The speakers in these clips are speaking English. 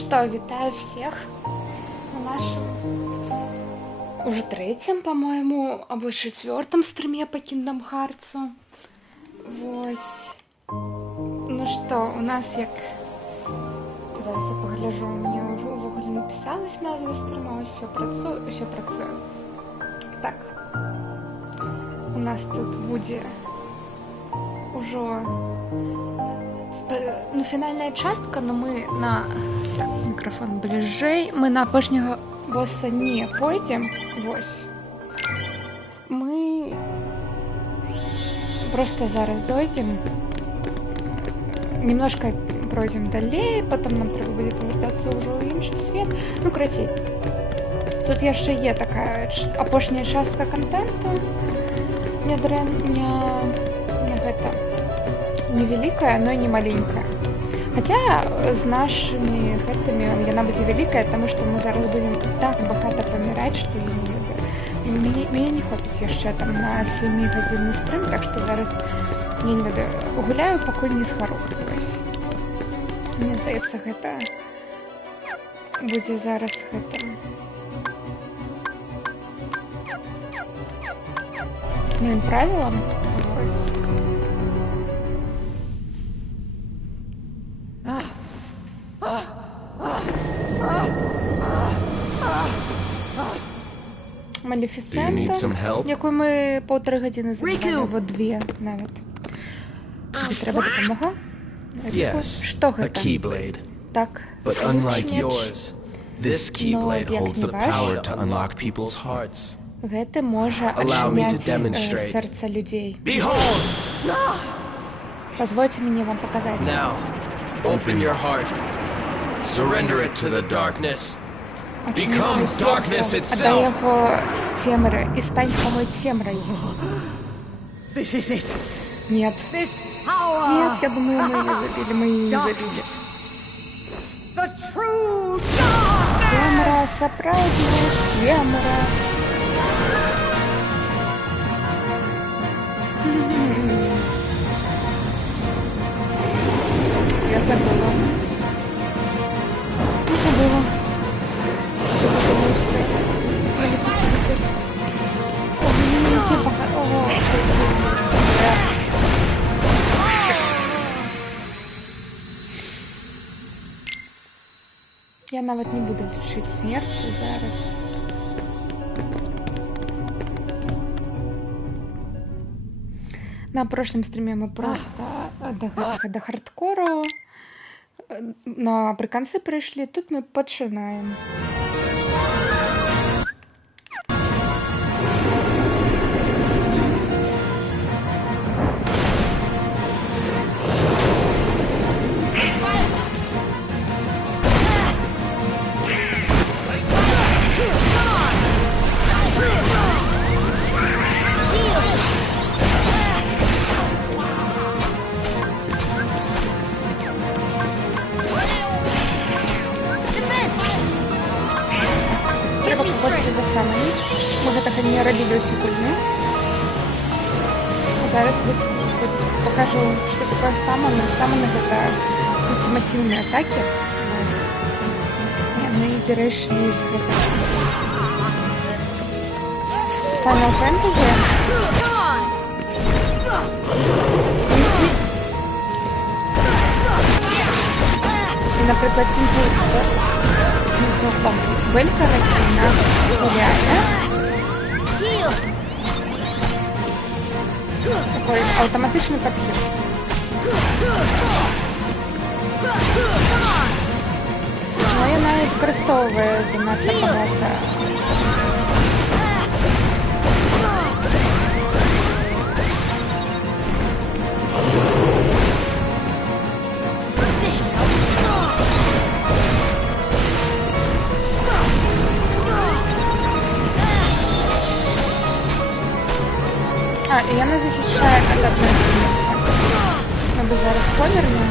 что, вітаю всех на нашем уже третьем, по-моему, або четвертом стриме по Kingdom Hearts. Вось. Ну что, у нас як... Зараз я погляжу, у меня уже увогуле написалась назва стрима, все працує. Так. У нас тут буде уже фінальная частка, но мы на... Так, микрофон ближэй. Мы на апошняга босса не пойдем. Вось. Мы просто зараз дойдем. Немножко пройдем далее, потом нам треба буде повертаться уже ў іншы свет. Ну, карацей. Тут яшчэ є такая апошняя частка контенту. Не гэта невеликая, но и не маленькая. Хотя с нашими гэтымі яна будзе великая, потому что мы зараз будем так богато помирать, что я не ведаю. Меня не хопіць яшчэ там на 7-гадзінны стрим, так что зараз я не ведаю, гуляю, пакуль не схару. Мне здаецца, гэта будзе зараз гэтым. Моим правилам. Малефісента, якую ми 1,5 години забрали, або 2 навіть. Тобі треба допомога? Що гэта? Так, but unlike yours, this keyblade holds the power to unlock people's hearts. Гэта можа адчыняць сэрца людзей. Позвольте мне вам показать. Now, open your heart. Surrender it to the darkness. Become darkness itself. Отдай его темры и стань самой темрой. This is it. Нет. This power. Нет, я думаю, мы ее забили. The true darkness. Темра, сапраўдная темра. Я забыла. Я нават не буду лічыць смерці зараз. На прошлом стриме мы просто до хардкору, но при конце пришли, тут мы починаем. Мы гэтага не рабілі ўсю гульню. Зараз покажу, што такое саманы. Саманы гэта ультимативныя атакі. Яны перайшлі з гэтага Final Fantasy. І, наприклад, выльцаваць нас реально. Такой автоматичный подход. Но яна і використовує занадто багато. І яна захищає від одної смерті. Ми би зараз повернемо.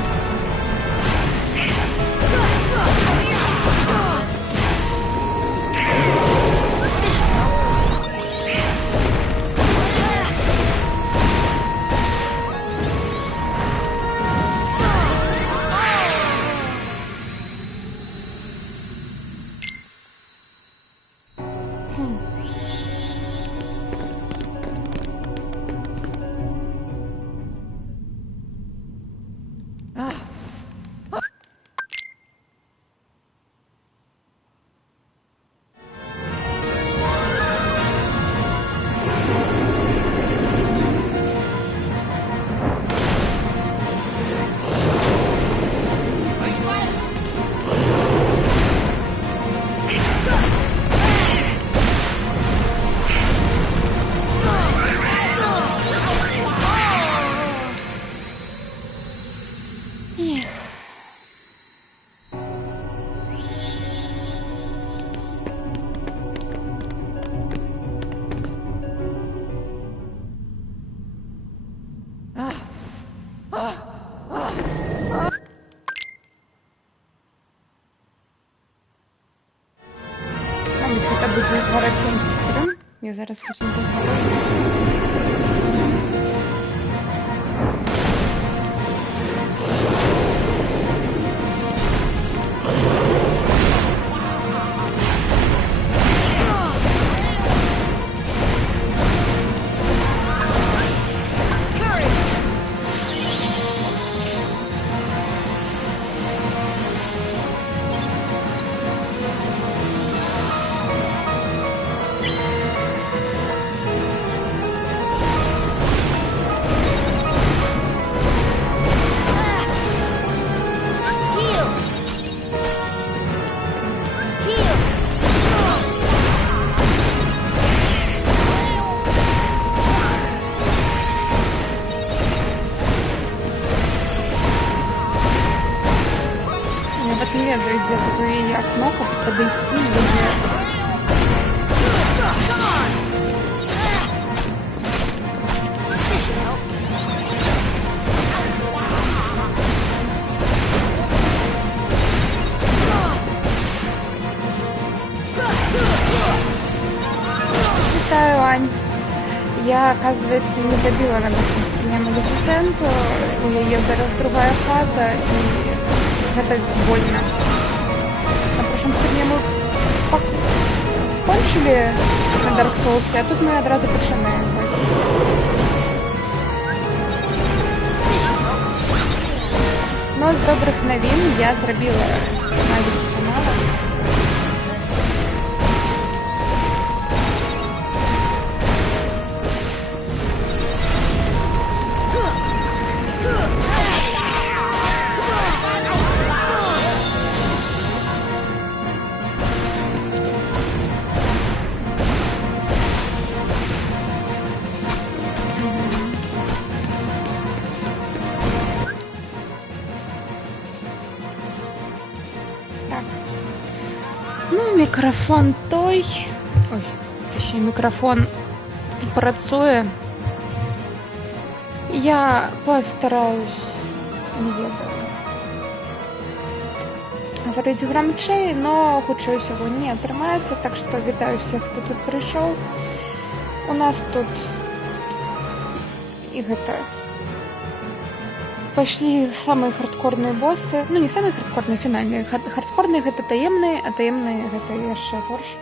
Десь гэта будзе гарачым стрым. Я зараз усім пазгалю. Не ведаю, где такое окно, как подойти, или... Вітаю, Ань. Я, оказывается, не добила на нашем стриме Малефисенту. У яе зараз другая фаза, и это больно. На прошлом стриме мы скончили на Dark Souls, а тут мы одразу починаем. Но з добрих новин я зробила аналіз канала. Ну, мікрофон той. Ой, точніше, мікрофон працює. Я постараюсь, не ведаю, говорити громче, но хутчэй усяго не атрымаецца, так што вітаю всех, хто тут прыйшоў. У нас тут і гэта пошли самые хардкорные боссы. Ну, не самые хардкорные, финальные. Хардкорные это таемные, а таемные это яшчэ горш.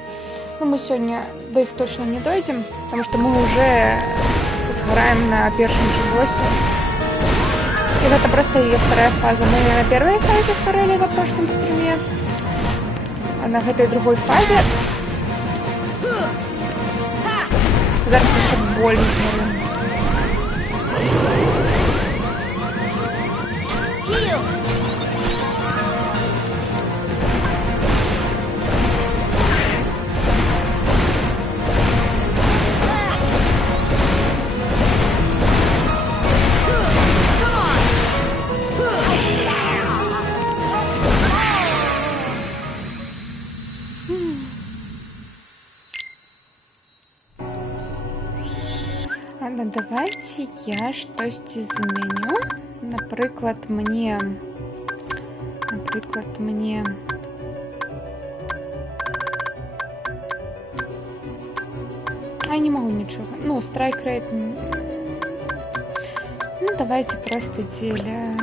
Но мы сегодня до их точно не дойдем, потому что мы уже сгораем на первом же боссе. И это просто ее вторая фаза. Мы на первой фазе сгорели на прошлом стриме, а на этой другой фазе зараз еще больно сгорим. Давайте я штосьці зменю. Напрыклад, мне... Я не могу ничего. Ну, strike rate... Ну, давайте просто дзеля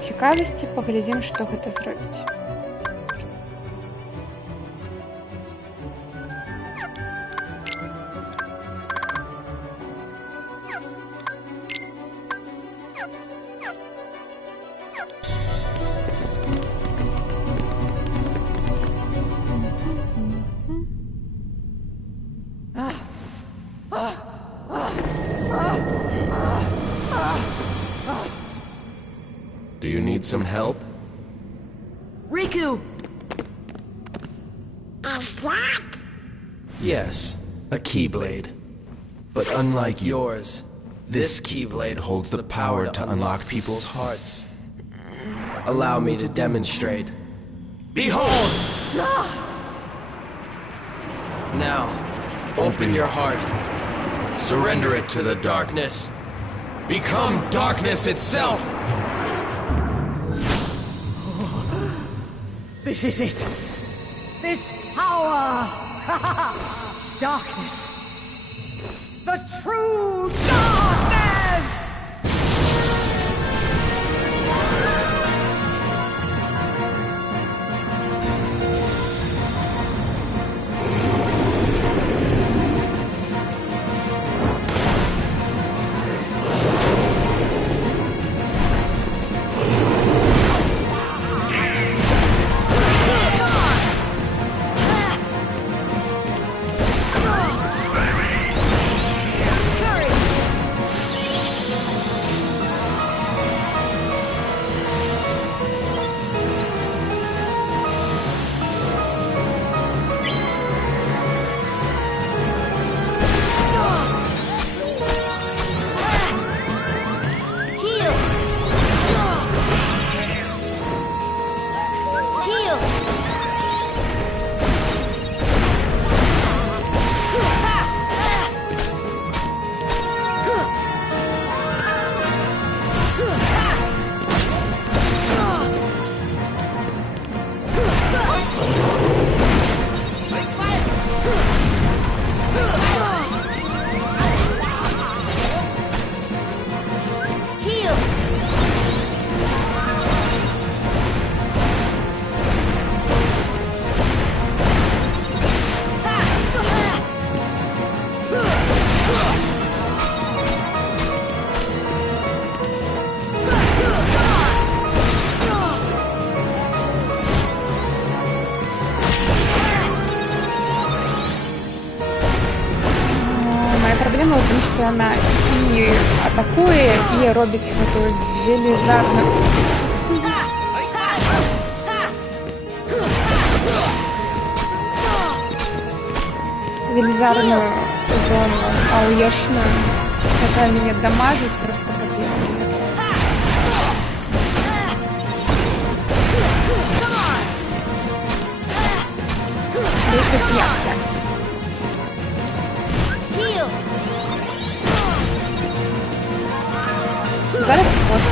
цікавости поглядим, что гэта зробіць. Do you need some help? Riku! Yes, a Keyblade. But unlike yours, this Keyblade holds the power to unlock people's hearts. Allow me to demonstrate. Behold! Now, open your heart. Surrender it to the darkness. Become darkness itself! This is it! This power! Darkness! The true darkness! Проблема в том, что она и атакует, и робить эту велизарную... велизарную зону ауешную, которая меня дамажит просто капец. Да это ж я. Зараз просто.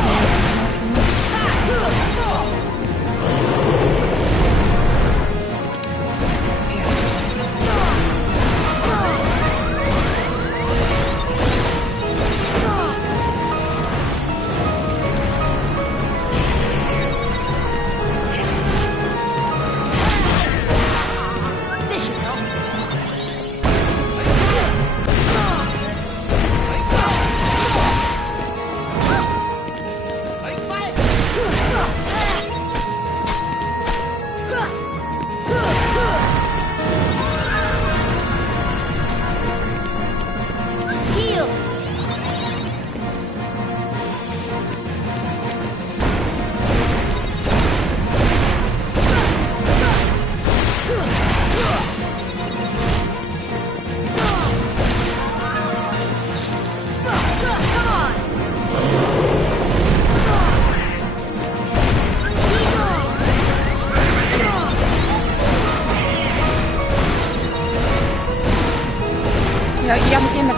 Я напомню.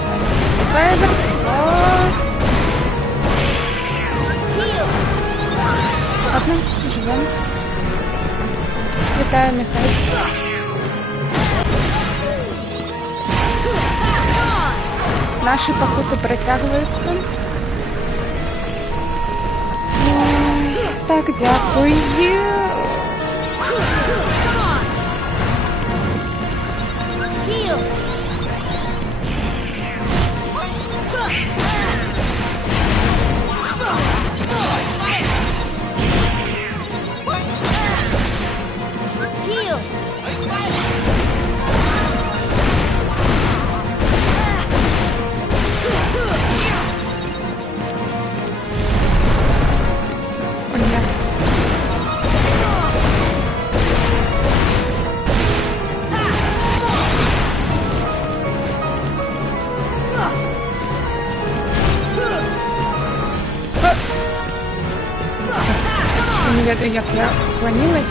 Файбер. Ладно, живем. Витаю, Михаил. Наши походы протягиваются. Так, дякую. Heal. Ой, нет. Не ведаю, як я уклонилась.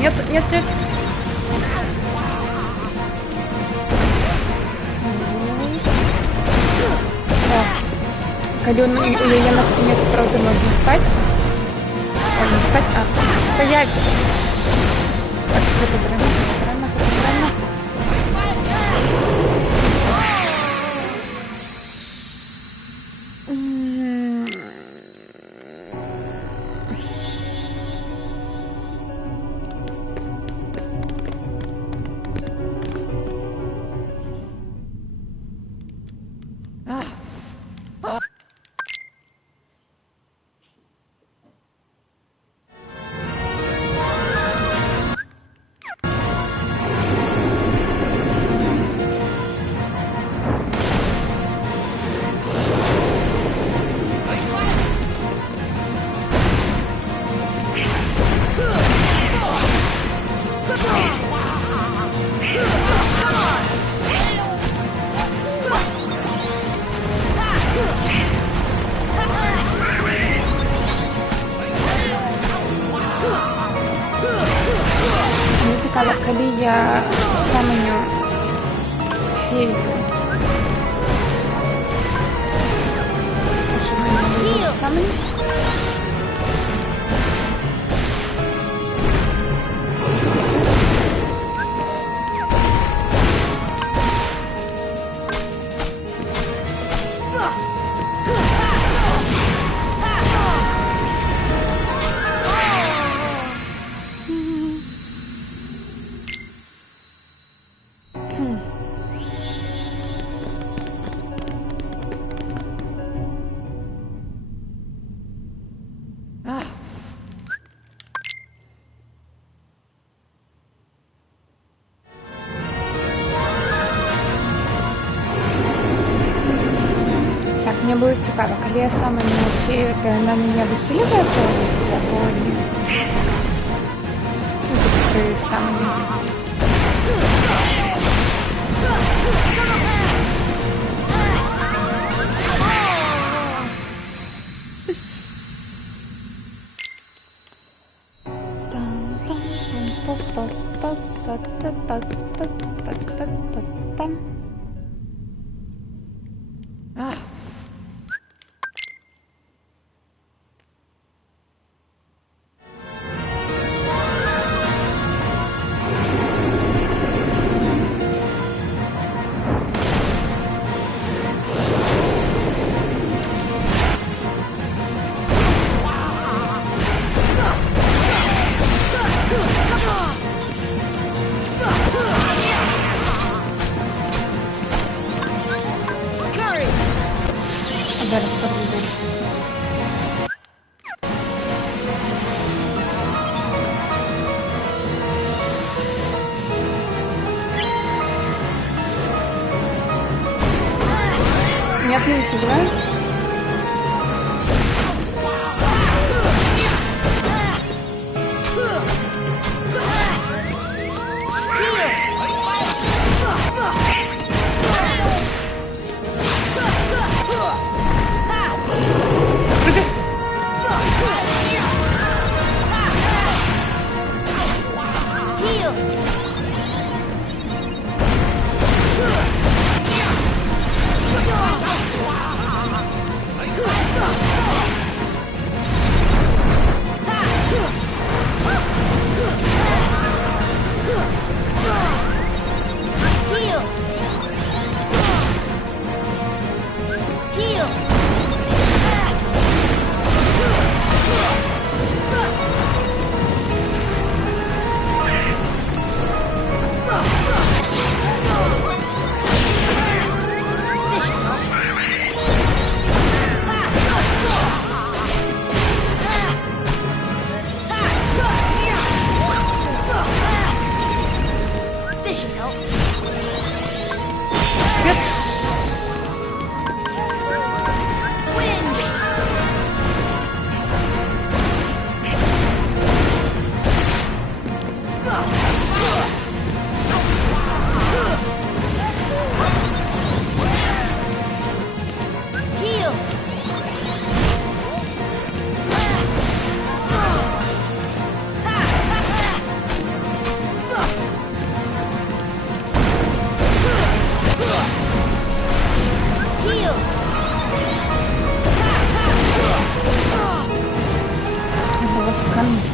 Нет, нет, нет. Калі у яе на спине сапраўды можна спаць. Ой, не спаць, а стаять. Так, гэта дрэнна, гэта дрэнна, гэта дрэнна. Цікаво, коли я самоню фею. Що мене самоню? Мне будет цікаво, коли я сама не фею, то она меня выхиливает полностью, або ні? Ну, при самому. Зараз подойду. Нет, не выбираю.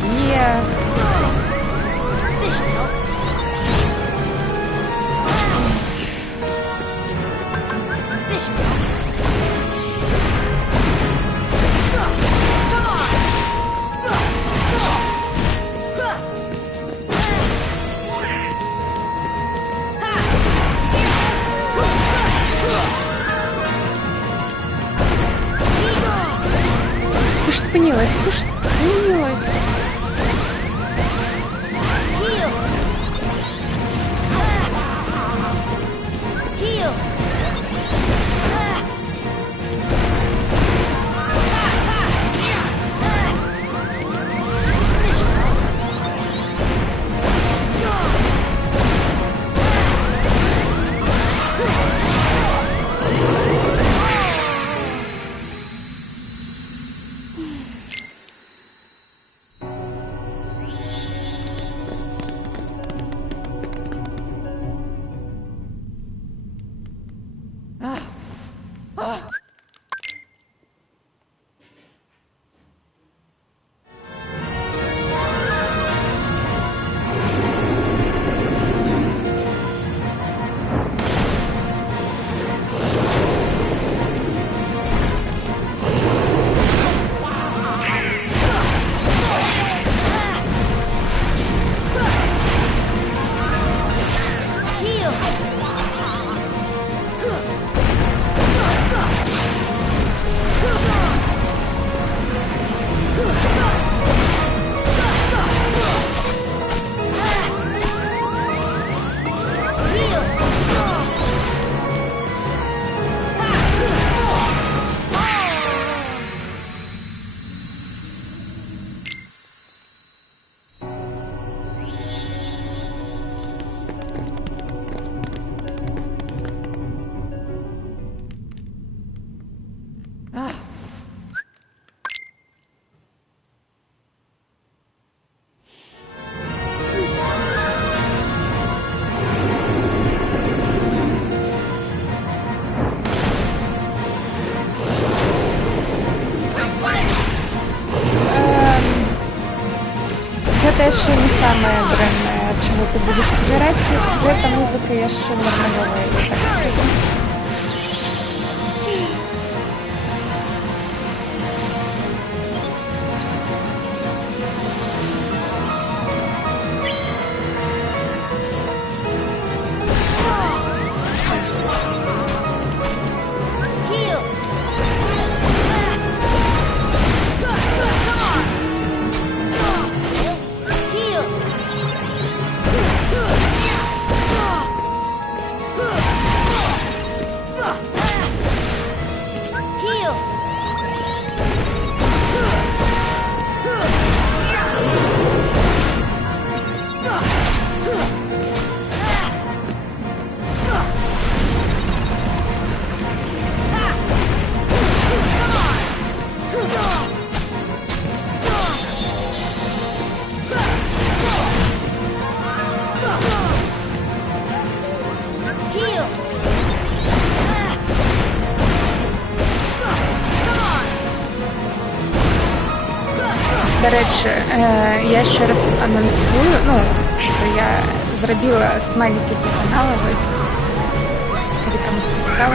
себе. Куш спынилась, куш спынилась. Это еще не самое дрянное, от чего ты будешь убирать. Эта музыка еще нормальная, так скажем. До речі, я ще раз анонсую, ну, що я зробила смайлики для каналу, ось, коли комусь цікаво.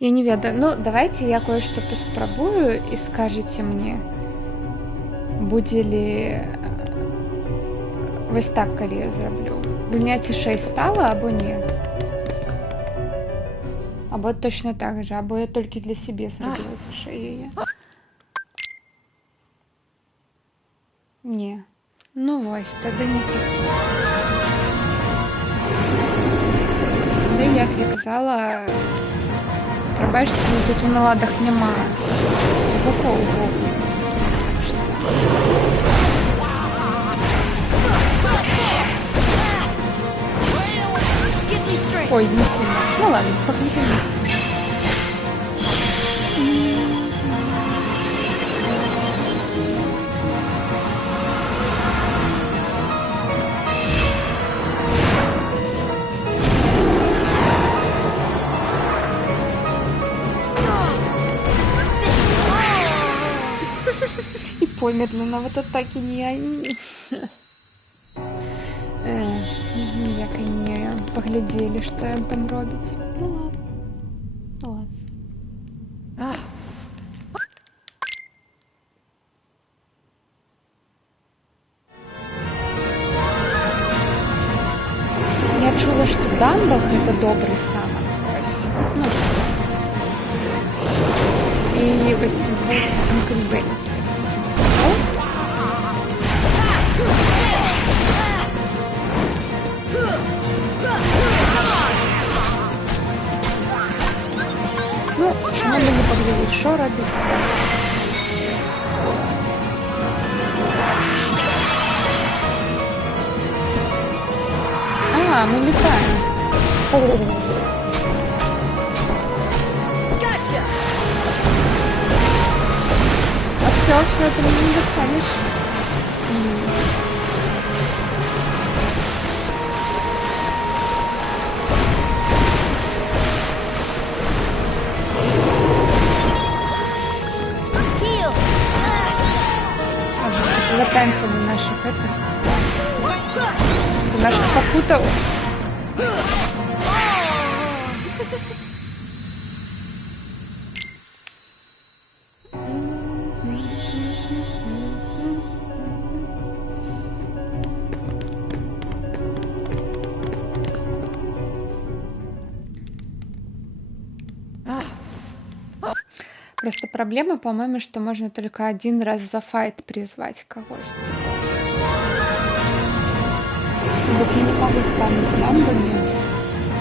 Я не ведаю, ну, давайте я кое-что поспробую и скажите мне, буде ли ось так, коли я зроблю. Вільня тишей стало, або ні. Або точно так же, або я тільки для себе зробила тишей її. Ні. Ну ось, тоді не працює. Тоді, як я казала, пробачте, но тут у наладах нема звуков. Ой, не сильно. Ну ладно, как-нибудь не сильно. такой медленно вот атаки ніяк не поглядели, что ён там робіць. Ну ладно. Ну ладно. Я чула, что Дамблдор это добрый самый. Ну, и Тинклбелл. Ну, чому мені поглядіть, що робить? А, мы летаем. А все, ты меня не достанешь. Латаемся до наших до наших попутов. Просто проблема, по-моему, что можно только один раз за файт призвать кого-то. Вот я не могу спамить с ламбами,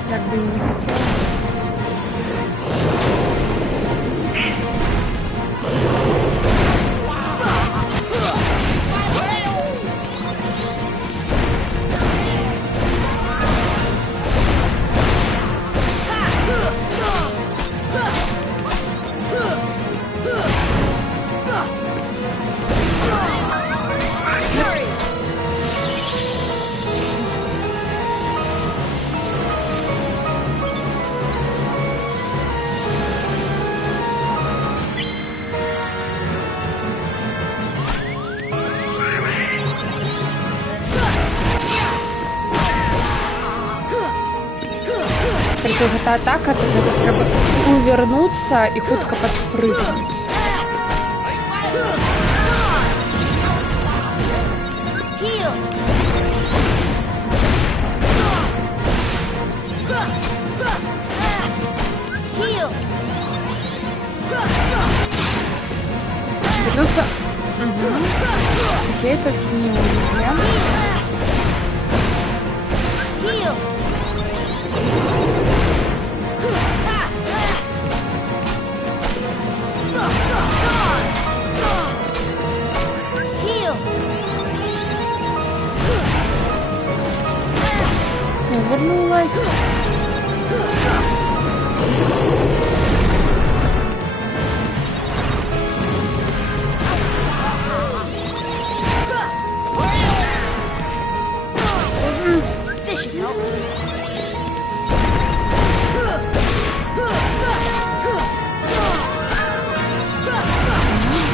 как бы и не хотела. Гэта атака, то треба увернуться и хутка подпрыгнуть. Вернуться. Угу. Окей, только не увидим. Вернулась.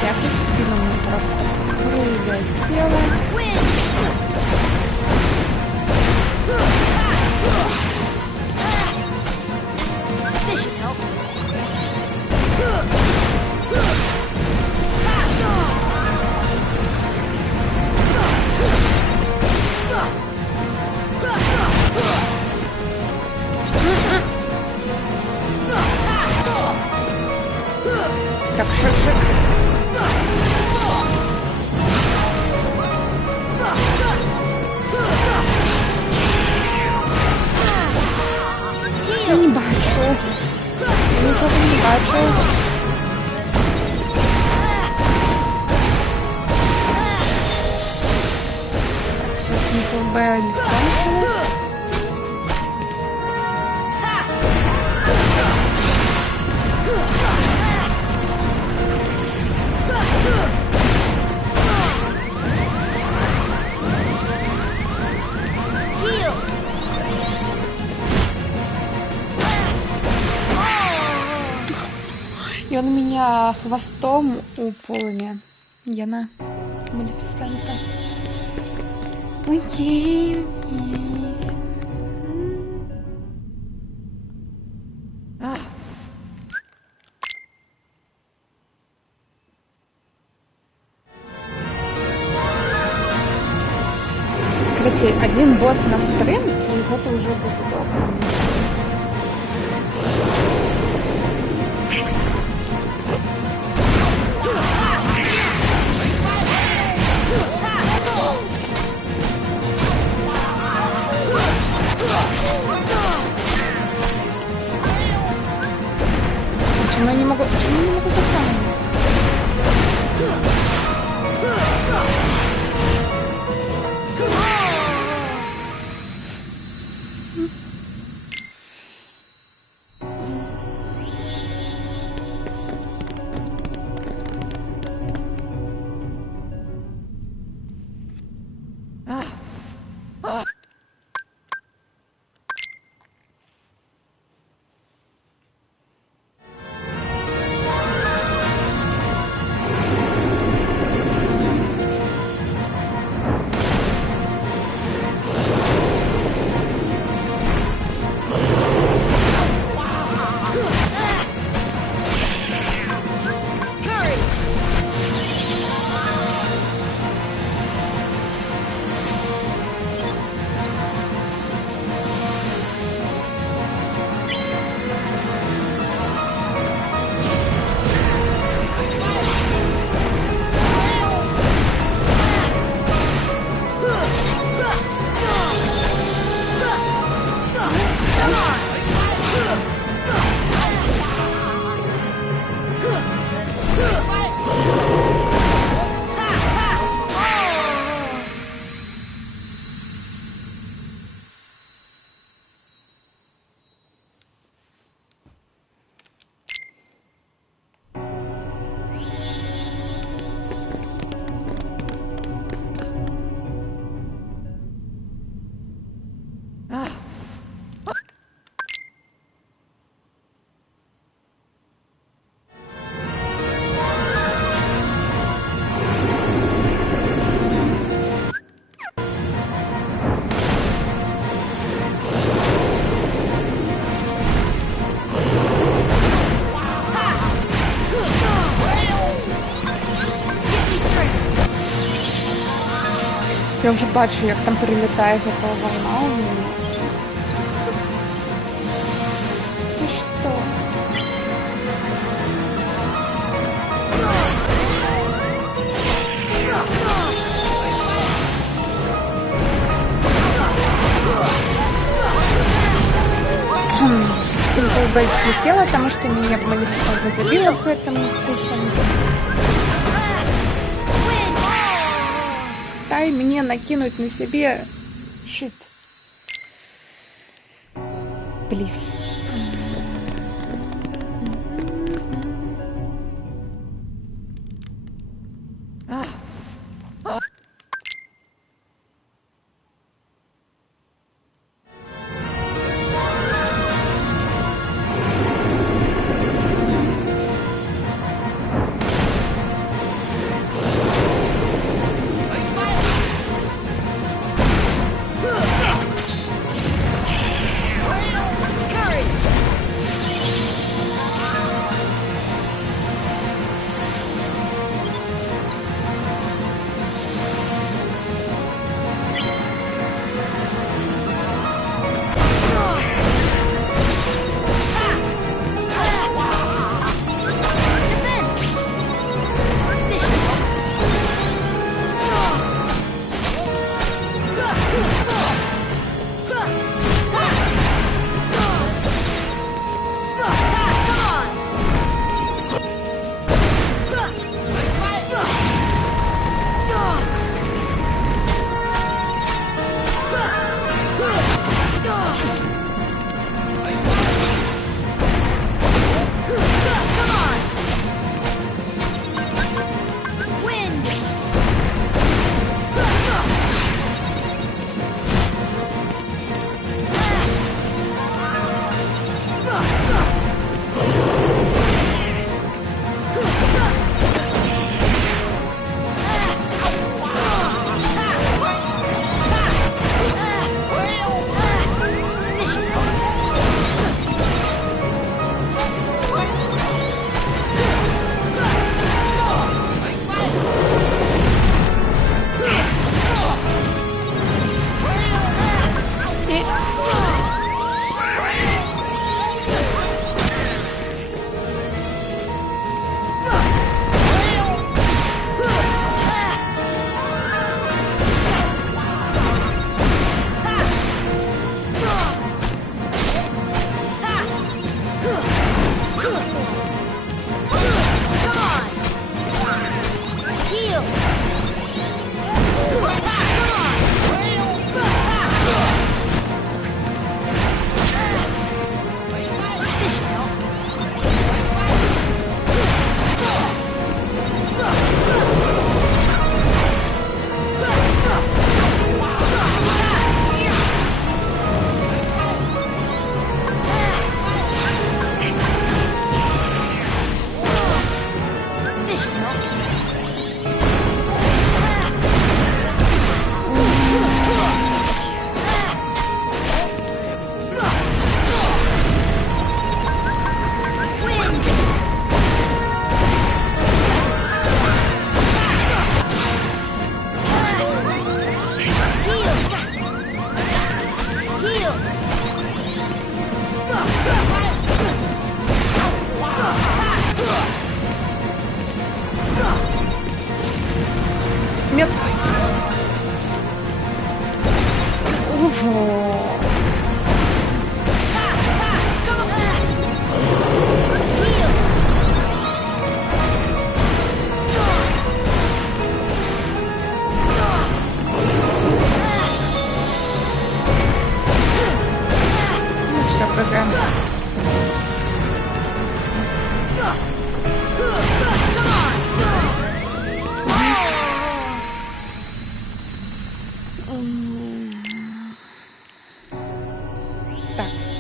Я тут спину мне просто прилетела. Так, шик-шик. Не бачу. Нічого не бачу. Все, Тинклбелл не кончилось. И он меня хвостом у полыми. Яна. Малефисента. Окей, окей. Короче, один босс на стрим, и это уже будет добро. Почему я не могу поставить? Я вже бачу, як там перелітає така волна у мене. Ти що? Simple Base слетела, потому что меня Малефисента забила в этом кушании. Дай мне накинуть на себе щит. Плиз.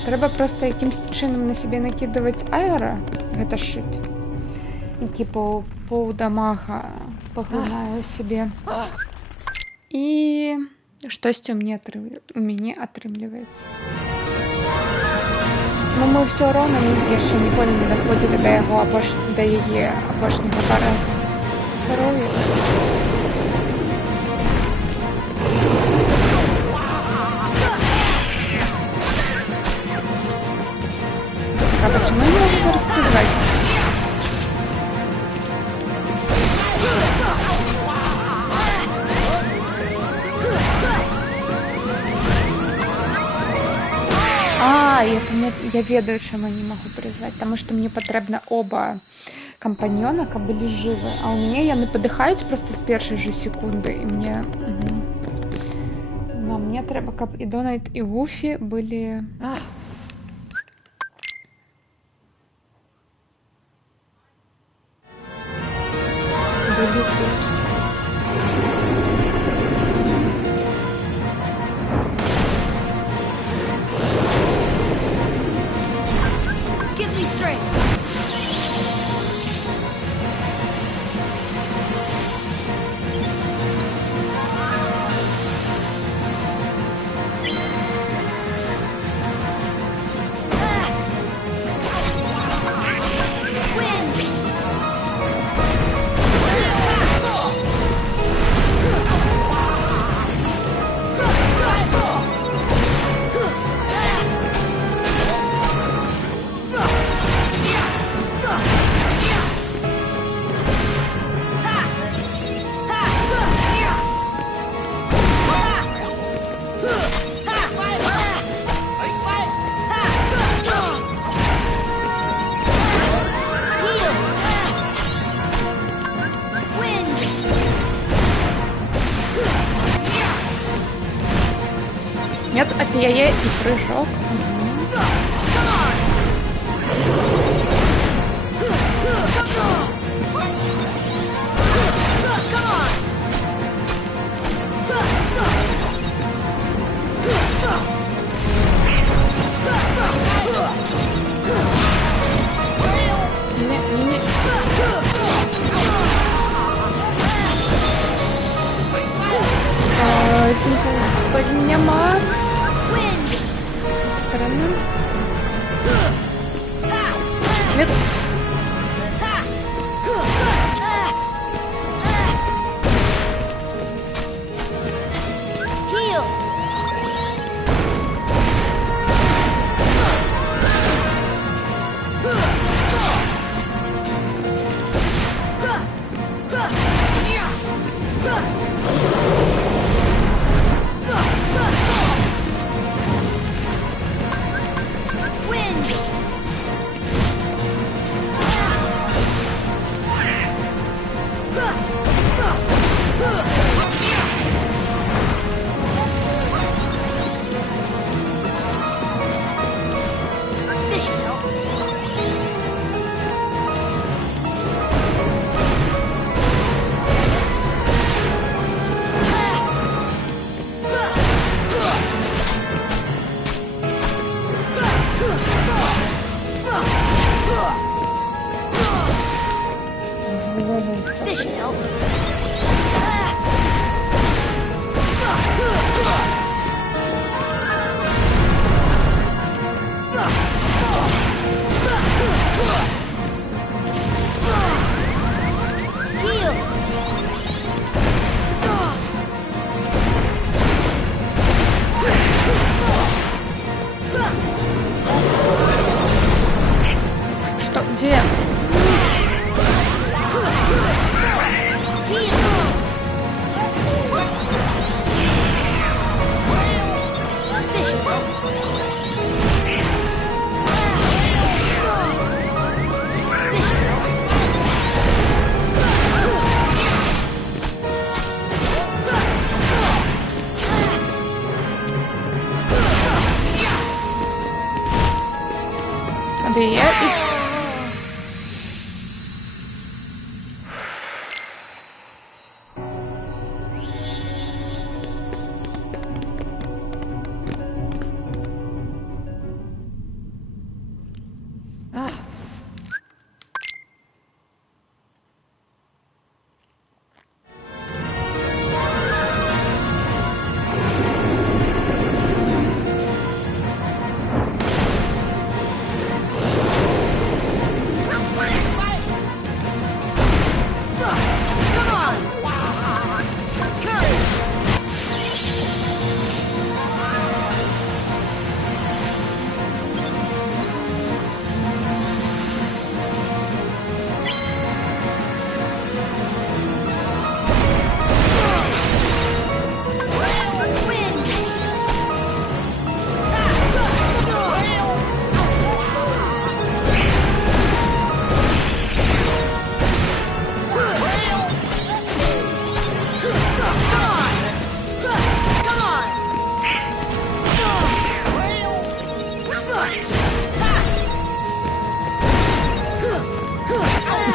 Трэба проста якімсь чынам на сябе накідваць аэра, гэта шыт, які паўдамага паглынаю сябе. І штосьці у мяне атрымліваецца. Ну мы ўсё роўна яшчэ ніколі не даходзілі да яе апошняга параду. А почему я не могу рассказать? Я ведаю, чаму не магу прызваць, таму што мне патрэбна оба кампаньёна, каб былі жывы, а ў мяне яны падыхаюць проста з першай жа секунды, і мне трэба, каб і Дональд, і Гуфі былі... былі тут. Нет, от яе и прыжок. Поднімав. Нет.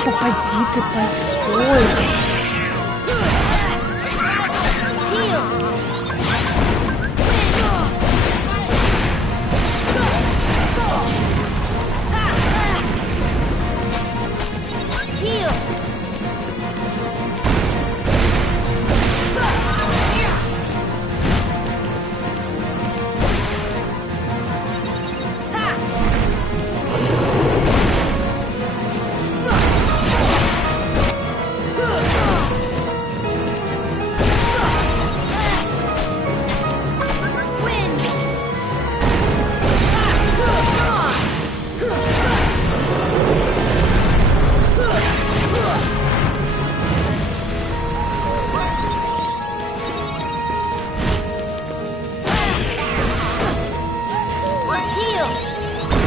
Попади ты под ой.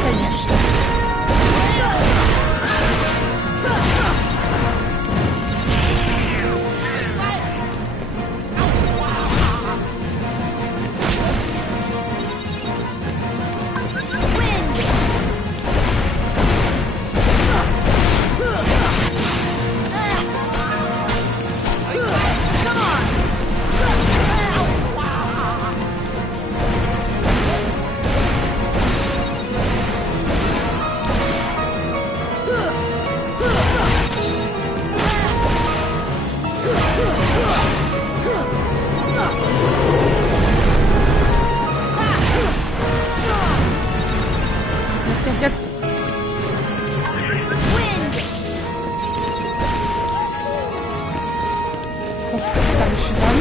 Конечно. Нет, там еще там.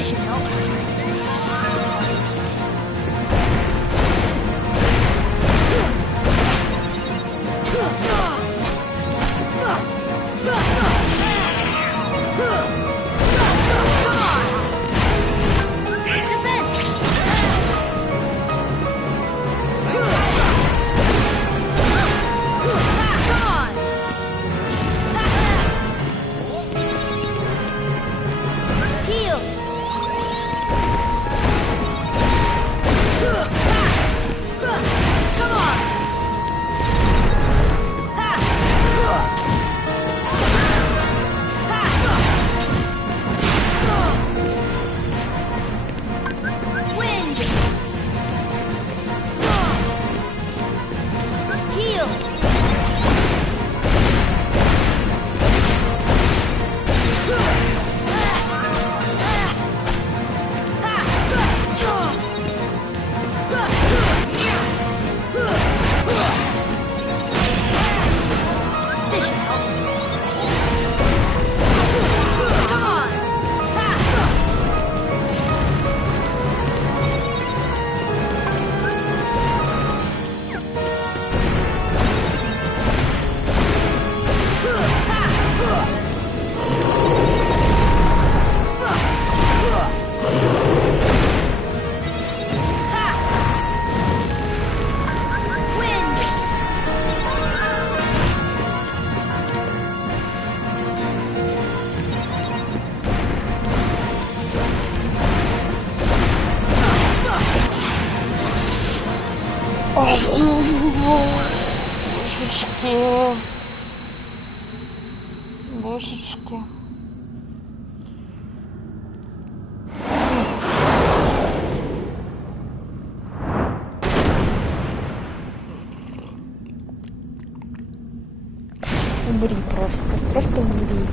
This should help. Божечки. Божечки. Умри просто. Просто умри.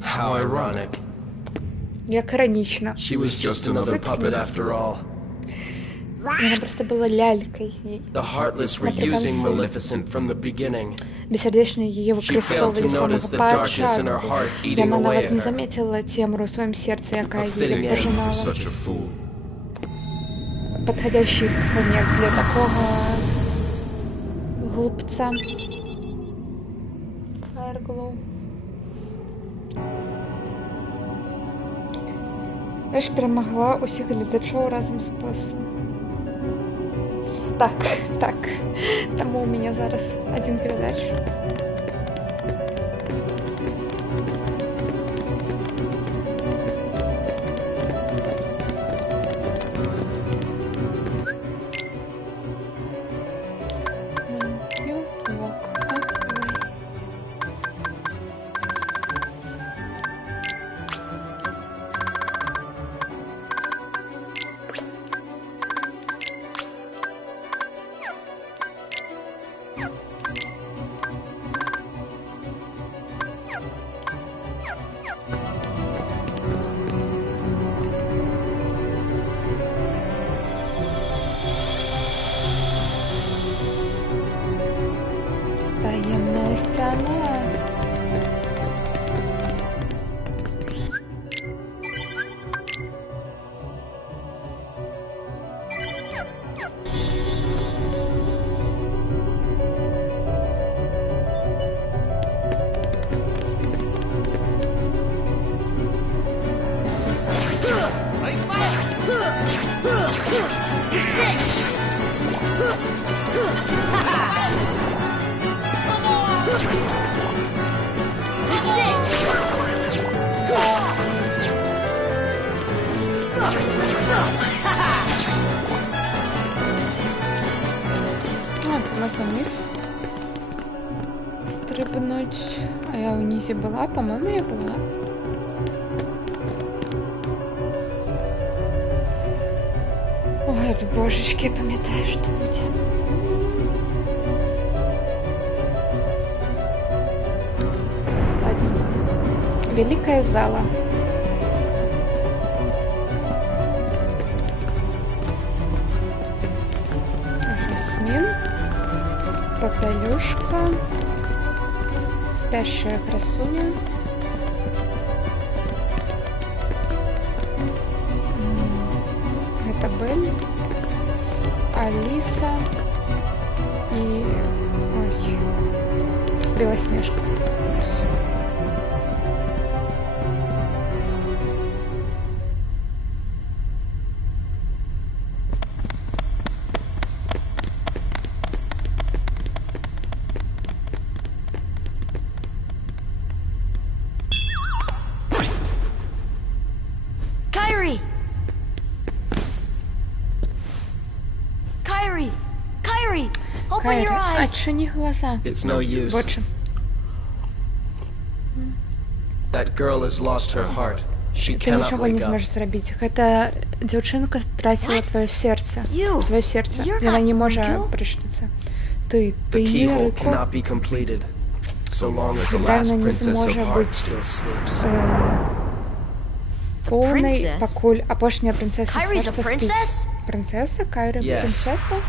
How ironic. Як иронично. She was just another puppet after all. Она просто была лялькой. The Heartless were using Maleficent from the beginning. Бессердечные ее використовували самого початку. І вона навіть не заметила темру в своем сердце, яка її пожинала. Подходящий конец для такого глупца. Fireglow. Я ж перемогла усіх глядачів разом з босом. Так. Тому у меня зараз один глядач. Таємна стіна. Можно вниз стрибнуть. А я внизе была, по-моему, я была. Ой, божечки, я пам'ятаю, что будет. Ладно. Великая зала. Жасмин. Попелюшка. Спящая красуня. Это Белль. Алиса. И... Ой. Белоснежка. Всё. Kyrie! Kyrie! Kyrie! Open your Кайри, eyes! отшини глаза. It's no use. Вот же. That girl has lost her heart. She Ты cannot нічого не wake up. зможеш зробити. Гэта дзяўчынка стратила What? твоё сердце. You. Свое сердце. You're Яна not не можа Riku? прачнуцца. Ты The не keyhole Рыку. cannot be completed so long as the Правильно, last не princess of зможа heart быць, still sleeps. Поўнай, Princess? пакуль апошняя прынцэса Kyrie's a сэрца princess? спіць. Прынцэса? Кайры Yes. прынцэса?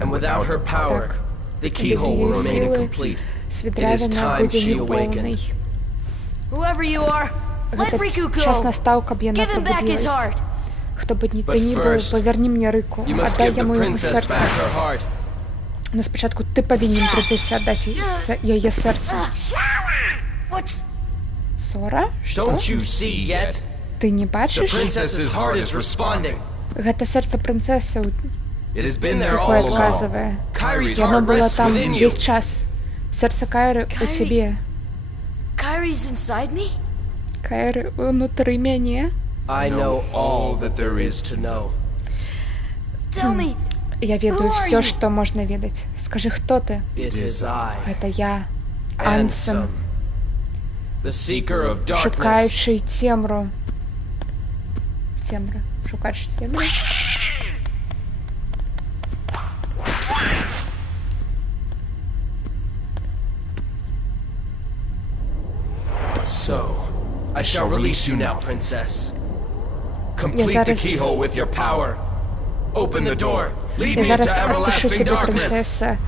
And without her power, Так. the Без keyhole will её remain силы incomplete. свідравіна time будзе she непоўнай. Whoever you are, let Гэта Riku час go! настаў, каб яна Give him back his прабудзілась. heart! Хто бы ні But ты ні быў, first, павярні мне Рыку. You must Аддай give the яму яго princess сэрца. back her heart. Но спачатку ты павінен прынцэсе аддаць яе сэрца. What's... Сора? Што? Don't you see yet? Ты не The бачыш? princess's heart is responding. Гэта сэрца прынцэсы, It has been there якое all along. адказвае. Kyrie's Яно heart было rests там within you. весь час. Сэрца Кайры у Кайры? цябе. Kyrie's inside me? Кайры унутры мяне. I know all that there is to know. Tell me, Я ведаю Who are все, you? что можно ведаць. Скажи, хто ты? It is I, Это я, Ансен, Ansem, the seeker of darkness. шукаючий цемру. Цемра. Шукач цемру. So, I shall release you now, princess. Complete the зараз- keyhole with your power. Open the door. Lead Я me зараз into отпущу everlasting тебе, darkness. принцесса,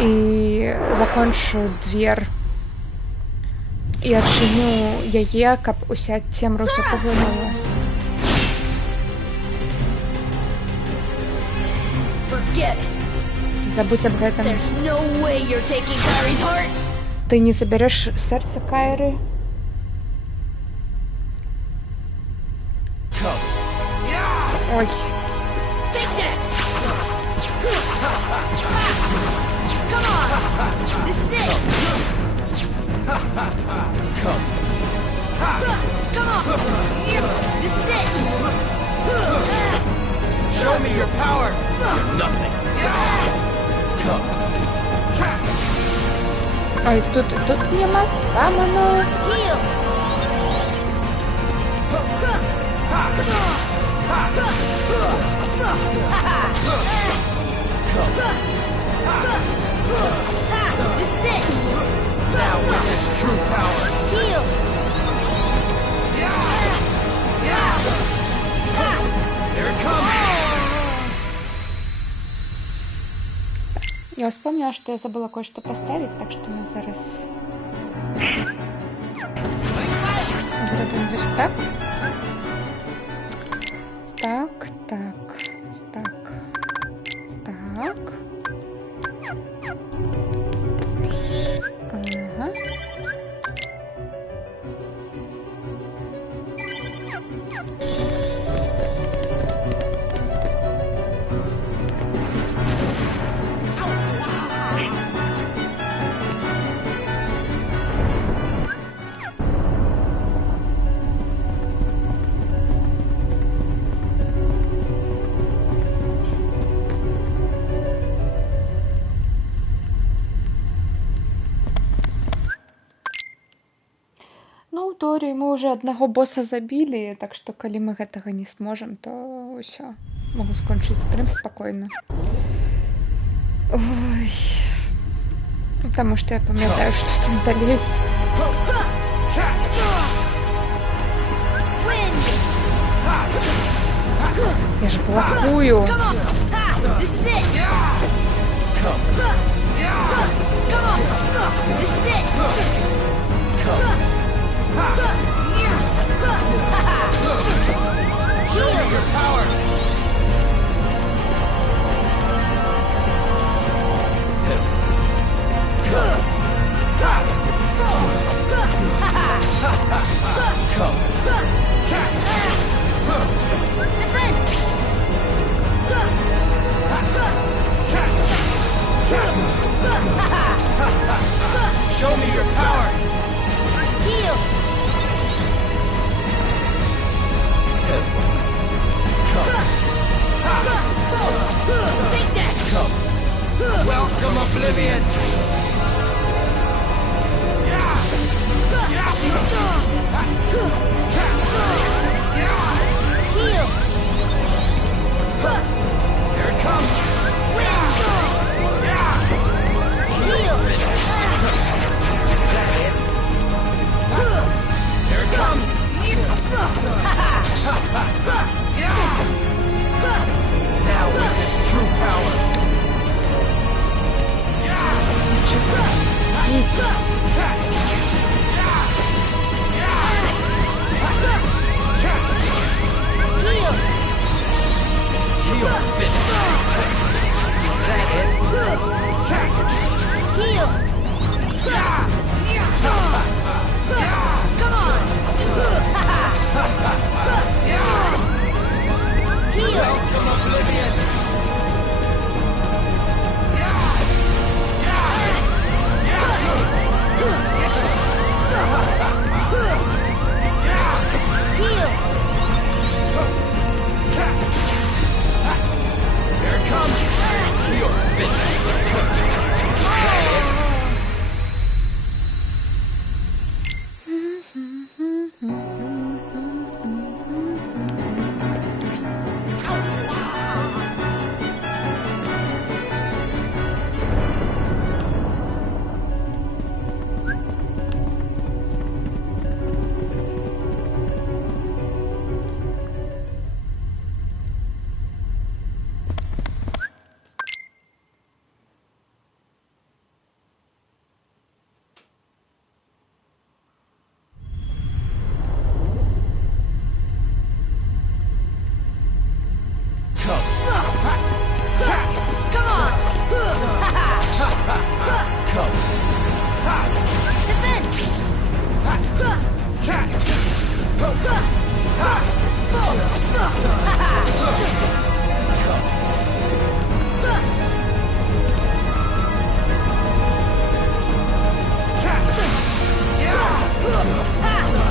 и закончу дверь. И отчиню яе, каб уся цемра ўсё поглынула. forget it. Забудь об гэтым. There's no way you're taking Kyrie's heart. Ты не заберешь сердце Кайры. Come. Ой, Take that. Come on. This is it. Come. Come on. This is it. Show me your power. You're nothing. Come. ой, тут нема самого. Heal. This is it. Now witness true power. Heal. Here it comes. Я вспомнила, что я забыла кое-что поставить, так что мы зараз зробимо ось так. Так, так, так, так. Ага. Ну, у Торі мы уже аднаго боса забілі, так што калі мы гэтага не сможам, то ўсё. Могу скончыць стрым спакойна. Ой. Таму што я памятаю, што там далей. Win. Я ж блакую. Come on. This is it. Come. from oblivion! Heal! Here it comes! Heal! Is that it? Here it comes! Now witness true power! Heal! Heal finish! Is that it? Heal! Come on! Heal! From oblivion! Heal! Here it comes! Heal finish! Come on! Come! Defense!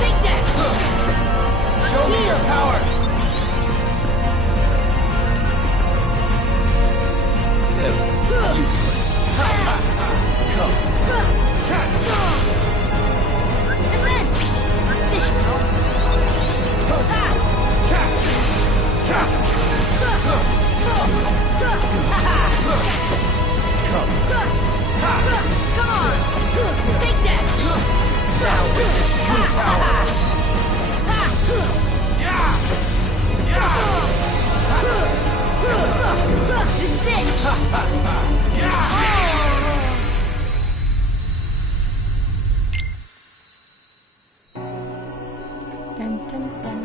Take that! Show me your Heal. power! Useless. Come. Defense! This should help. Come. Come on! Take that! Now witness true power! This is it! Dun, dun, dun.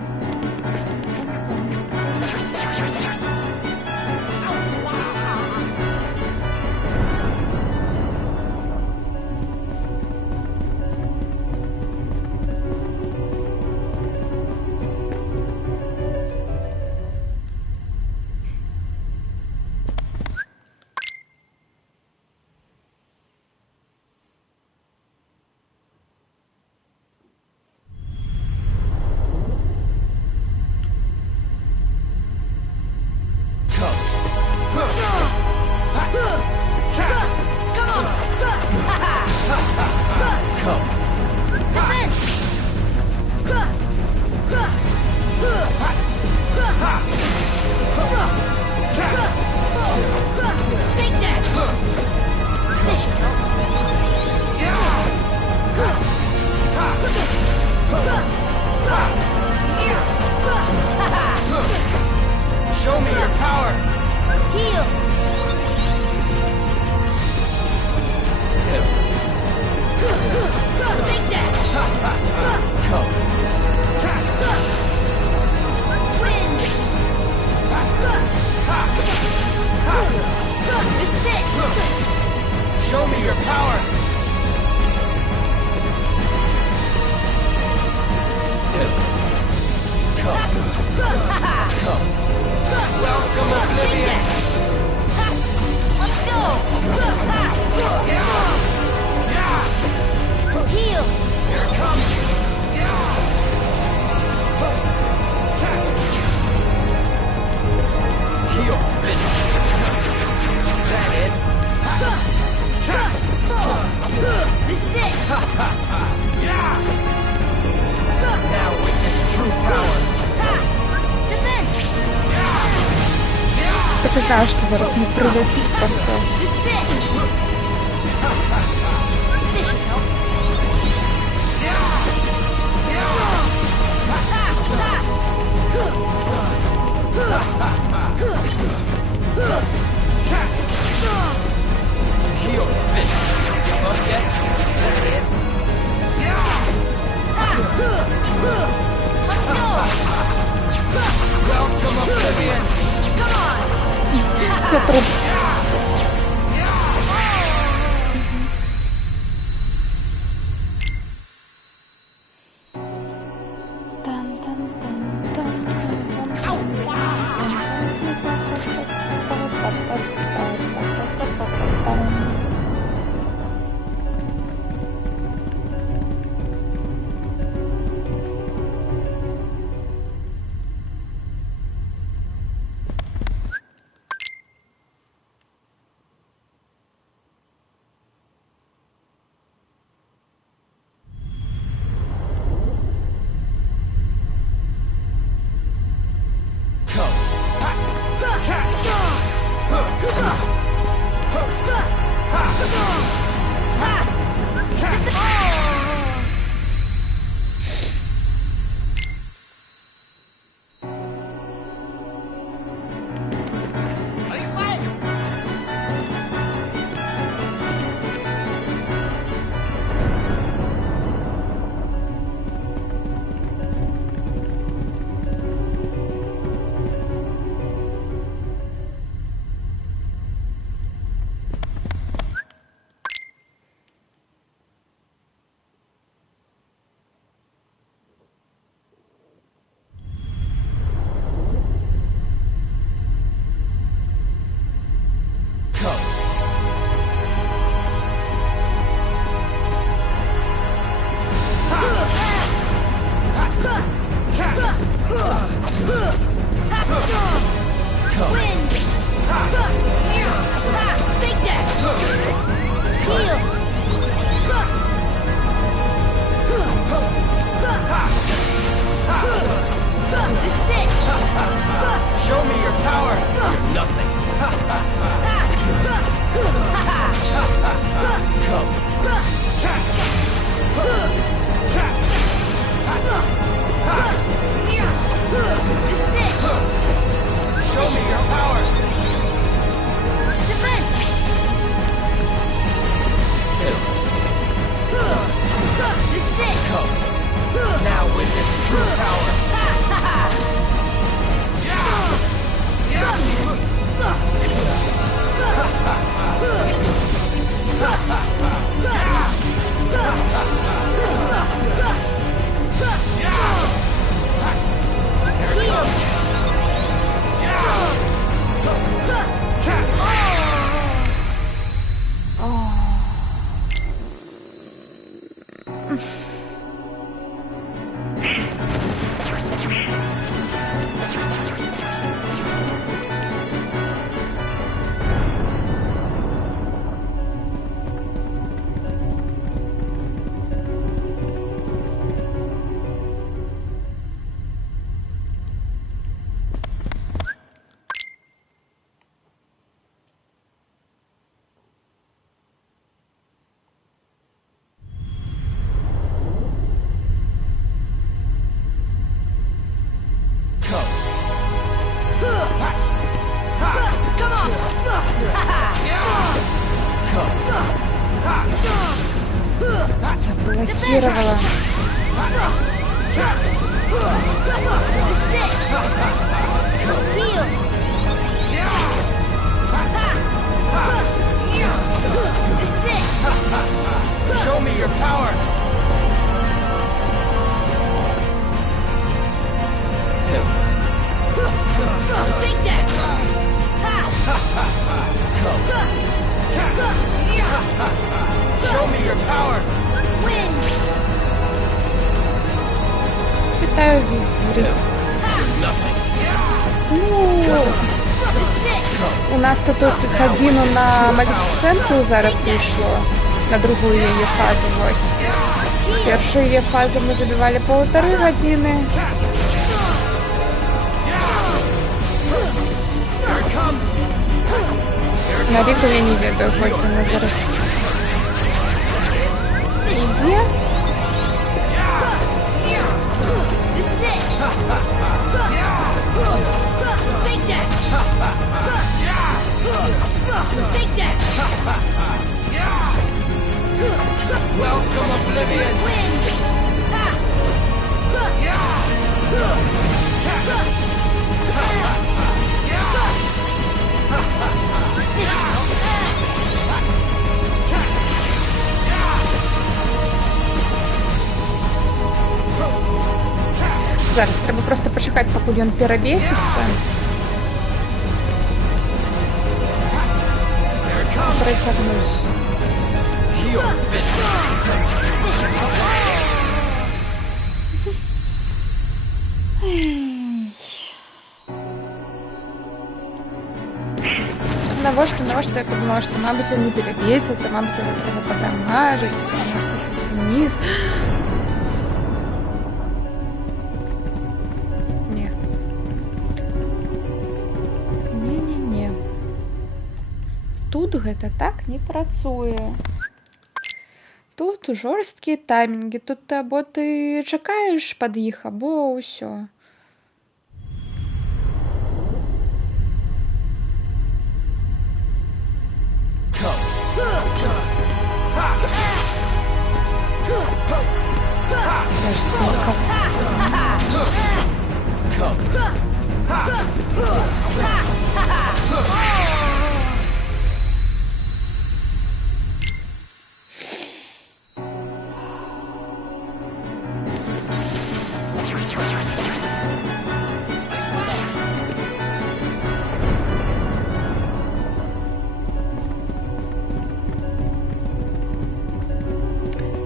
знаю, що зараз не прилетить просто. This is it. This should help. Let's go. Welcome, Oblivion! Come on. Я труп. Show me your power! You're nothing! This is it. Show me your power! Defense. This is it. Now witness true power! Блокировала. Show me your power! Take that! Show me your power! Win! Питаю виграть. Nothing. Ну, This is it! у нас тут годину на Малефісенту зараз вийшло. На другу її фазу, ось. Першу її фазу ми забивали 1,5 години. Here it comes! На Ріку я не ведаю, колькі вона зараз ідзе. This is it. Take that. Take that. Welcome, Oblivion! Win. Зараз треба просто почекати, поки він перебеситься. Притягнусь. Навошта я подумала, что, мабуть, он не перебесится, мабуть, его треба подамажить, вниз. Не. Не. Тут гэта так не працуе. Тут жорсткія таймінги, тут або ты чакаеш пад іх, або ўсё.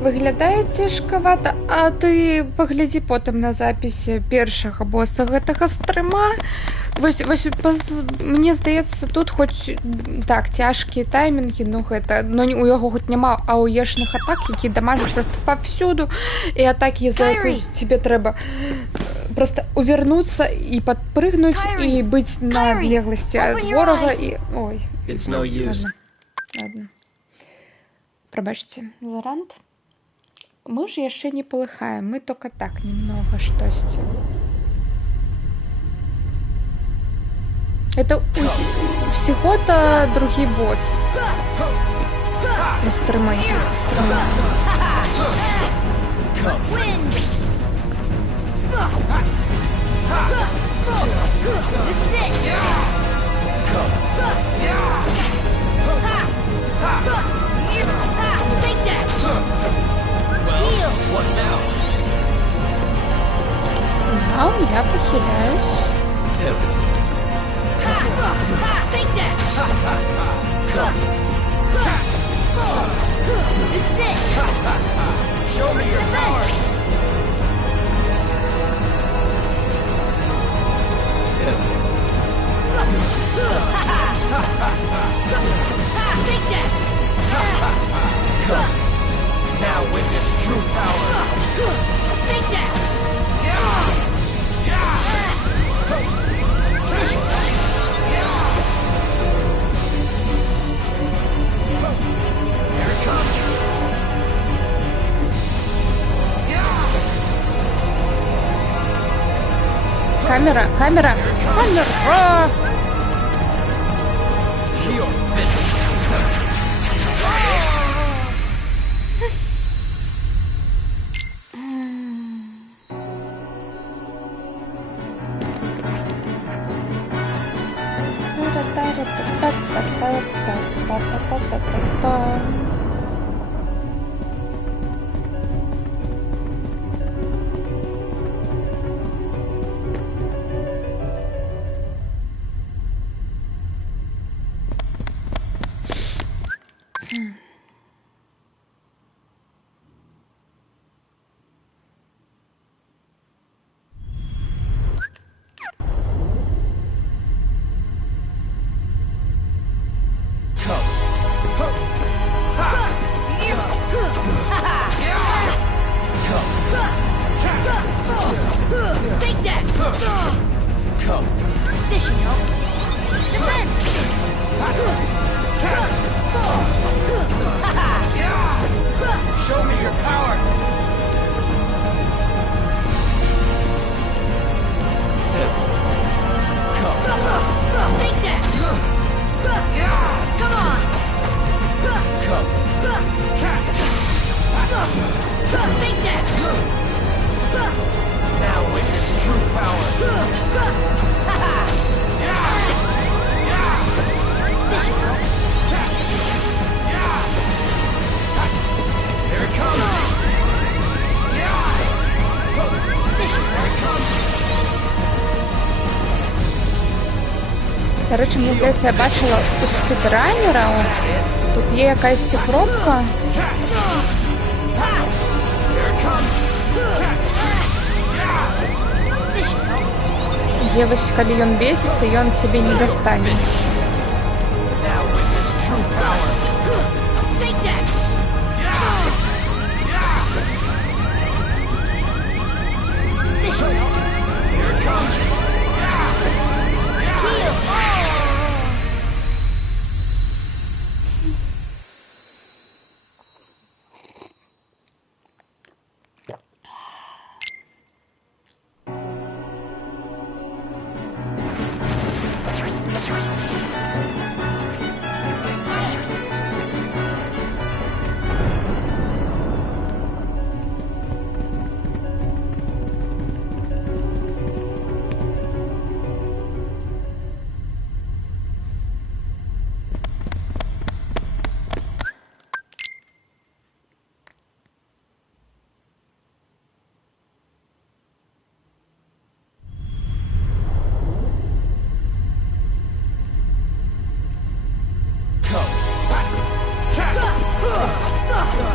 Выглядае цяжкавата, а ты паглядзі потым на запісе першага боса гэтага стрыма. Вось мне здаецца, тут хоць так цяжкія таймінгі, ну гэта, но у яго хоць няма ауешных атак, які дамажаць просто павсюду, і атакі, за якую тебе трэба просто увернуцца і падпрыгнуць і быць на адлегласці ад ворага і ой. Ладно. Прабачце за рант. Мы же яшчэ не полыхаем, мы только так немного штосьці. Это всего-то другий босс. Инструмент. What now? Я похиляюсь. Take that. This is it. Show me your power. Take that. Now witness true power. Take that. Here it comes. Камера. You're finished. Take that! This should help. Defense! Take that! Now witness true power. This should help. Here it comes. This should help. Коротше, мені здається, я бачила у спідранера, тут є якась цифровка, где если он бесится, и он себе не достанет. Now witness true power. Take that! This should help. Here it comes. Heal!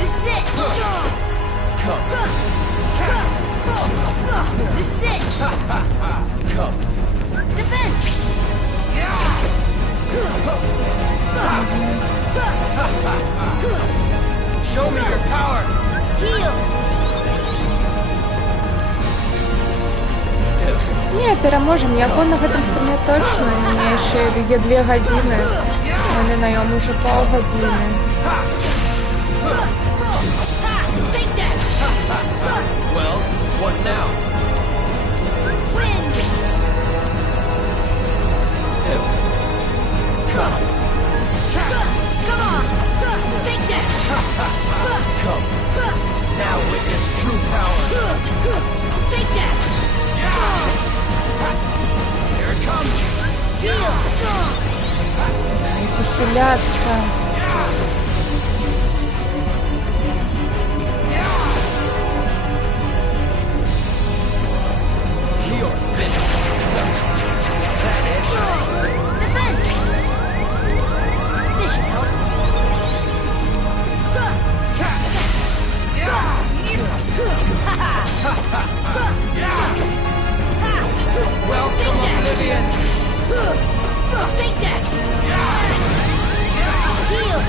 This is it! This is it! Come. Defense! Show me your power. Heal! Не, переможем, я буду на этом стриме точно, мне ще є 2 години, вони на ньому вже полгодини. Take that! Well, what now? Wind! Come. Come on! Take that! Come. Now witness true power. Take that! Here it comes. Heal! Усиляться. You're finished. Is that it? Defense! This should help. Welcome, Oblivion. Take that! Heal!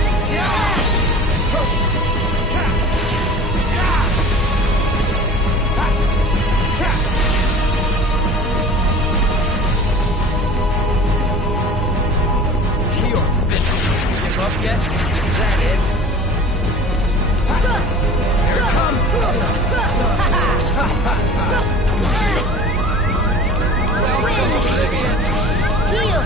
You're finished. Give up yet? Is that it? Here it comes. Welcome, Oblivion. Heal!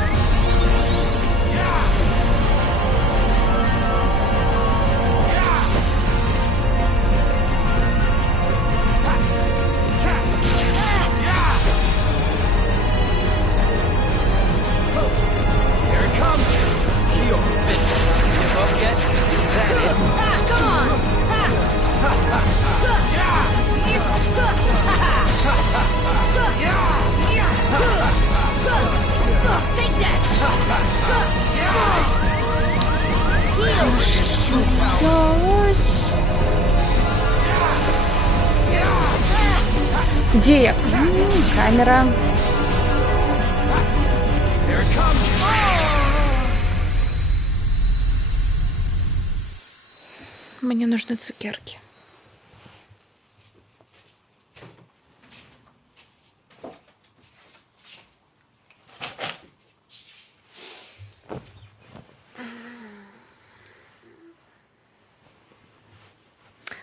Here it comes. You're finished. Give up yet? Is that it? Come on! Take that! Heal! True power. Где я? Камера. Here it comes. Мне нужны цукерки.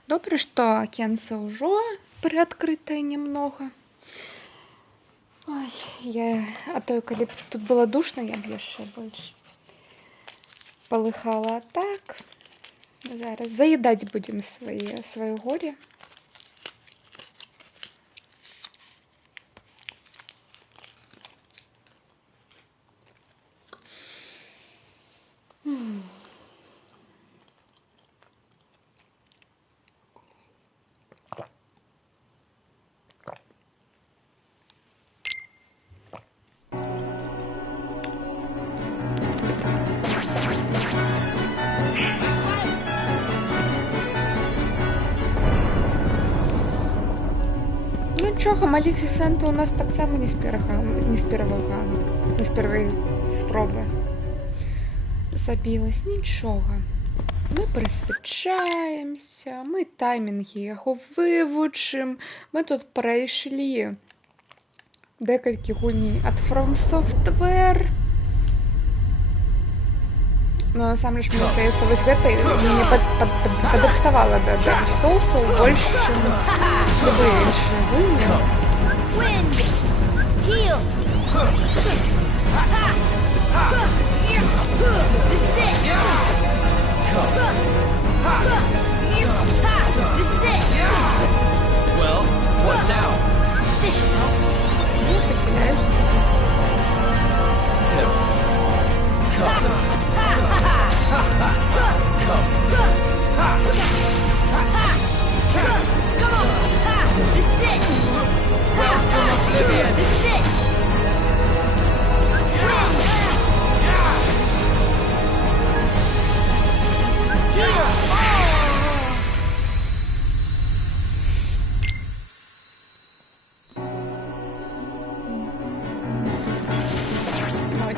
Добре, что окенце уже приоткрытое немного. Ой, а то, коли тут было душно, я б яшчэ больше полыхала. А так, Зараз заедать будем свое горе. Нічого, Малефісента у нас так само не з першої спроби забилась. Нічого. Ми присвячаємося, ми таймінги його вивчимо. Ми тут пройшли декілька гульней от From Software. Но на самом деле, мне кажется, вот это меня подаптовало до Dark Souls больше, чем любые гульни. Well, what now?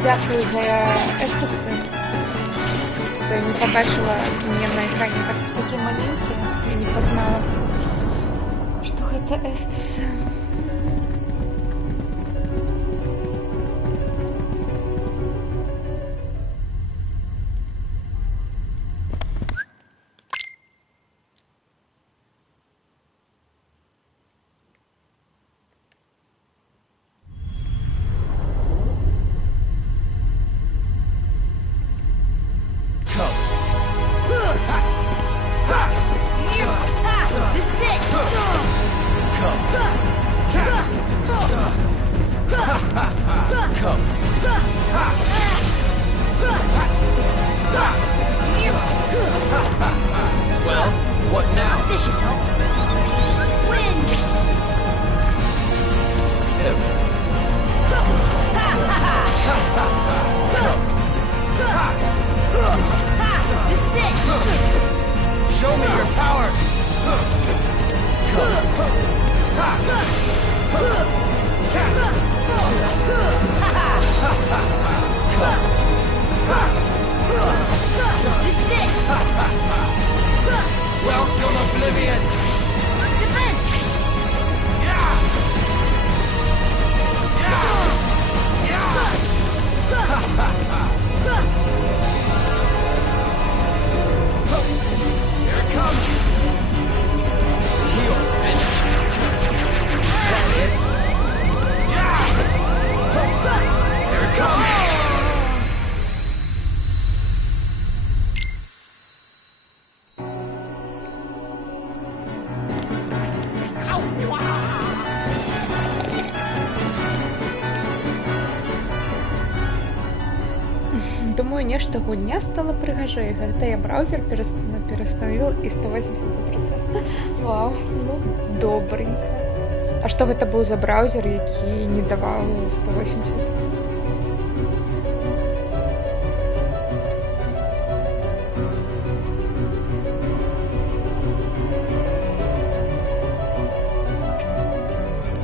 Дякую за естуси. То я не побачила меня на экране такие маленькие. Я не познала, что это эстусы. Well, what now? This should help. Wind! If. This is it! Show me your power! This is it! Welcome, Oblivion! Defense! Here it comes! Heal, bitch! That's it! Here it comes! Думаю, нечто гульня стала пригожей, когда я браузер перестановил и 180%. Вау, ну добренько. А что это был за браузер, який не давал 180?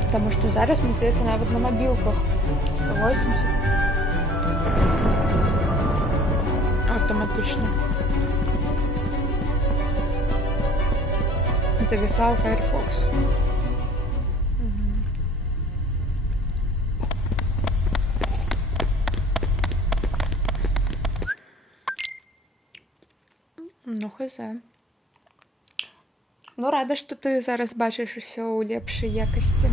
Потому что зараз, мне здається, навіть на мобілках 180. Автоматично. Зависал Firefox. Ну, хз. Ну, рада, що ти зараз бачиш усе у лепшій якості.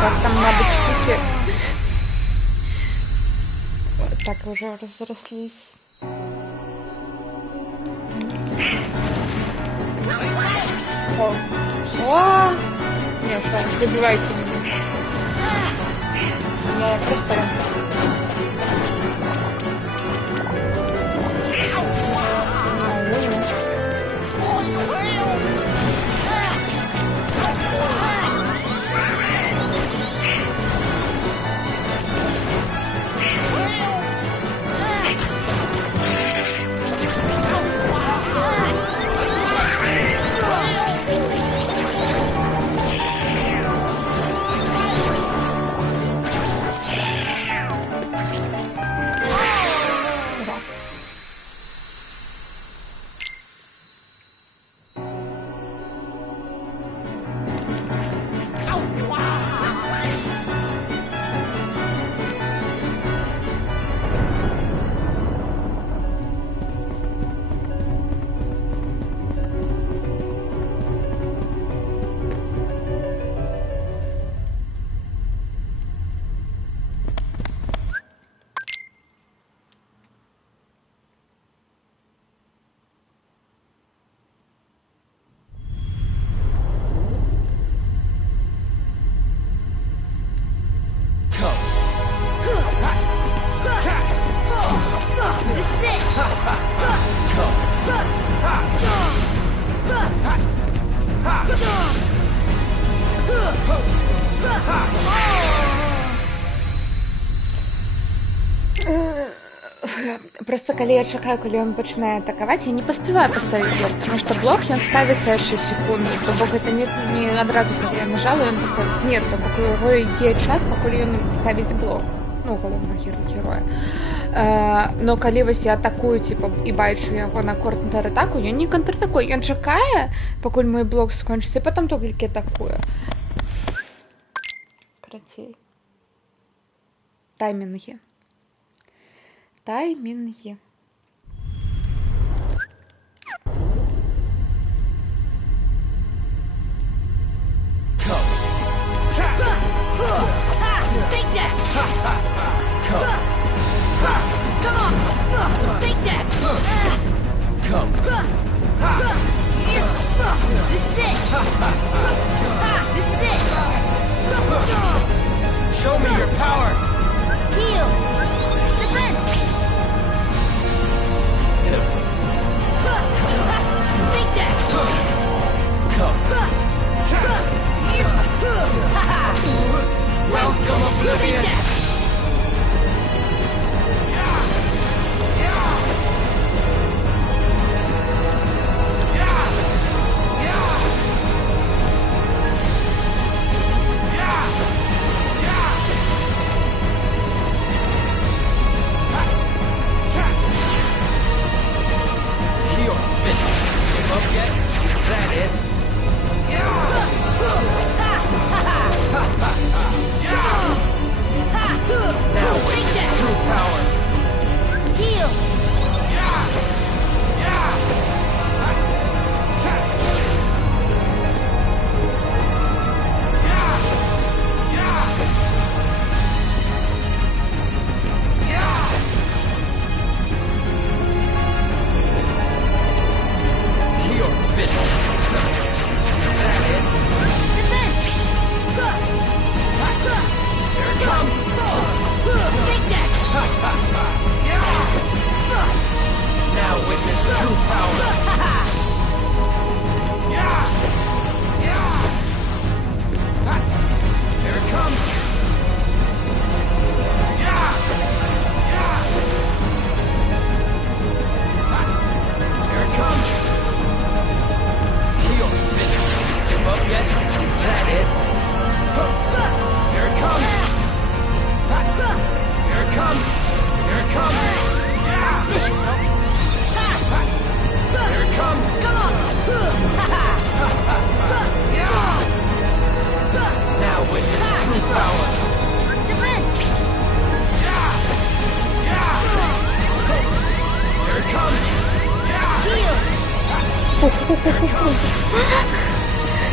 как там надо штуки. Так, уже разрослись. О! Нет, добивайте меня. Я просто... Просто калі я чакаю, калі ён пачынае атакаваць, я не паспяваю паставіць блок, потому што блок ён ставіцца 6 секунд, то бок гэта не адразу, калі я нажала, ён паставіць. Нет, то бок у яго є час, пакуль ён ставіць блок. Ну, галоўнага героя. Но калі вось я атакую, типа, і бачу яго на контратаку, ён не контратакуе, ён чакае, пакуль мой блок скончыцца, і потом толькі атакуе. Карацей. Таймінгі. Тайминги. Show me your power. Heal. Defense. Take that! Welcome, Oblivion!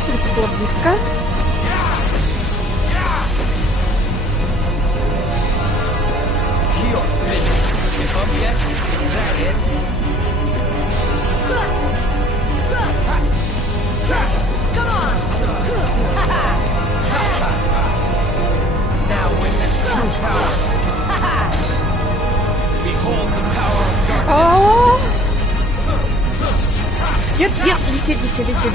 Это было близко. Ну,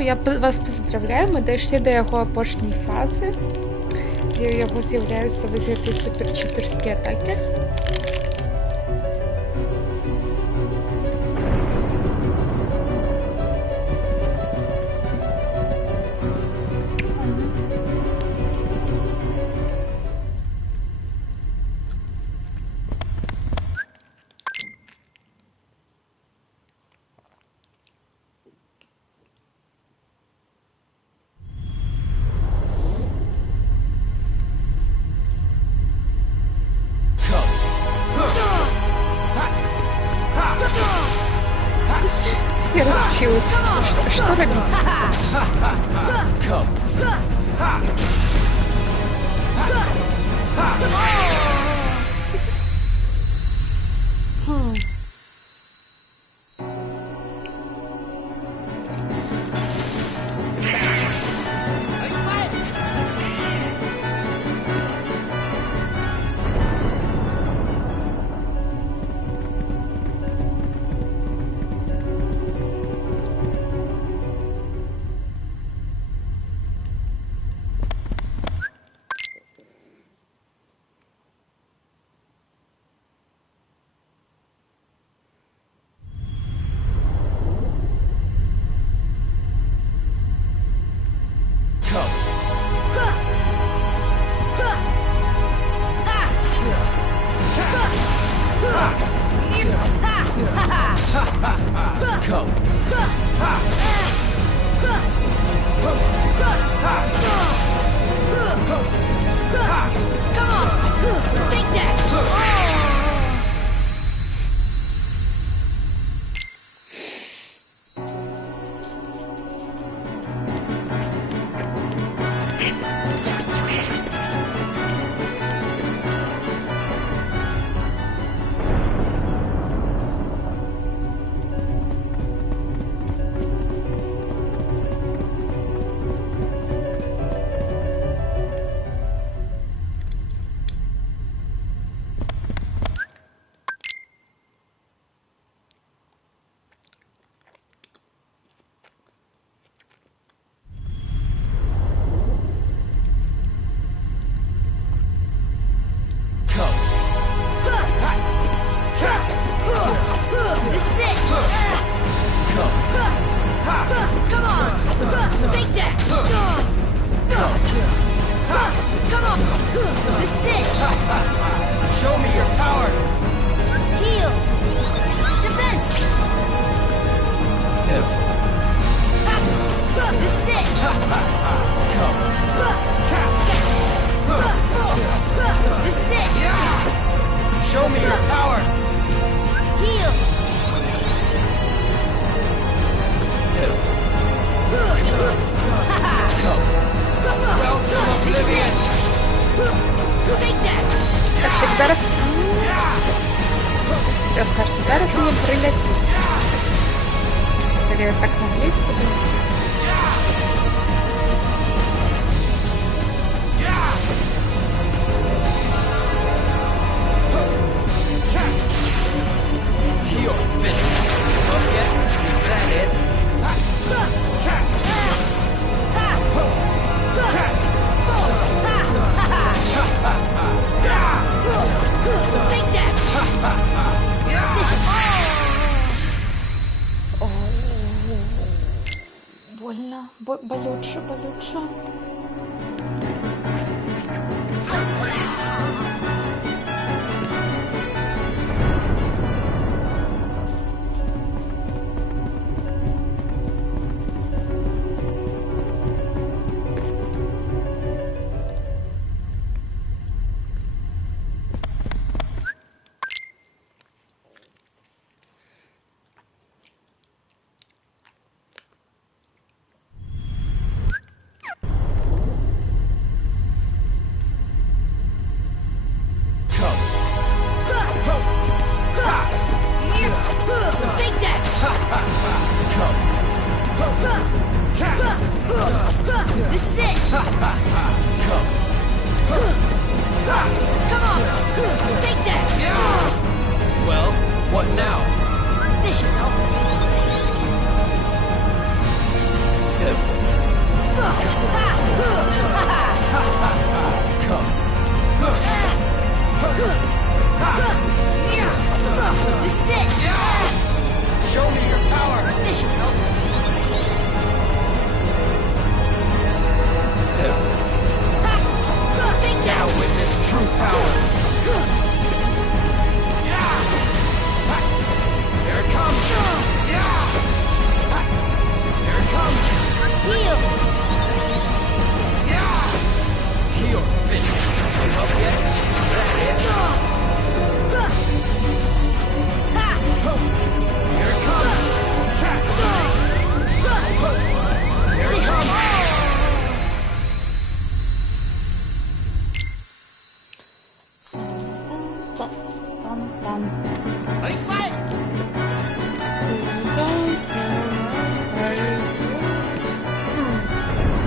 я вас поздравляю, ми дійшли до його апошньої фази, де у його з'являються визити суперчитерські атаки. Я разучилась, что робить? Зараз мені прилетить. Я так наглець подумала. Больно, болюче, болюче. This is it! Come. Come on! Take that! Well, what now? This should help. Pitiful. Come. This is it! Show me your power. This should help. Pitiful. Take Now that! witness true power. Here it comes. Here it comes. Heal! Heal. Finish. Up yet? Is that it? Here it comes. Here it comes.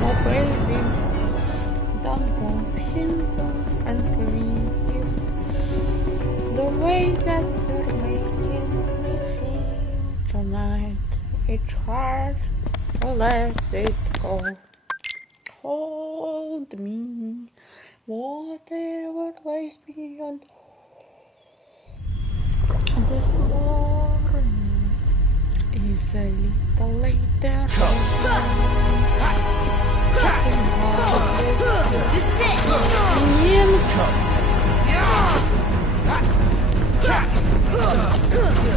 Oh baby, don't go simple and clean the way that you're making me feel tonight. It's hard to let it go. Hold me, whatever lies beyond this morning is a little later. This is it!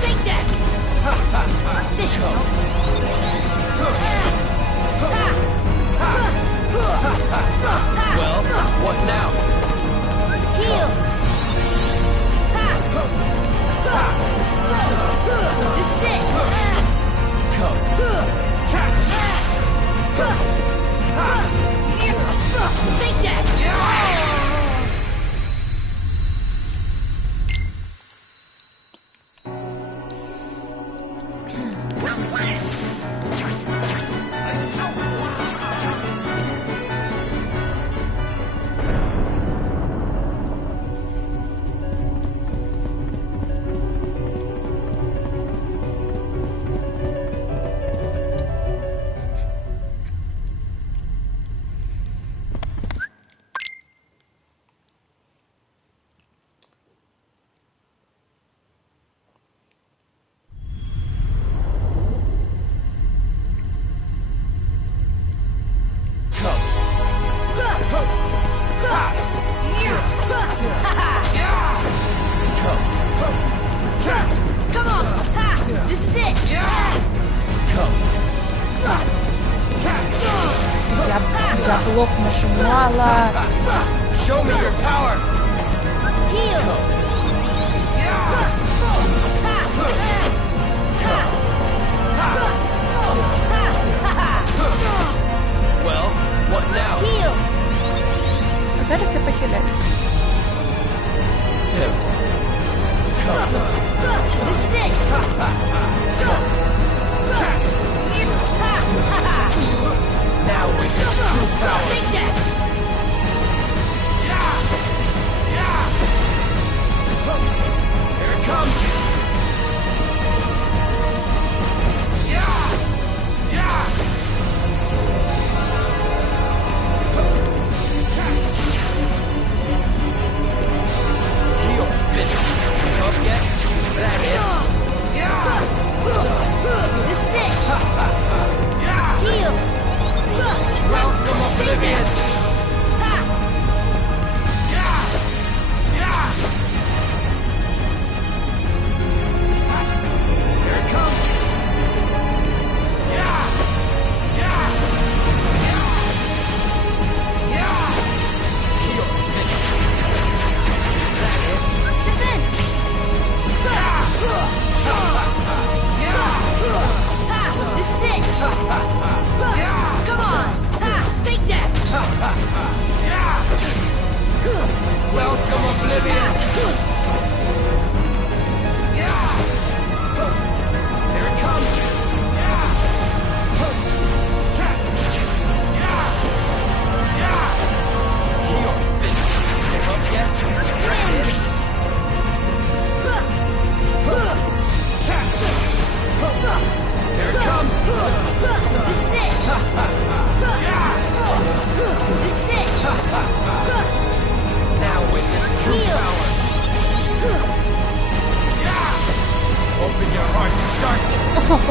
Take that! This should help. Well, what now? Heal! This is it! Come. Take that! Come on! This is it! Я блок нажимала. Show me your power. Heal! Well, what now? Heal! Зараз я похиляю. Pitiful. This is it! Now witness true power. Take that!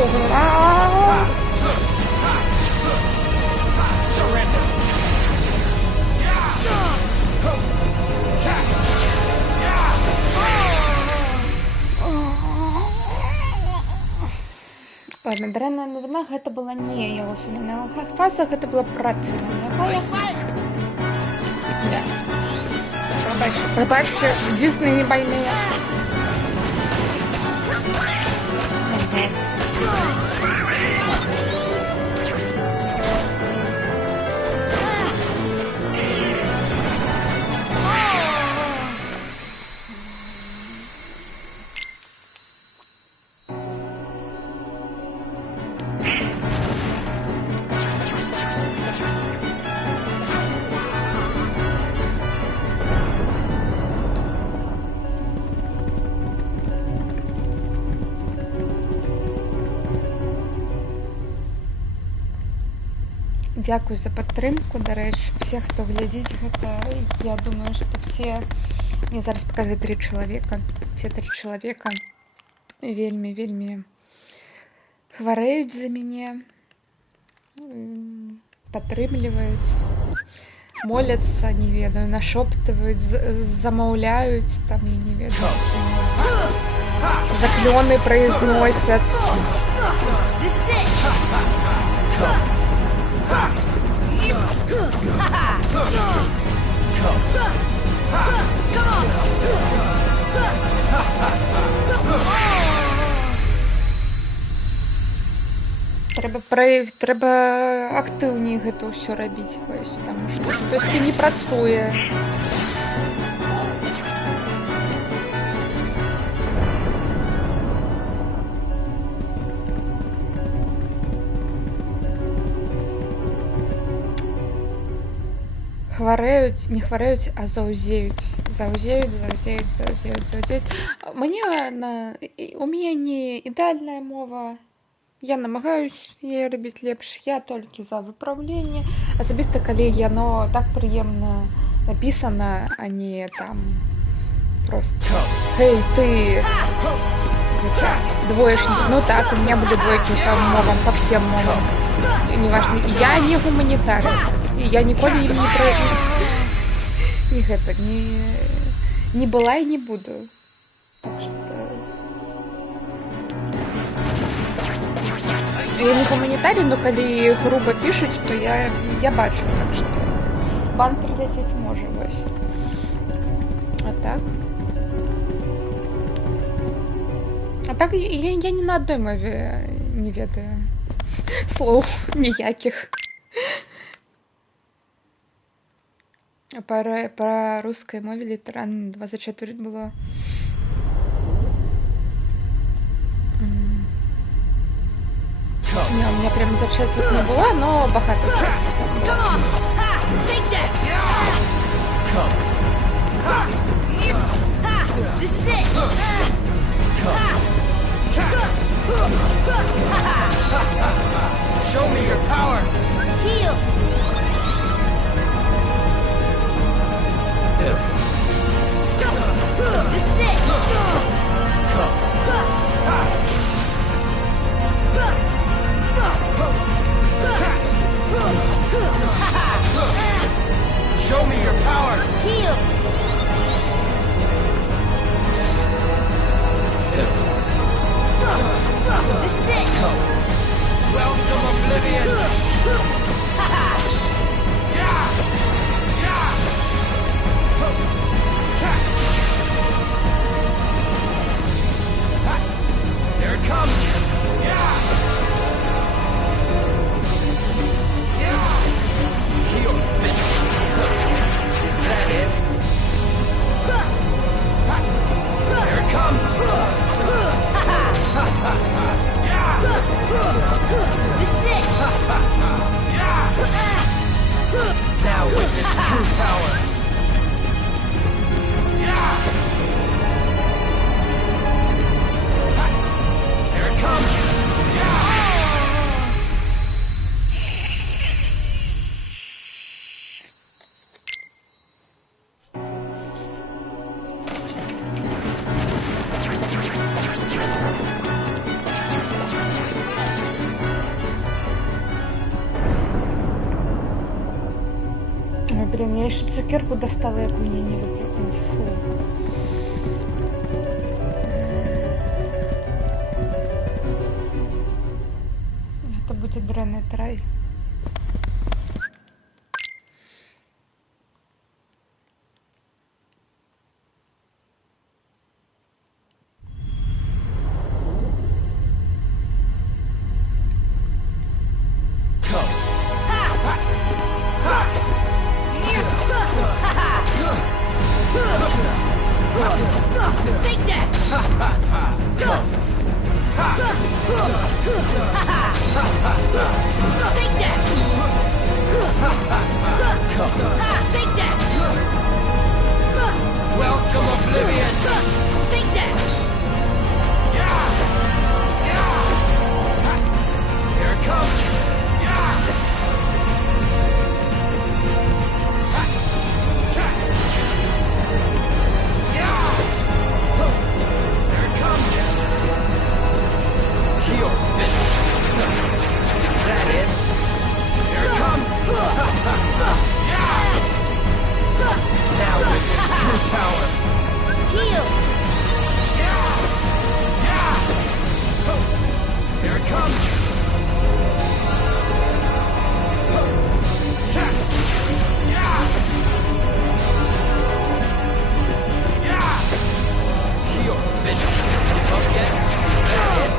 пугаю. А-а-а. Ладно, дрэнная навіна гэта была не яго фінальная фаза, гэта была прадфінальная фаза. Прабачце, Дісней не больные. Дзякуй за падтрымку, дарэчы, все, хто глядзіць гэта, я думаю, што все, мне зараз паказвае 3 чалавека, все 3 чалавека вельмі хварэюць за мяне, падтрымліваюць, моляцца, не ведаю, нашоптваюць, замаўляюць, там, я не ведаю, заклёны произносят. Трэба актыўней гэта ўсё рабіць, вось, таму што штосьці не працуе. Хварэюць, не хварэюць, а заўзеюць. Заўзеюць. У мяне не ідэальная мова. Я намагаюсь яе рабіць лепш. Я толькі за выпраўленне. Асабіста, калі яно так прыемна напісана, а не там просто «Хей, ты...» Двоечник. Ну так, у меня были двойки по мовам, по всем мовам. Неважно. Я не гуманитарий. И я никогда им не про... Их это не была и не буду. Так что... Я не гуманитарий, но коли грубо пишут, то я бачу, так что бан прилететь может. А так? А так я не на одной мове не ведаю слов ніяких. По русской мове литерально 24 было. Не, у меня прям за четверть не было, но багато. Show me your power. Heal. This is it. Show me your power. Heal. This is it. Welcome, Oblivion. Here it comes. Heal. Is that it? Here it comes. This is it. Блин, я еще цукерку достала, я не люблю. Фу. Это будет дрянный трай. Take that! Take that! Take that! Welcome, Oblivion! Take that! Here it comes! There it comes! Heal finish! Is that it? Here it comes! Now witness true power! Heal! Here it comes! Heal finish! Give up yet? Is that it?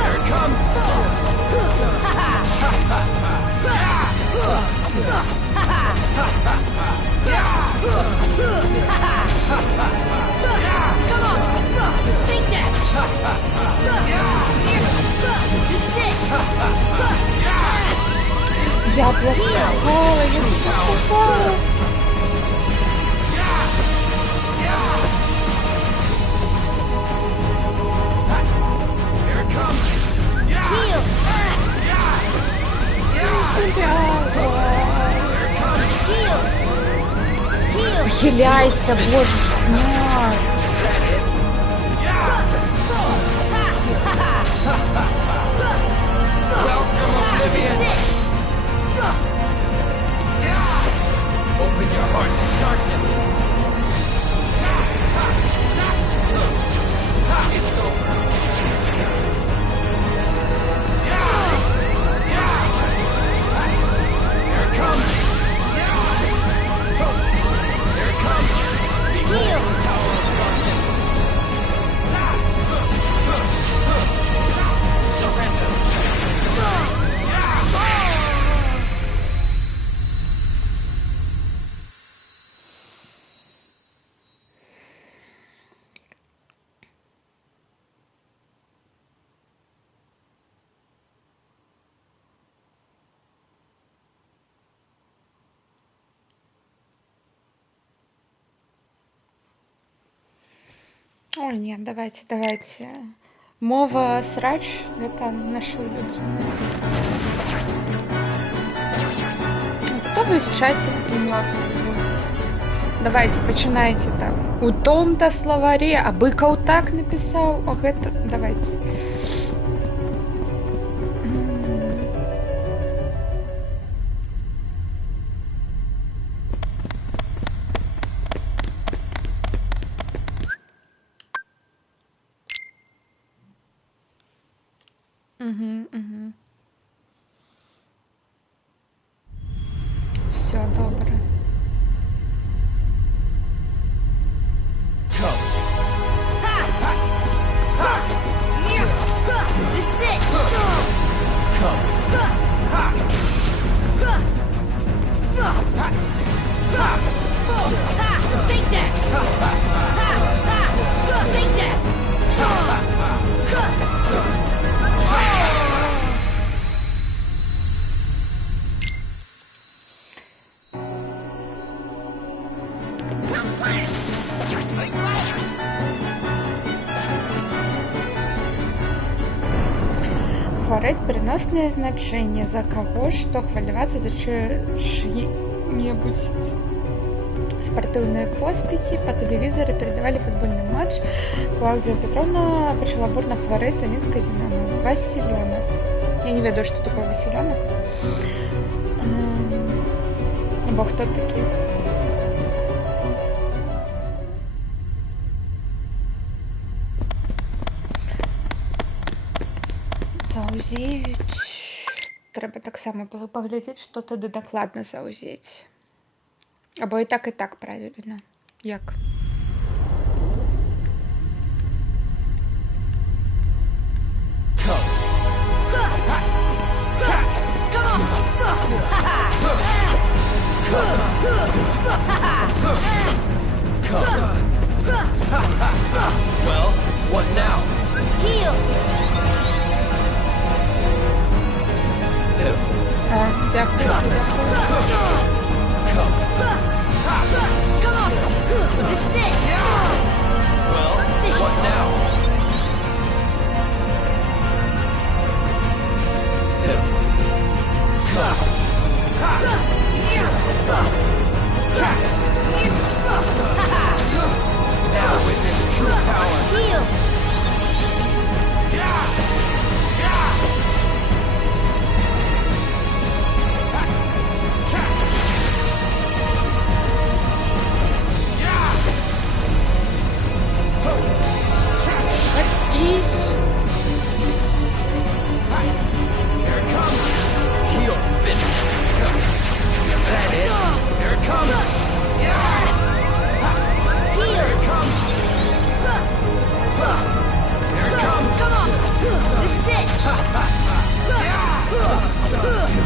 Here it comes! Come on! Take that! This is it! Я плохая, я плохая. Here it comes! Heal! Heal! Heal! Хиляйся, боже мой. Is that it? Welcome, Oblivion! This is Open your heart to darkness! It's over! Here it comes! Here it comes! Behold Heal! the power of darkness! Surrender! Ой, нет, давайте. Мова срач — это наши улюбленные. Кто вы в чате Давайте, починайте там. У том-то словаре, а Быков так написал. Ох, это... Давайте. Все, добре. This is it! Take that! Take that! Хворать переносное значение. За кого что хвалеваться, за чьи-нибудь спортивные поспехи. По телевизору передавали футбольный матч. Клаудия Петровна почала бурно хворать за Минское Динамо. Василенок. Я не ведаю, што такое васілёнак. Або хто такі. Заўзеюць. Трэба таксама было паглядзець, што тады дакладна заўзець. Або і так правільна. Як? Well, what now? Heal! Pitiful. Дзякую. Come. Come on! This is it! Well, what now? Pitiful. Come. Now witness true power. Heal! Here it comes. Heal. Finish. Is that it? Here it comes. Heal! Here it comes. Come on! This is it!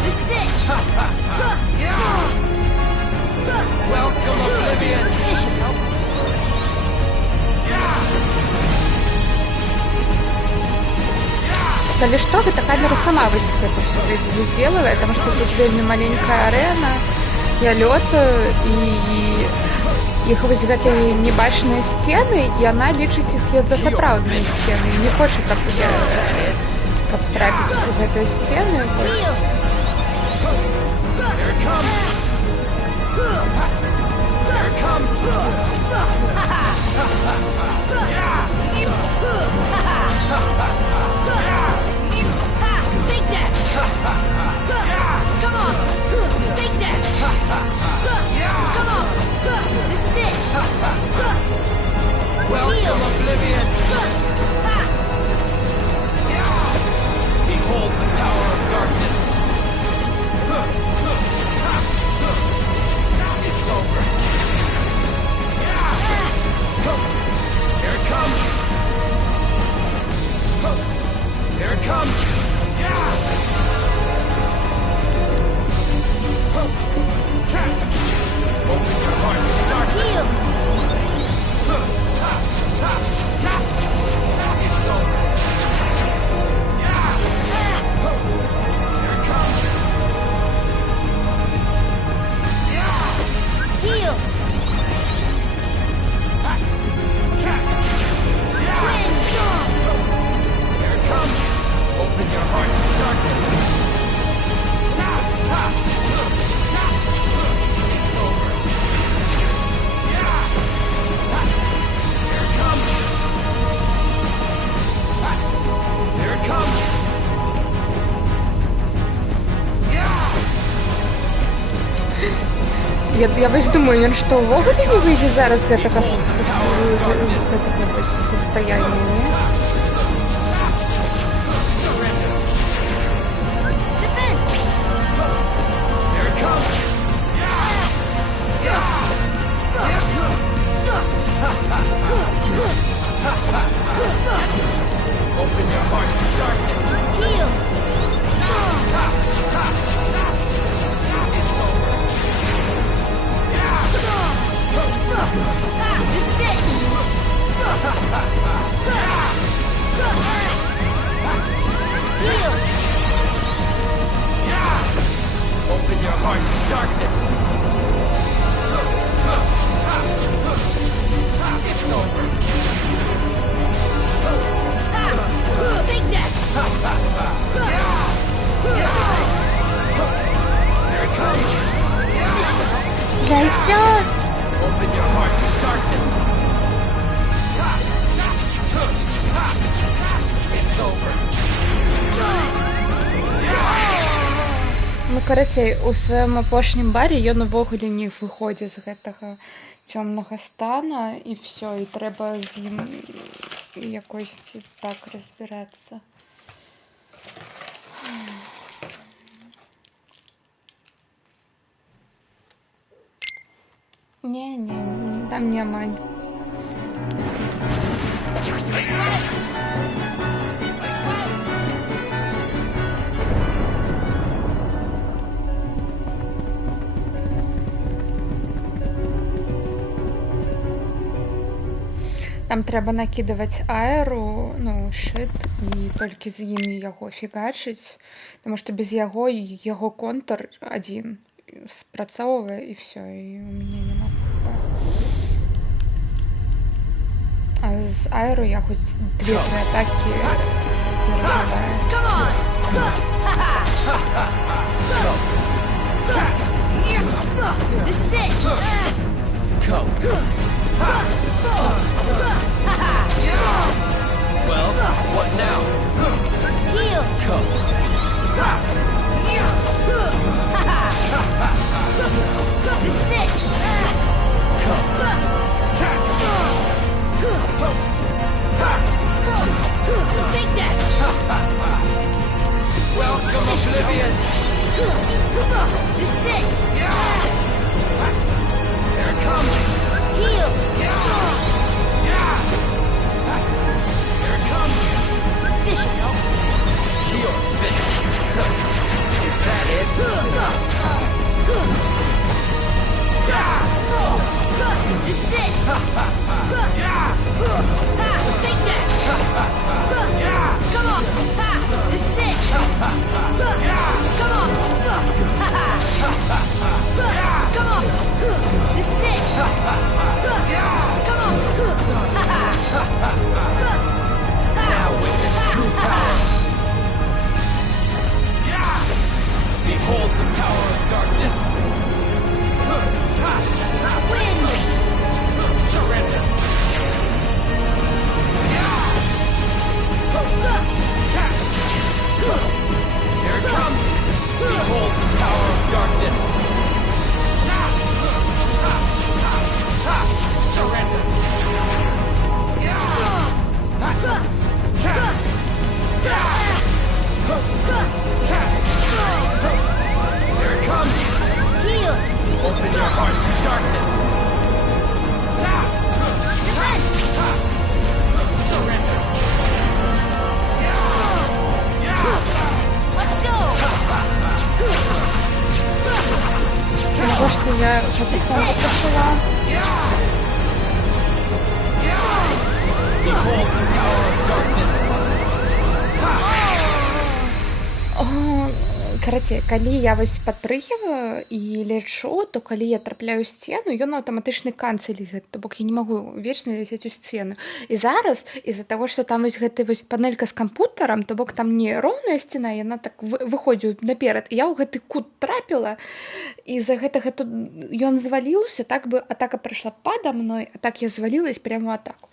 This is it! Welcome, Oblivion. This should help. Калі што, гэта камера сама вось гэта ўсё сделала, потому что тут вельмі маленькая арэна, я лётаю, і іх вось гэтыя небачныя сцены, і яна лічыць іх за сапраўдныя сцены, не хоча, каб трапіць у гэтыя сцены. Heal! Here it comes. Here it comes. Take that! Come on! Take that! Come on! This is it! Welcome, Oblivion. Behold the power of darkness. It's over. Here it comes. Here it comes. Open your heart to darkness. Heal! It's over. Here it comes. Heal! Here it comes. Open your heart to darkness. It's over. Here it comes. Here it comes. Я вось думаю, ён што, ўвогуле не выйдзе зараз гэтага састаяння, не? Defense! Here it comes. Open your heart to darkness. Heal! It's over. This is it! Heal! Open your heart to darkness. It's over. Take that! Here it comes. Зайця! Open your heart to darkness. It's over. Ну, карацей, у сваім апошнім баре ён увогуле не выходзіць з гэтага цёмнага стана, і ўсё, і трэба з ім якосьці так разбірацца. Не, там не амаль. Там трэба накідаваць аэру, ну, шыт, і толькі з ім яго фігачыць, таму што без яго контур адзін спрацоўвае, і ўсё, і у мяне няма ХП. А з аэру я хоць 2-3 атакі не разбіваю. Well, what now? Heal! Come. This is it! Take that! Welcome, Oblivion! This is it! Here it comes! Heal! Here it comes! This should help. You're finished. Is that it? This is it! Take that! Come on! This is it! Come on! Come on! This is it! Come on! Now witness true power. Behold the power of darkness. Win! Surrender. Here it comes. Behold the power of darkness. Surrender. Here it comes. Heal! Open your heart to darkness. Surrender. Let's go! Того, што я записала пачала. Behold the power of darkness. Карацей, калі я вось падпрыгиваю і лечу, то калі я трапляю ў сцену, ён аўтаматычны канцэль гэта, то бок я не магу вечна ляцець у сцену. І зараз з-за таго, што там вось гэты вось панелька з кампутарам, то бок там не роўная сцена, яна так выходзіць наперад. І я ў гэты кут трапіла, і з-за гэтага тут ён зваліўся, так бы атака прайшла пада мной, а так я звалілась прямо ў атаку.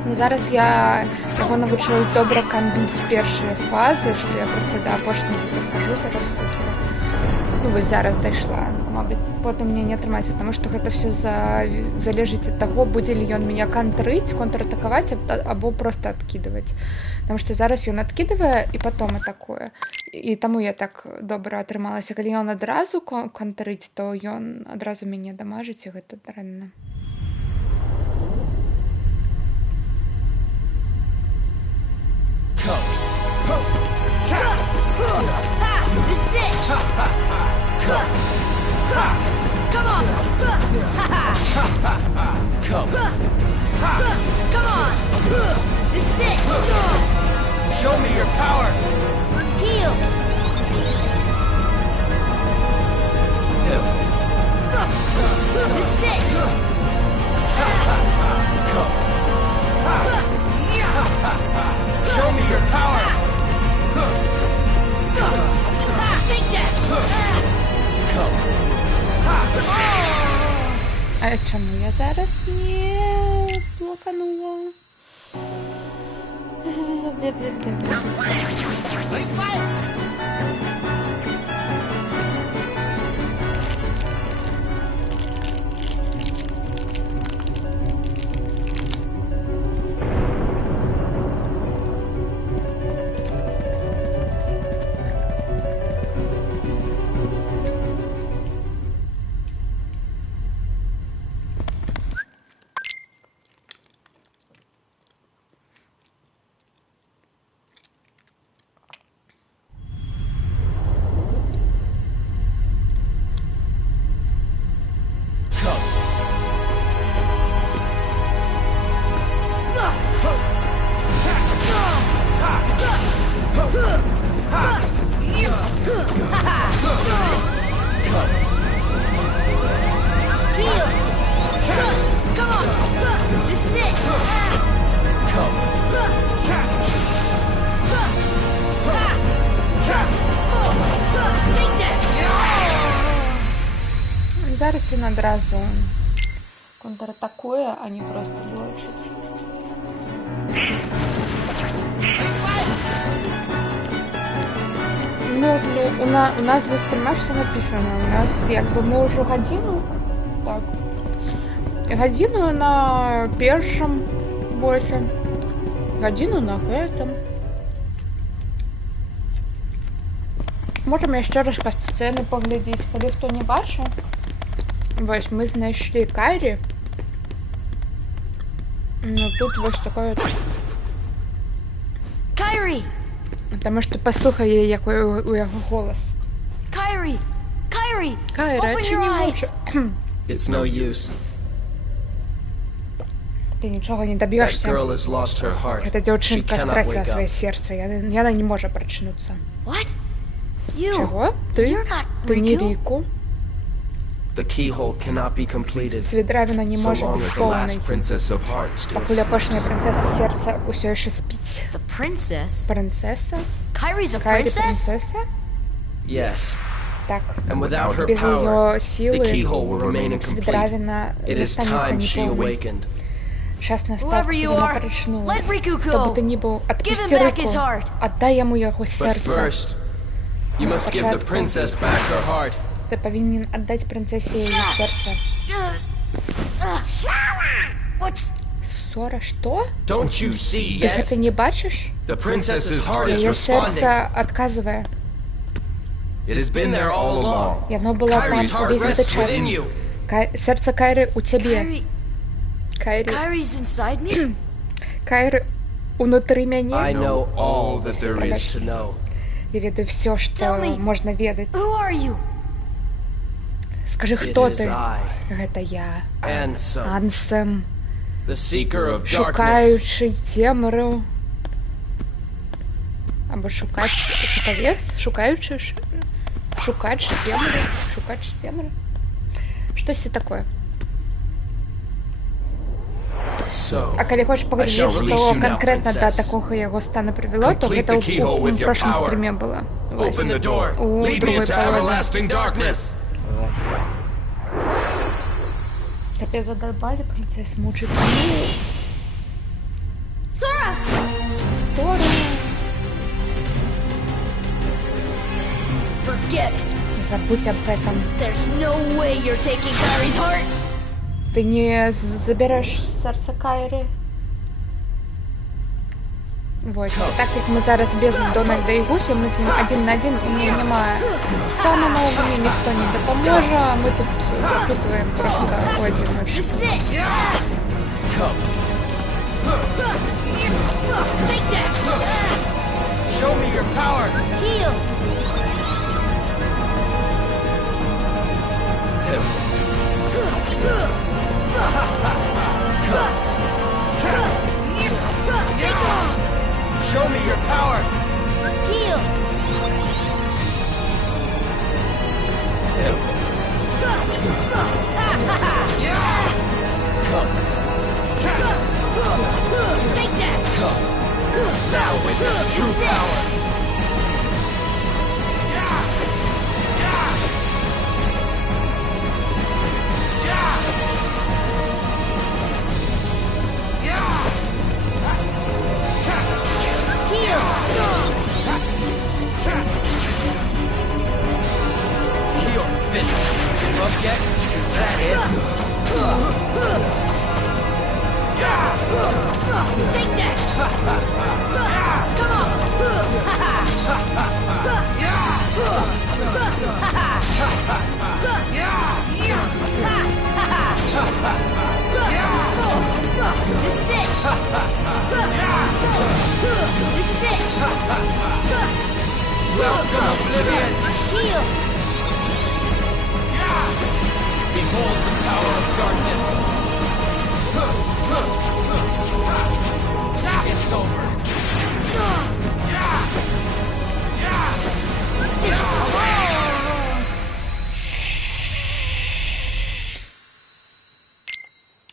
Ну, зараз я яго навучылась добра камбіць першыя фазы, што я проста да апошняга прахажу зараз хутка. Ну, вось зараз дайшла. Мабыць, потым мне не атрымаецца, таму што гэта ўсё залежыць ад таго, будзе ли ён мяне кантрыць, контратакаваць або проста адкідваць. Таму што зараз ён адкідвае і потом атакуе. І таму я так добра атрымалася. Калі ён адразу кантрыць, то ён адразу мяне дамажыць, і гэта дрэнна. This is it! Come on! Come on! This is it! Show me your power. Heal! This is it! Show me your power. Take that! А чаму я зараз не блоканула? Зараз він одразу контратакує, а не просто блочить. Ну, у нас восприймаєш все написано. У нас якби ми вже годину, так, годину на першому боці, годину на этом. Можемо ще раз по сцені поглядіти, коли хто не бачив. Ось ми знайшли Кайрі. Ну тут ось такой от. Kyrie! Тому що послухай, який у його голос. Kyrie! Kyrie! Кайра, Open чи your не eyes! можеш? It's no use. Ти нічого не That доб'єшся. girl has lost her heart. Эта She девчонка cannot стратила wake своє up. серце. Яна не може прочнутися. What? You! Чого? Ти? You're not Ти не Riku? Ріку. The keyhole cannot be completed Свідравіна не so може long бути as the last сповнений. princess of heart still Покуля пошня sleeps. принцеса серця усе ще спить. The princess? Принцеса? Kyrie's a Кайрі princess? принцеса? Yes, Так. and without her Без power, ее the силы keyhole will remain incomplete. Свідравіна It is останется time she неполной. awakened. Сейчас настав, Whoever коли you вона are, прочнулась. let Riku Хто би ти go! ні був, Give him отпусти back his Рику. heart! Отдай йому його But серце. first, you must give the Спочатку. princess back her heart. Ти повинен віддати принцесі її серце. What's... Ссора, що? Don't you see Ти yet? це не бачиш? The princess's heart is Її responding. серце відказує. It has been there all along. І воно було там Kyrie's heart весь rests этот час. within you. Серце Кайри у тебе. Kyrie... Кайри. Kyrie's inside me? Кайри внутри I мене. know all that there is to know. Я веду все, Tell що me. можна ведати. Who are you? Скажи, It хто is ти? I, Це я. Ansem, Ансем. the seeker of darkness. Шукаючий темру. Або шукавець? Шукаючий? Шукач темру? Шукач темру? Щось таке. So, А коли хочеш I поговорити, shall release що you now, конкретно до princess. такого його стану привело, то Complete це the keyhole у with your прошлом power. стриме було. Ось. Open the door. У Lead me другої into половини. everlasting darkness. Капец, задолбали принцесс мучиться. Sora! Сора! Forget it. Забудь об этом. There's no way you're taking Kyrie's heart. Ты не заберешь серце Кайри. Вот. Так як ми зараз без Дональда і Гуфі, ми з ним один на один, у мене немає самого, мені ніхто не допоможе, а ми тут запитуємо просто у одиночку. Just sit. Come, Take that. show me your power. Heal. Take off. Show me your power. Heal. Take that. Now witness true power. Heal. Take that! Come on! This is it! This is it! Welcome, Oblivion! Heal! Behold the power of darkness! It's over.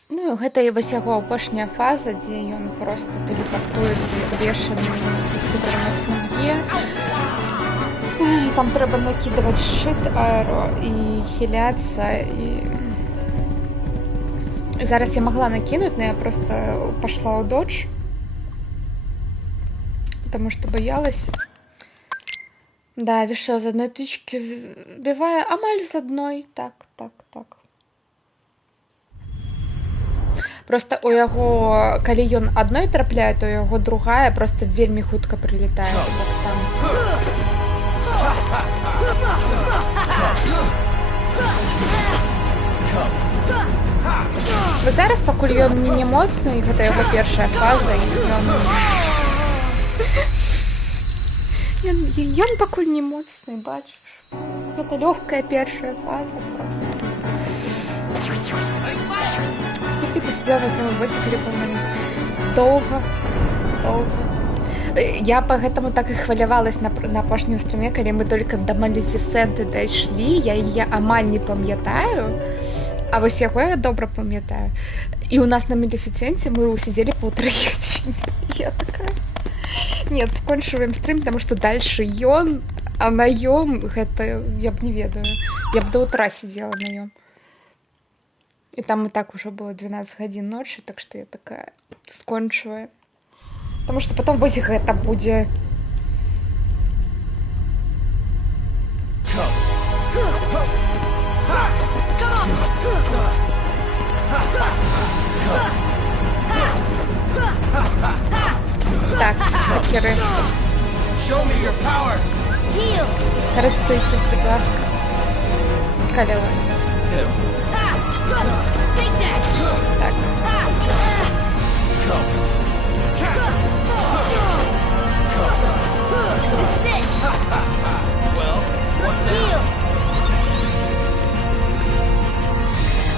Ну, гэта і вось яго апошняя фаза, дзе ён проста тэлепартуецца як бешаны гідрамацнуе. Там трэба накідаваць шчыт аэро і хіляцца, і зараз я магла накінуць, но я просто пошла ў додж, потому что боялась. Да, вішо з одной тычки вбиваю, амаль з одной. Так. Просто у яго, калі ён адной трапляе, то у яго другая просто вельмі хутка прилетае. Вот зараз, пакуль ён не моцны, гэта яго першая фаза, і ён пакуль не моцны, бачыш. Гэта лёгкая першая фаза просто. Скільки ти сидела на своєму босі перепомнені? Довго. Я по гэтаму так і хвалявалась на апошнім стриме, калі мы только до Малефісенты дайшлі, я яе амаль не пам'ятаю, а вось яго я добра пам'ятаю. І у нас на Малефісенце мы сидели 1,5 гадзіны. Я такая... Нет, скончиваем стрим, потому что дальше ён, а на ём гэта я б не ведаю. Я б до утра сидела на ём. И там и так уже было 12 гадзін ночи, так что я такая скончиваю. Потому что потом вось гэта будзе. Так, хакеры. Користуйтесь, будь ласка. Каліла. Так.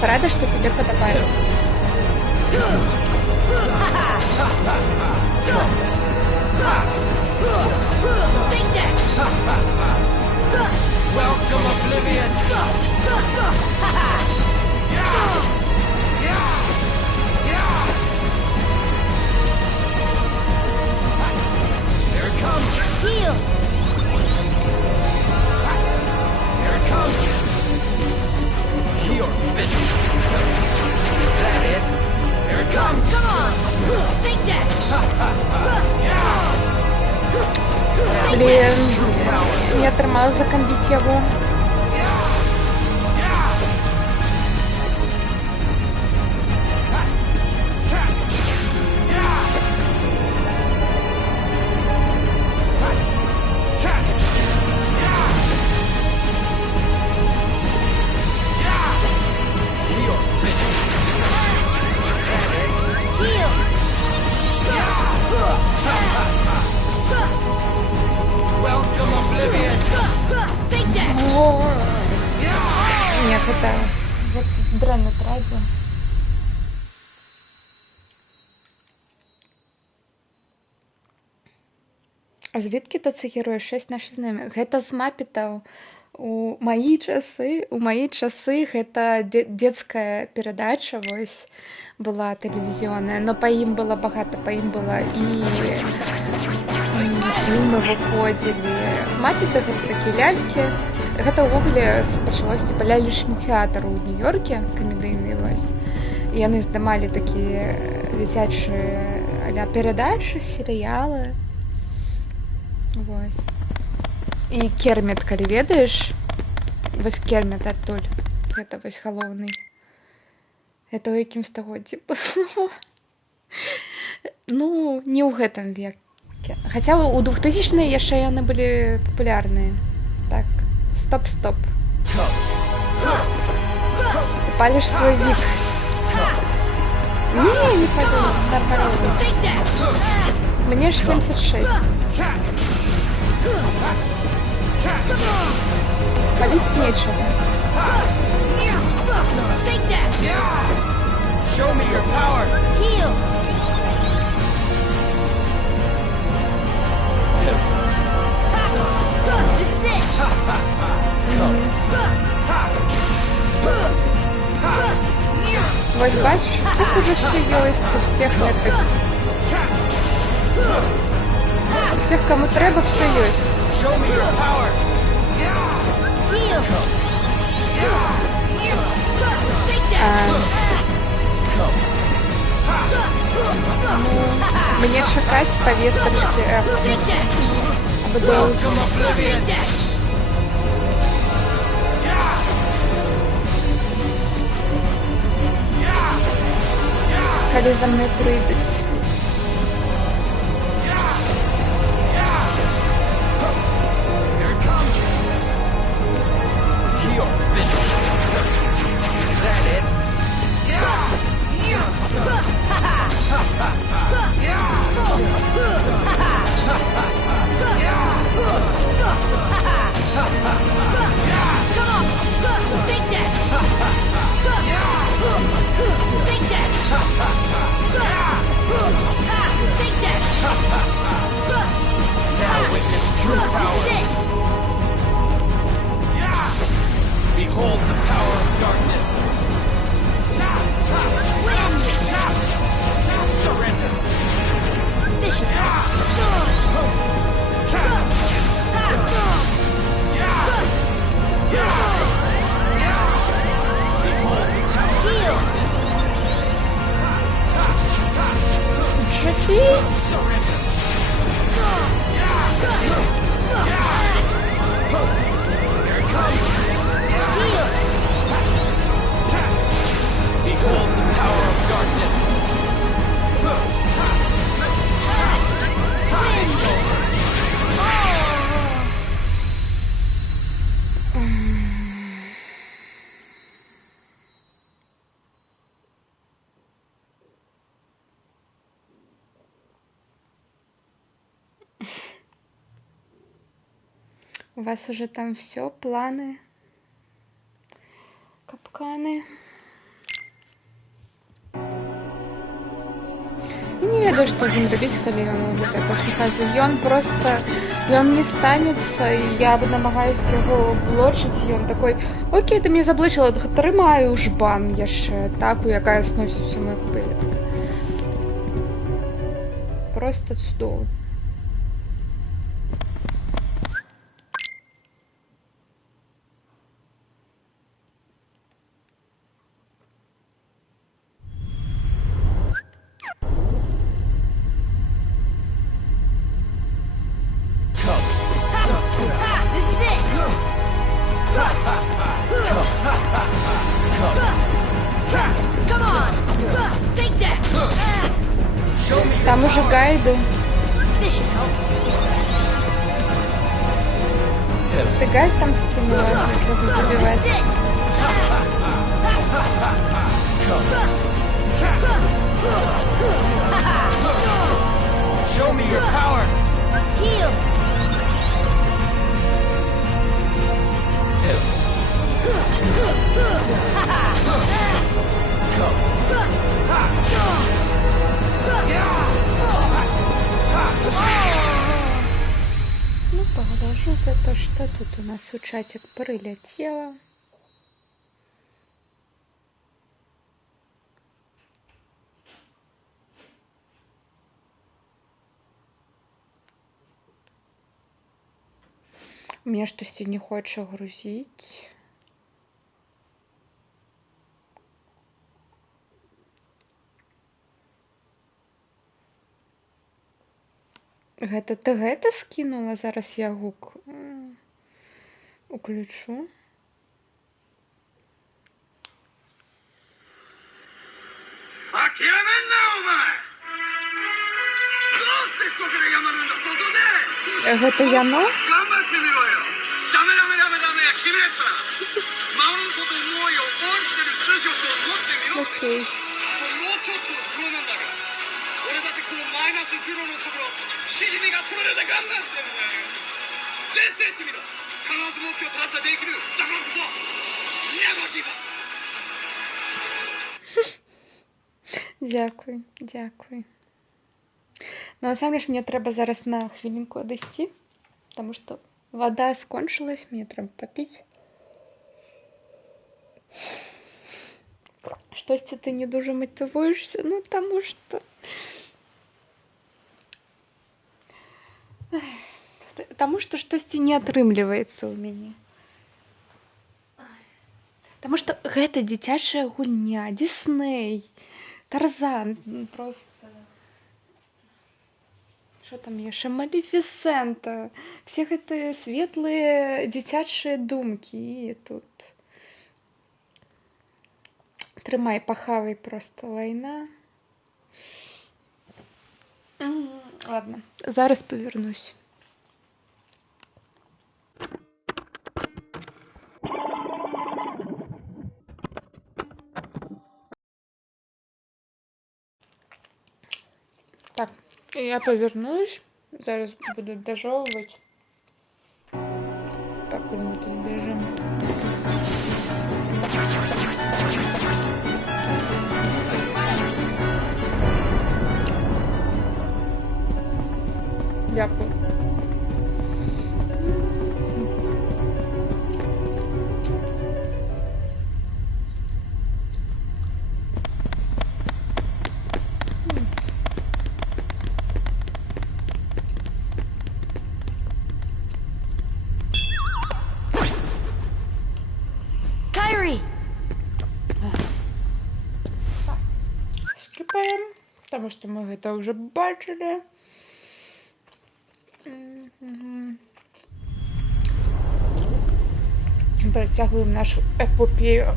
Рада, что тебе подобает. Welcome, Oblivion! Here it comes! Heal! Here it comes! You're finished! Is that it? Here it comes! Come on! Take that! Блин, не отрымалась закомбить его. Нет, это вот дрянно тратил. А звідки то це герой? Щось наше з ними. Гэта з мапітаў. У мои часы гэта детская передача, вось, была телевизионная, но по им было богато, по им было и фильмы выходили. Мапіты гэта такие ляльки. Гэта ўвогуле пачалось типа лялечны тэатр у Нью-Йорке, камедыйны, вось. І яны здымалі такія дзіцячыя а-ля перадачы, серыялы. Вось. І Керміт, калі ведаеш, вось Керміт адтуль. Гэта вось галоўны. Это ў якім стагоддзі было. Ну, не ў гэтым веке. Хаця ў 2000-е яшчэ яны былі папулярныя. Так, стоп-стоп. Ты паліш свой вік. Не палю, нормально. Мне ж 76. Палить нечего. Show me your power! Heal! This is it! Вот бачиш, тут уже все есть у всех этих. У всех, кому треба, все есть. Show me your power! Heal! Take that! Мне шукать повесточки або долго. Take that! Коли за мной прыгать. Is that it? Come on! Take that! Take that! Take that! Now witness true power. This is it! Behold the power of darkness. Win! Surrender. Vicious! Heal! Шути. Heal! Behold the power of darkness. У вас уже там все, планы, капканы. Я не ведаю, што з ім рабіць, калі ён вот такой хазі. Ён просто, ён не станецца, і я намагаюся яго блочыць, і ён такой: окей, ты мне заблочыла, трымаю жбан яшчэ атаку, якая сносіць всю мою пылетку. Просто цудоўна. This is it! Come on! Take that! Show me your Там уже гайды. This should help. Ты гайд там скинула, чтобы This забивать. is it! Show me your power. Heal! Ну, погляжу за то, что тут у нас у чатик прилетело. Мне штосьці не хоча грузіць. Гэта ты гэта скінула? Зараз я гук уключу. Акима Наума! Гэта яно? Окей. Дякую, дякую. Ну, насамрэч, мне трэба зараз на хвілінку адысці, потому что вода скончилась, мне трэба попить. Штосьці ты не дуже мотивуешься, ну, потому что... Потому что штосьці не атрымліваецца ў мяне. Потому что гэта дзіцячая гульня, Дисней, Тарзан, просто... Что там яшчэ? Малефісента. Все гэтыя светлыя дзіцячыя думкі. І тут... Трымай, пахавай просто вайна. Ладно, зараз повернусь. Так, я повернусь. Зараз буду дожевывать. Так, мы тут бежим. Дякую. Kyrie! Скипаем, потому что мы это уже бачили. Протягиваем нашу эпопею.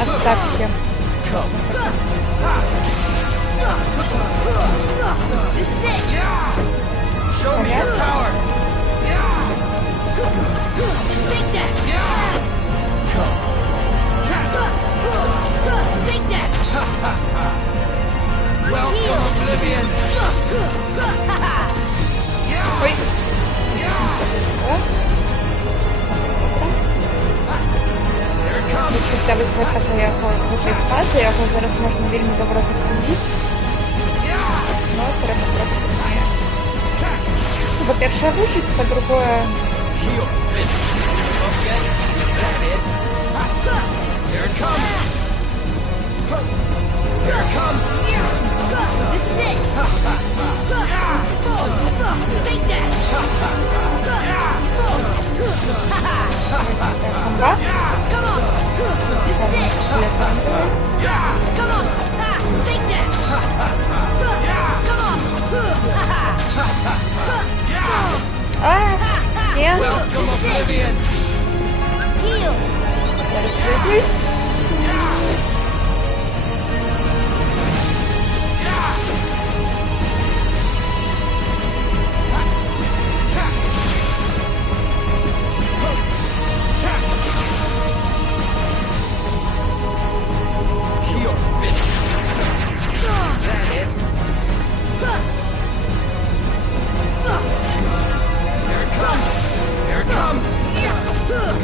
Оставьте. Ой. Когда візьме така його фази, його зараз можна вільно добре закрутити. Но треба просто знає. По-перше, вижить, по-друге... This is it! Take that! Come on! This is it! Come on! Take that! Come on! Нет. Heal!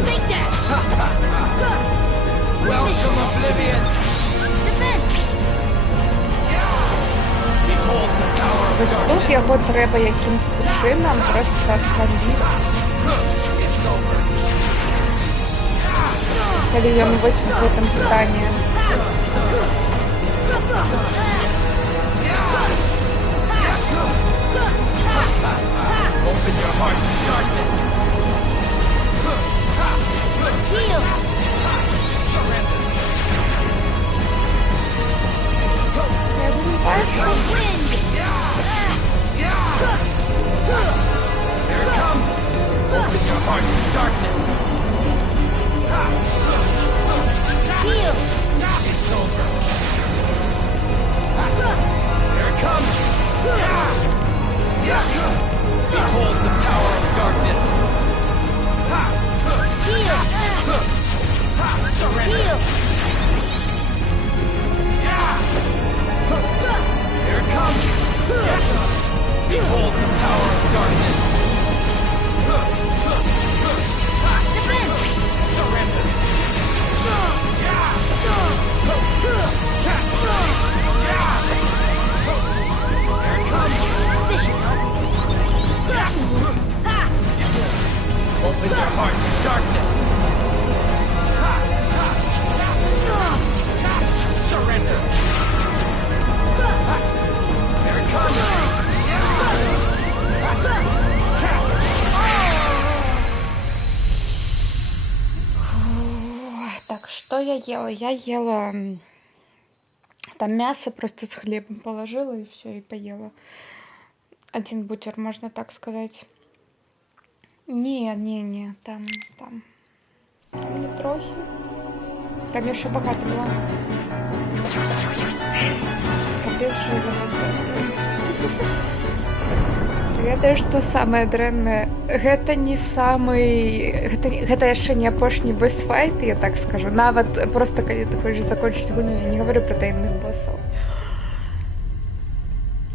Take that! Welcome, Oblivion! Defense! Behold the power of Ось тут darkness! його треба якимсь чином просто ослабити. It's over. Коли ён вось в этом стані. Open your heart to darkness! Heal! Surrender! Я буду бачу. Wind! Here it comes! heart to darkness. Heal! It's over. Here it comes. Behold the power of darkness. Heal! Surrender. Heal! Here it comes. Behold the power of darkness. Defense! Surrender. Here it comes. This should help. Ha! Open your heart to darkness. Surrender. Here it comes. Так, что я ела? Я ела там мясо, просто с хлебом положила и все, и поела. Один бутер, можно так сказать. Не, там не трохи. Там я ще багато була. Капец, что я записала. Ведаю, што самае дрэннае, гэта не самый... Гэта яшчэ не апошні босс-файт, я так скажу. Нават просто калі ты хочаш закончыць гульню, я не говорю про таемных боссаў.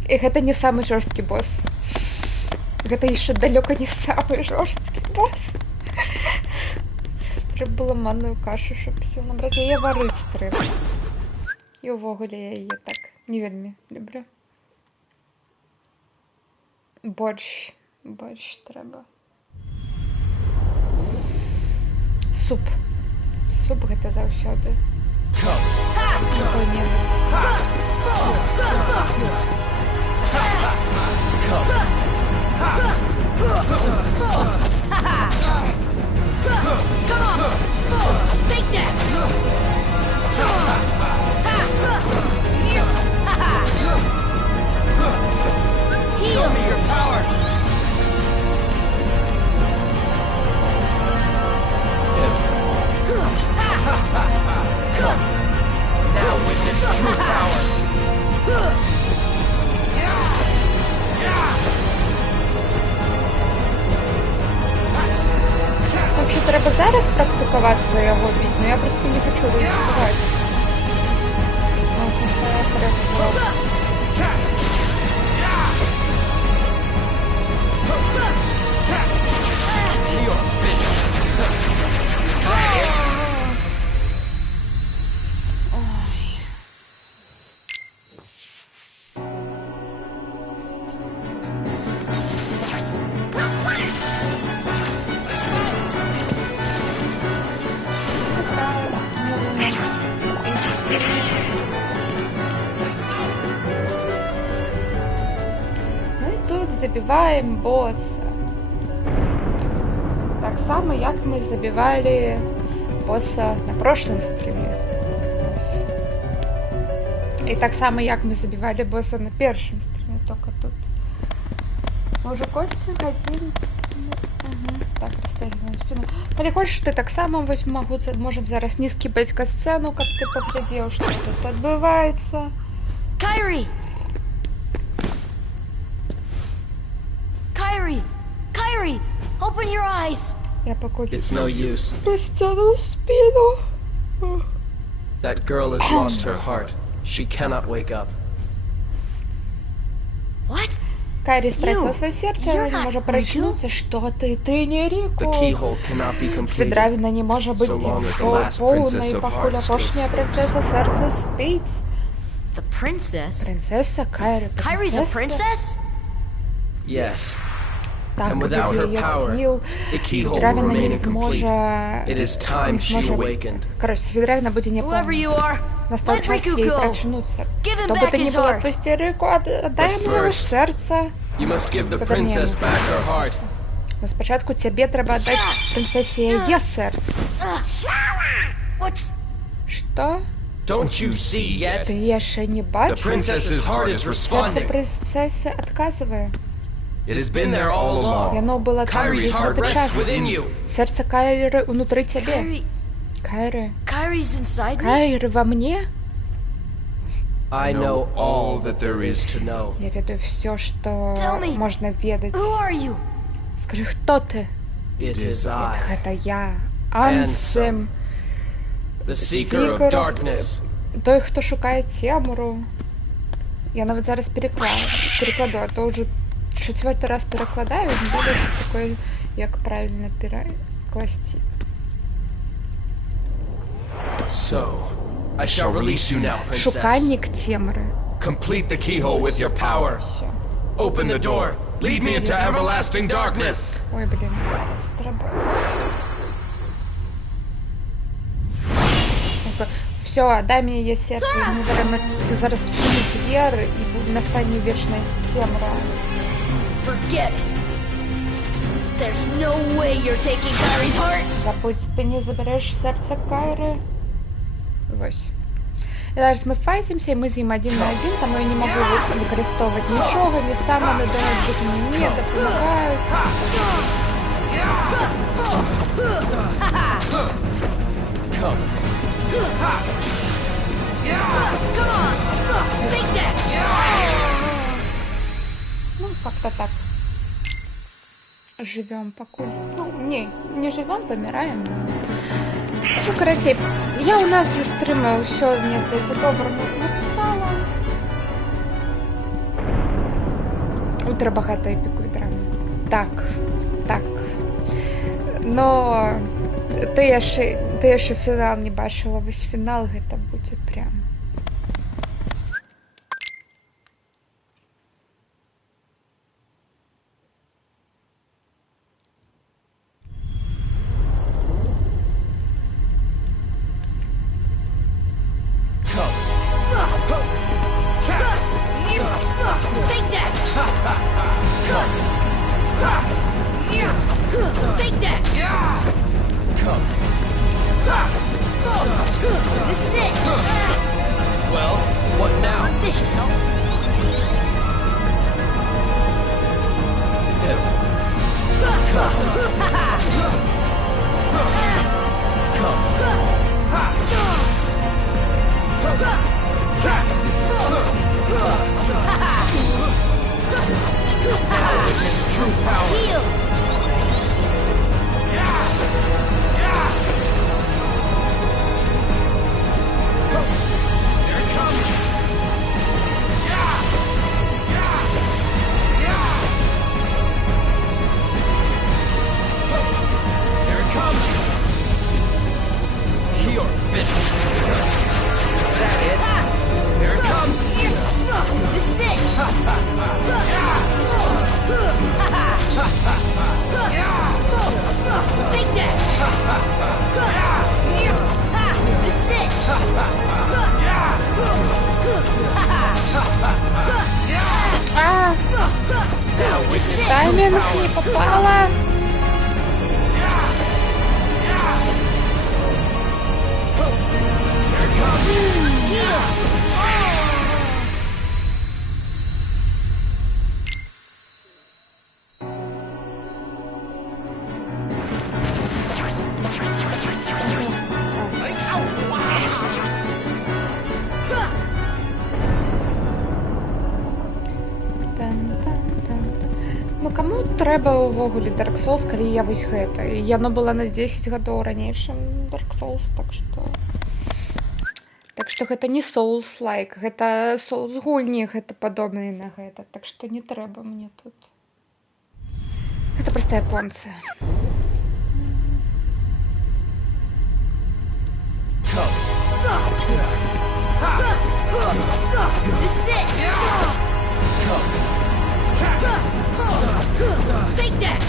І гэта не самы жорсткі босс. Гэта яшчэ далёка не самы жорсткі босс. Трэба было манную кашу, щоб сіл набраць. Яе варыць трэба. І ўвогуле я яе так не вельмі люблю. Борщ трэба. Суп гэта заўсёды. Какой-небудзь. Come on! Take that! Heal! Your power. Now witness true power. Вообще треба зараз практикуватися його бить, но я просто не хочу ризикувати. Забиваем босса. Так само, як ми забивали босса на прошлом стриме. І так само, як ми забивали босса на першому стриме, тільки тут. Ми вже кончили один. Так, розтягуємо спину. Коли хочеш, ти так само можемо зараз не скипати катсцену, як ти поглядів, що тут відбувається. Kyrie! Kyrie! Open your eyes! Я поки... It's no use. Розтягнув спину. That girl has lost her heart. She cannot wake up. What? Кайрі стратила своє серце, але не може проснутися. Що ти? Ти не Ріко. The keyhole cannot be completed. Свідравіна не може бути So long as the last princess повною, of покуль hearts still апошня sleeps. принцеса серця спить. The princess? Принцеса Кайрі. Kyrie's a princess? Yes. Так, And без without her її power, сил the keyhole will Свідравіна remain не incomplete. зможе... It is time she awakened. Коротше, Свідравіна буде не Whoever повна. you are, Настав let час Riku їй go! прочнутися. Give him То би back ти не his була, heart! відпусти Рику, а дай йому його first- серце. You must give the Поверни princess его. back her heart. Но спочатку тебе треба дати принцесі її серце. What's... Що? Don't you see yet? Ти ще не The бачиш? princess's heart is Серце responding. принцеси відказує. It has been there all И along. оно было там Kyrie's весь heart этот час. rests within you. Сердце Кайры внутри тебя. Kyrie, Кайры. Kyrie's inside me. Кайры во мне? I know all that there is to know. Я ведаю все, что Tell me. можно ведать. Who are you? Скажи, кто ты? It is I, Это я. Ансем. the seeker of darkness. Той, хто шукає темру. Я навіть зараз перекладу, а то вже 4-й раз перекладаю, не буду такої, як правильно перекласти. So, I shall release you now, princess. Шукальник темры. Complete the keyhole with your power. Все. Open the door. Lead me into everlasting darkness. Ой, блин, все, дай мне є серце, ми беремо зараз вчинить вір і настане вічна темра. Forget it. There's no way you're taking Kyrie's heart. Забудь, ти не забереш серце Кайри. Ось. І зараз ми файтимся, і ми з ним один на один, тому я не можу використовувати нічого, ні саме не дають, мені не допомагають. Come. Come on, take that. Ну, как-то так. Живем покуль. Ну, не живем, помираем. Ну, короче, я у нас в стриме все мне добре написала. Ультра багато епіку драми. Так. Но ти ще фінал не бачила, весь фінал гэта будзе прям. Take that. Take that. Come. This is it. Well, what now? This should help. If. Now witness true power. Heal. Here it comes. Here it comes. You're finished. Is that it? Here it comes. This is it. Take that. This is it. А, Now witness тайминг не попала. Here it comes. Heal. Ну кому трэба ўвогуле Dark Souls, калі я вось гэта. І яно было на 10 гадоў раней, чым Dark Souls, так што гэта не Souls-like, гэта Souls гульні, гэта падобныя на гэта, так што не трэба мне тут. Гэта проста японцы. This is it. Take that.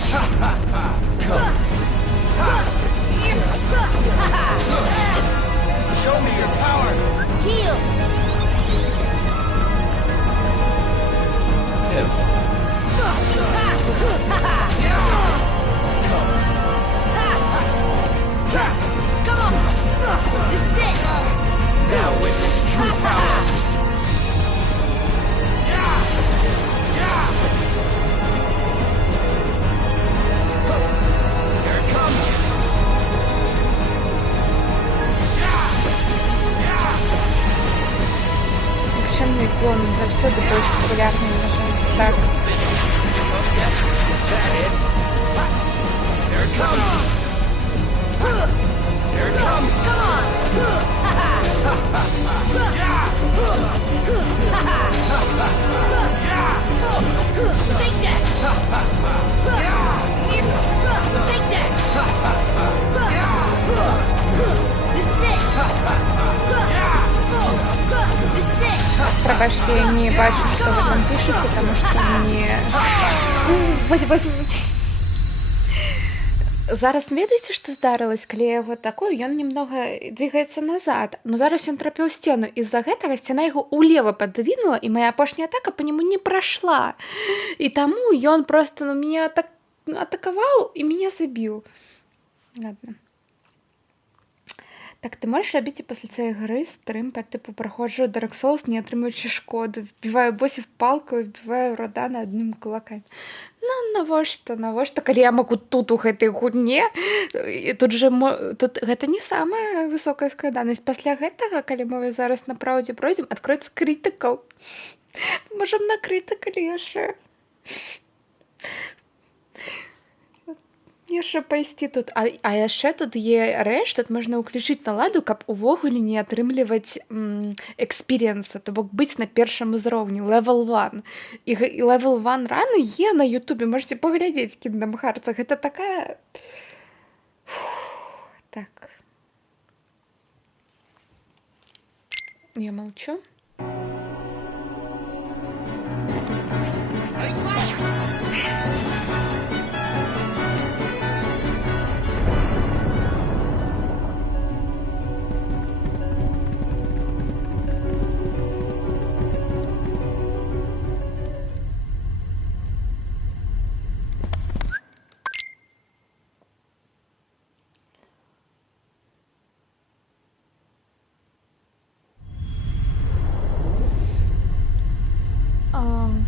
Show me your power. Heal. If. Come on. This is it. Now witness true power. Here it comes! Come on! Take that! Take that! This is it! This is it! Пробач, я не бачу, что вы там пишете, потому что мне... Зараз ведаеце, што здарылася, калі я яго такую, ён немного двигаецца назад, но зараз ён трапіў сцену, из-за гэтага сцяна яго улева падвінула, і моя апошняя атака по нему не прошла. І таму ён просто меня атаковал и меня забил. Ладно. Так, ты можешь рабіць і пасля цей гры стрим по типу проходжу Dark Souls, не атрымаючы шкоду, вбиваю боссів палкою, вбиваю Родана одним кулаками. Ну, навошта, калі я могу тут у гэтай гульне, тут гэта не самая высокая складанасць. Пасля гэтага, калі мы зараз на праўдзе пройдзем, адкроецца крытыкал. Можам на крытыкалі яшчэ. Яшчэ пайсці тут, а яшчэ тут є рэч, тут можна ўключыць наладу, каб увогуле не атрымліваць экспіріенса, то бок быць на першым узроўні, level 1. І level 1 раны є на ютубе, можете паглядзець Kingdom Hearts, гэта такая... Так. Я молчу.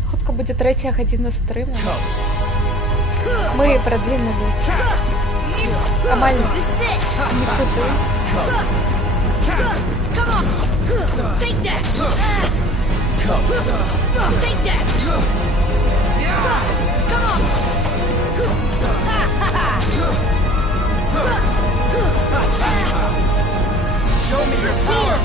Хутка будзе 3-я гадзіна стрыму. Мы продвинулись амаль нікуды. Come on! Take that! Take that! Come on! Show me your power!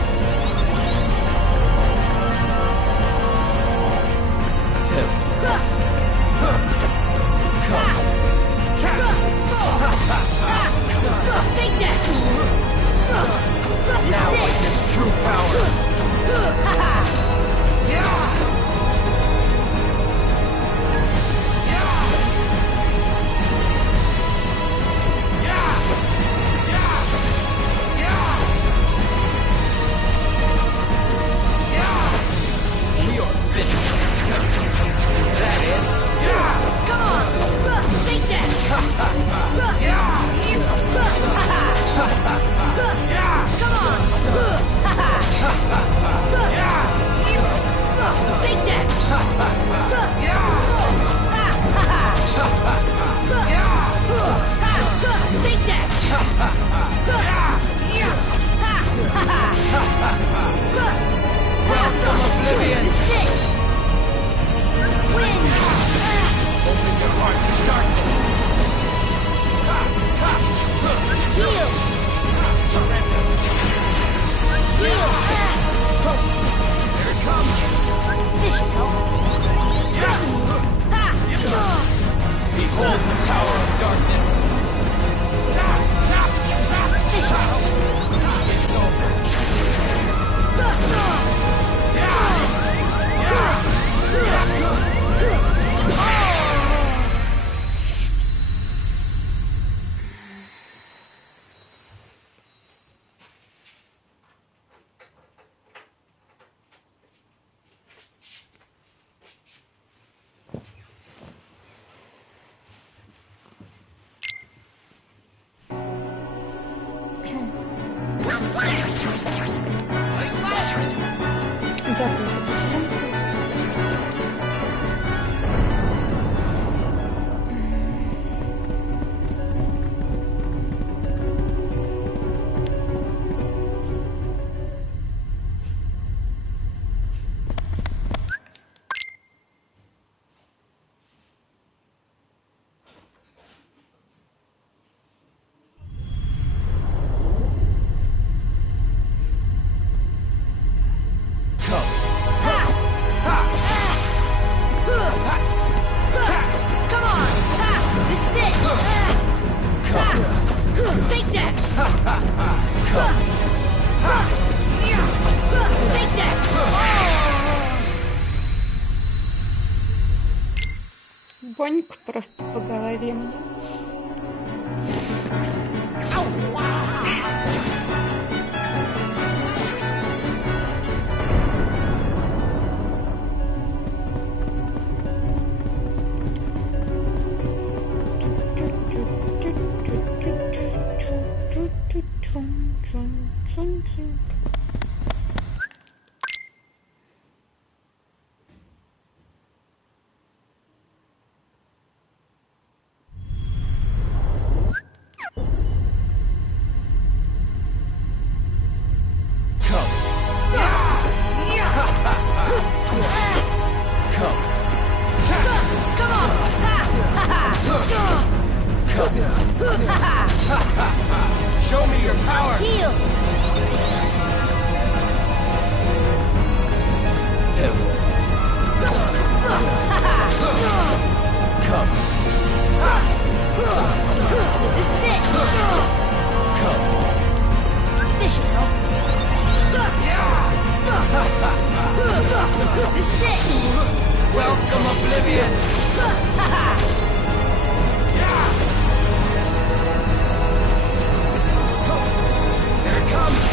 Take that! Now witness true power! You're finished. Is that it? Come on! Take that! Come on! Take that! Take that! Welcome, Oblivion! This is it! Win! Open your heart to darkness! Heal! Surrender! Heal! Here it comes! This should help. Behold the power of darkness! This should help. It's over! Take that! Боньк просто по голове мне. Show me your power! Heal! Pitiful. Come. This is it! Come. This should help. This is it! Welcome, Oblivion! Here it comes!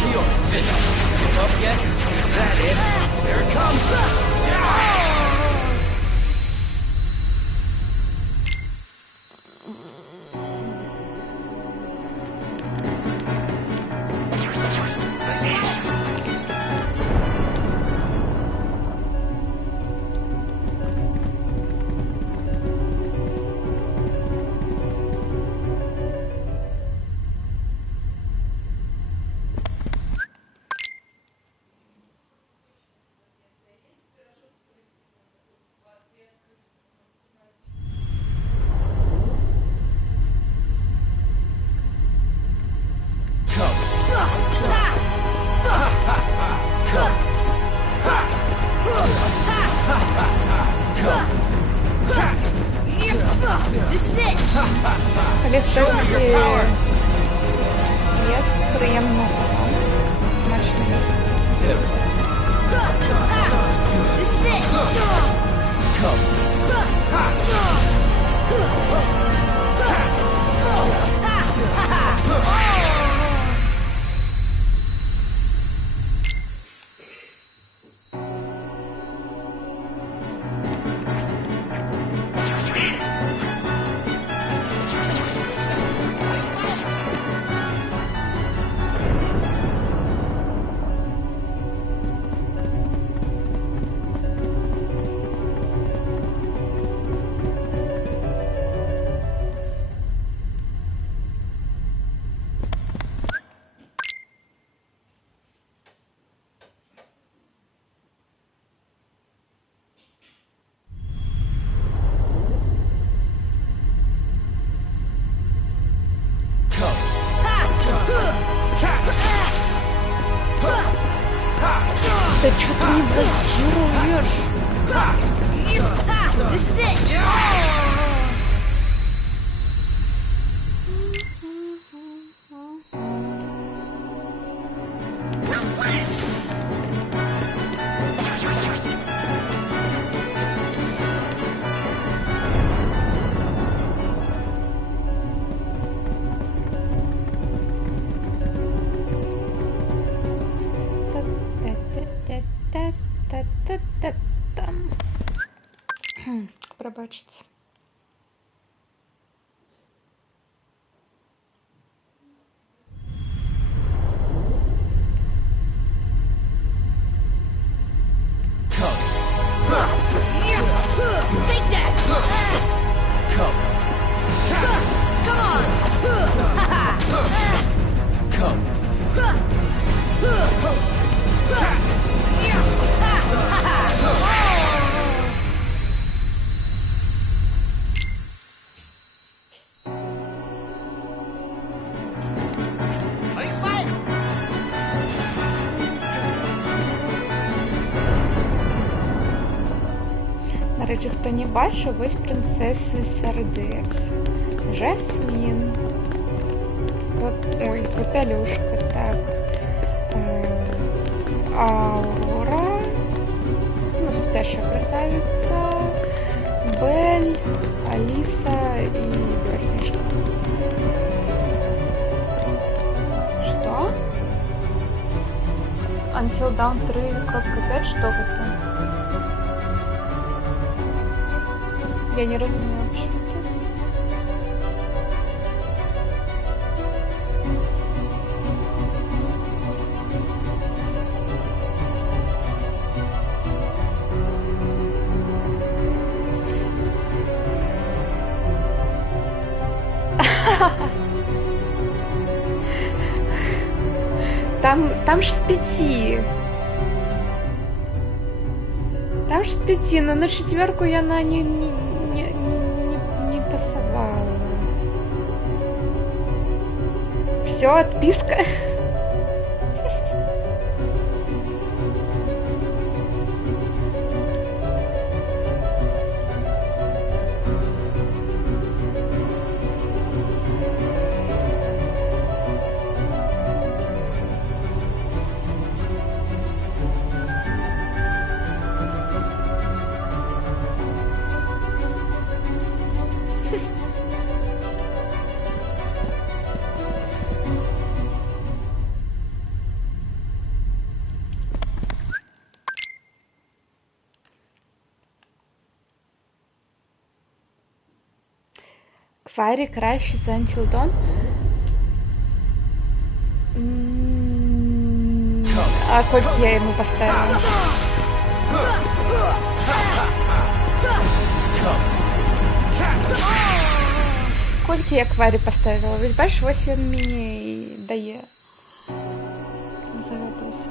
Heal! Give up yet? Is that it? There it comes! This is it! Але все ж таки є приємно смачно їсти. Pitiful. This is it! Come. Да что ты не блокируешь? This is it! Та-та-та-та-та-та-та. Пробачте. Take that! Come. Come on! Come. До речі, хто не бачив, ось принцеси сердець. Жасмін. Ой, Попелюшка, так. Аурора. Ну, спящая красавица. Бель, Алиса и Белоснежка. Что? Until Dawn 3.5, что это? Я не разумею вообще-то. Там ж с 5. Там ж с 5, но на 4 я не пасовала. Все, отписка. Кварі краще за Until Dawn? А сколько я ему поставила? Сколько я Кварі поставила? Ведь бачиш, ось він мені і дає. Заведуся.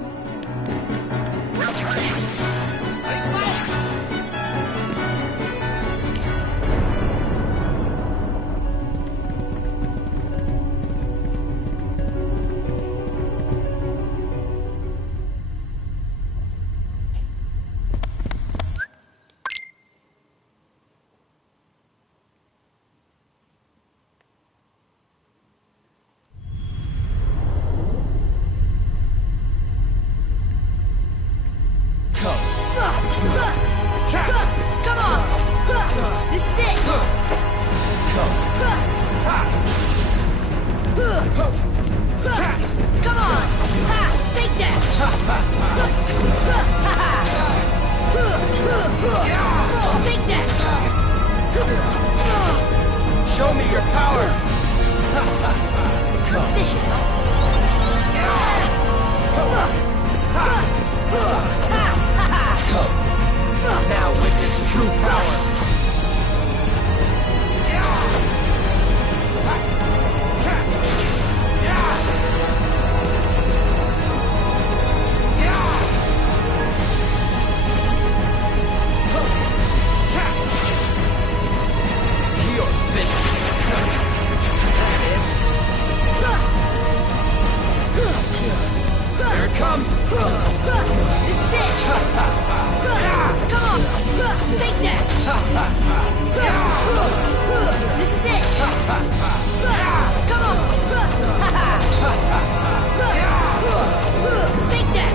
Show me your power! Now witness true power! Here it comes! This is it! Come on! Take that! This is it! Come on! Take that!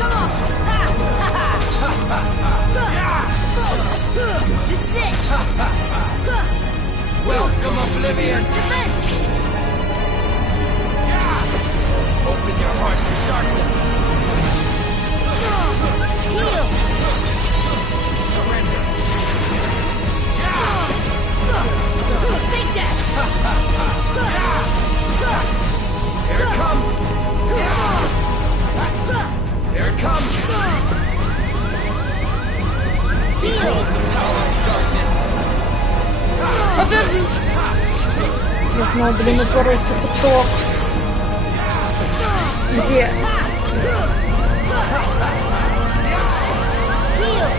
Come on! This is it! Welcome, Oblivion! Defense! Open your heart to darkness! Heal! Surrender! Take that! Here it comes! Here it comes! Heal! The power of darkness! Ну, блин, упоролся кусок. Где? Heal!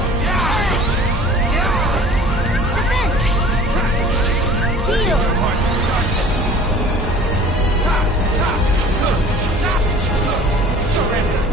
Defense! Heal! Surrender!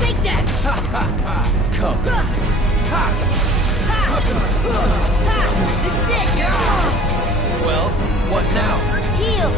Take that! Come. This is it! Well, what now? Heal!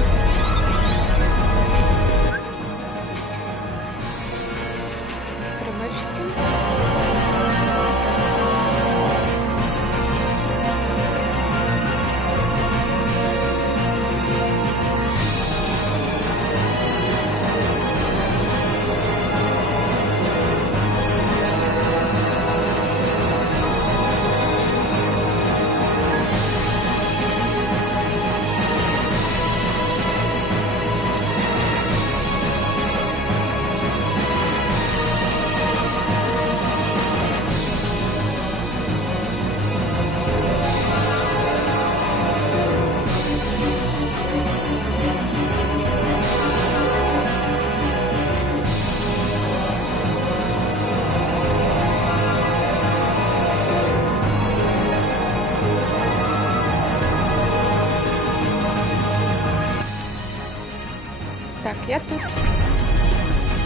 Так, я тут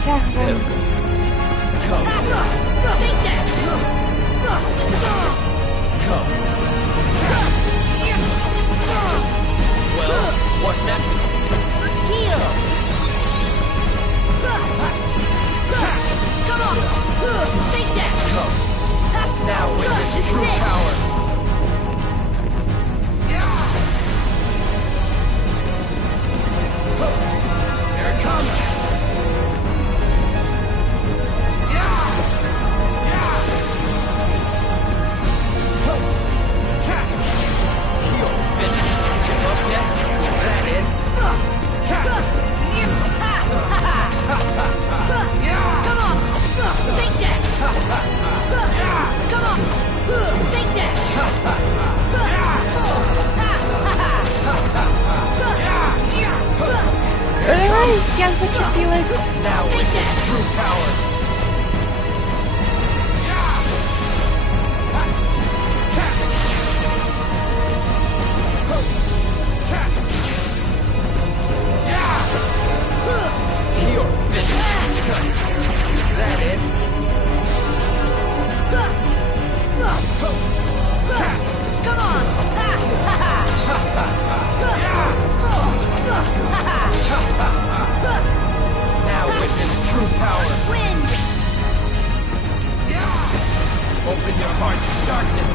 тягну. Come. Take that! Come. Well, what next? Heal! Come on! Take that! Come. Now witness This is true it. power. Here it comes. Come on! Take that! Come on! Take that! Ой, я зачепилась. Now witness true power. You're finished. Is that it? Come on! Now witness true power. Win! Open your heart to darkness.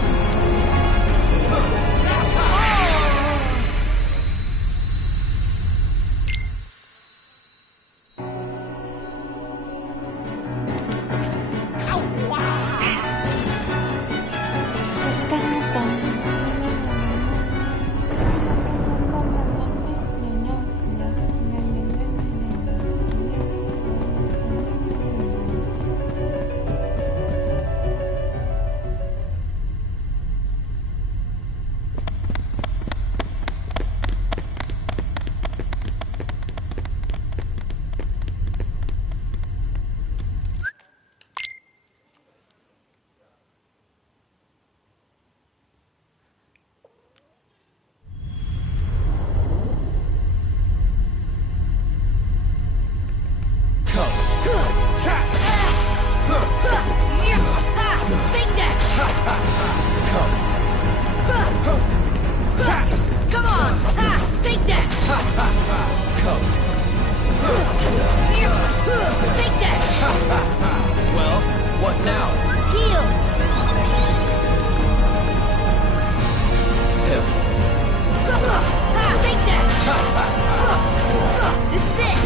Take that! Come on! Take that! Take that! Well, what now? Heal! If Take that! This is it!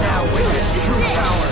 now witness true power.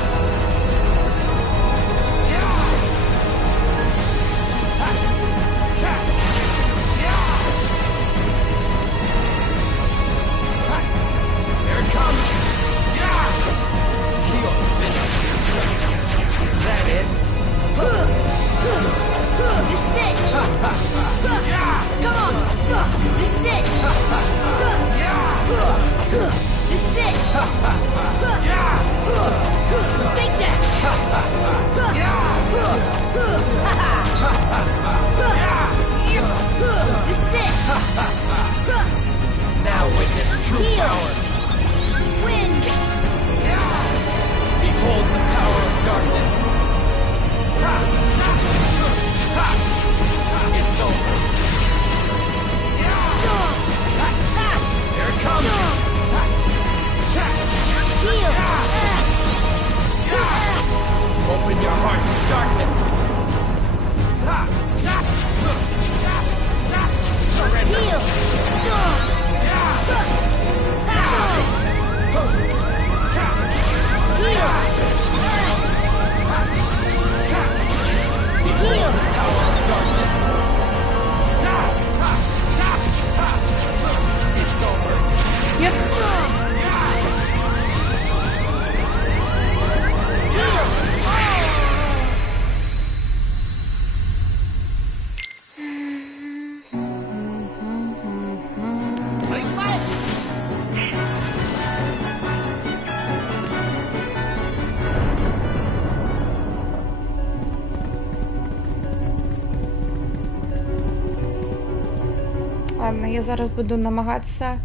Ладно, я зараз буду намагатися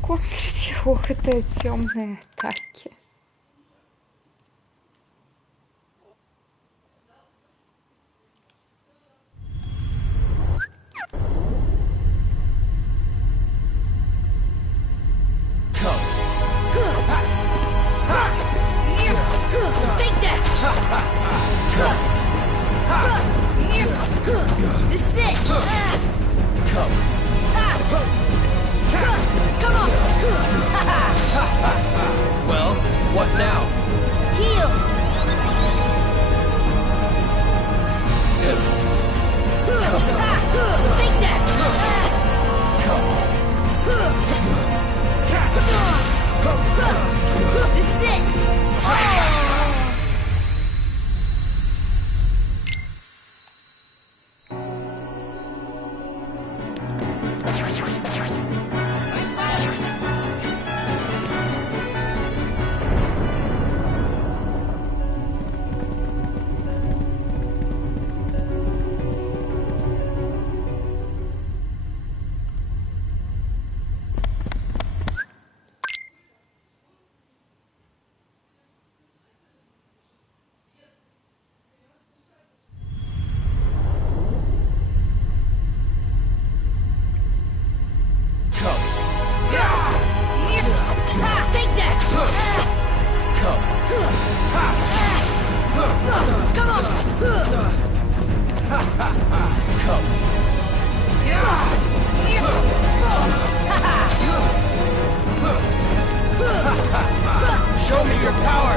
контрити його темні атаки. Take that! This is it! Come on! Well, what now? Heal! Take that! This is it! Take that! Come on! Show me your power!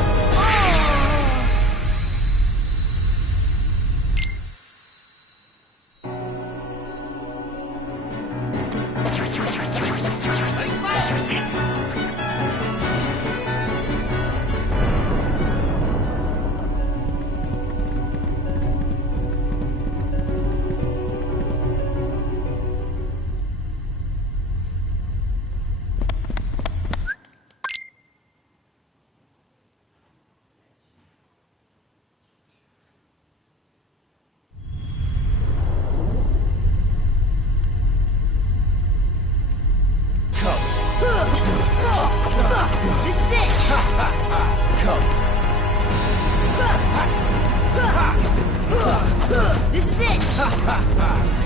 This is it! This is it!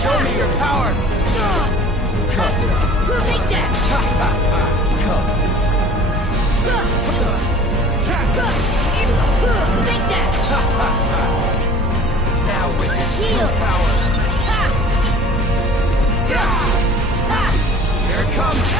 Show me your power! Take that! Take that! Now witness Heal. true power! Here it comes!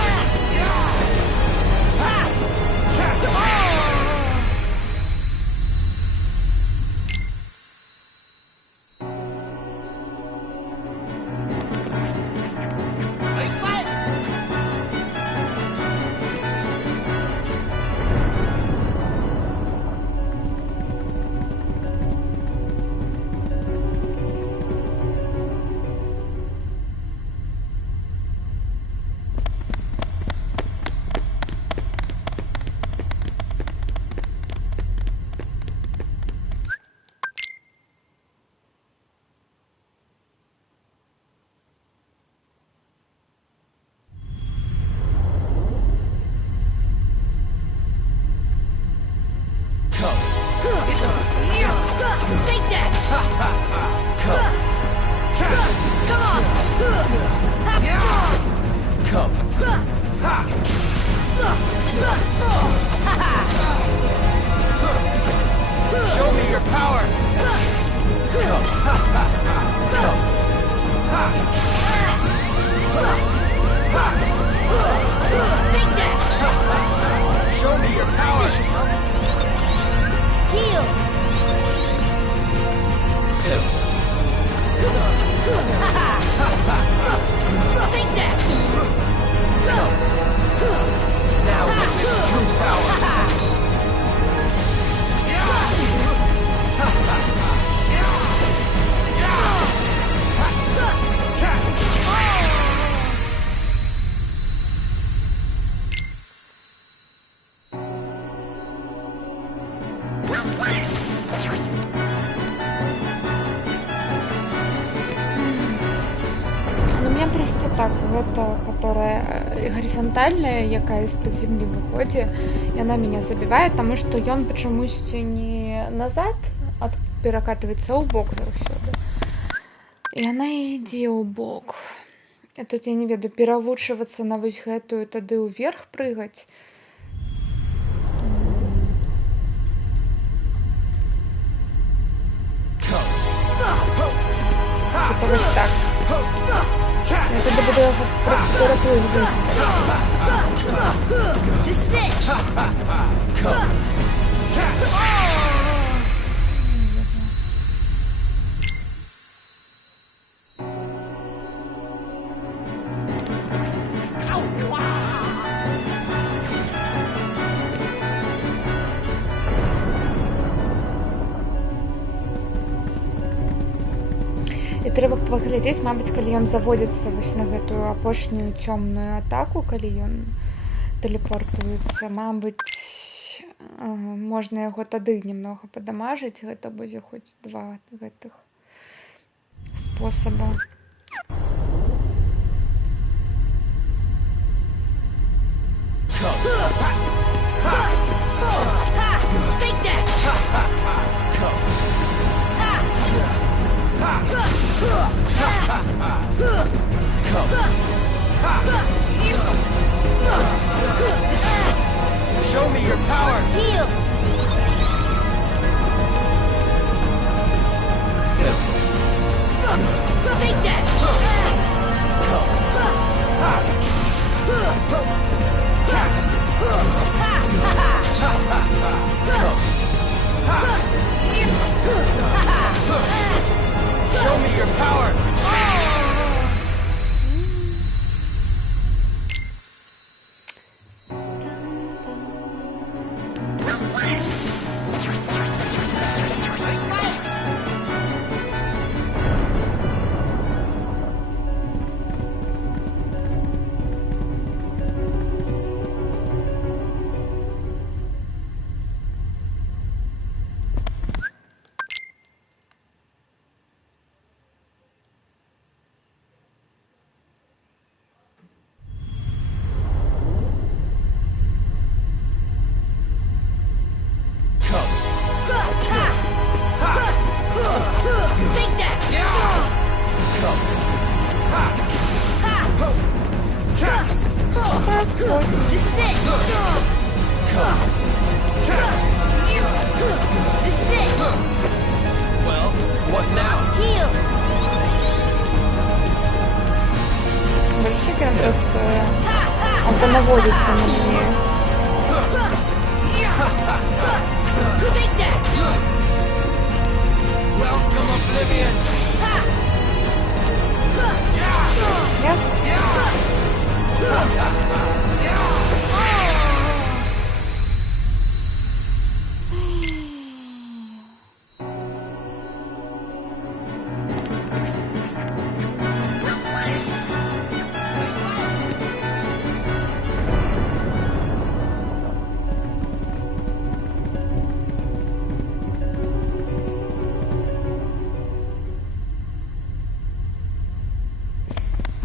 Так, гэта, которая горизонтальная, якая из-под земли выходит, и она меня забивает, потому что ён почему-то не назад перакатывается, а ў бок заўсёды. І она ідзе ў бок. А тут я не ведаю, перавучвацца на вось гэтую, тады ўверх прыгаць. Типа вось так. Я тады буду яго пераплываць. І трэба паглядзець, мабыць, калі ён заводзіцца вось на гэтую апошнюю цёмную атаку, калі ён тэлепортуецца, мабыць, можна яго тады немного падамажыць, гэта будзе хоць два гэтых спосаба. Show me your power! Heal! Take that! Show me your power!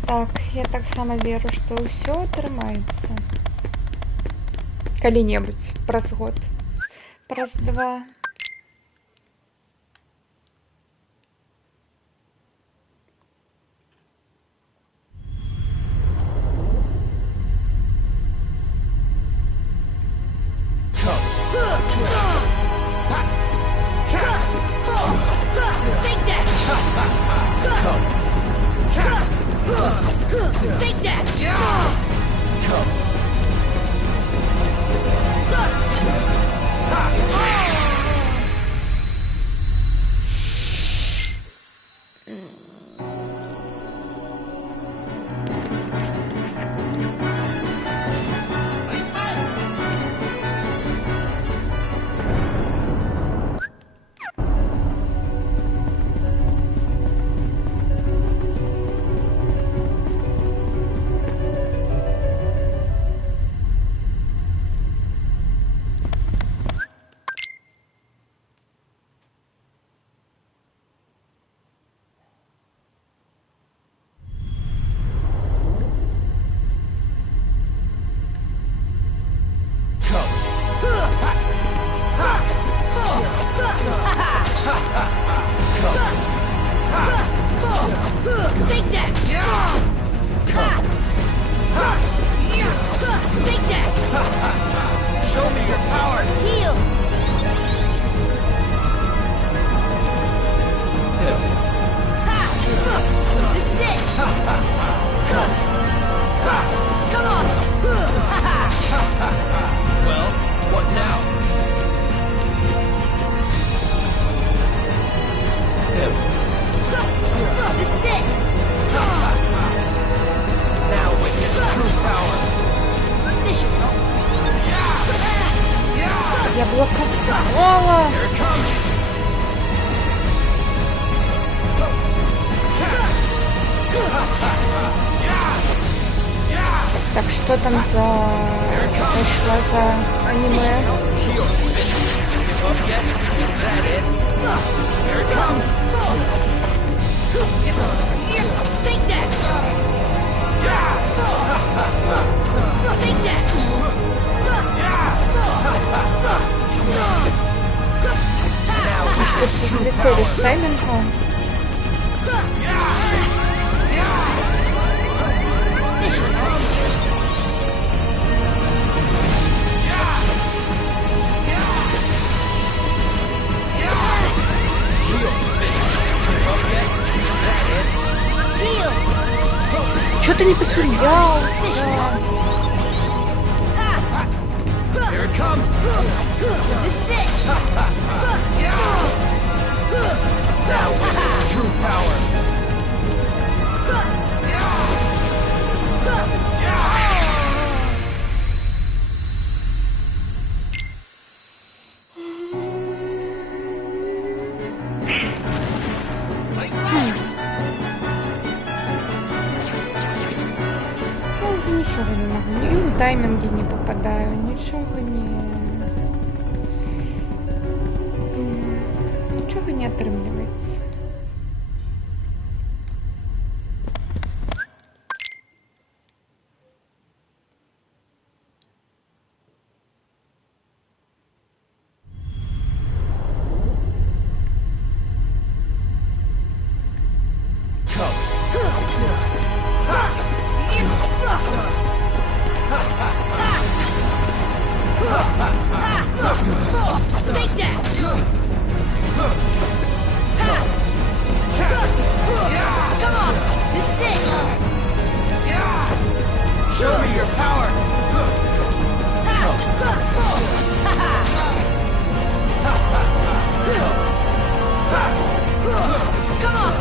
Так, я таксама веру, што ўсё атрымаецца. Калі-небудзь, праз год, праз два. Take that! Ола! Here it comes. Так, что там за... Пошла за аниме? Here it comes. Take that! Take that! Лицо с таймингом. Heal! Чё ты не потерял? Here it comes. This is it! Now witness true power. Я уже ничего не могу. И в тайминги не попадаю. Ничего не... Ничего не отрымливается. Take that! Come on! This is it! Show me your power. Come on!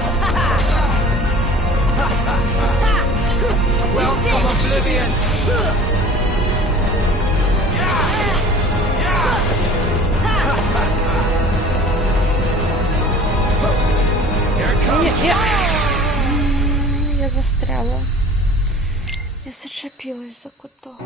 Welcome, Oblivion. Here it comes. Я застряла. Я зачепилась за куток.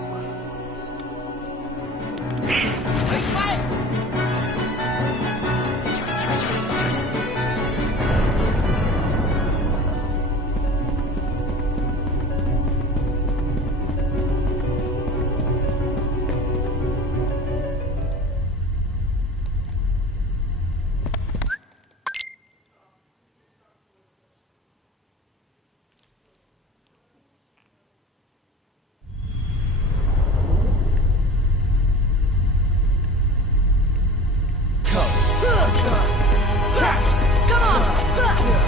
Come on!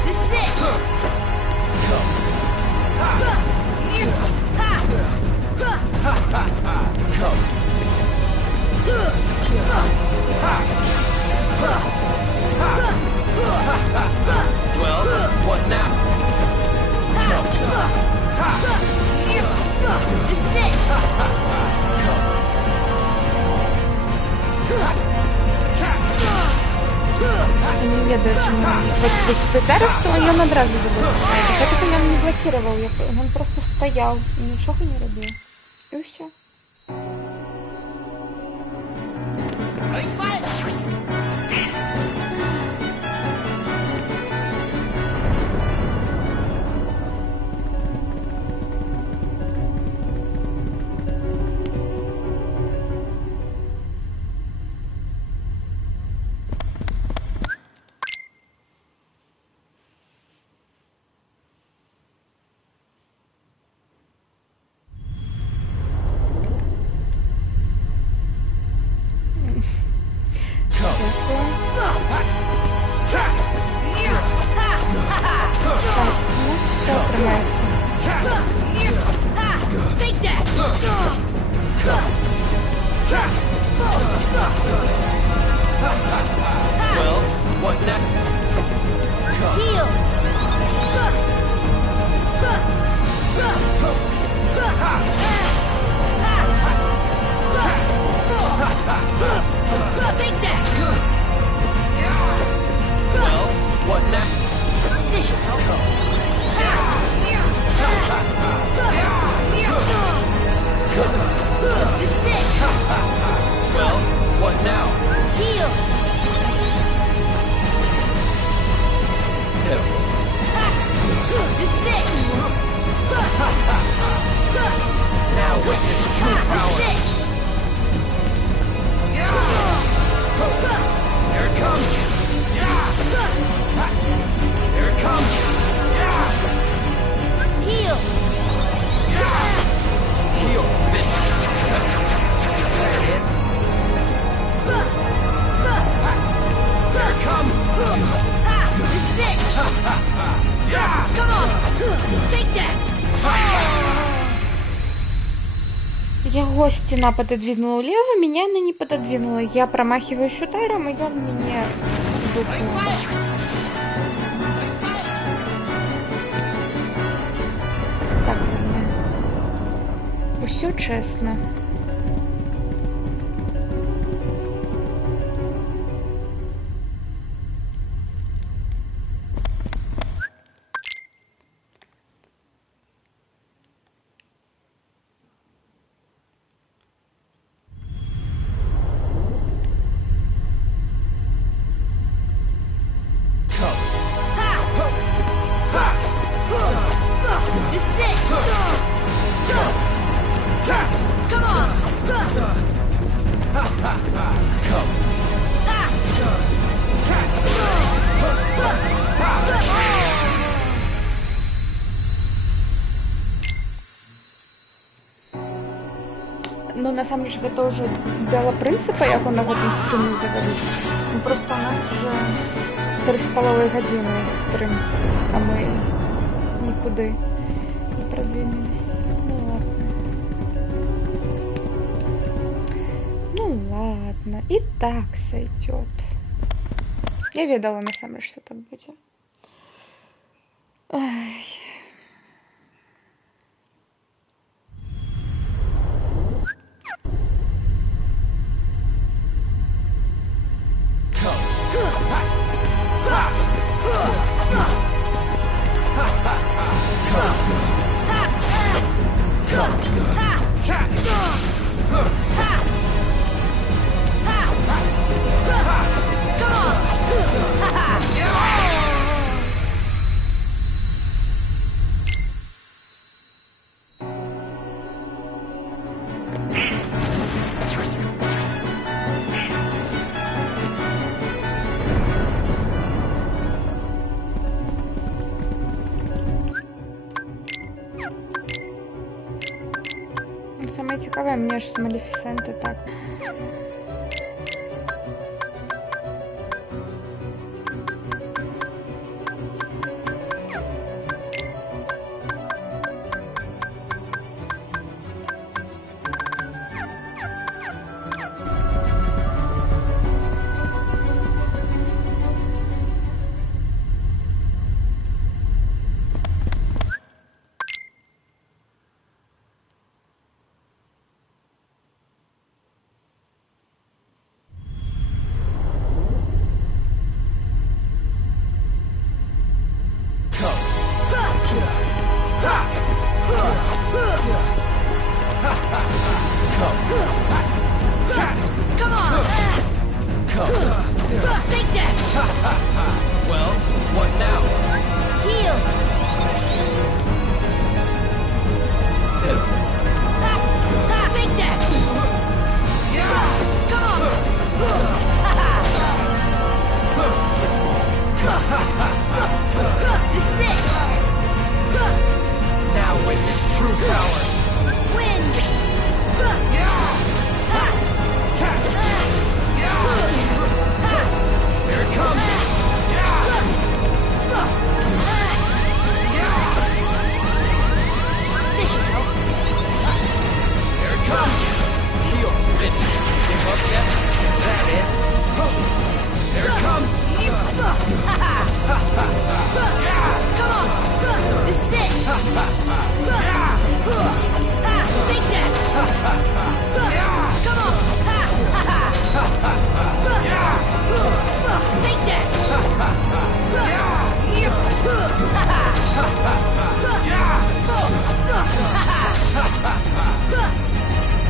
This is it! Well, what now? This is it! Я не ведаю, чему. Вот Петеров, то он одразу заблокировал. Так это я не блокировал, он просто стоял и ничего не робил. И все. Take that! Well, what next? Heal! Take that! Его стена пододвинула влево, меня она не пододвинула. Я промахиваюсь ударом, и он меня дупнул. Так, все честно. Ну, на самом деле, это уже дело принципа, як у нас гэтым стрімі заводить. Ну, просто у нас уже 3,5 години стрім, а ми нікуди не продвинулись. Ну, ладно. Ну, ладно. И так сойдет. Я ведала, на самом деле, что так будет. Ай. Самое цікаве, мне ж з Малефісенти так.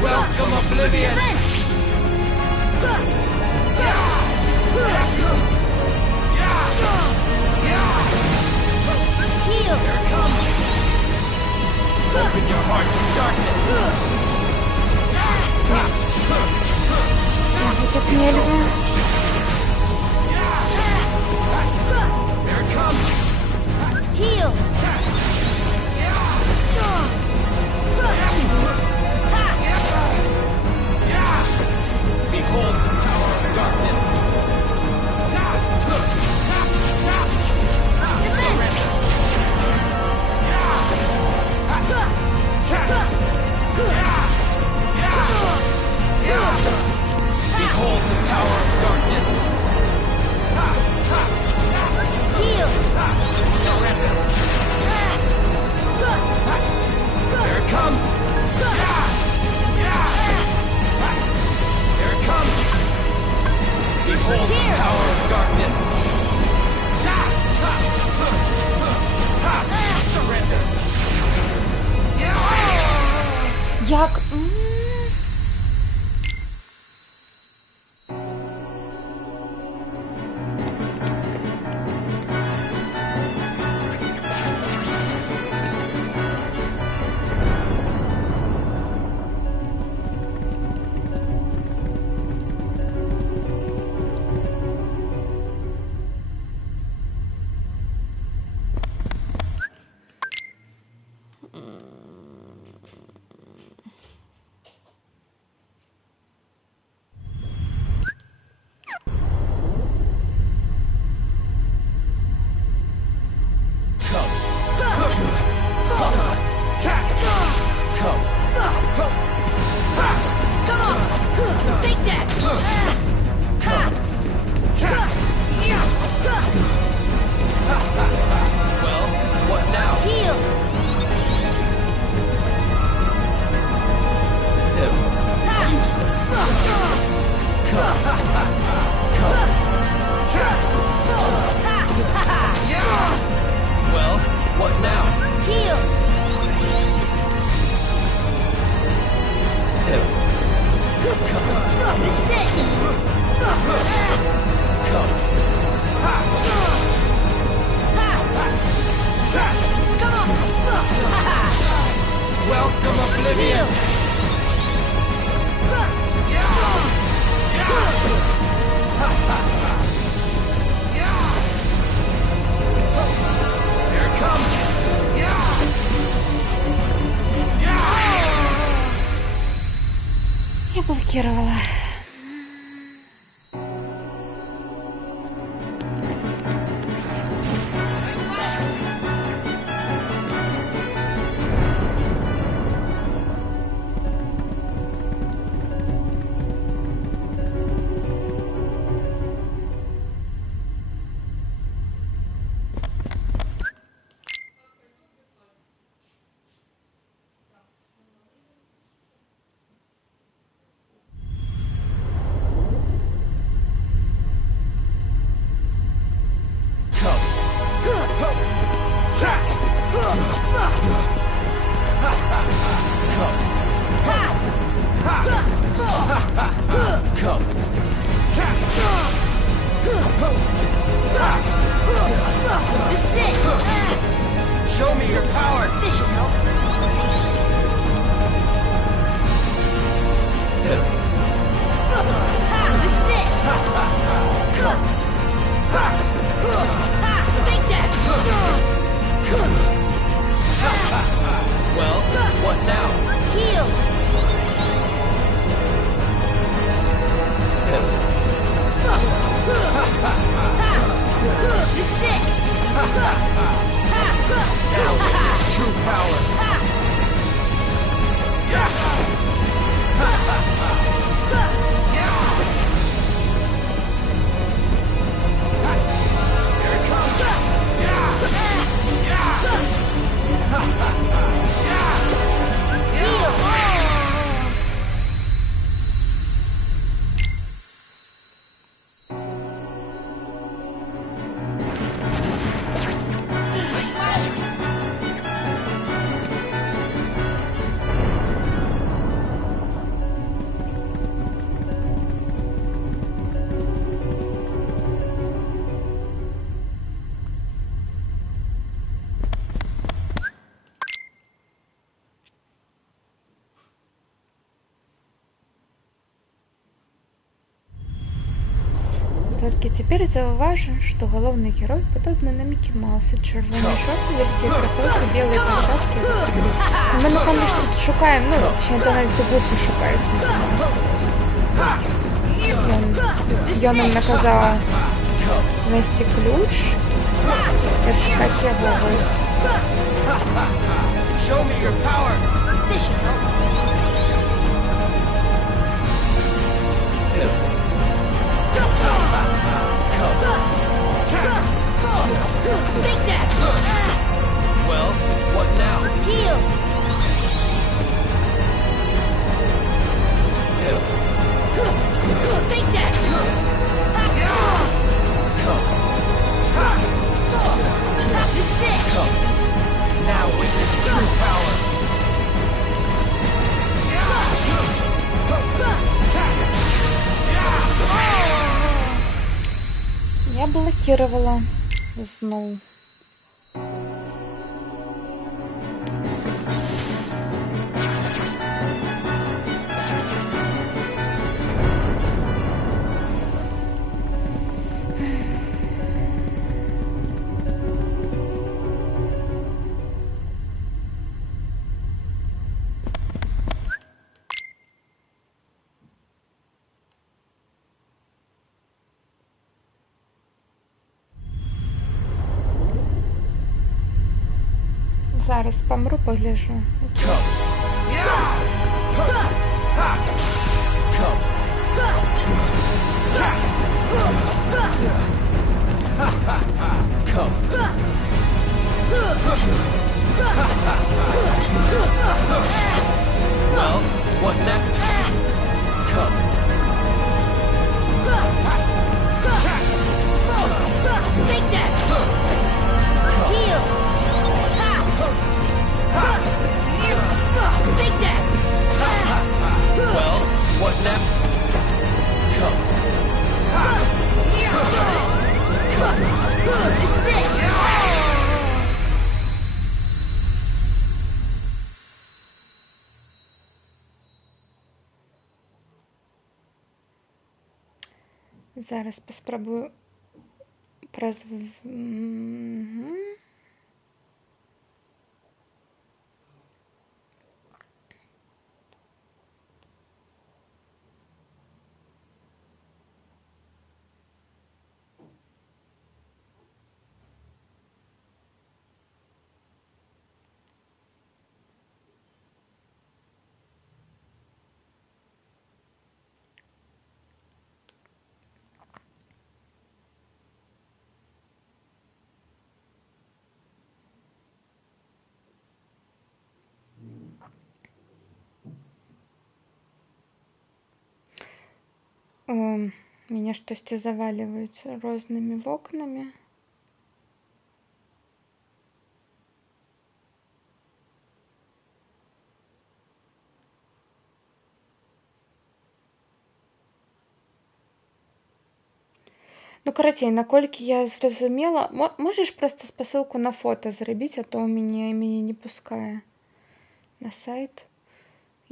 Welcome, Oblivion! Heal! Here it comes! Так. Я блокировала. Show me your power! This should help. This is it! Take that! Well, what now? Heal! This is it! Now witness true power! Here it comes! Только теперь зауважу, что головний герой подобний на Мікі Мауса. Червоні шорти, великі кросовки, білі перчатки. Ми, напевно, що шукаємо, ну, точніше, навіть добутку шукають Мікі Мауса. Я нам наказала вести ключ і шукати його ось. Show me your power! This should help. Take that! Well, what now? Heal! Take that! This is it! Now witness true power! Я блокировала знову. Зараз помру, погляжу. Well, what next? Come. Take that! Heal! Take that! Well, what next? Come. This is it! Зараз поспробую Меня штосьці заваливаюць рознымі вокнамі. Ну, карацей, наколькі я зразумела, можаш проста спасылку на фота зрабіць, а то ў мяне не пускае на сайт.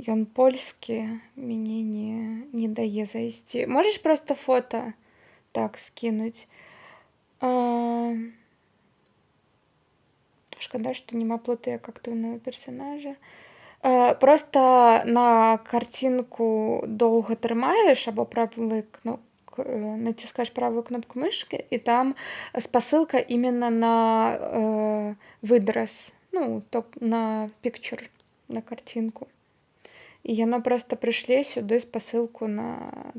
Ён польскі, мяне не дае зайсці. Можаш проста фота так скінуць. Шкада, што няма плоты як актыўнага персанажа. Проста на карцінку доўга трымаеш або націскаеш правую кнопку мышкі, і там спасылка именно на выдраз, ну, на picture, на картинку. І яно проста прышле сюды спасылку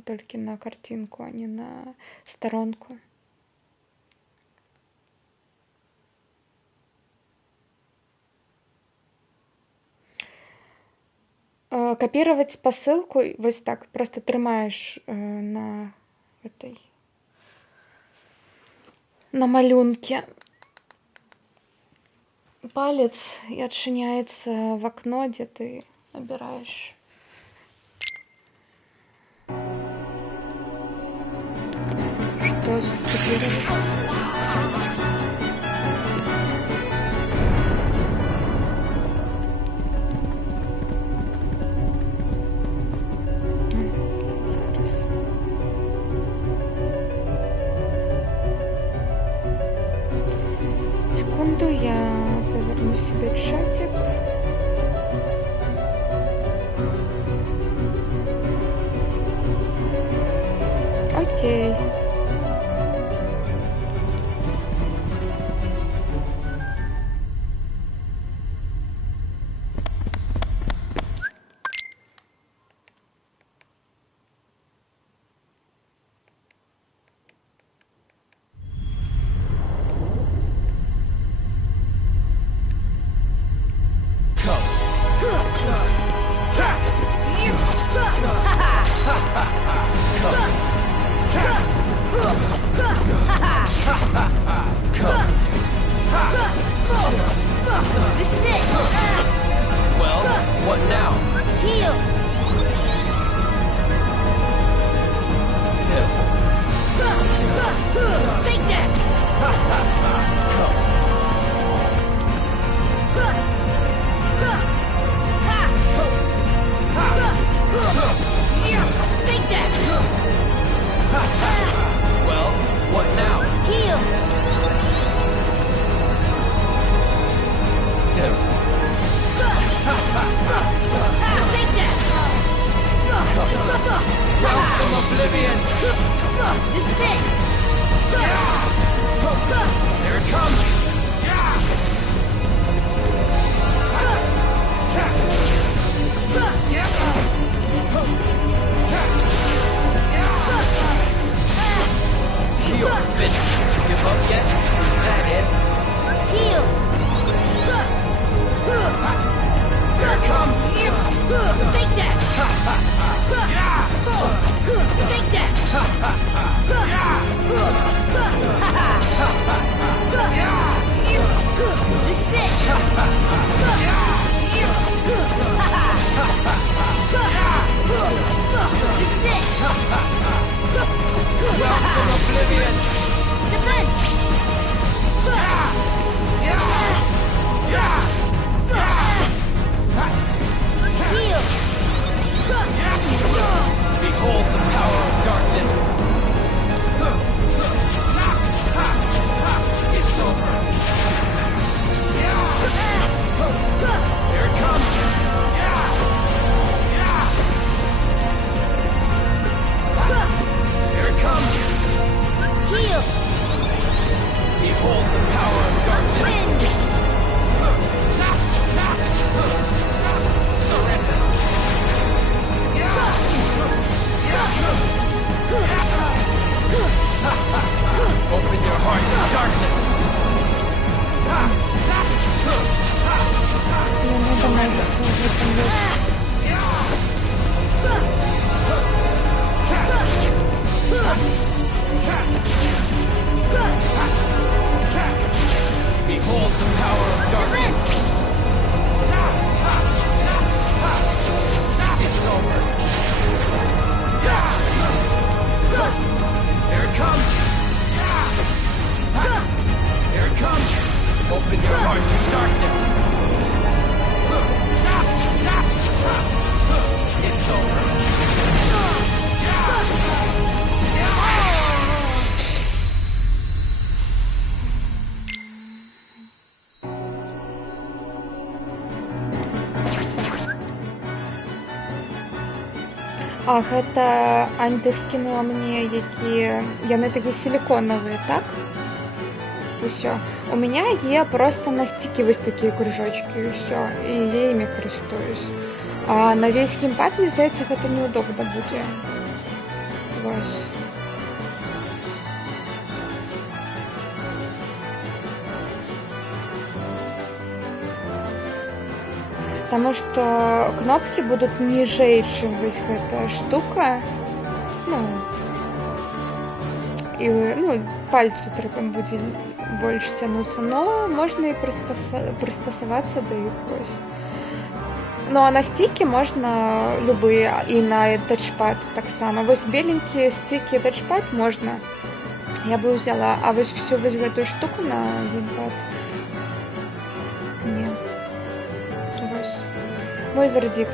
толькі на картинку, а не на старонку. Копировать спасылку, вось так, просто трымаеш на малюнке палец и отчиняется в окно, где ты набираешь. Что скопировать? Секунду, я поверну себе чатик. Окей. This is it! Well, what now? Heal! Pitiful. Take up yet? Is that it? Heal! Here it comes! Take that! Take that! This is it! This is it! Welcome, Oblivion! Defense! Heal! Behold the power of darkness! It's over! Here it comes! Here it comes! Heal! Behold the power of darkness! Wind! Surrender! Open your heart to darkness! Мне надо найти в этом лесу. Behold the power of darkness! It's over! Here it comes! Here it comes! Open your heart to darkness! It's over! Ах, это Аньта скинула мне, які... Яны такі силиконовые, так? Усё. У меня є просто на стіки ось такі кружочки, і все. І я ими користуюсь. А на весь геймпад, мне здається, гэта неудобно буде. Ось. Потому что кнопки будут ниже, чем вось эта штука. Ну, и, ну, пальцу трэба будзе больше тянуться, но можно и пристасоваться до их ось. Ну, а на стике можно любые, и на тачпад так само. Вось беленькие стики тачпад можно. Я бы взяла, а вось всю вось эту штуку на геймпад. Нет. Вось. Мой вердикт.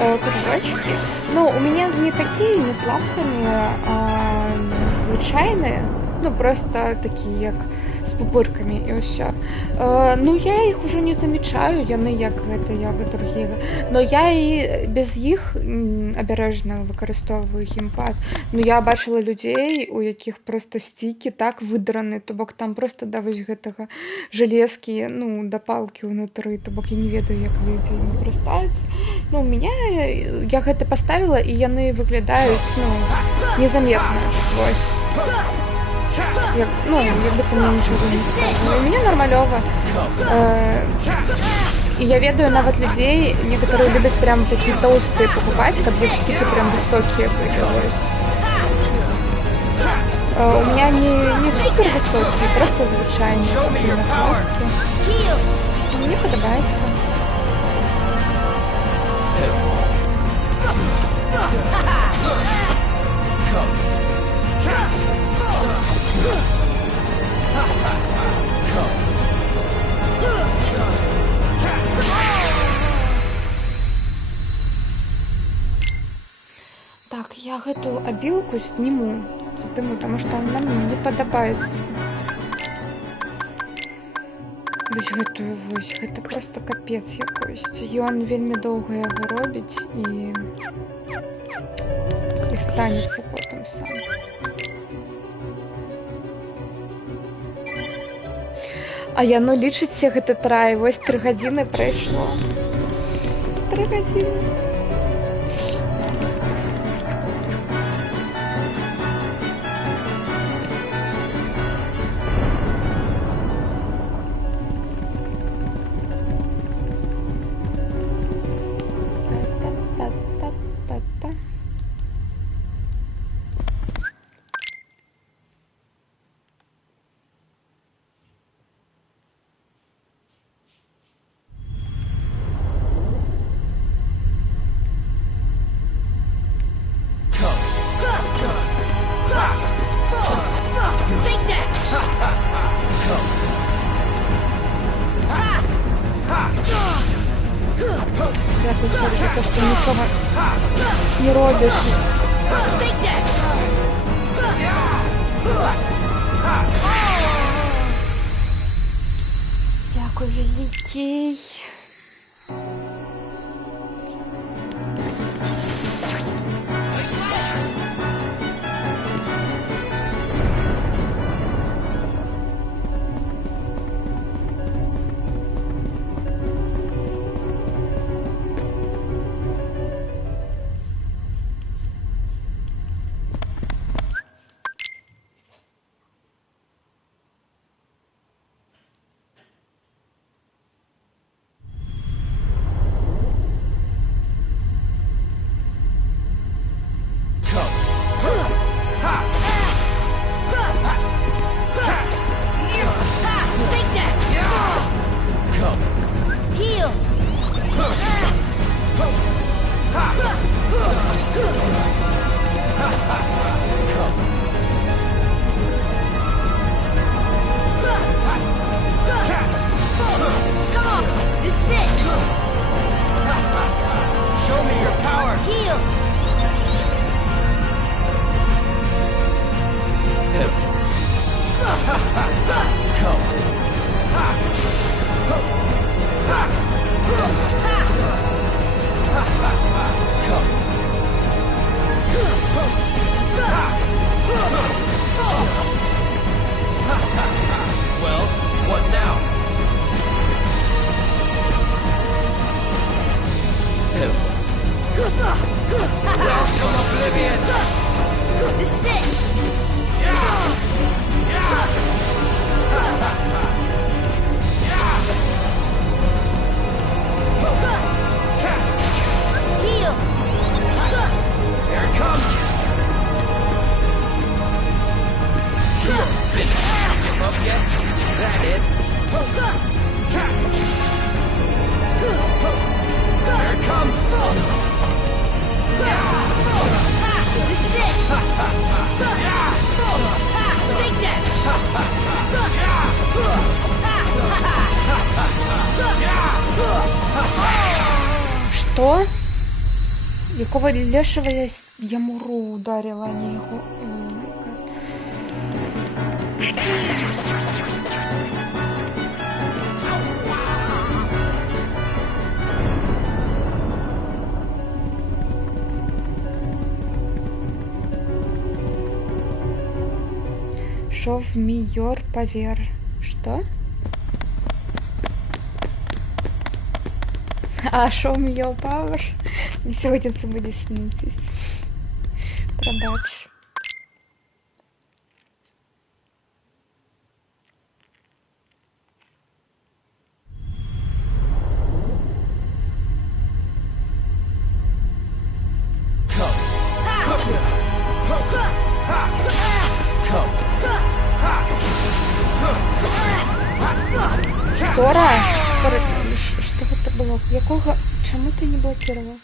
кружочки. Ну, у меня не такие, не з лапками, а звичайні. Ну, просто такі, як з пупирками і все. Ну, я їх уже не замічаю, яны як другі. Но я і без їх обережно використовую геймпад. Ну, я бачила людей, у яких просто стіки так видрані, то бок там просто да вось гэтага железки, ну, до палки внутры, то бок я не ведаю, як людзі не карыстаюцца. Ну, у меня я гэта поставила, і яны выглядаюць, ну, незаметна. Вось. Ну, як бы там нічого не сказала. У меня нормалёва. И я ведаю нават людей, некоторые любят прям такие толстые покупать, как бы стики прям высокие были. У меня не супер высокие, просто звичайные накладки. Мне подобается. Так, я гэту абілку зніму, потому что она мне не падабаецца. Вось гэтую вось, гэта просто капец якойсьці. Ён вельмі доўга яго робіць і станецца потым сам. А яно лічыце гэта трай, вось 3 гадзіны прайшло. 3 гадзіны. Дякую, за те, що нічого не робиш. Дякую, великий. Well, what now? Welcome, Oblivion! This is it! Heal! Here it comes! Here! Give up yet? Is that it? Here it comes! This is it! Take that! Якого лешего я муру ударила, а не його. Show me your power. Что? А, show me your power? Мне сегодня це буде снитись. Пробач. Тора? Что это было? Якого? Чому ты не блокировал?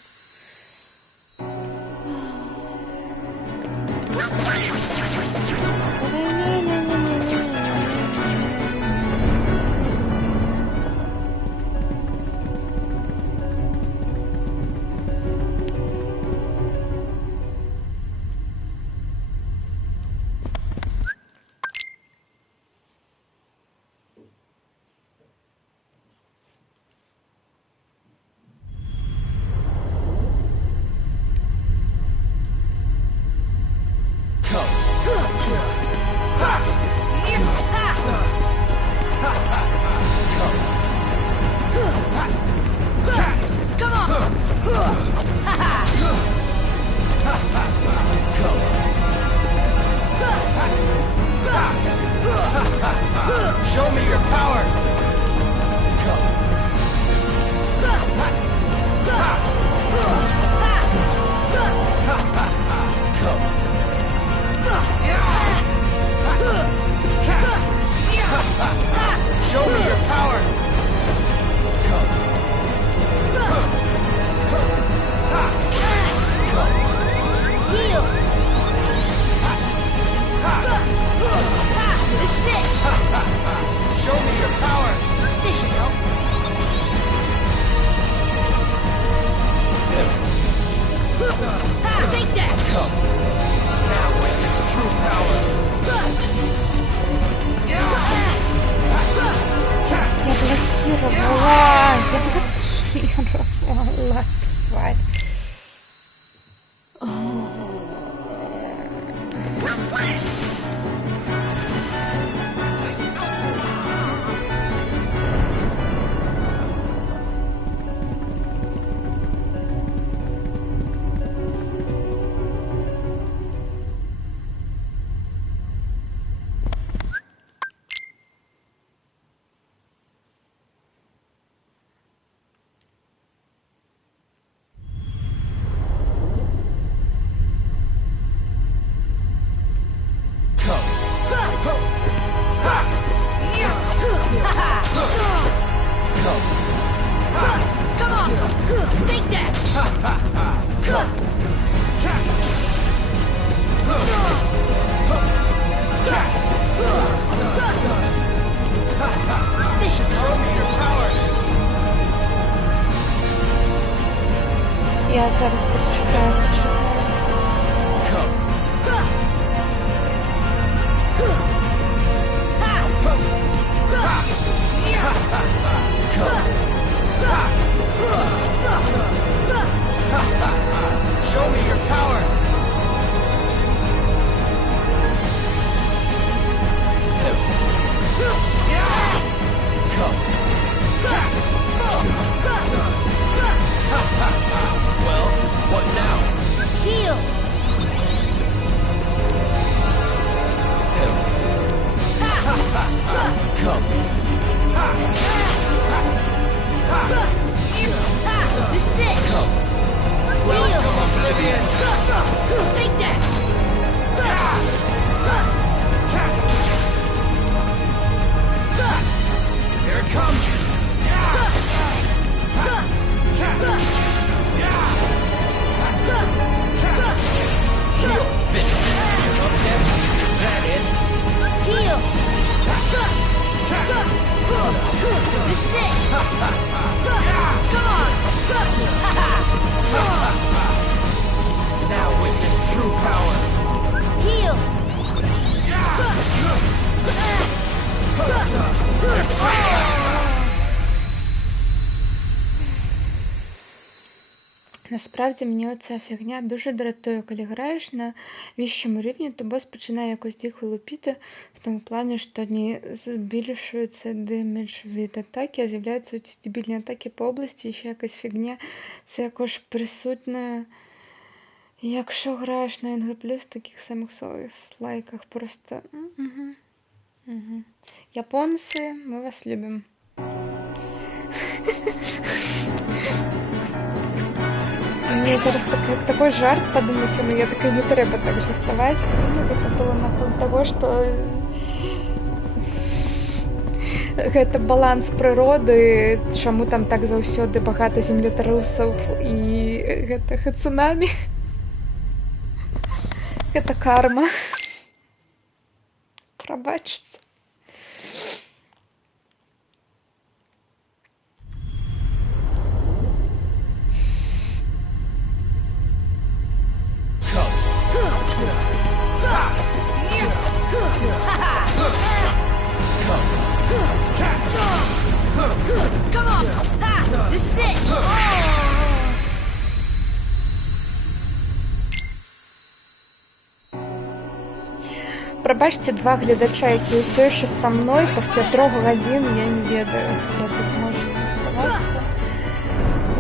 Show me your power! Show me your power! Heal! This is it! Show me your power! This should help. Take that! Now witness true power! Я блокировала! Я блокировала, тварь. Come on! Take that! This should Show me your power! Я зараз прочитаю. Show me your power! Well, what now? heal! This is it! Heal! Oblivion! Take that! Here it comes! You're finished. Give up yet? Is that it? Heal! This is it! Come on! Насправді мені оця фігня дуже дратує, коли граєш на вищому рівні, то бос починає якось дико лупити, в тому плані, що не збільшується демедж від атаки, а з'являються ці дебільні атаки по області, і ще якась фігня. Це якось присутньо, якщо граєш на НГ+, в таких самих лайках, просто... Японцы, мы вас любим. Мне зараз такой жарт подумался, но я такая, не треба так жартовать. Ну, это было на фоне того, что гэта баланс прыроды, чаму там так заўсёды багата землетрусаў і гэтага цунамі. Гэта карма. Прабачце. Come on! Ha! This is it! Oh! Прабачце, два гледача, які ўсё яшчэ са мной пасля 3 гадзін, я не ведаю, хто тут можа заставацца.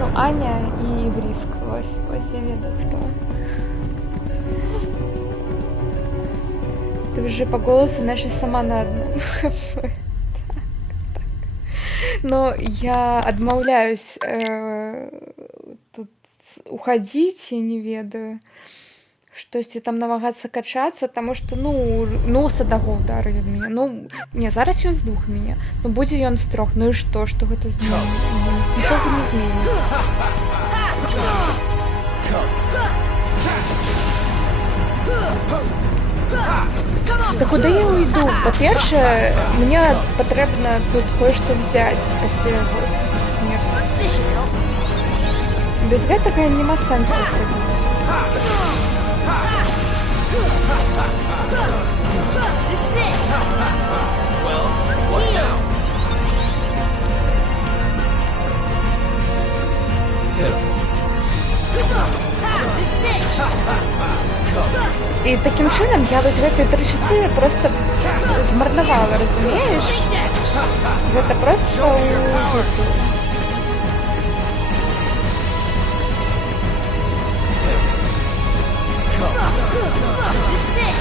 Ну, Аня і Вріск, вось я ведаю, хто. Ты уже по голосу, значит, сама на одном. Но я адмаўляюсь тут уходить, я не ведаю. Штосьці там намагацца качацца, таму што, нос аднаго ўдарыў ад мяне. Ну, не, зараз ён з 2 мяне. Ну, будзе ён з 3. Ну і што гэта зменіць? Нічога не зменіць. Да куды я уйду? Па-першае, мне патрэбна тут кое-што взяць пасля яго смерці. Без гэтага няма сэнсу хадзіць. This is it! Well, what now? Pitiful. This is it! І таким чынам я вось гэтыя 3 часы просто змарнавала, разумееш? Гэта просто This is it!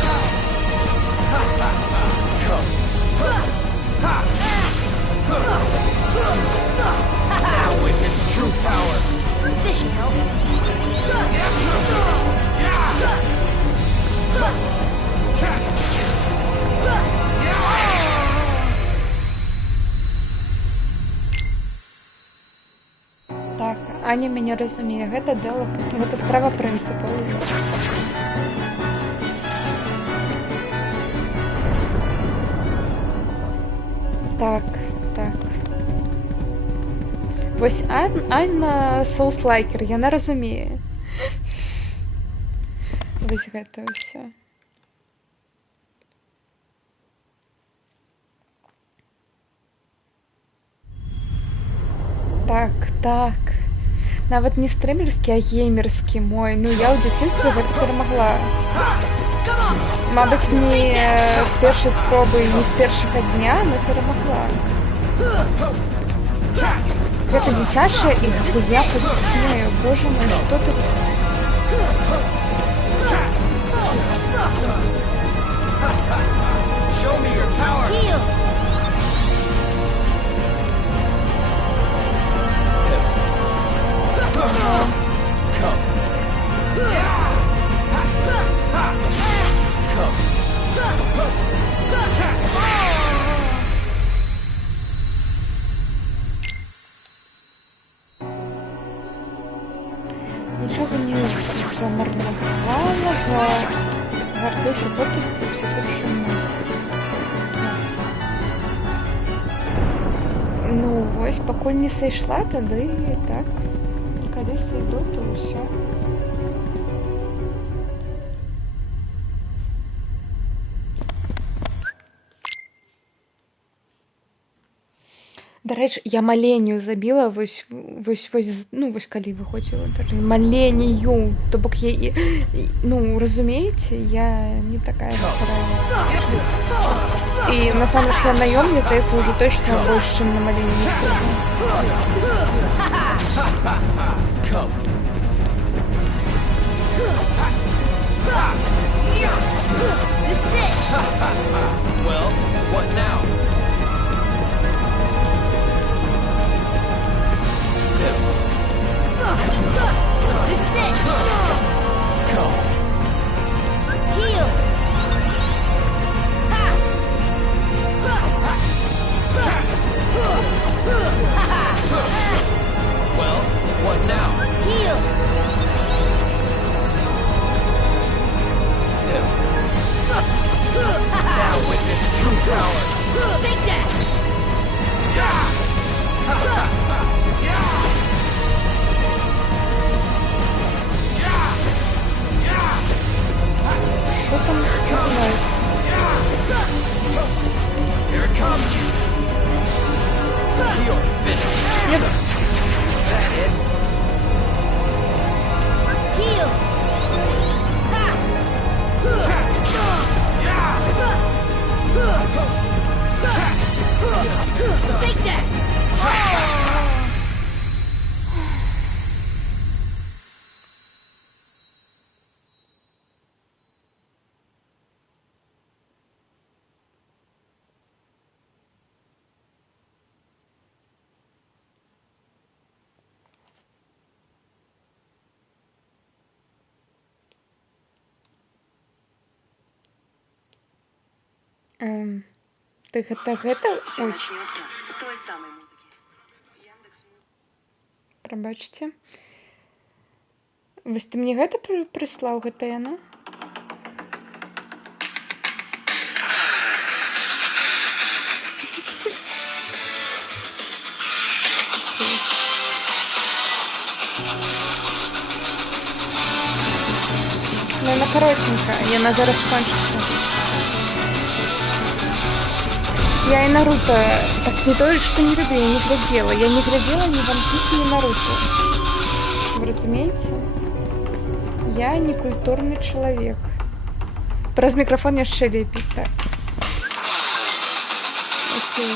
Now with his true power. This should help. Так, Аня мяне разумее, гэта дела, гэта справа прынцыпа ўжо. Так. Вось Анна соус-лайкер, яна разумее. Вось гэта ўсё. Так. Нават не стрымерскі, а геймерскі мой. Ну, я ў дзяцінстве гэта перамагла. Мабыць, не з першай спробы, не з першага дня, но перамагла. Гэта дзіцячая ігра, я паціснею. Боже мой, што тут? Show me your power. Heal! Нічога не замарнавала, гартушу потиску, все першу мост. Ну, вось, пакуль не сайшла, тады так. Калі сайду, то ўсё. До речі, я маленію забіла, ну, ось коли виходила. Маленію. То бок я, ну, розумієте, я не такая старая. И на самом деле, я наемница, это уже точно больше, чем на малению. This is it! Well, what now? This is it! Come. Heal! Ha! Well, what now? Heal! Now witness true power. Take that! Что там называется? Here it comes. You're finished. Is that it? Heal! Take that! Ты гэта ой, Начнется с той самой музыки. Яндекс. прабачце. Вось ты мне гэта прыслаў, гэта яна? Ну, она коротенькая, и она зараз кончится. Я и Наруто так не то, что не люблю, я не глядела. Я не глядела ни One Piece, ни Наруто. Вы разумеете? Я не культурный человек. Праз микрофон яшчэ лепей, так. Окей.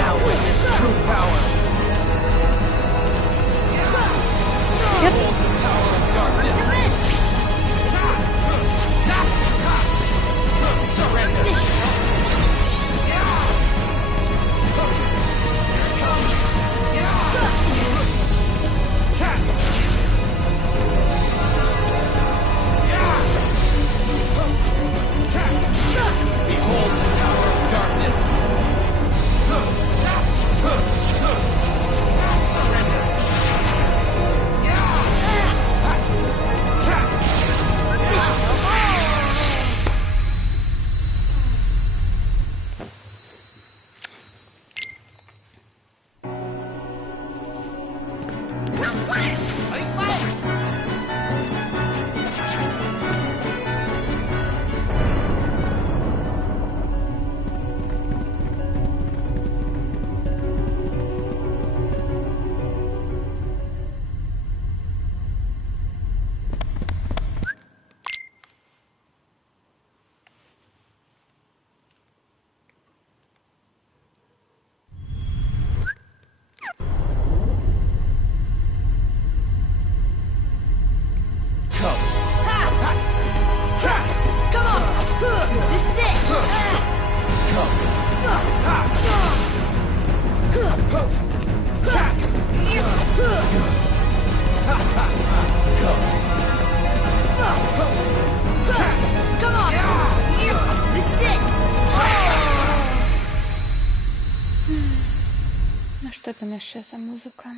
Now witness true power. Yep. Hold the power of darkness. Surrender. Behold the power of darkness. Surrender. Come on! This is it! Come on! This is it! Ну що там ще за музика?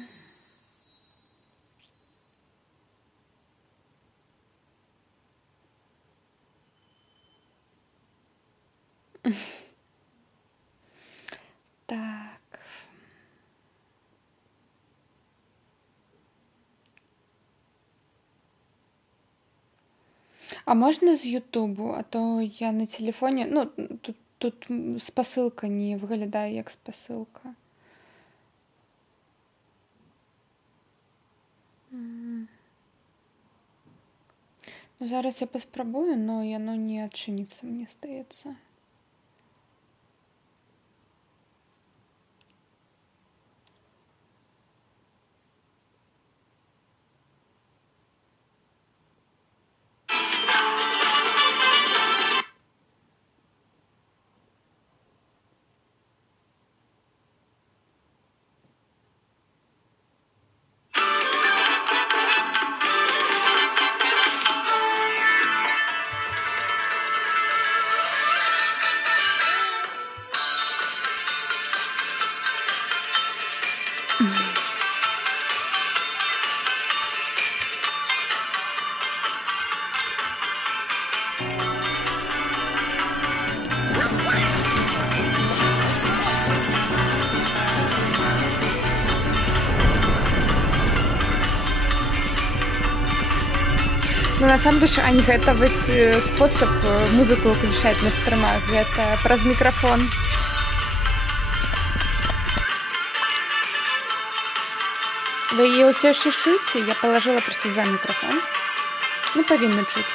Так. А можна з Ютубу? А то я на телефоні. Ну, тут спасилка не виглядає як спасилка. М. Ну, зараз я поспробую, но оно не відчиниться, мені здається. Ну, на самом деле, Анька, это способ музыку выключать на стримах. Это праз микрофон. Вы ее все еще чуете? Я положила просто за микрофон. Ну, повинна чуть.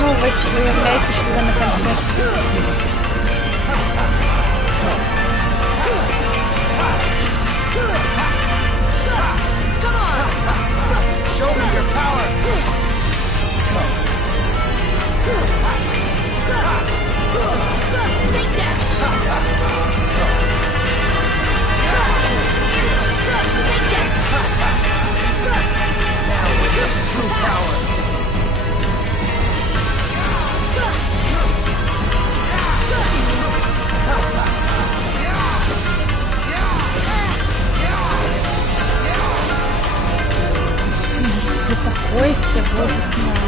Ну, вы выявляете, что за концерт. Show me your power. Take that! Take that! Now witness true power. Успокойся, боже мой.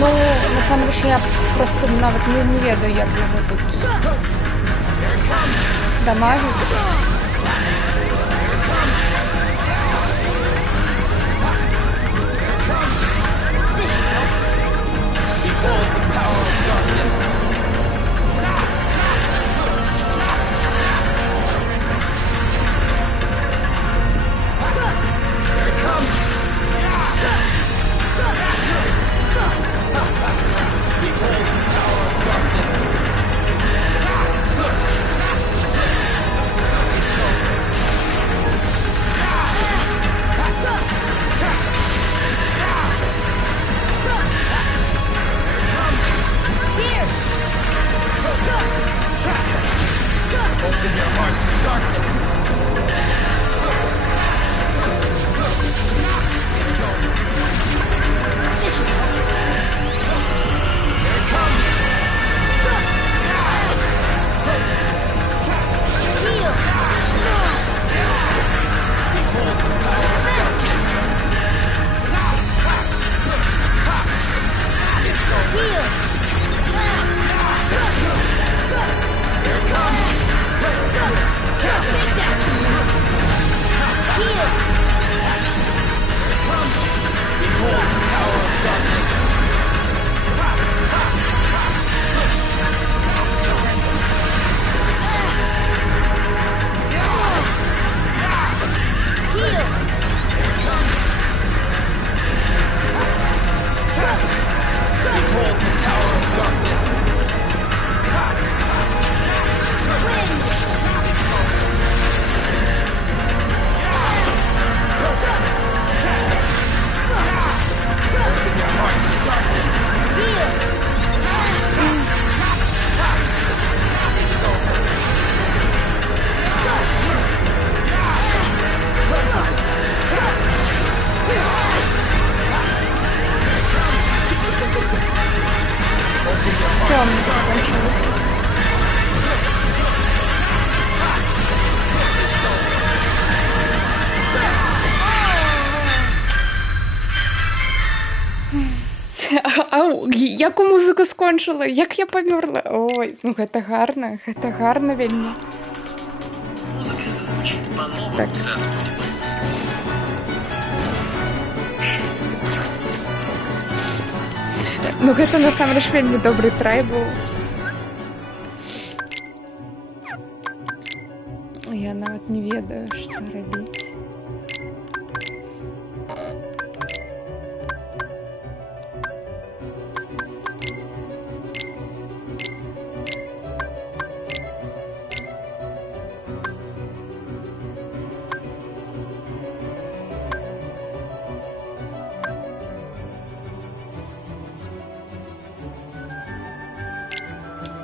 Ну, насамрэч я просто нават не ведаю, як яго тут дамажыць. Яку музыку скончыла, як я памёрла. Ой, ну гэта гарна вельмі. Музыка зазвучит по-новому Так. со Spotify. Ну гэта насамрэч вельмі добры трай быў. Я нават не ведаю, што рабіць.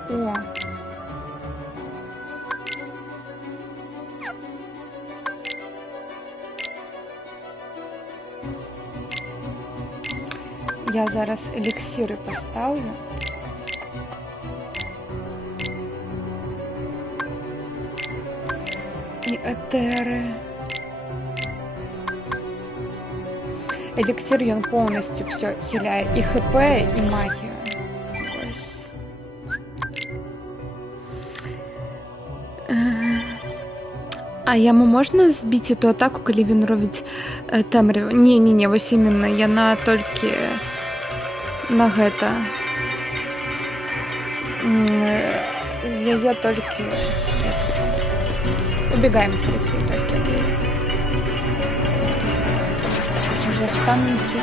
О. Я зараз эліксіры пастаўлю. І этэры. эликсир ён полностью все хиляе и хп и магию. Ось. А яму можна збіць эту атаку, калі він робіць тэмряву? Не, вось именно, яна толькі на гэта. Яе толькі убегаем толькі ад яе. Застануце.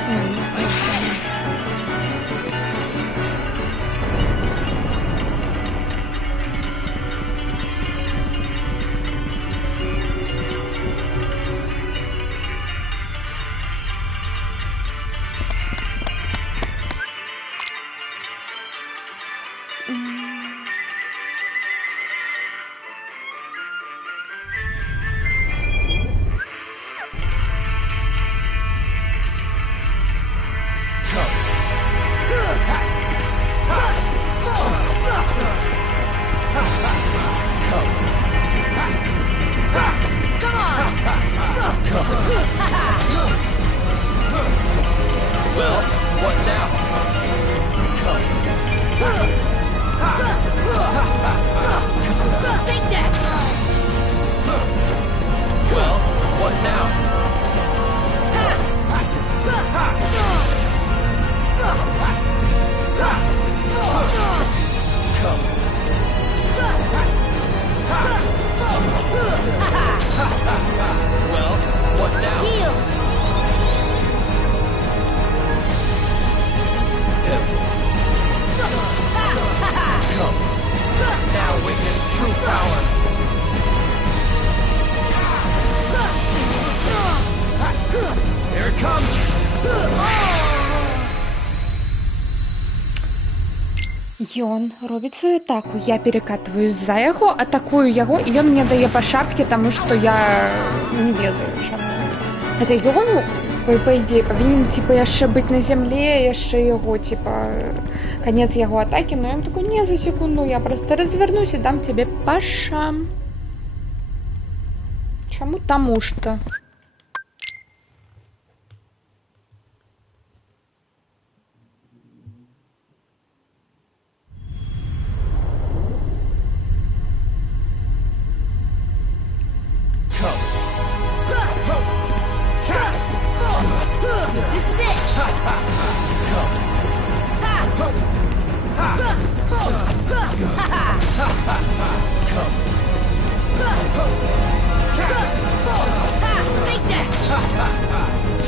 Ён робіць сваю атаку, я перекатываюсь за яго, атакую яго, і ён мне дае па шапке, таму што я не ведаю чаму. Хаця ён, па ідзеі, павінен типа яшчэ быць на зямле, яшчэ яго, типа, канец яго атакі, но ён такой, не, за секунду, я просто развернусь і дам цябе па шам. Чаму? Таму што.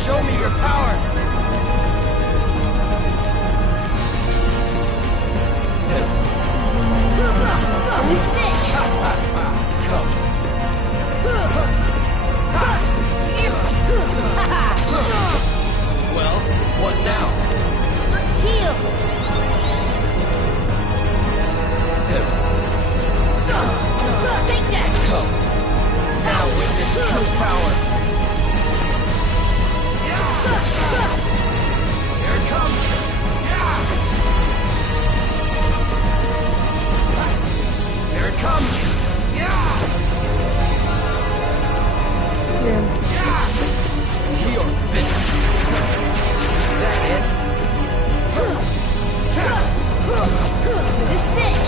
Show me your power! Well, what now? Heal! Take that! Come. Now witness true power! Here it comes! Here it comes! You're finished! Is that it? This is it!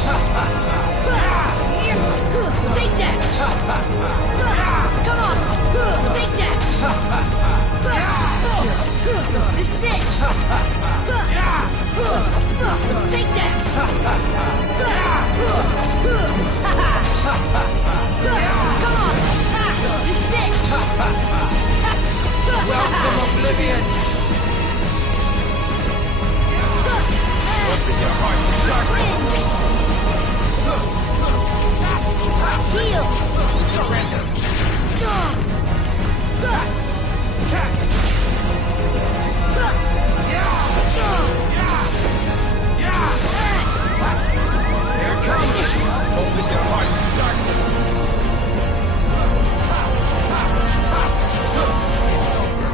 Take that! Come on! Take that! This is it! Take that! Come on! This is it! Welcome, Oblivion! Open your heart to darkness! Heal! Surrender! Here it comes! Open your heart to darkness! It's over.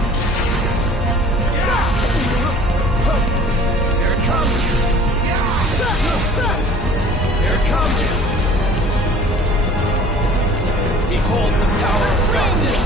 Here it comes! Here it comes! Behold the power of darkness!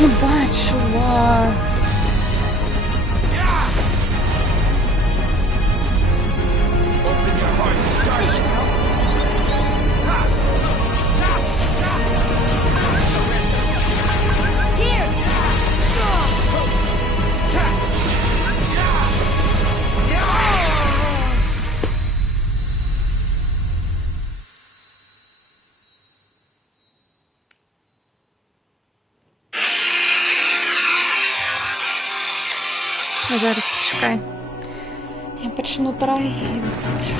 Не бачила. Зараз почекай. Я почну трай і виключу.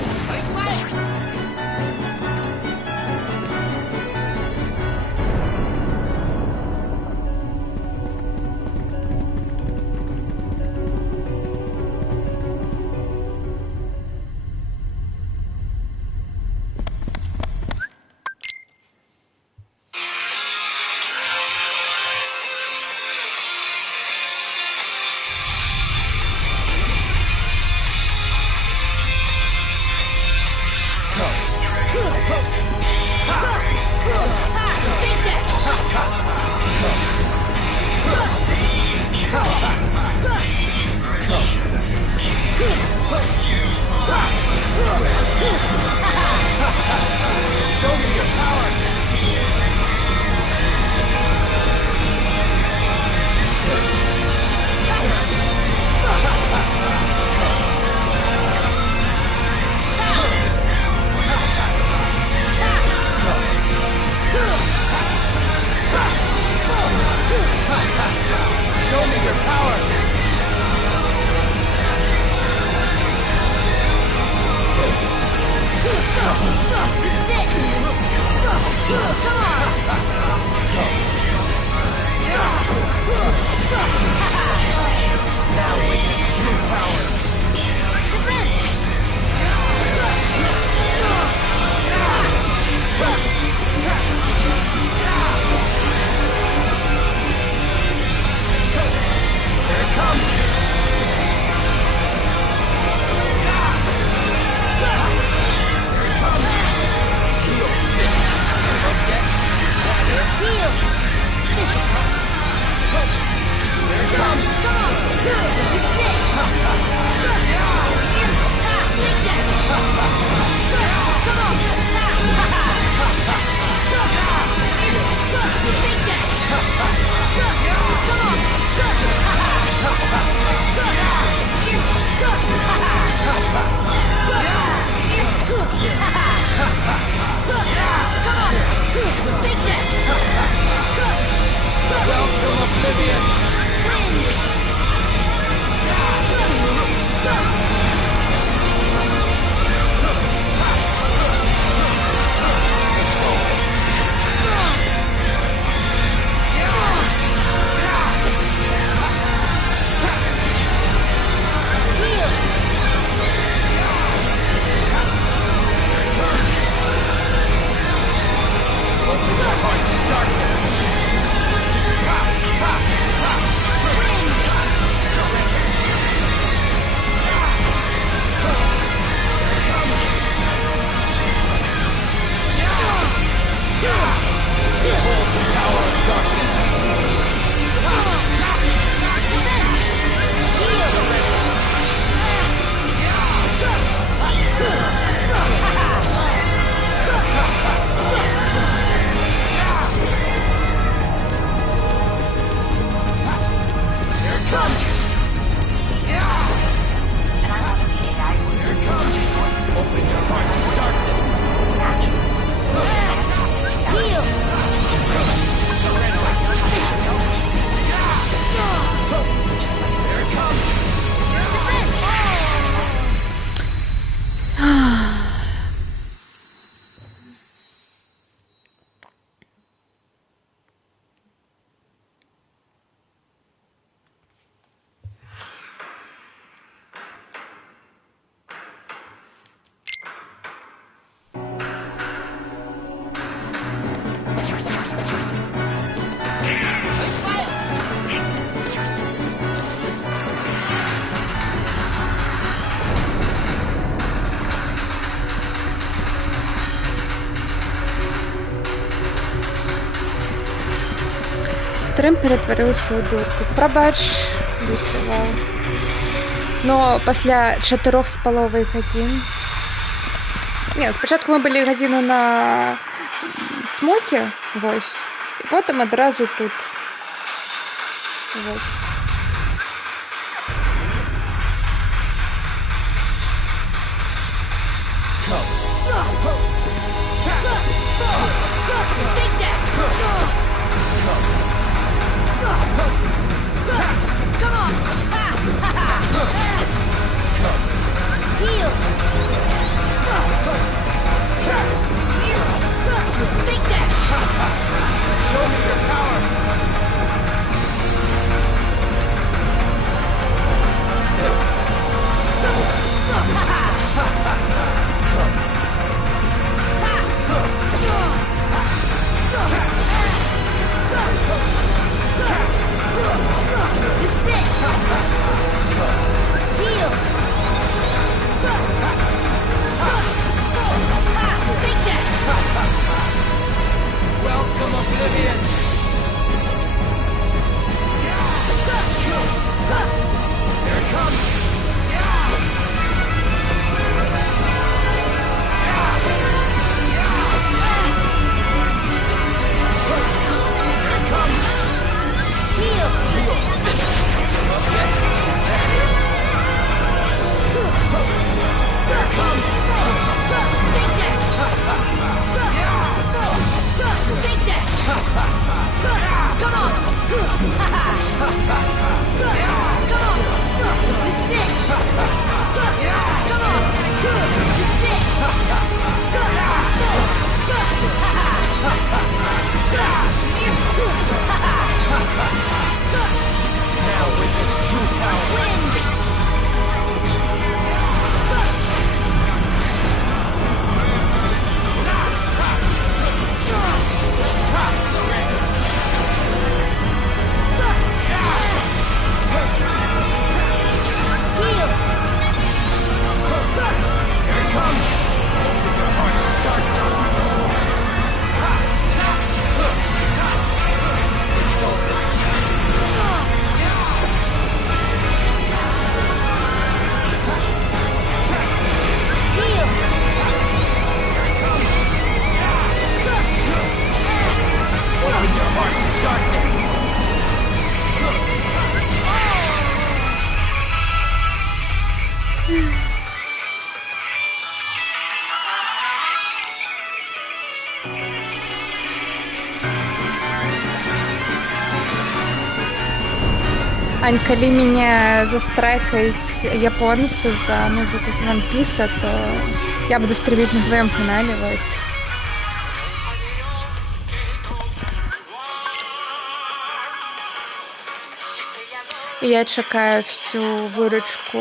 стрим перетворився у дурку. Пробач, Люсівал. Но після 4,5 годин... Ні, спочатку ми були годину на смокі, ось, і потім одразу тут. Ось. Take that! Come on! Heal! Take that! Show me your power! This is it! Heal! Take that! Welcome, Oblivion! Here it comes! Heal! Take that! Take that! Come on! Come on! This is it! Come on! This is it! Now witness true power! Win! Heal! Here it comes! Open your hearts to darkness! It's over! Heal! Open your hearts to darkness! Ань, коли меня застрайкают японцы за музыку из One Piece, то я буду стримить на твоем канале, Вась. І я чекаю всю выручку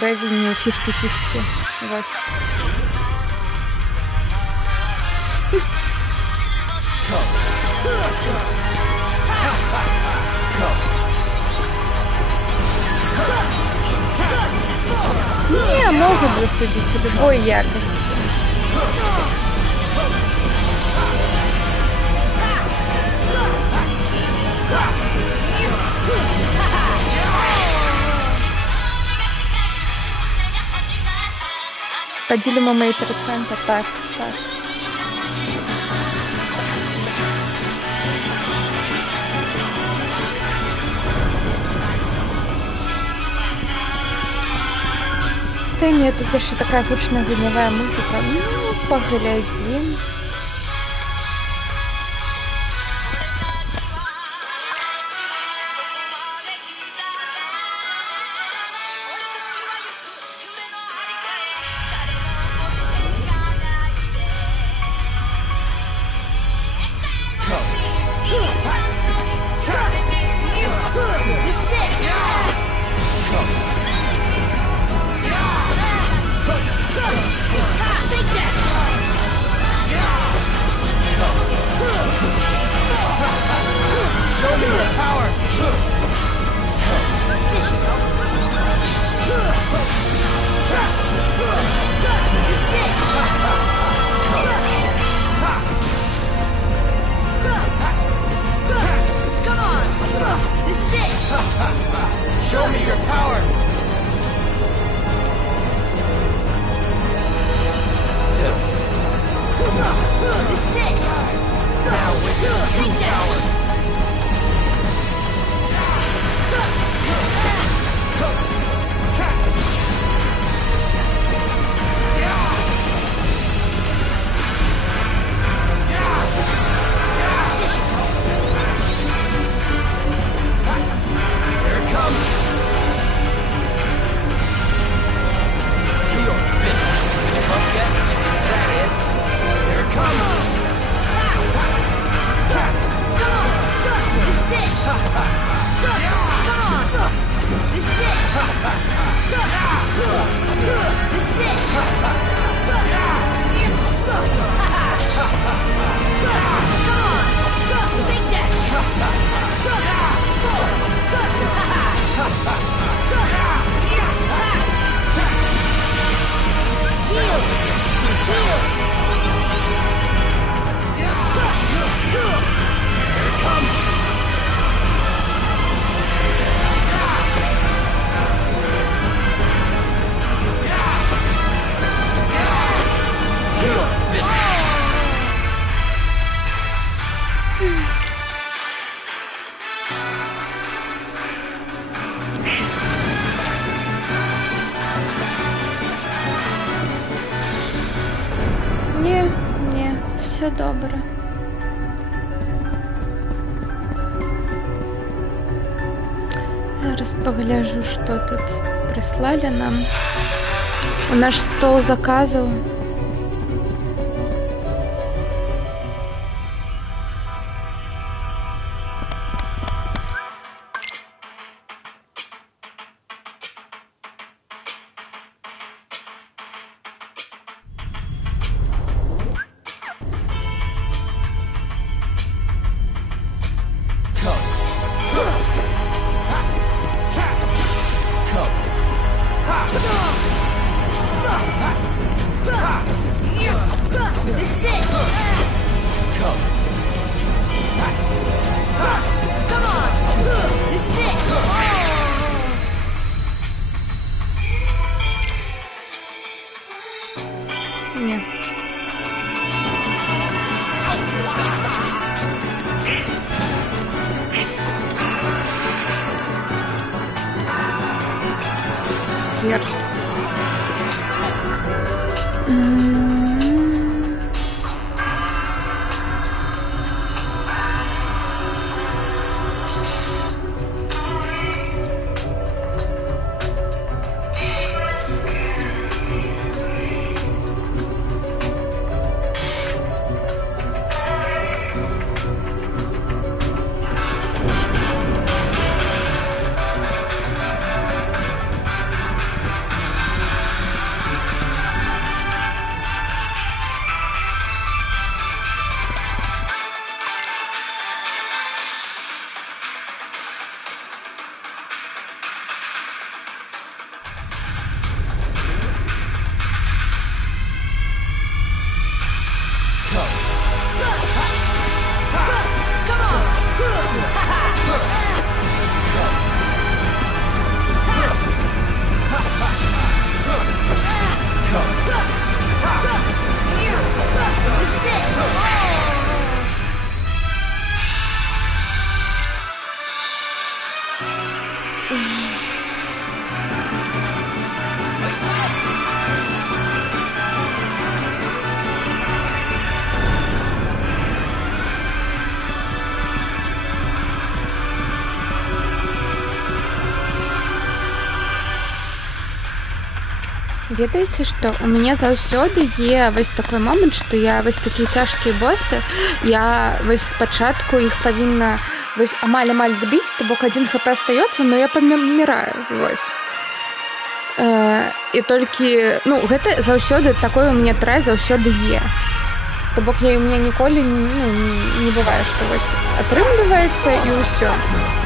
revenue 50-50. Вась. Не, могут засудить любой якости. Поделимо мои проценты. Так, так. Да нет, тут еще такая гучная гневая музыка. Ну, поглядим. Take that! Show me your power! This is it! Now witness true Take that! power! Here it comes! You're finished. Give up yet? Is that it? Here it comes! Come on! This is it! Come on! This is it! This is it! Come on! Take that! Heal! Heal! Here it comes! Ні, все добре. Зараз погляжу, що тут прислали нам. У наш стол заказів. This is it! Come! Come on! This is it! Ні. Вверх. Ведаеце, што у мяне заўсёды є вось такой момант, што я вось такія цяжкія босы, я вось спачатку іх павінна вось амаль-амаль збіць, то бок 1 хп астаецца, но я паміраю, вось. І толькі, ну, гэта заўсёды такое у мяне трай заўсёды є. То бок у меня ніколі не бывае, што вось атрымліваецца і ўсё.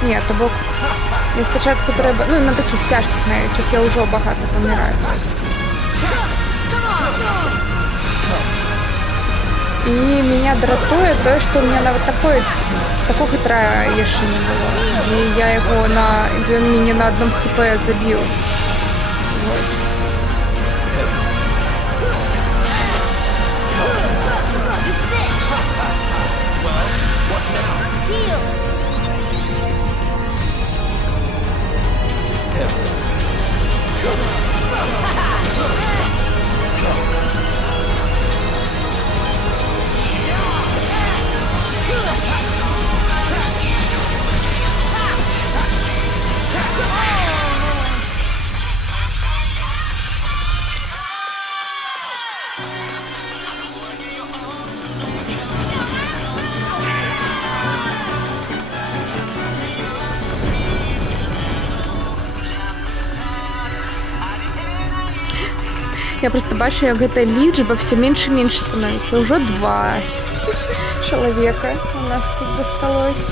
Не, то бок мне спачатку трэба, ну, на такіх цяжкіх навіть, я ўжо багата паміраю. І меня дратуе тое, што у меня нават такое такого трая яшчэ не было. І я яго ён мяне на адным хп забіў. Вось. This is it. Heal. Я просто бачу, як гэта лічба все менш і менш становіцца. Ўжо 2 чалавека у нас тут засталось.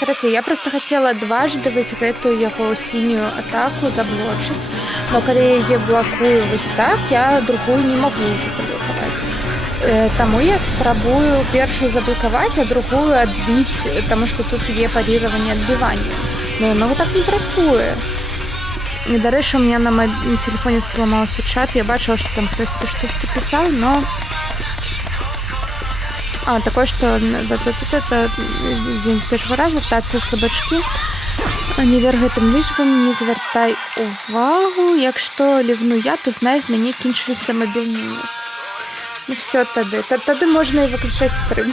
Короче, я просто хотела дважды вось гэтую яго сінюю атаку заблочыць, но калі я яе блакую вось так, я другую не магу ўжо заблокаваць. Таму я спрабую першую заблокаваць, а другую адбіць, таму што тут є паріраванне адбівання. Но яно так не працуе. І, дарэчы, у меня на маім телефоне сломаўся чат, я бачыла, што там хтосьці штосьці пісаў, но... такое, что это дзень з першага раза, тацы слабачкі. Не вер гэтым лічбам, не звяртай увагу. Як што лівну я, то знай, в мяне кінчыліся мабільныя. Ну все, тады можна і выключаць стрым.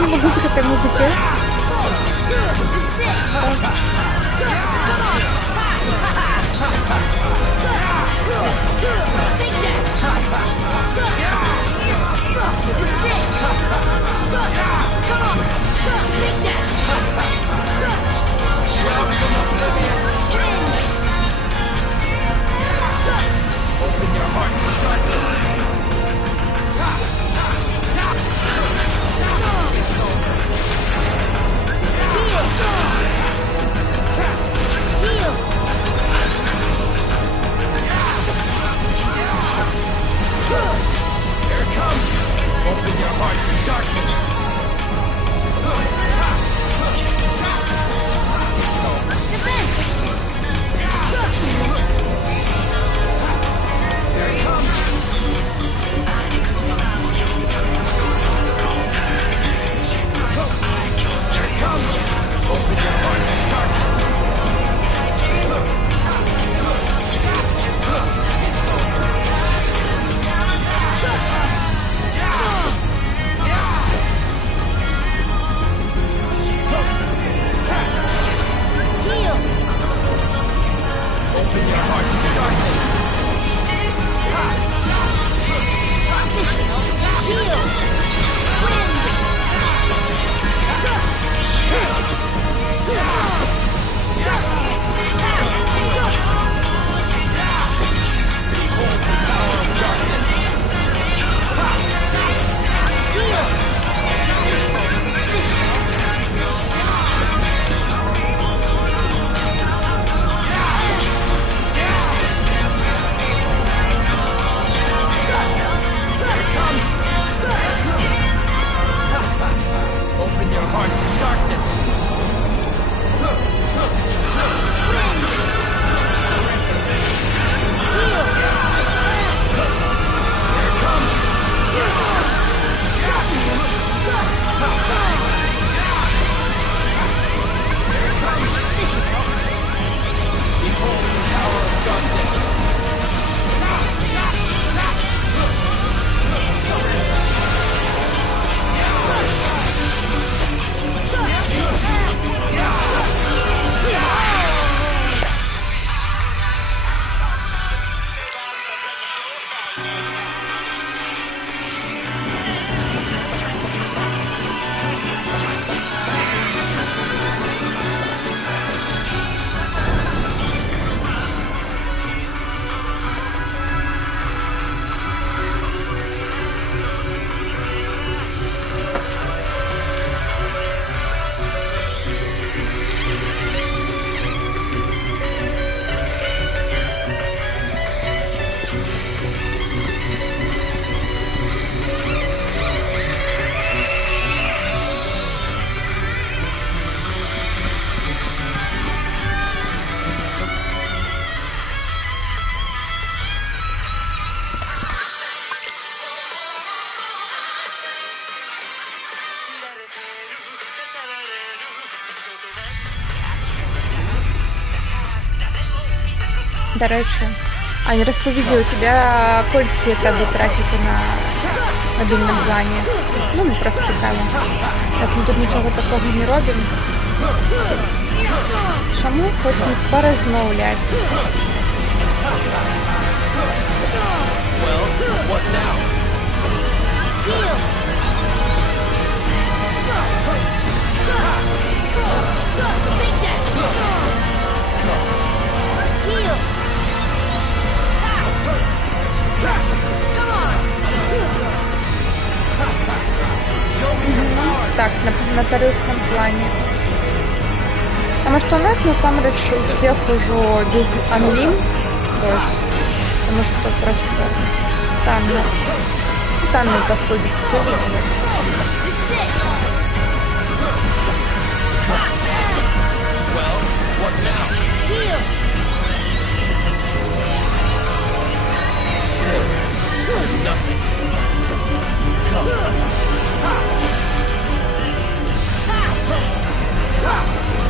не могу к этой музыке. This is it. Come on. Take that. This is it. Come on. Take that. Open your heart to darkness. Heal. Here it comes. Open your heart to darkness. Here it comes. Here it comes. Open your heart to darkness. Heal. Open your heart to darkness. Heal. Open your heart to darkness. Here it comes. Here it comes. Behold the power of darkness. До речі, Аня, розповіді, у тебя кольця тебе трафіку на мобільному плані. Ну, ми просто цікаво. Зараз ми тут нічого такого не робимо. Чому хочемо порозмовляти? Well, what now? Heal. Take that. Heal. Come on. Show me your power. Так, на тарифном плане. Потому что у нас на самом деле у всех уже без анлим, то есть, потому что просто там посуде использовать. Well, what now? Heal. Nothing. Come.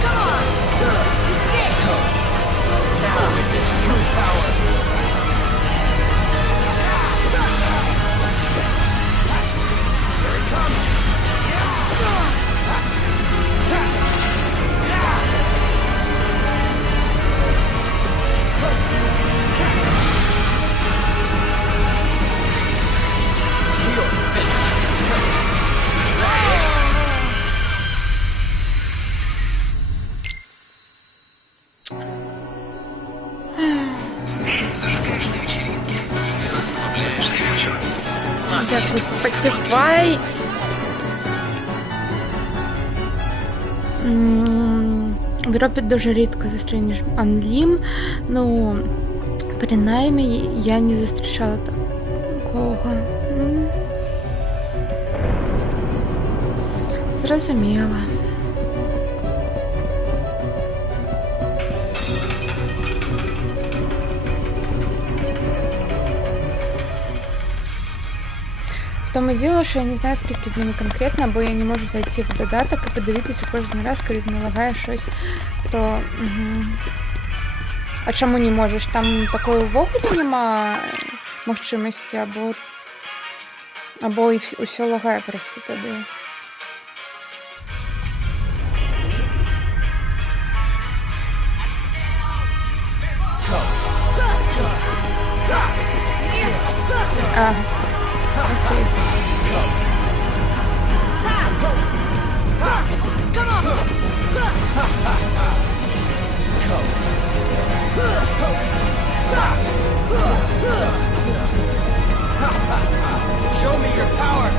Come on. This is it. Now witness true power. Here it comes. нас Дякую, есть... Spotify. В Європі дуже рідко зустрінеш Анлім. Ну, принаймні, я не зустрічала такого. Зрозуміла. В тому діло, що я не знаю, скільки в мене конкретно, бо я не можу зайти в додаток і подивитися кожен раз, коли в мене лагає щось, то... А чому не можеш? Там такої вогулі нема можливості, або і усе лагає просто тоді. А, окей. Show me your power!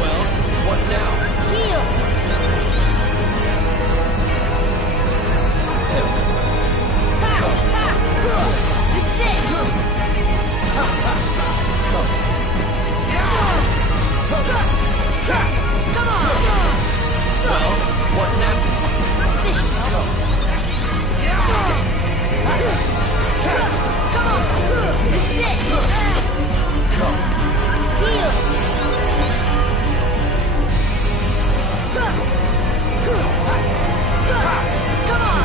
Well, what now? Heal! This is it! Come on! Well, what now? This should help. Come on! This is it! Heal! Come on!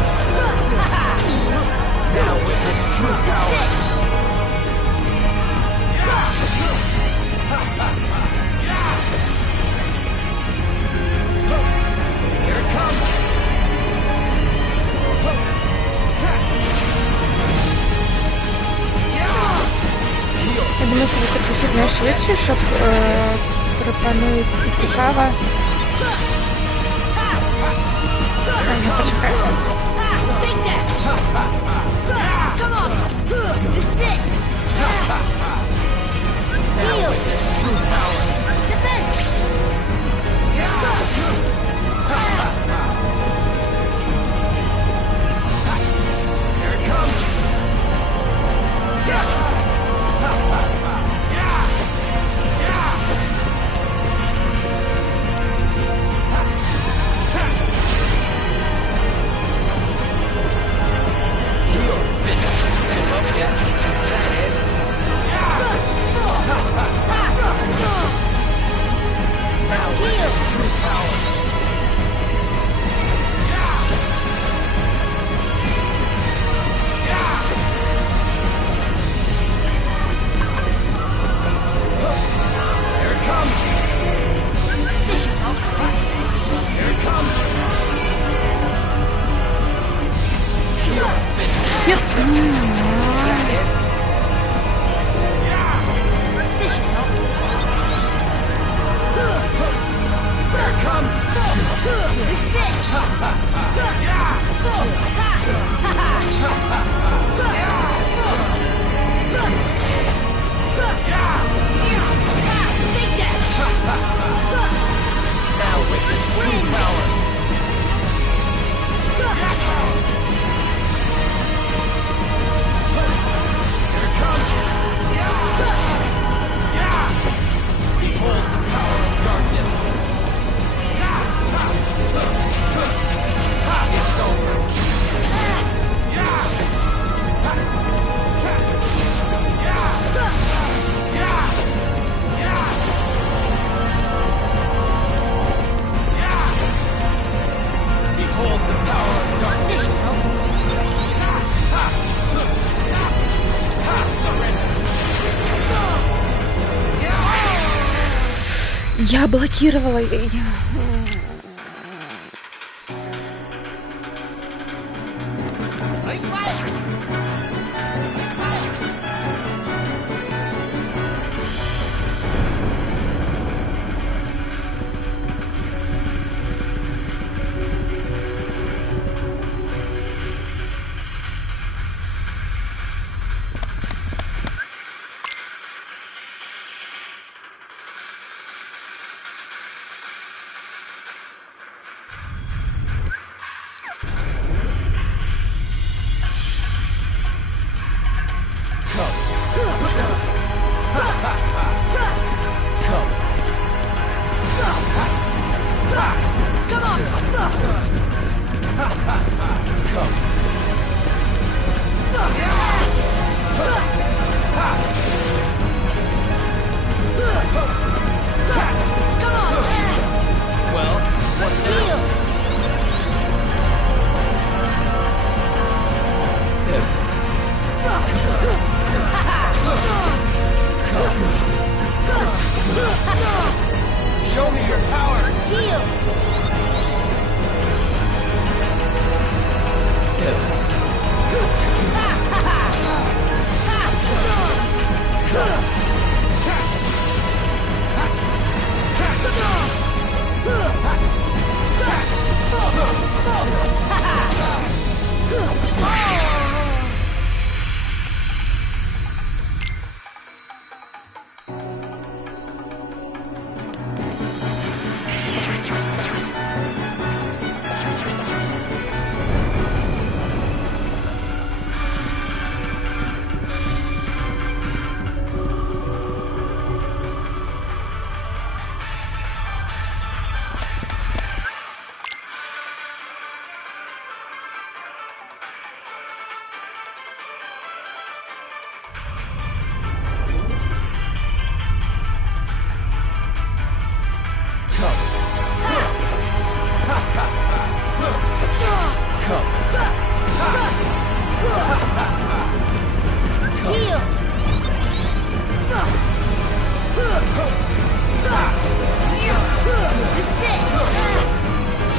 Now witness true power! Sit! Here it comes! Я думаю, що це пишуть найшвидше, щоб пропонують і цікаво. Почекайте. Take that! Come on! This is it! Heal! Defense! Here it comes! This should help. This is it! Take that! Now witness true power! Here it comes! Behold the power of darkness! It's over! Behold the power of darkness! This should help. Surrender! Я блокировала ее.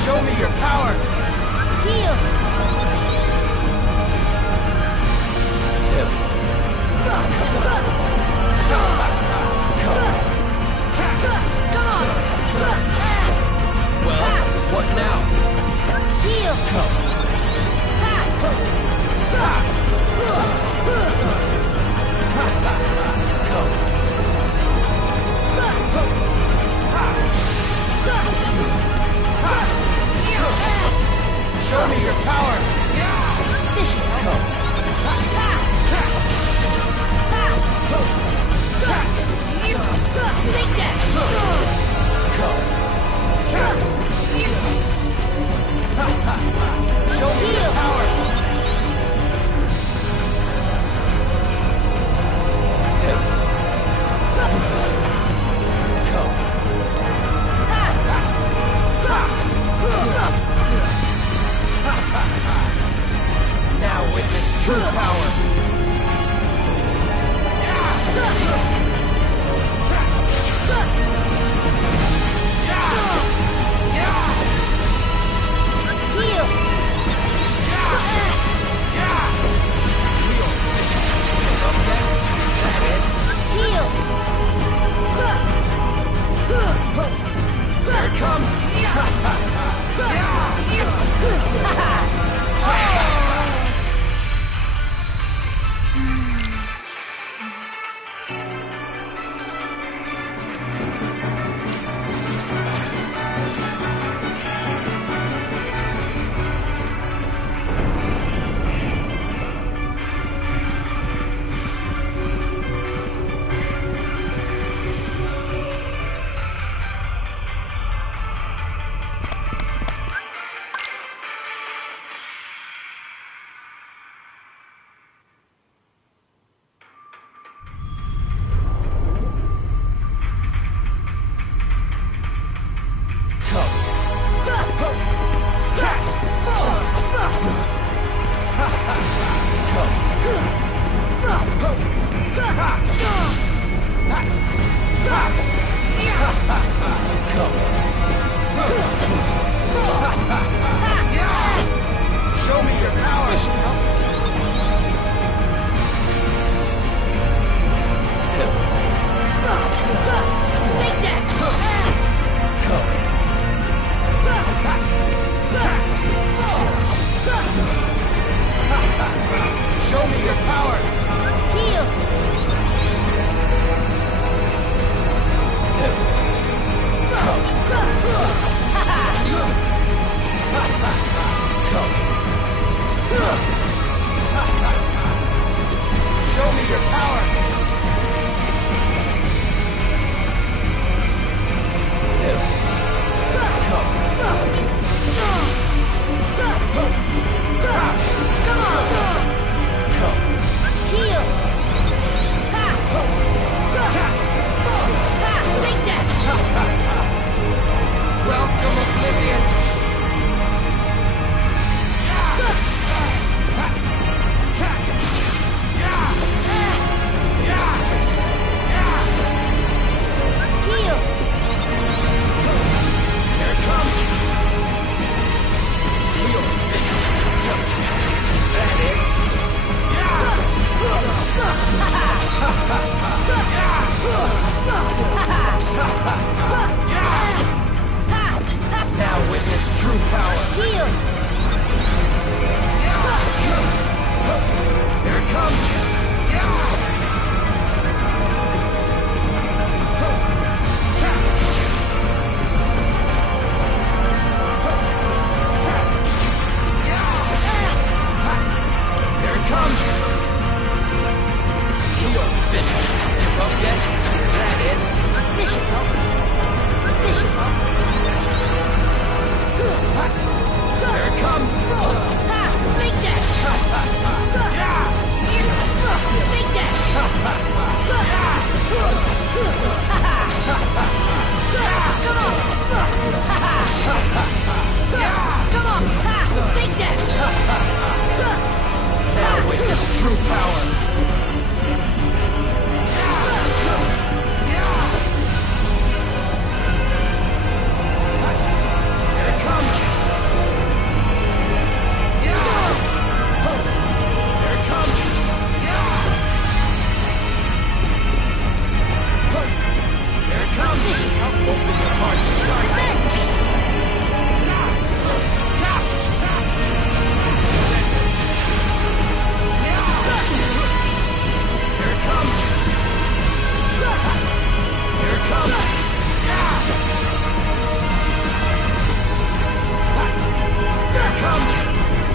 Show me your power! Heal! Come on! Well, what now? Heal! Show me your power! This should help.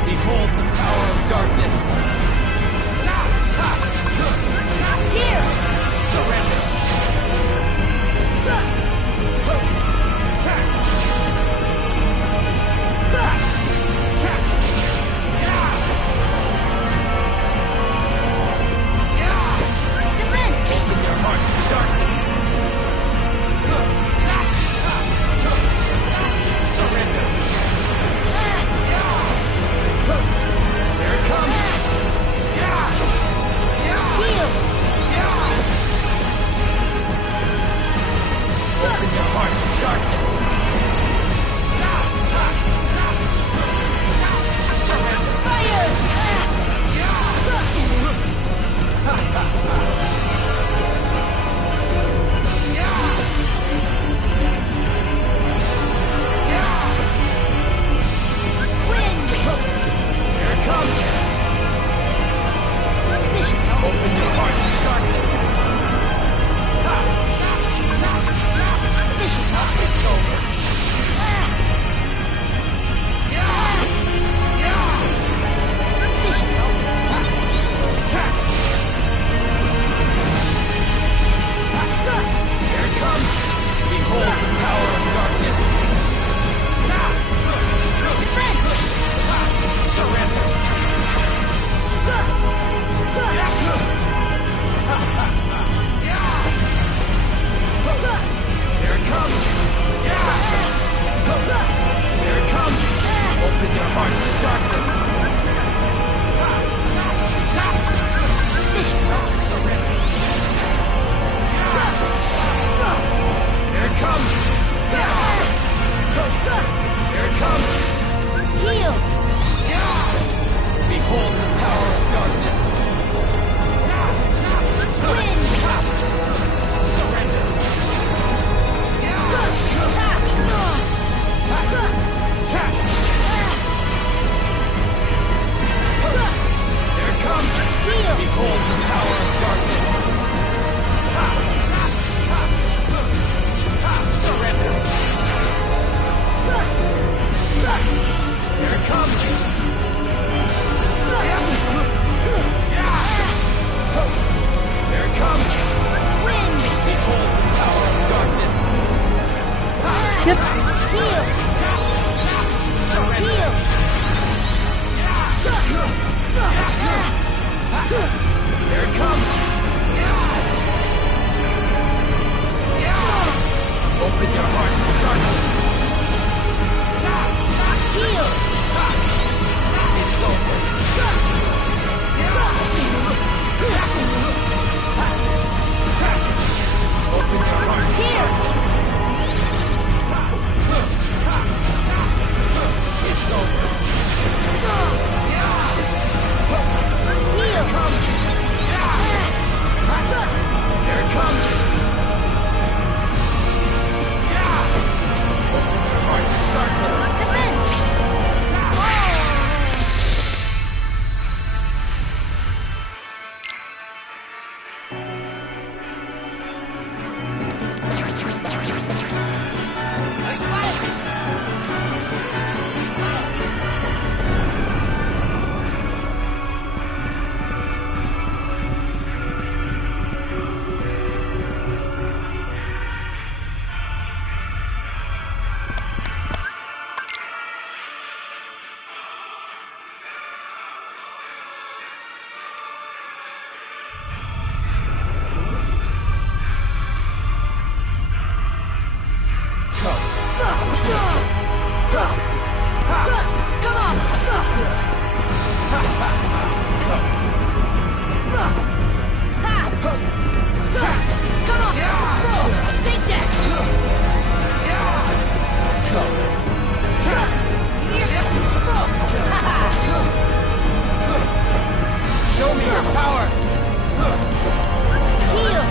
Behold the power of darkness. Here! Surrender. Defense! Open your heart to darkness. Surrender. Here it comes. Heal! Open your heart to darkness. Surrender. Wind! Here it comes. This should help. Open your heart to darkness. This should help. It's over. This should help. Here it comes. Behold the power of darkness. Defense! Surrender. Here it comes. Here it comes. Open your heart to darkness. This should help. Surrender. Here it comes. Here it comes. Heal! Behold the power of darkness. Wind! Surrender. Here it comes. Heal! Behold the power of darkness. Surrender. Here it comes. Here it comes. Wind! Behold the power of darkness. Heal! Surrender. Heal! Here it comes. Open your heart to darkness. Heal! It's over. Open your heart to Here! darkness. It's over. Heal! Here it comes. Open your heart to darkness. Defense! Come on! Come on! Take that! Show me your power. Heal!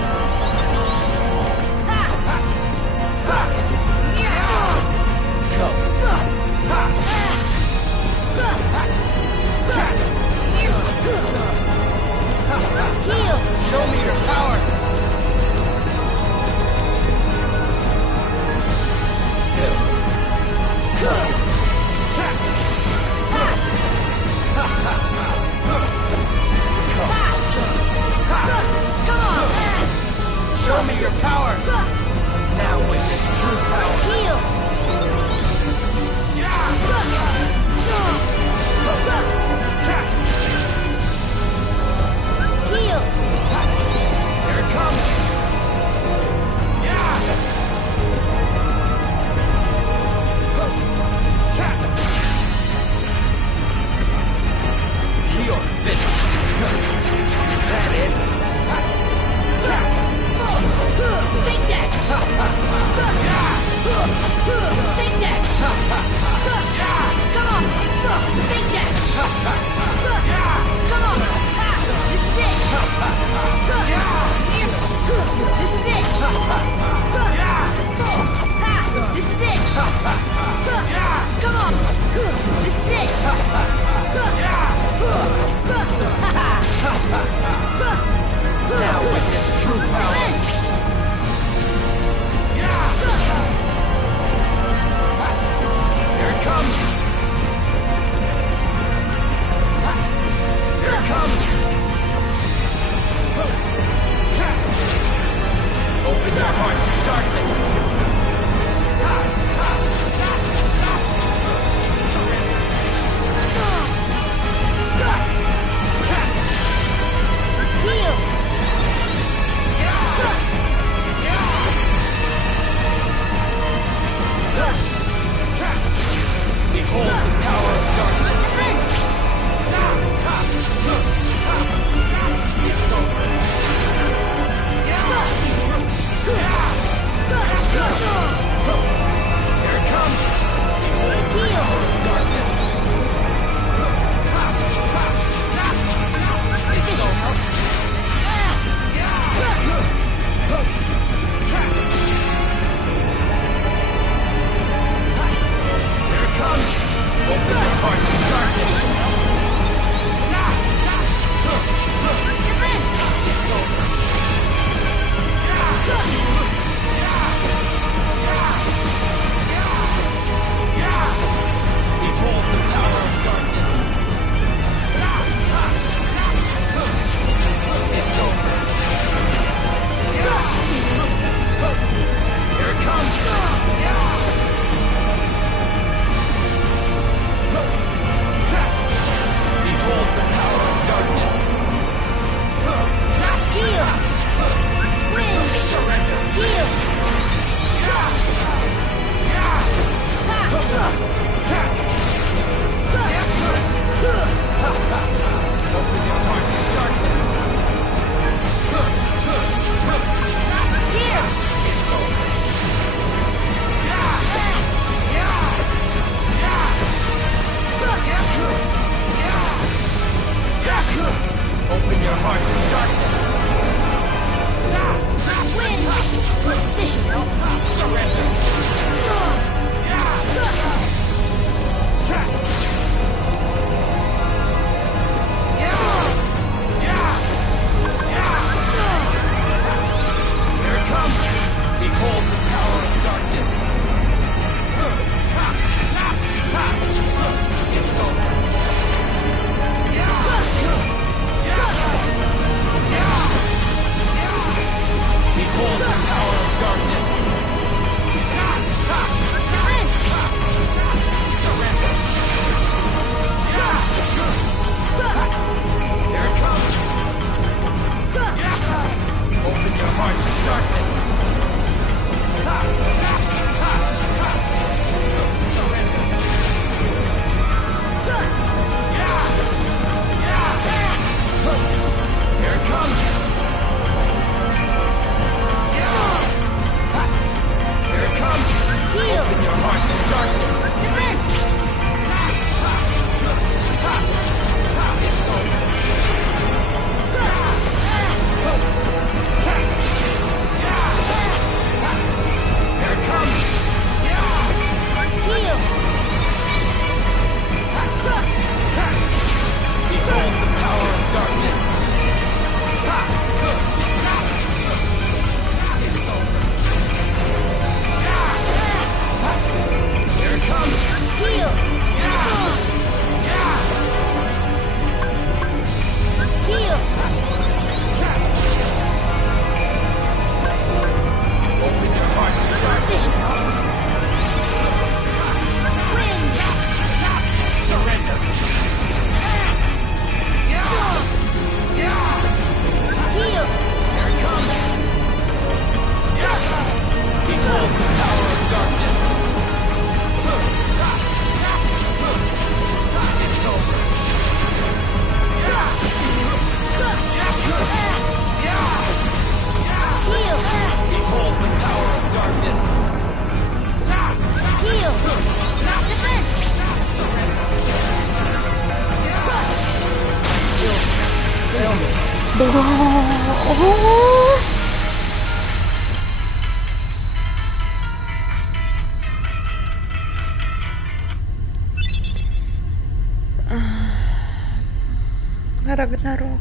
Рагнарок.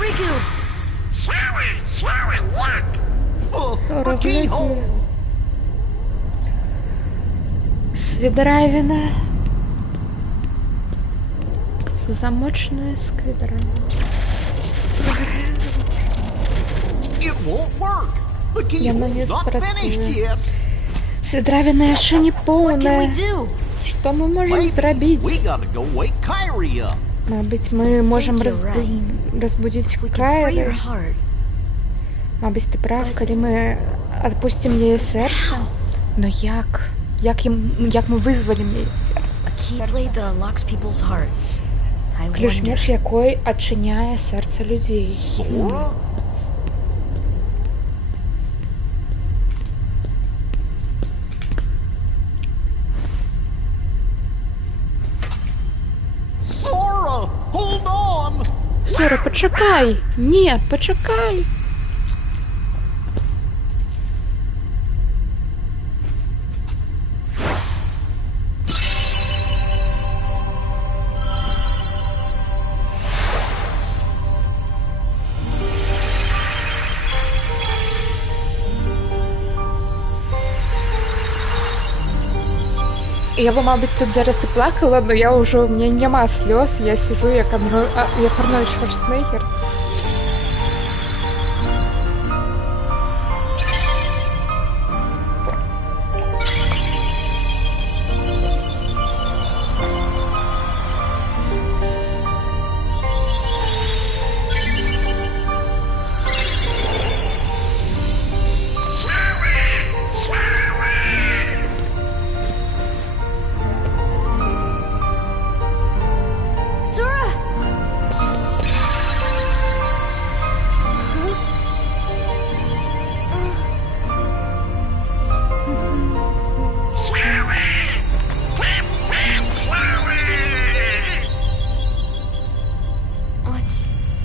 Riku! Сора, гляди. Свидравина. Замочная сквидра. It won't work. The Яно keyhole's не not finished спрацює. yet. Свидравина яшчэ не What can we поўная. do? Што мы можам Maybe we зрабіць? gotta go wake Kyrie up. Мабыць, мы можам you're right. разбудзіць If we can free her Кайры. heart. Мабыць, ты прав, калі мы адпусцім яе сэрца. Но як? Як мы вызвалім яе сэрца? A keyblade that unlocks people's hearts. I Ключ wonder. меч якой адчыняе сэрца людзей. Sora? Sora, hold on. Сора, пачакай! Не, пачакай! Я бы, мабыць, тут зараз і плакала, но я ўжо, у меня няма слёз, я сижу як Арнольд Шварценеггер. Sora!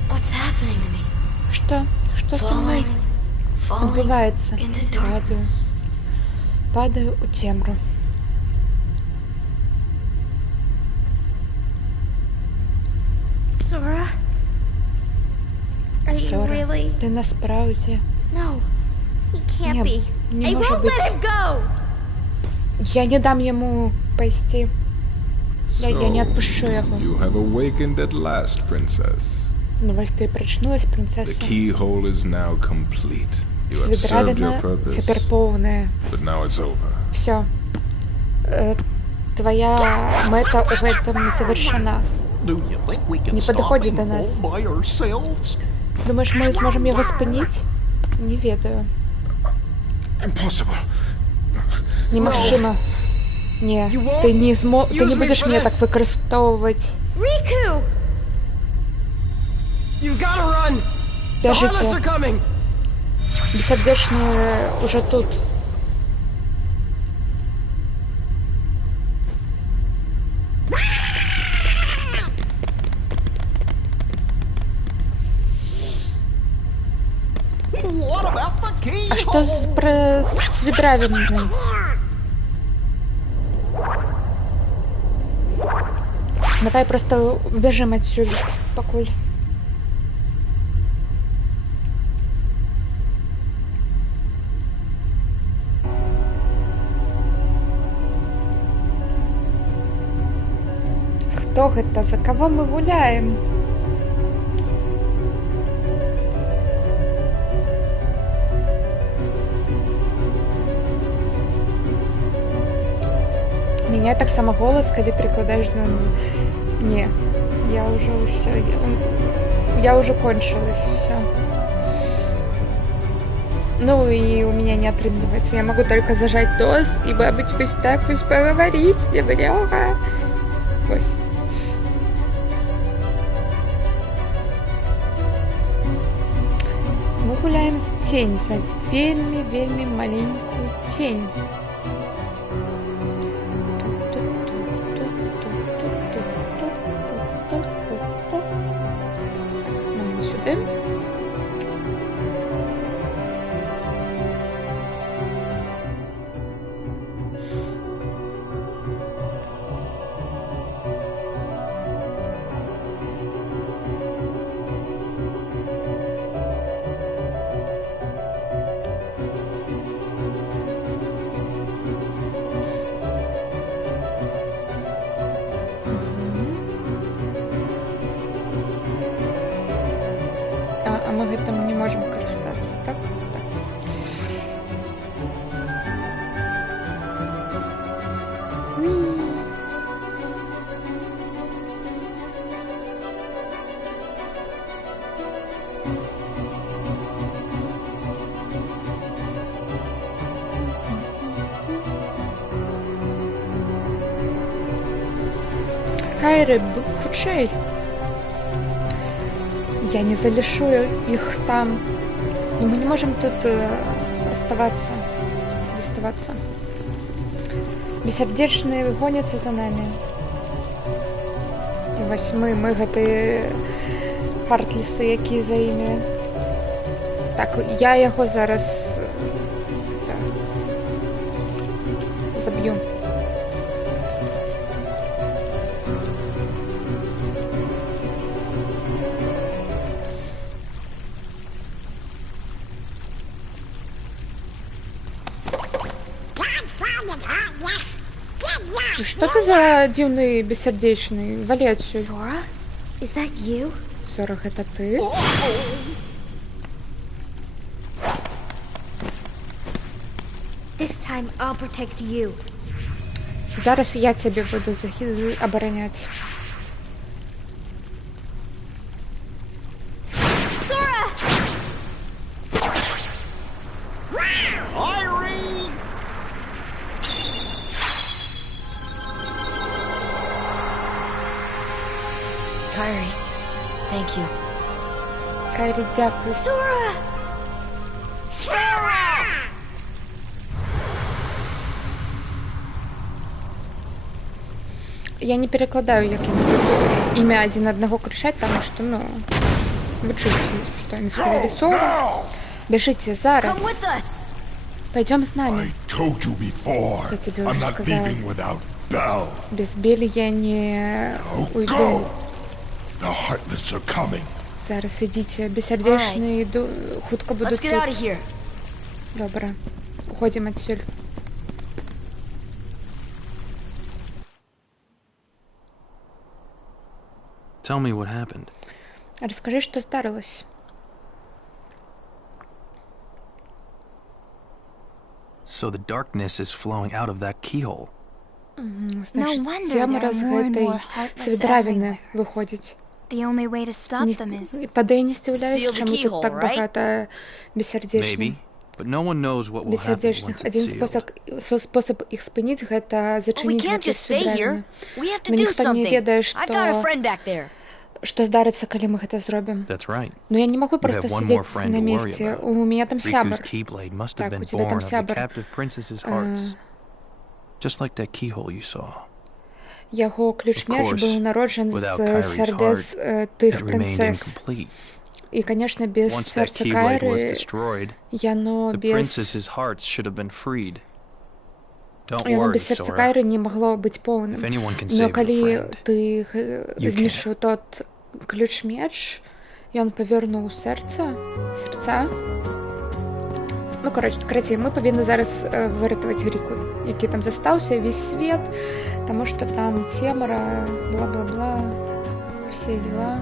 What's happening to me? Что со мной Falling отбывается? into Падаю. darkness. Падаю у темру. Sora? Are you Сора, really? ти насправді... No, he can't Не, be. не I може won't let бути. him go! Я не дам йому пойти. Я не So, отпущу його. you have awakened at last, princess. Ну, ось ти прочнулась, The принцеса. keyhole is now complete. You have served your Свідравіна purpose, тепер повна. but now it's over. Все. Твоя мета в этом завершена. Do you think we can Не stop подходит him до нас. all by ourselves? Думаєш, ми зможемо його спинити? Не ведаю. Impossible. Немагчыма. Не, You won't ти не use me будеш for мене this. так використовувати. Riku! You've got to run! The Heartless are Бежите. coming! Бессердечные уже тут. What about the А что keyhole? с Ведравиной? Давай просто бежим отсюда, покуль. Кто это? За кого мы гуляем? Меня так само голос, когда прикладаешь до... Не, я уже все, я уже кончилась, все. Ну и у меня не отрывается. Я могу только зажать нос и, мабуть, вось так вось поговорить немного. Вось. Мы гуляем за тень, за вельми маленькую тень. Кайри, худшей. Я не залишу их там. Но мы не можем тут заставаться. Бессердечные гонятся за нами. І вось мы гэты хартлісы, які за імі. Так, я яго зараз заб'ю. Что ты за дивный бессердечный? Вали отсюда. Sora? Is that you? Сорок, это ты? This time I'll protect you. Зараз я тебе буду оборонять. Sora! Irene! Kyrie, thank you. Кайри, дякую. Sora! Я не перекладаю, як я буду ім'я один одного кричать, тому що, ну, ви чуєте, що вони сказали Сора. Біжите зараз. Come with us. Пойдем з нами. I told you before. Я тебе I'm уже not сказал. leaving without Belle. Без Білі я не Oh, уйду. go! The Heartless are coming. Зараз ідіть. Безсердечні йду, хутко будуть Let's get out тут. of here. Добре. Уходимо отсюда. Tell me what happened. Розкажи, що здарилось. So the darkness is flowing out of that keyhole. Значить, wonder темра there з are more and гэтай more heartless свідравіни everywhere. виходить. The only way to stop them is... Тоді я не здивляюсь, Seal the чому тут keyhole, так right? багато Maybe, безсердечних. but no one knows what will happen Бессердечных. once it's Один sealed. способ их спынить — гэта Well, we зачинить can't гэту just stay here. свідравіну. We have to Но do ніхто не something. ведае, I've got a што, friend back there. што здарыцца, калі мы гэта зробім. That's right. Но я не могу просто have one more сидеть friend на to worry месте. about. У меня там Riku's сябр. keyblade must have Так, been у тебя там born of the сябр. captive princess's hearts. Just like that keyhole you saw. Яго ключ-меч course, быў народжан without з Kyrie's сярдэц It тых remained прынцэс. incomplete. І, конечно, без Once that сэрца keyblade was Кайры destroyed, яно the без... princess's hearts should have been freed. Don't Яно worry, без сэрца Sora. Кайры не магло быць поўным. If anyone can Но save your калі friend, ты you знішчыў тот ключ-меч, ён павернуў сэрца. Ну, карацей, мы павінны зараз выратаваць Ріку, які там застаўся, весь свет, таму што там цемра, бла-бла-бла, все дела.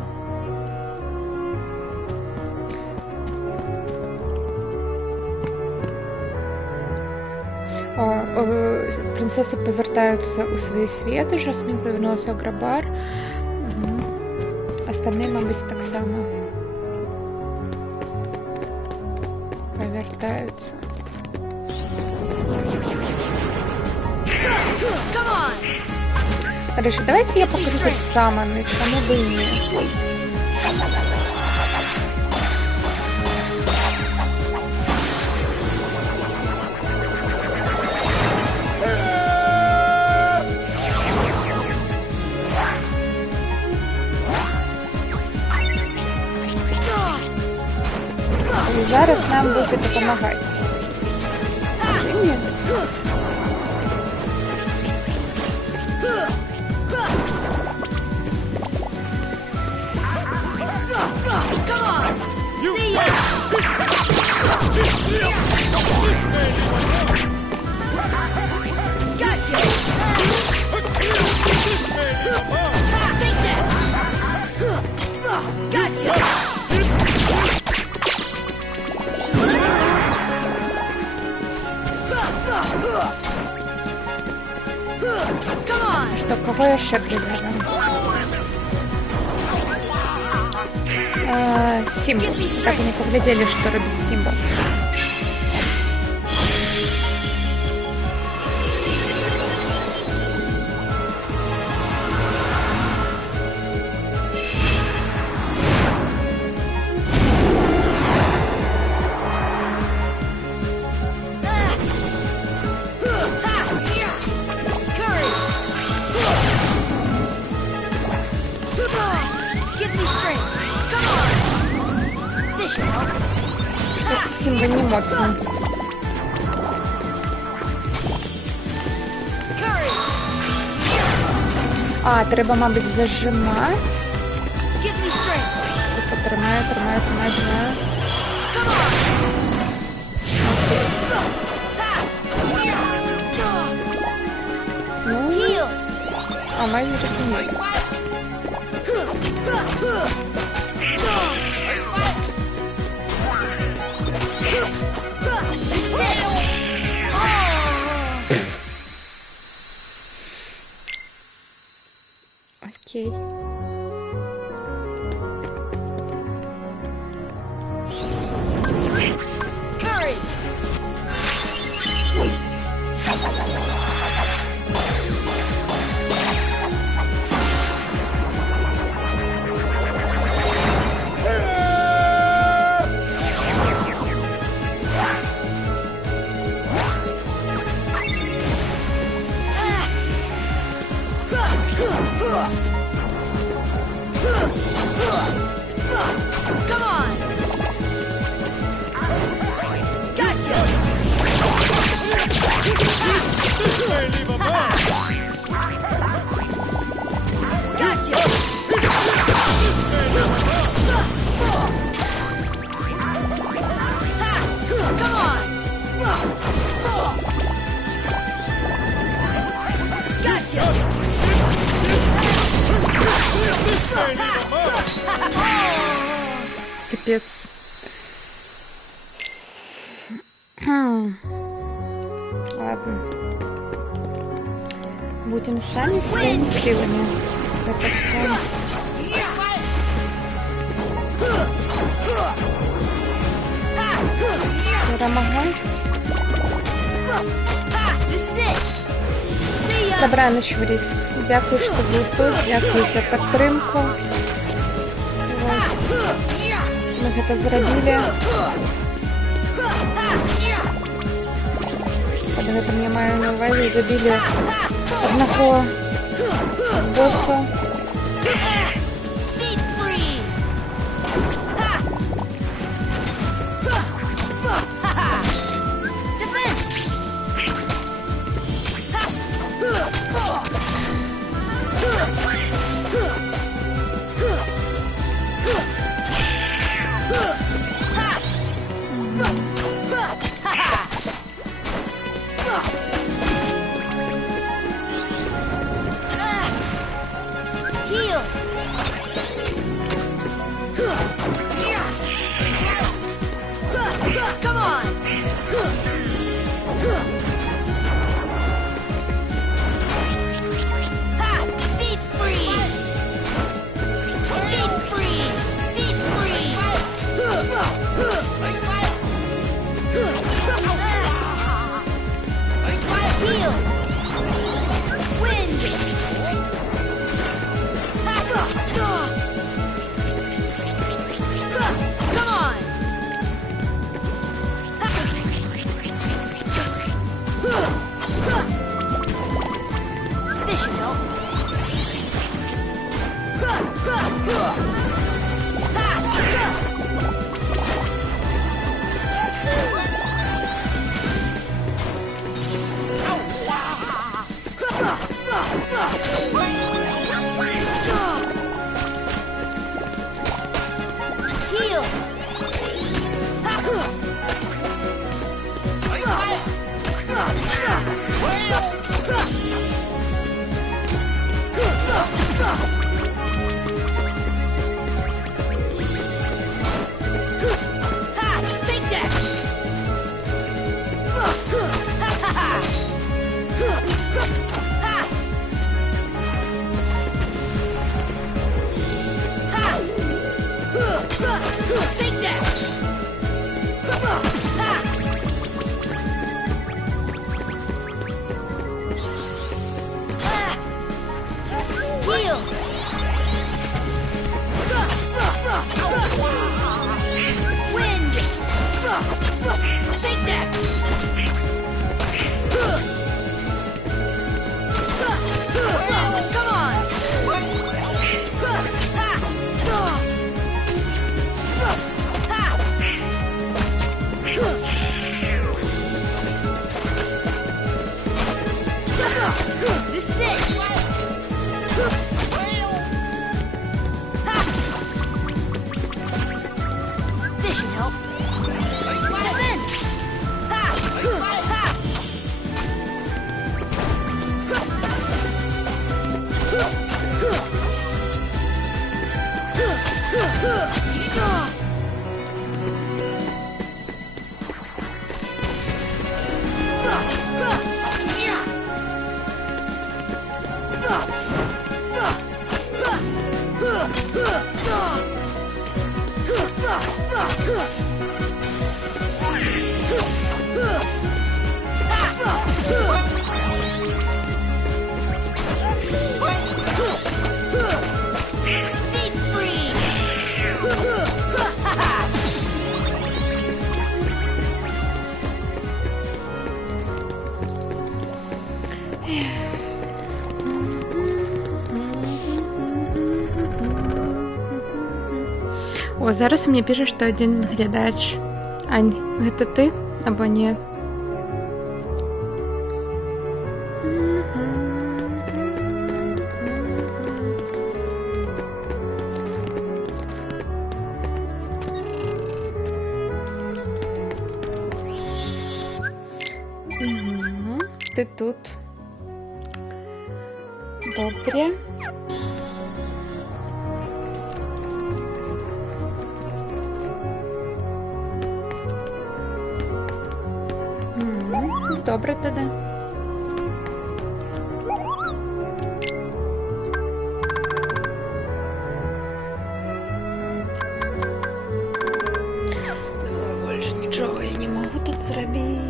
Прынцэсы павяртаюцца ў свае светы, Жасмін павярнулася ў Грабар. Остальные, мабыць, таксама павяртаюцца. Короче, давайте я покажу хоть саманы, чему бы и нет. І зараз нам буде допомагати. Чи ні? Come on! See ya! Gotcha! Take that! Gotcha! Кого я ще призовем? Симбу. Так и не поглядели, что робит Симба. Симба не моцно. А, треба, мабуть, зажимати. Типа, тримаю. Окей. Ну, а майже розумію. Окей. Капец. Ладно. Будем сами своими силами это все. Перемагать. Добраніч в риск. Дякую, що ви тут. Дякую за підтримку. Ось. Ми гэта зрабілі. Пад гэтым я маю на ўвазе, забілі аднаго боса. О, зараз мне піша, што адзін глядач. Ань, гэта ты або не? Ты тут. Добре. Добре тоді. Больше нічого я не можу тут зробити.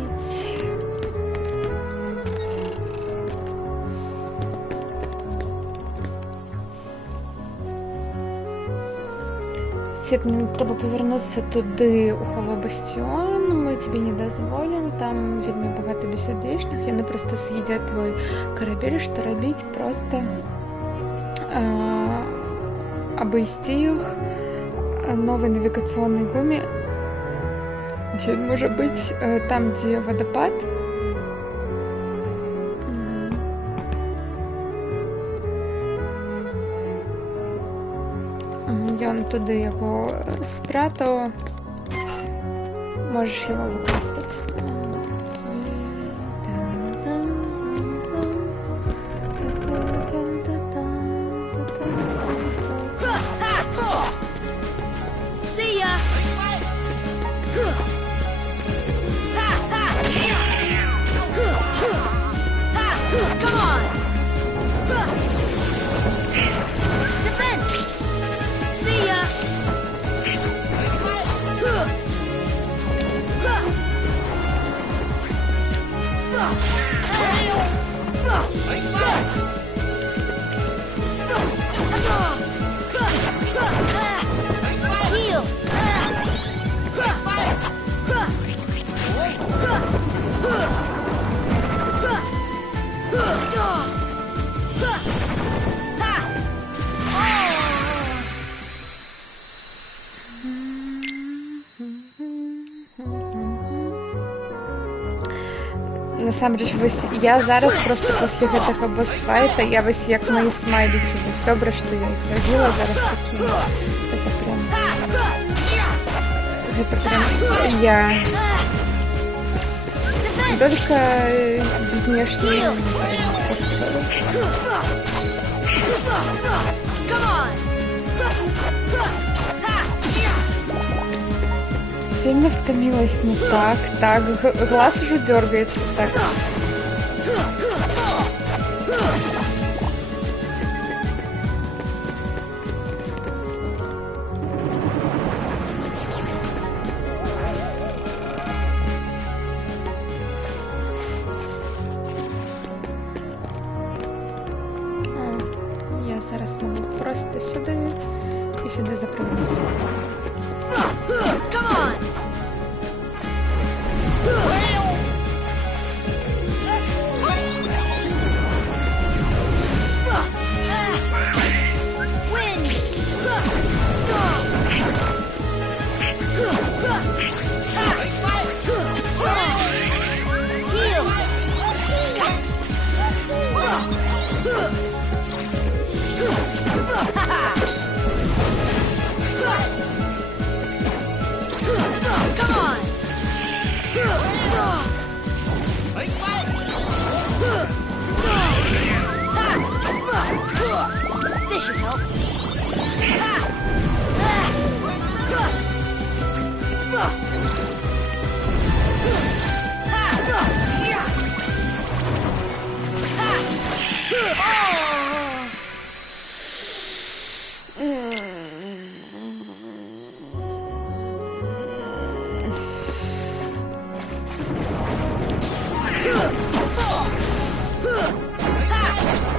Свет, мне треба повернутися туди, у Холобастіон, ми тобі не дозволимо, там вельми багато бессердечных, яны просто съедят твой корабель, что робить, просто обойти их новой навигационной гуме, где может быть там, где водопад. Ён туди його спрятав. Можеш його використати. See ya! Come on! Defense! See ya! Heal! Насамрэч, вось я зараз просто пасля гэтага босс-файта, я вось як мої смайлікі. Вось добра, што я іх рабіла зараз такімі. Гэта прям я. Только внешне. Сильно втомилась, ну так, глаз уже дергается, так. Я зараз могу просто сюда и сюда запрыгнуть. Come on! This should help.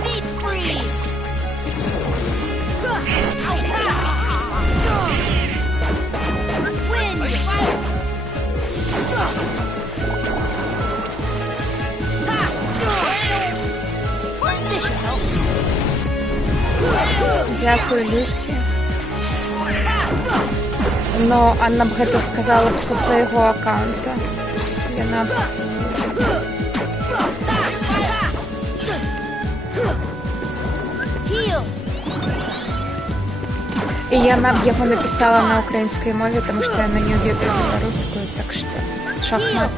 Deep freeze. Wind. This should help. Дякую, Люсі. Но Анна б гэта сказала б са свайго аккаунта. Яна б... І яна б яго напісала на украінскай мове, таму што яна не ведае беларускую, так што шахмат.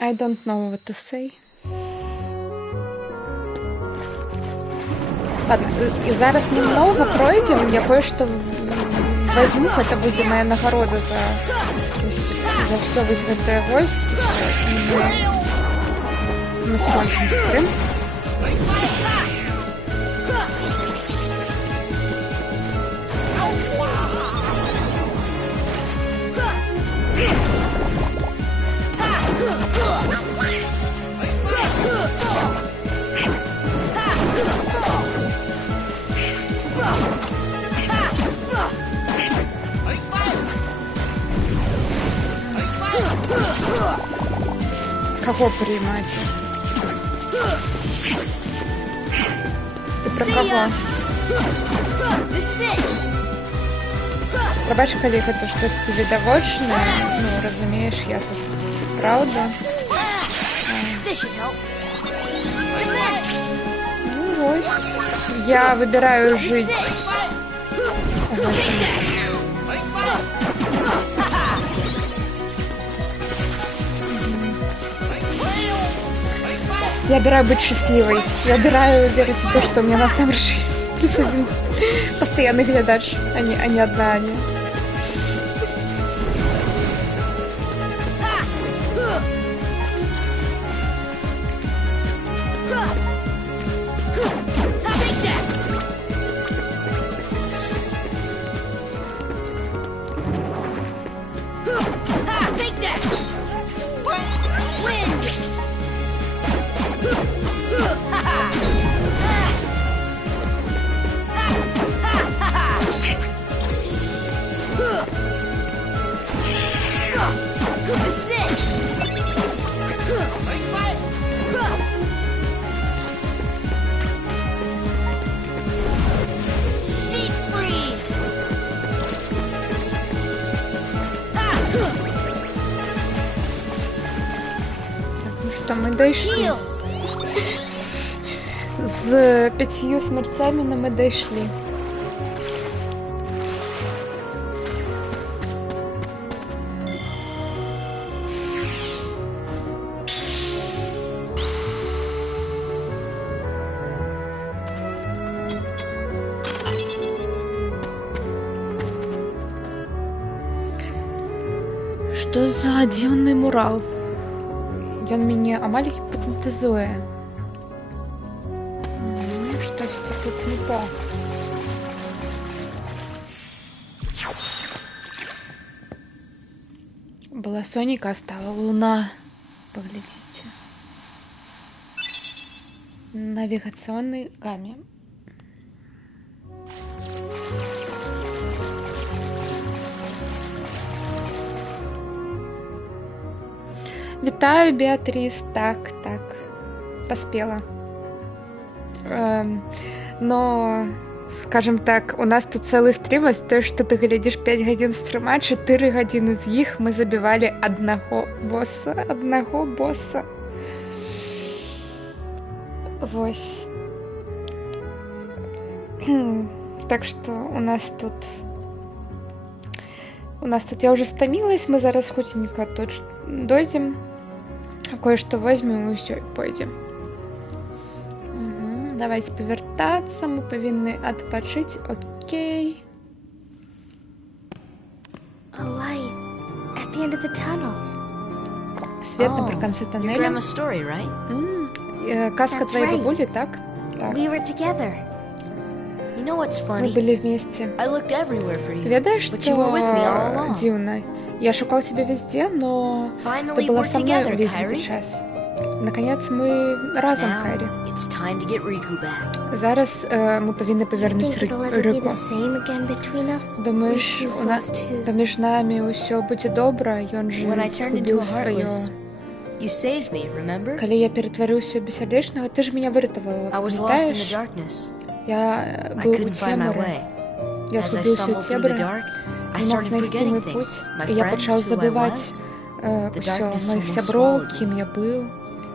I don't know what to say. Ладно, и зараз немного пройдем, я кое-что возьму, это будет моя нагорода за все вызватое вось. Мы скончим стрим. Кого принимать? Ты про кого? Пробач, калі гэта штосьці відавочнае, ну, разумееш, я тут правда. Ну, вось. Я выбираю жить. Я выбираю быть счастливой. Я выбираю верить в то, что у меня на самом деле плюс один постоянный глядач, а не одна Аня. Мы дошли. С 5 смерцами, но мы дошли. Что за дзіўны мурал? Ён мяне амаль гіпнатызуе. Штосьці тут не то. Была Соника, а стала Луна. Поглядите. Навигационный гамме. Витаю, Беатрис. Так, поспела. Но, скажем так, у нас тут целый стрим, а то, что ты глядишь 5 гадзін стрима, 4 гадзіны з іх мы забивали одного босса. Вось. Так что у нас тут я уже стомилась, мы зараз хутенько точно дойдем, кое-что возьмем и все, пойдем. Давайте повертаться, мы повинны отпочить, окей. A light at the end of the tunnel. Свет на конце тоннеля. Your grandma's story, right? Каска That's твоей right. бабули, так? Так. We were together. You know what's Мы funny? были вместе. I looked everywhere for you, Ведаешь, but you were with me all что along. дивно? Я шукал тебя везде, но ты Finally, была we're со мной together, весь Kyrie. этот час. Наконец, мы разом, Кайрі. Now, it's time to get Riku back. Зараз ми повинні You повернути think it'll ever be Рику. the same again between us? Думаєш, Riku's у нас lost his... поміж нами усе буде добре? Ён же When I turned into згубив a своє. Heartless, you saved me, remember? Коли я перетворився у безсердечного, ти ж мене вирятувала, I was lost in the пам'ятаєш? darkness. Я I був у couldn't find my темрі. way. Я As I згубився у stumbled through the темрі. dark, I Не мог started знайти forgetting мій things. путь. My І я friends, почав who I забивати was. все, darkness моїх almost сябров, swallowed ким я був.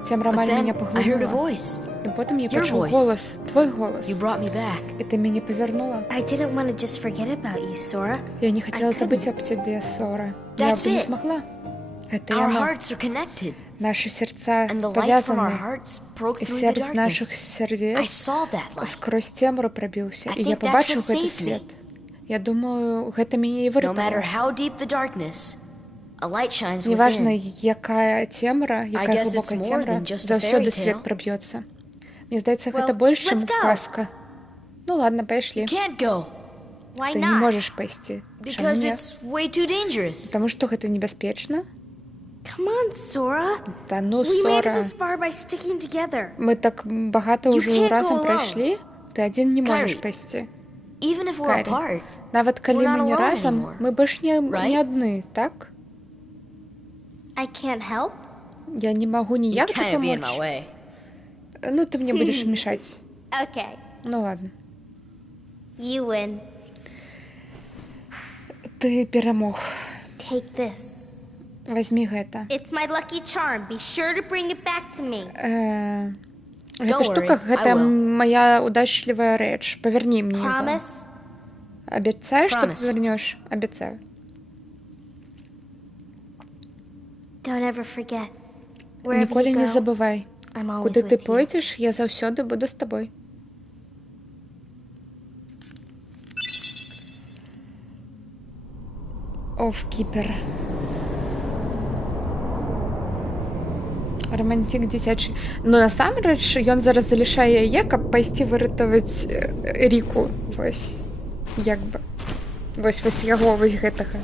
Темра But маль then мене I heard a поглинула. voice. І потім я Your почув voice. голос, твій голос. You brought me back. І ти мене повернула. I didn't want to just forget about you, Sora. Я не хотела I забыть couldn't. об тебе, Сора. Я That's бы не it. смогла. Это Our оно. hearts are connected. Наши сердца And the light from our повязаны. hearts broke И through the сердце наших darkness. I сердец saw that light. сквозь темру пробился. I И я think that's побачив what гэты saved свет. Я думаю, гэта мяне і No matter вырятавала. how deep the darkness, a light shines Неважно, within. якая темра, якая guess it's глубокая more темра, than just a заўсёды fairy свет tale. проб'ецца. Мне здаецца, Well, гэта больш, чым let's go. казка. Ну ладно, пайшлі. You can't go Why Ты не not? можаш пайсці. because Чаму не? it's way too dangerous. Таму што гэта небяспечна. Come on, Sora. Та ну, We made it Сора. this far by sticking together. Мы так багата You ўжо can't разам go alone. прайшлі. Ты адзін не можаш Kyrie, пайсці. Even if we're Kyrie. apart, Нават калі We're not мы не alone разам, anymore, мы больш не right? адны, так? I can't help. Я не магу you ніяк kind of be in my дапамочь. way. Ну, ты мне будешь мешать. Okay. Ну ладно. You win. Ты перамог. Take this. Возьми гэта. It's my lucky charm. Be sure to bring it back to me. Гэта Don't штука, worry, I гэта will. моя удачлівая рэч. Паверні мне яго. Promise? Абяцаеш, што Promise. павернеш? Абяцаю. Don't ever forget. Wherever Ніколі you не go, забывай. I'm always Куди ти with you. пойдеш, я заўсёды буду з табой. Офкіпер. Романтик дзіцячы. Ну насамрэч ён зараз залішае яе, каб пайсці выратаваць Ріку. Вось як бы. Вось яго вось гэтага.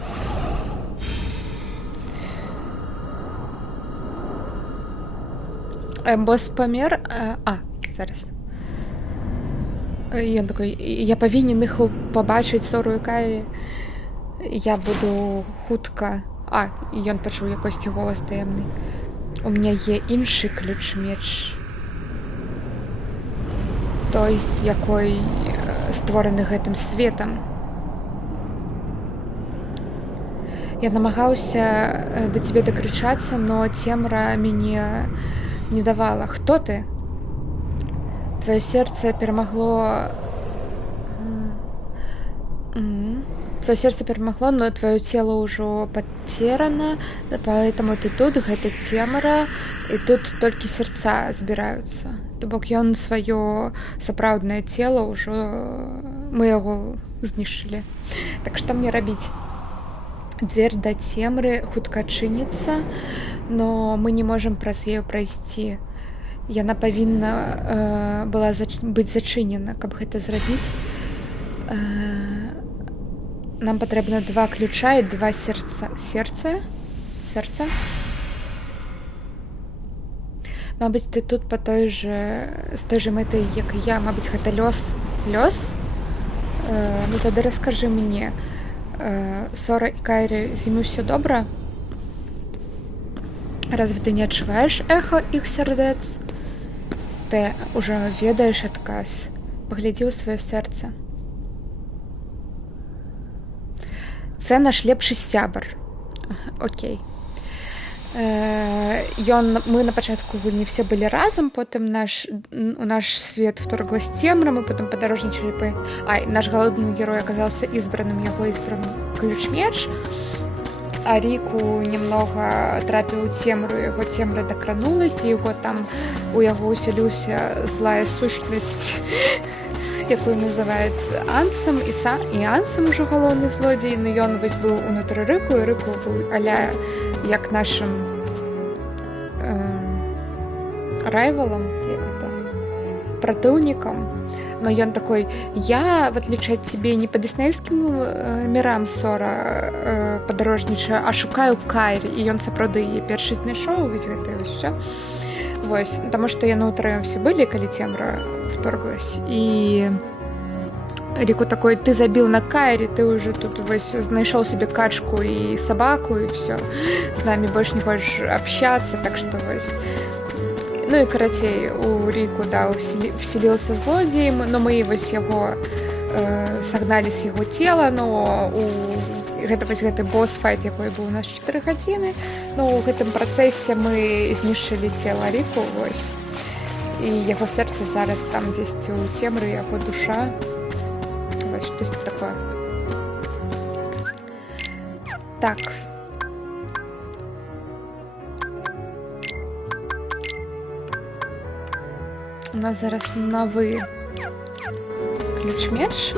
Босс памер. Зараз. Ён такой, я павінен іх пабачыць, Сору і Кайрі. Я буду хутка. І ён пачуў якосьці голас таемны. У меня є іншы ключ-меч. Той, якой створаны гэтым светам. Я намагаўся да цябе дакрычацца, но цемра мяне не давала. Хто ты? Твоё сердце перамагло... Твоё сердце перамагло, но твоё тело ўжо потеряно, поэтому ты тут, гэта цемра, і тут толькі сердца збіраюцца. То бок ён сваё сапраўднае цело ўжо... Мы яго знішчылі. Так што мне рабіць? Дверь да цемры хутка чыніцца, но мы не можам праз яе прайсці. Яна павінна была быць зачынена, каб гэта зрабіць. Нам патрэбна 2 ключа і 2 сердца. Сердца? Мабыць, ты тут з той же мэтай, як і я. Мабыць, гэта лёс. Лёс? Ну тады раскажы мне. Сора і Кайрі, з імі ўсё добра? Разве ты не адчуваеш эхо іх сярдэц? Ты ўжо ведаеш адказ. Паглядзі ў сваё сэрца. Це наш лепшы сябар. Окей. Мы на пачатку гульні все былі разам, потым у наш свет вторглась цемра, мы потым падарожнічалі па... Наш галодны герой аказаўся ізбраным, яго ізбраным ключ-меч. А Ріку немного трапіў у цемру, яго цемра дакранулась, і у яго усяліўся злая сущнасць, якую называюць Ансам, і Ансам ужо галоўны злодзей, но ён вось быў унутры Рыку, і Рыку быў аля як нашым райвалам, як это, праціўнікам. но ён такой: я, в отличие от тебе, не по дыснеевскім мірам Сора падарожнічаю, а шукаю Кайрі, і ён сапраўды яе першы знайшоў, вось гэта вось усё. Вось, таму што яны ўтраём все былі, калі цемра вторглась, і Рику такой: ты забил на Кайре, ты уже тут вось знайшоў себе качку и собаку, и все. С нами больше не хочешь общаться, так что вось. Ну и карацей, у Рику, да, вселился злодзей, но мы вось яго сагналі з яго цела, но гэта вось гэты босс-файт, якой быў у нас 4 гадзіны, но ў гэтым працэсе мы знішчылі цела Рику, вось. І яго сэрца зараз там дзесьці ў цемры, яго душа. Что-то такое. Так. У нас зараз новый ключ-меч.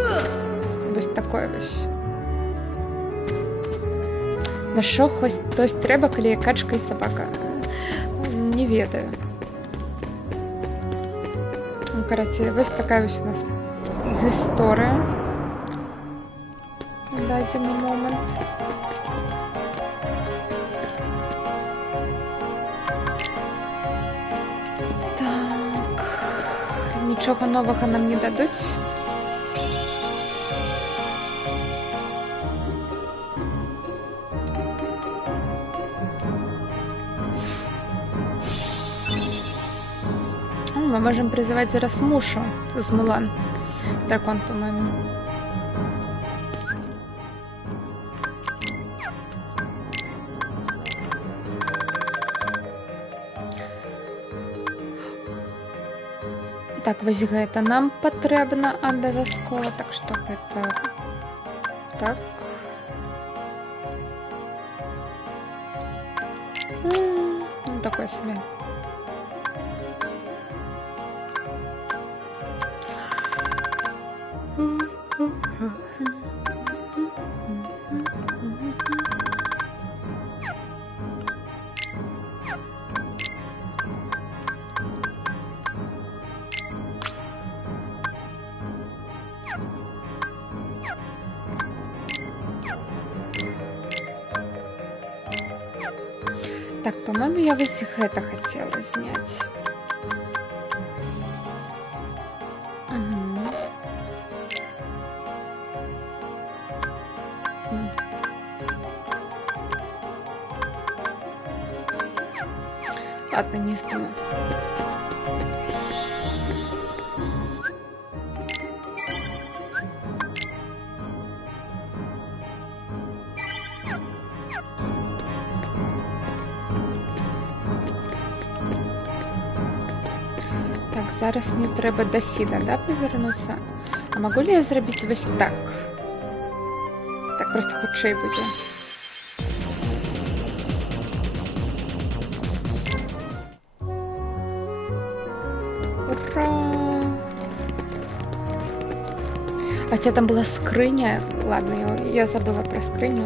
Вось такой вось. На що хтось треба, коли є качка і собака? Не ведаю. Ну, короче, вось такая вось у нас гісторія. Дадзены момент. Так. Нічого нового нам не дадуть. Мы можем призывать зараз Мушу з Мулан. Дракон, по-моему. Так, вось гэта нам патрэбна абавязкова, так што гэта так. Ну, такое себе. Так, по-моему, я вось гэта хотела снять. Ладно, не сниму. Так, зараз мне трэба до сіда, да, повернуться? А могу ли я зрабіць вось так? Так просто хутчэй будзе. Ура! Хотя там была скрыня. Ладно, я забыла про скрыню.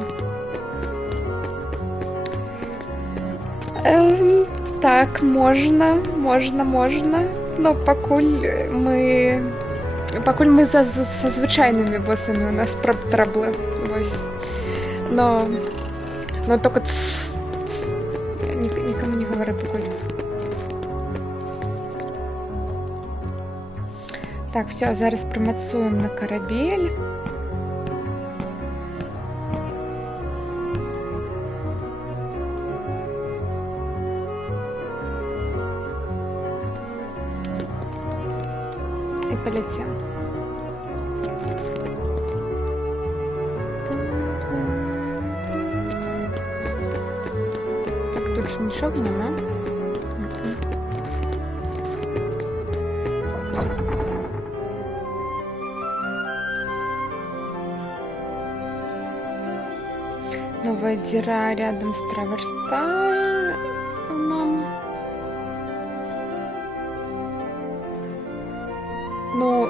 Так, можно. Но пакуль мы со звычайнымі боссамі у нас траблы. Вось. Но только никому не говори пакуль. Так, все, зараз примацуем на корабель. И полетим. Так, тут же ничего нема. Новая дыра рядом с Траверстайном.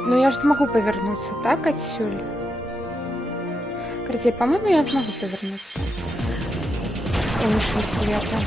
Ну я же смогу повернуться, так, отсюль? Короче, по-моему, я смогу повернуться. Конечно, света.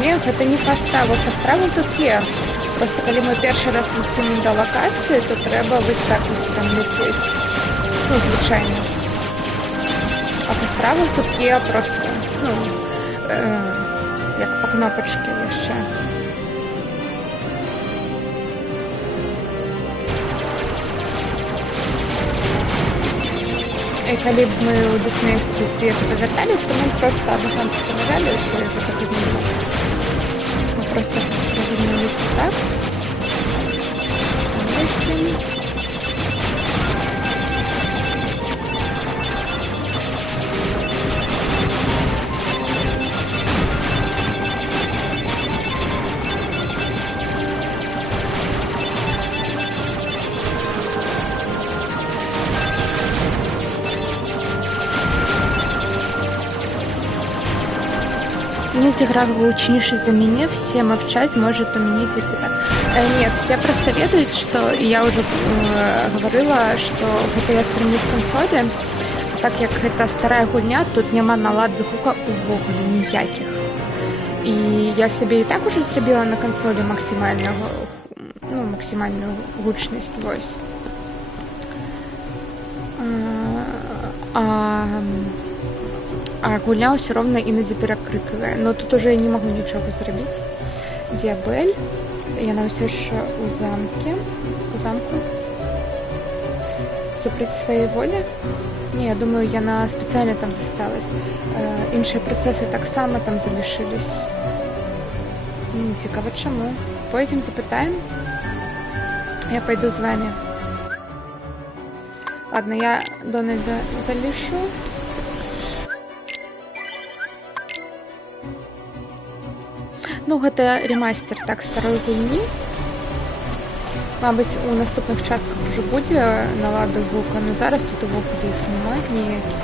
Не, гэта не фастраву, фастраву тут є. Просто калі мы першы раз летим до локації, то треба вось так вось прям лететь. Ну, звичайно. А фастраву тут є просто, ну, як по кнопочці ще. І коли б ми у Диснействі світ повертались, то ми просто одну кнопочку нажали, і все, это так и было. Мы просто развернулись так. Видите, гра выучнейший за меня, все мовчать, может умініть тільки так. Нет, все просто ведают, что я уже говорила, что гэта я стрімлю з консолі, так як гэта старая гульня, тут няма налад звука увогуле ніякіх. І я себе і так уже зробила на консолі максимальную гучность, вось. А гульня ўсё роўна іноді перакрыквае. Но тут уже я не магу нічога зрабіць. Діабель. Яна ўсё яшчэ у замку. Супраць сваёй волі? Не, я думаю, яна спецыяльна там засталась. Іншыя працэсы таксама там залишились. Цікава, чаму? Пойдзем, запытаем. Я пойду з вами. Ладно, я Дональда залишу. Ну, гэта ремастер так старой гульні. Мабыць, у наступных частках уже будзе налада звука, но зараз тут увогуле іх няма ніякіх.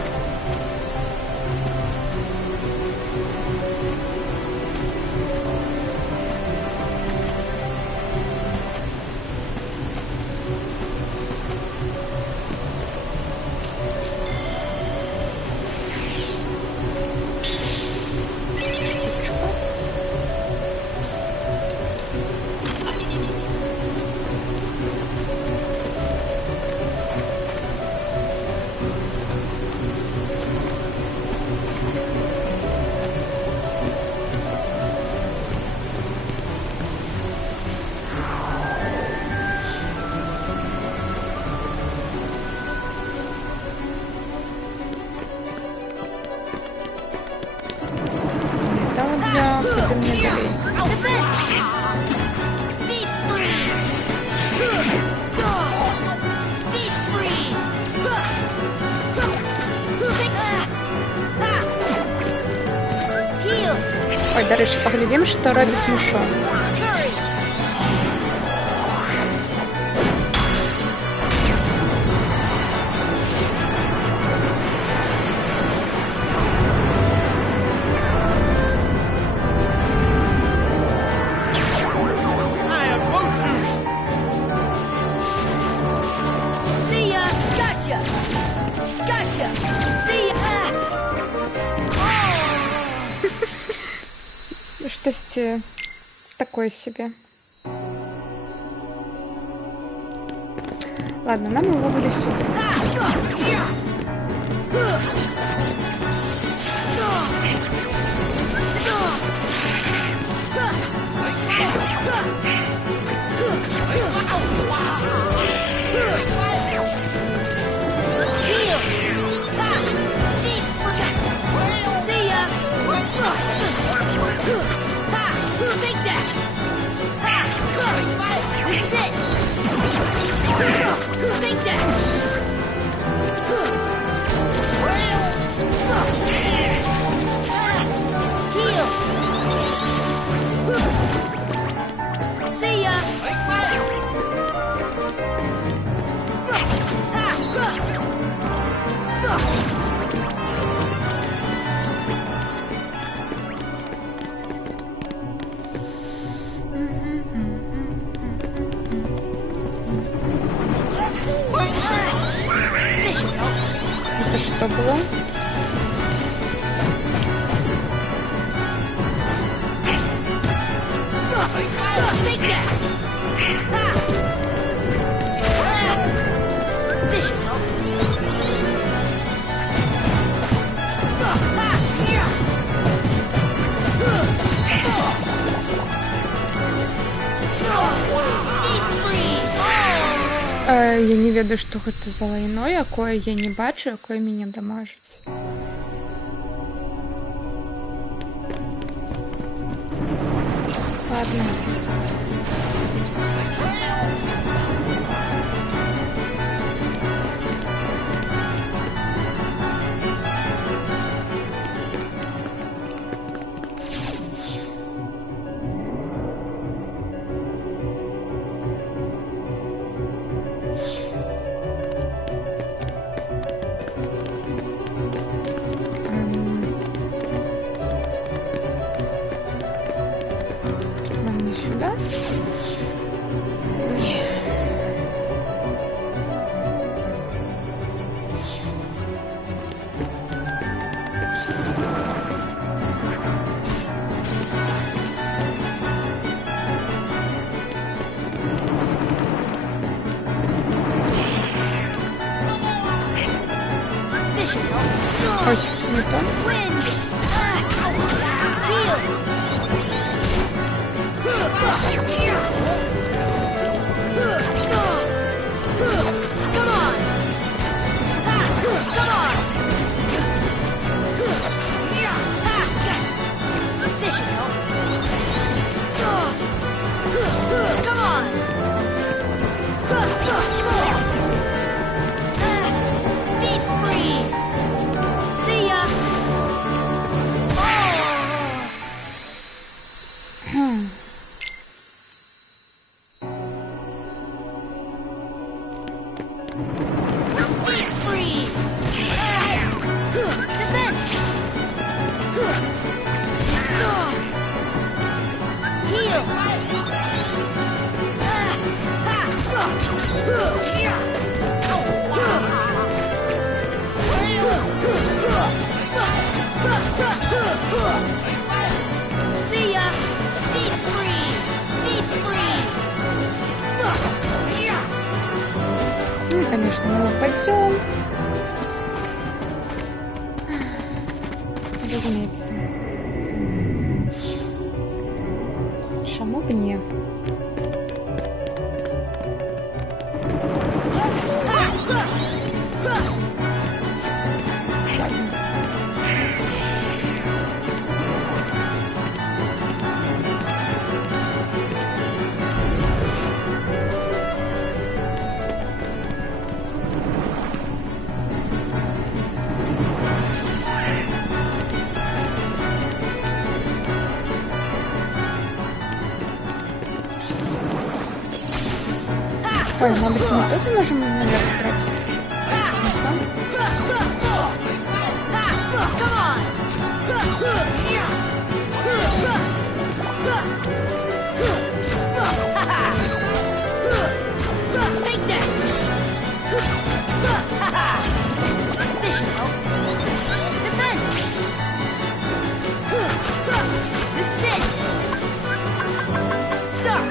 Ой, дарэчы, паглядзім, што робіць мушон. Штосьці такое себе. Ладно, нам увогуле сюди. Это что было? я не ведаю, што гэта за лайно, якое я не бачу, якое мяне дамажыць. Ладно. Нам не сюда? Не. This should help. Ой, не то. Wind! Heal! Come on! Come on! This should help. Come on! Deep freeze! See ya! Oh! Deep freeze! Defense! Heal! See ya! Deep freeze! Deep freeze! Ну, конечно, мы упадем. Разумеется. Чему бы не? Ой, может быть, мы тоже можем наверх спрятаться? Take that! This should help. Defense! Resist! Stop!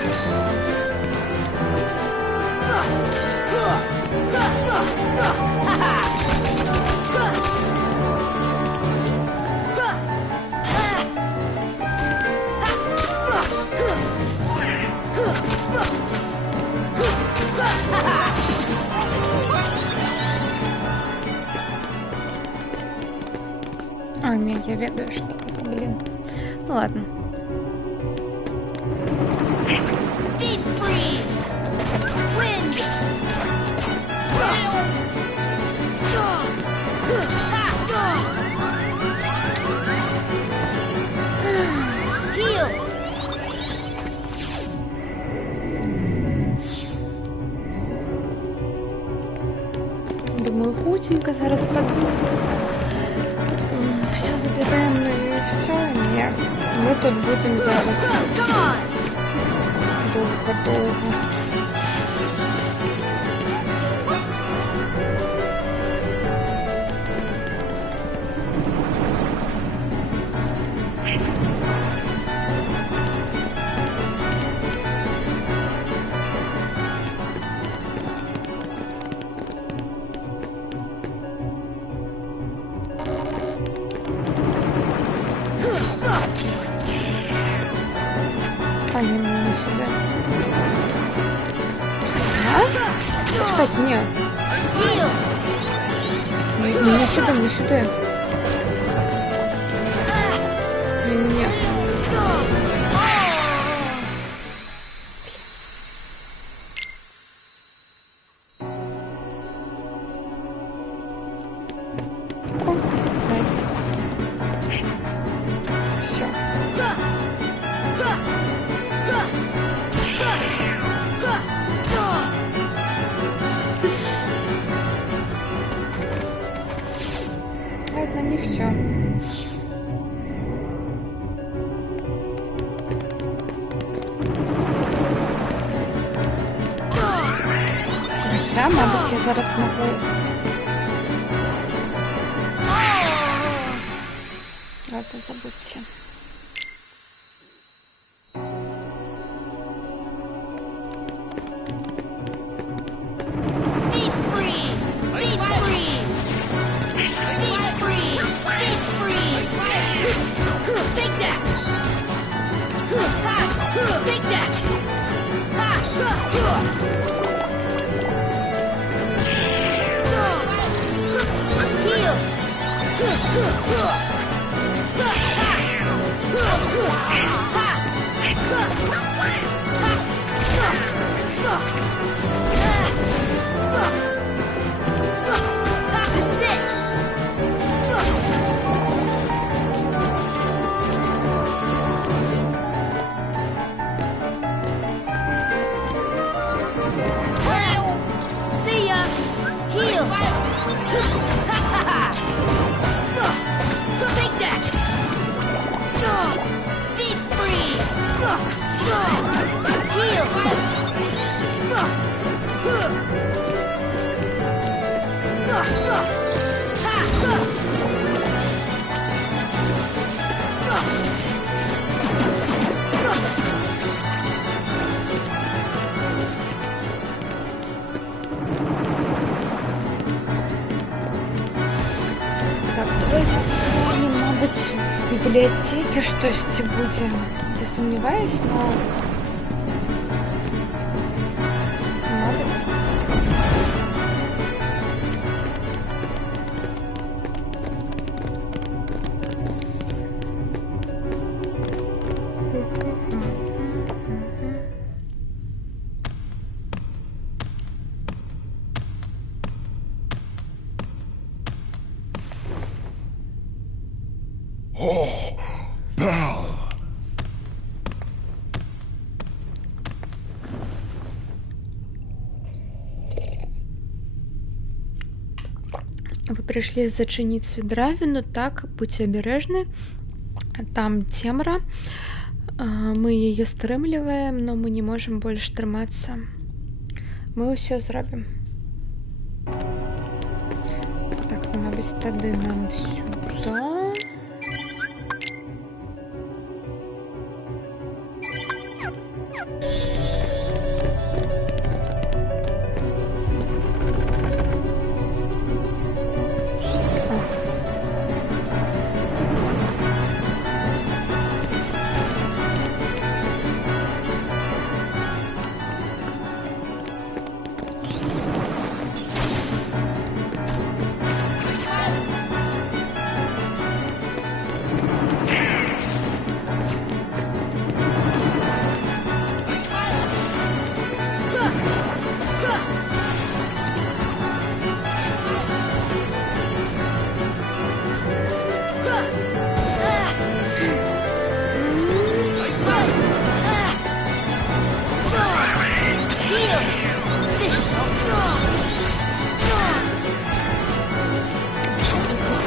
А, нет, я ведаю, что это, блин. Ну ладно. Deep freeze! Wind! Heal! Думаю, худенько зараз поднимется. Все забираем, ну и все. Нет. Мы тут будем зараз Come on! долго-долго. А, не, мне не сюда. А? чекайте, ні. Не сюди, не сюди. Ні-ні-ні. О, найс. Все. Это не все. Хотя, мабуть, я зараз можу. Это забудьте. Deep freeze! Deep freeze! Deep freeze! Deep freeze! Take that! Take that! This is it! See ya! Heal! Take that! Deep freeze! Так, давайте, мабуть, в бібліотеці щось буде. Я сумніваюсь, но... Мабуть. Oh, Belle! Вы пришли зачинить свидравину, так, будьте обережны. Там темра. Мы її стримлюємо, но ми не можемо більше триматися. Ми усе зробимо. Так, ну, мабуть, тоді нам сюди.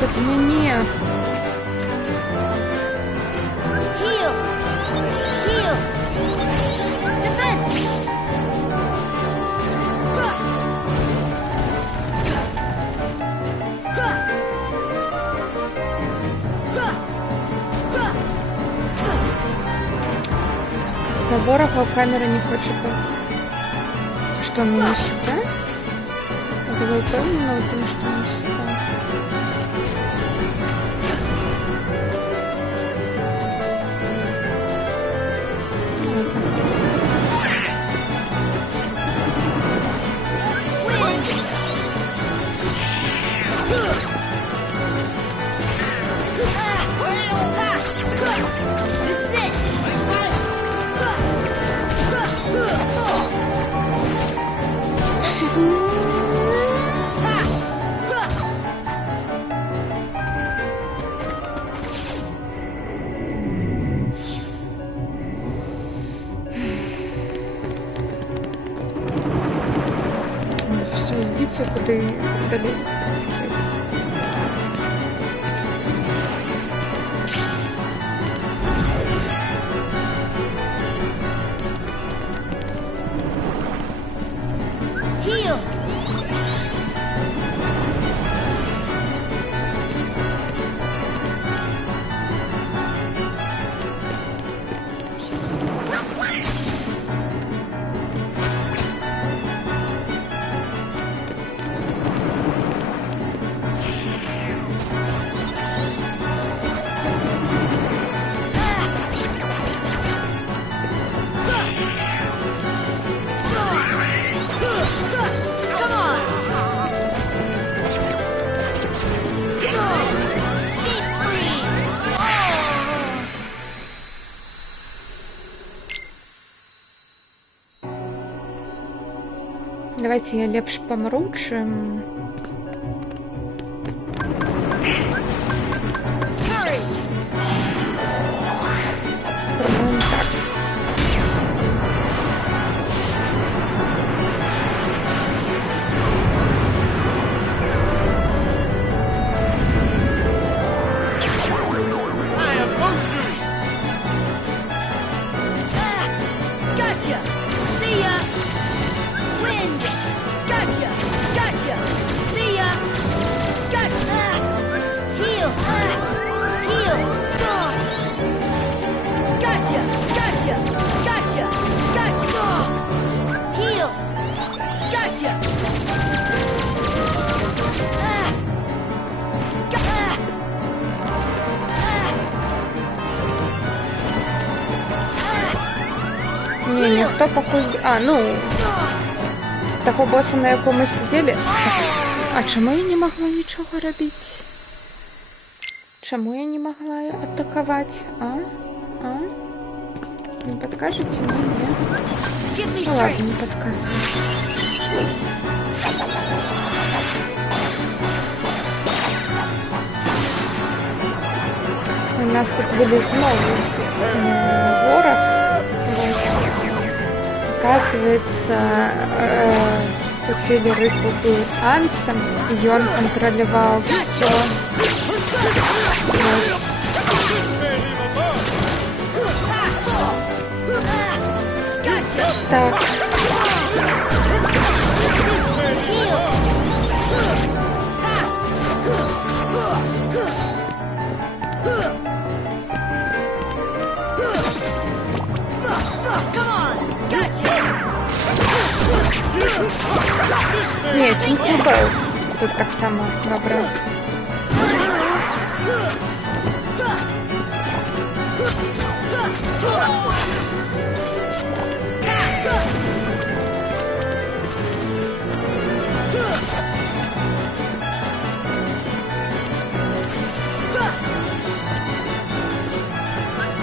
От меня. Heal! Heal! Defense! Ворога камера не хочет. Что, мы не сюда? Это вы уверены в том, что мы сюда? локацію, куди далі. Heal! Come on! Deep freeze! Oh! Давайте я лепш помру, чим... Courage! Спробуємо так. Gotcha! See ya! Wind! Gotcha! Gotcha! See ya! Gotcha! Heal! Heal! Gone! Gotcha! Gotcha! Gotcha! Gotcha! Heal! Gotcha! Ні, ніхто поки... А, ну... Того боса, на якому ми сиділи... А чому я не могла нічого робити? Чому я не могла атакувати? А? А? Не подскажете? Не, не. Give me Ну ладно, strength! не подсказывай. У нас тут вылез новый ворог. Вот. Оказывается, хотели рыбу был Ансом, и он контролировал все. Так. Ні, Тінь не був. Тут так само добре.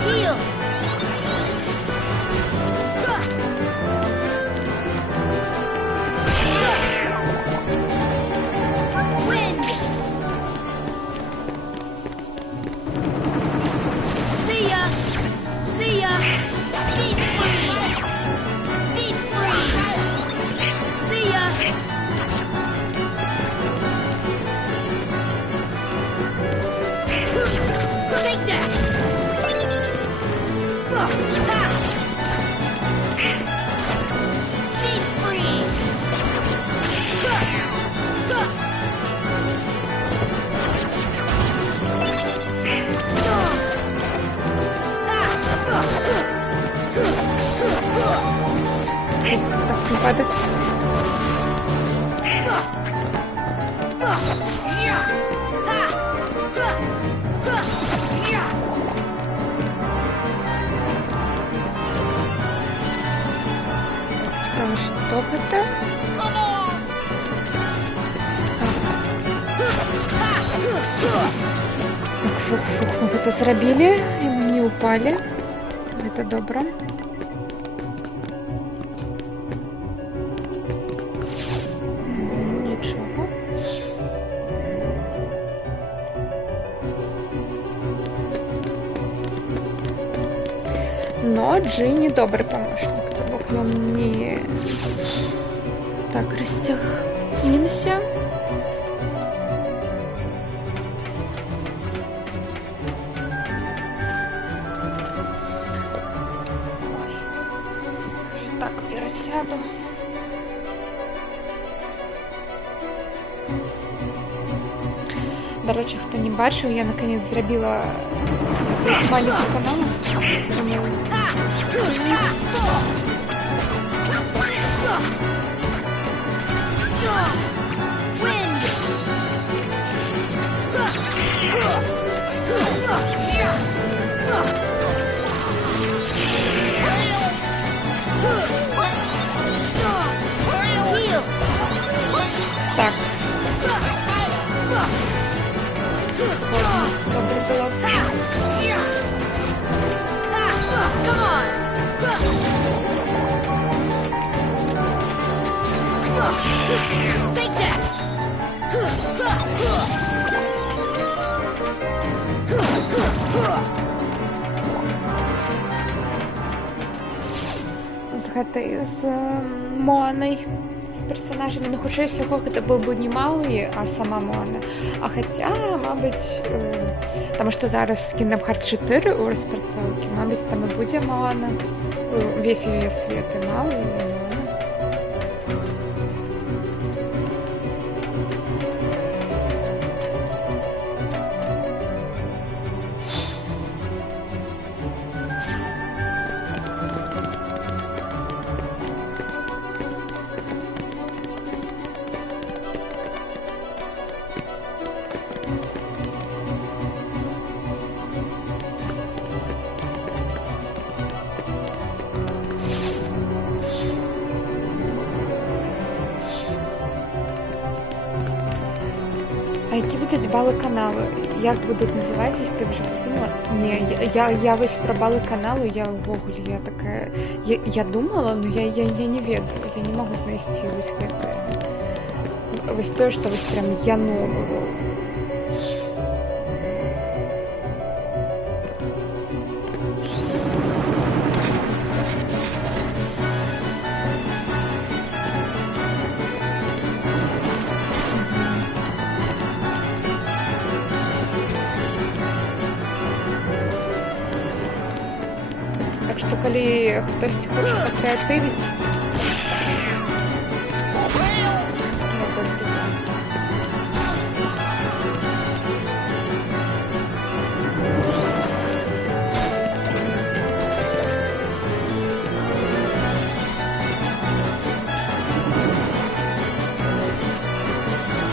Heal! Wind! See ya! See ya! Deep freeze! Deep freeze! See ya! Take that! Deep freeze! Так, не падать. Цікаво, що это? Так, фух, мы это зробили, и мы не упали. Это добро. Ничего. Но Джинни добрый помощник, то бок ён не так растяг. поднимемся. Так, пересяду. До речі, хто не бачив, я наконец зробила маленький канал. Так. Добре було. Take that! З гэтай, з Моанай, з персонажамі, ну хутчэй всяго гэта быў бы не Мауі, а сама Моана. А хаця, мабыць, таму што зараз Kingdom Hearts 4 у распрацоўкі, мабыць, там і будзе Моана, увесь яе свет і Мауі, і Моана. А які будуть бали каналу? Як будуть називатися? Ти вже подумала? Ні, я вось про бали каналу, я ввогуле, я така... Я думала, но я не ведаю, я не могу знайсці вось гэтае. Вось тое, што вось прям яно было. Так што калі хтосьці хоча пакрэатывіць, я толькі за.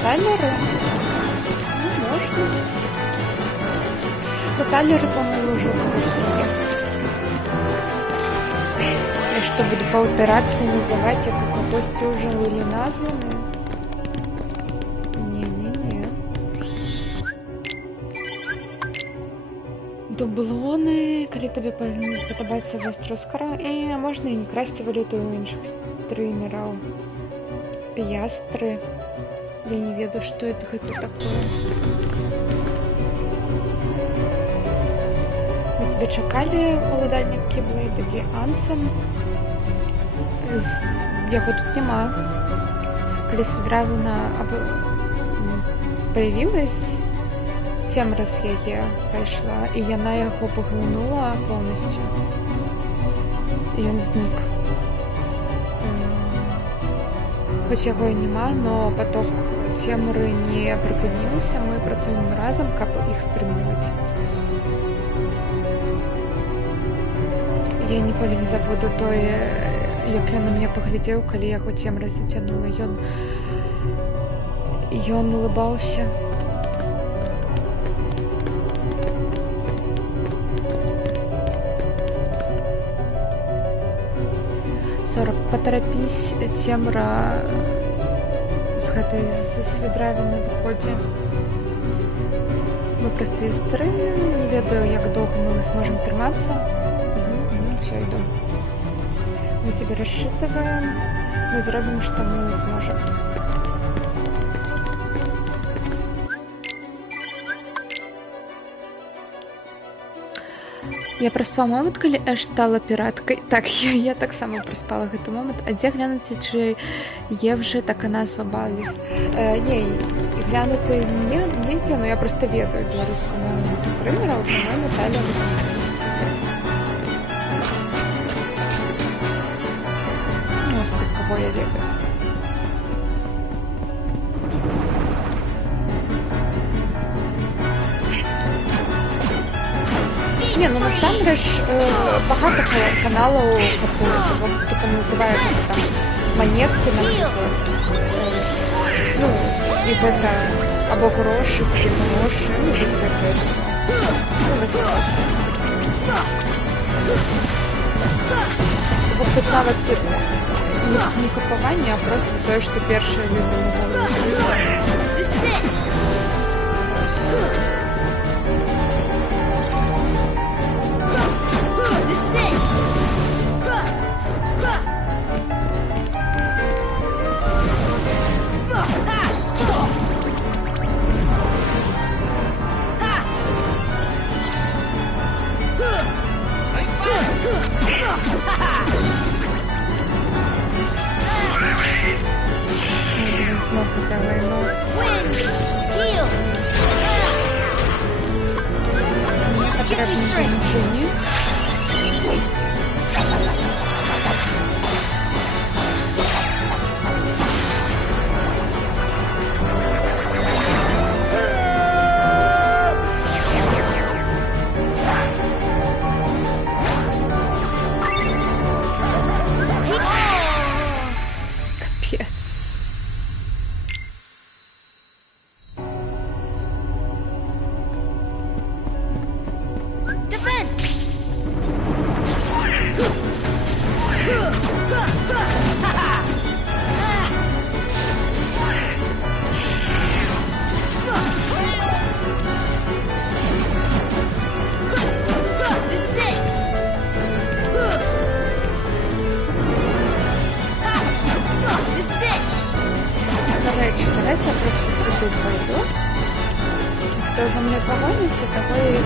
Тайлеры? Ну, можна. Но тайлеры, по-моему, уже выпустили. И что, буду по итерации называть, как гости уже были названы? Не-не-не. Дублоны, калі табе падабаецца вось Оскара, і можна і не красці валюту ў іншых стрымераў. Піястры. Я не ведаю, што гэта такое. Мы тебе чакалі, уладальнік Keyblade, дзе Ансем? Яго тут няма. Калі Свідравіна появилась, цемра з яе пайшла, і яна яго паглынула поўнасцю. І ён знік. Хоць яго і няма, но поток цемры не прыпыніўся, мы працуем разам, каб іх стрымліваць. Я ніколі не забуду тое, як ён на мяне паглядзеў, калі яго цемра зацянула. Ён улыбаўся. Патарапісь, цемра з гэтай Свідравіны выходзе. Мы проста істры, не ведаю, як доўга мы зможам трымацца. Все, иду. Мы себе рассчитываем, мы сделаем, что мы сможем. Я праспала момент, калі Эш стала піраткай. Так, я так само праспала гэты момент. А дзе глянуць, чи є вже така назва балів? Не, глянути нідзе, но я просто ведаю беларускую мову тренера, по-моему, Таля. Ну, з тих, кого я ведаю. Не, ну насамрэч багато каналаў хто там называе там манетки, наприклад. Ну, і гэта або грошы, ці грошы, ну, і гэта ўсё. Ну, высылацца. Тобто тут нават не капаванне, а просто тое, што першае людзі могли. Снова давай, ну. Мне потребно замещение. Давайте я просто сюда пойду. Кто за мной погонится, того я и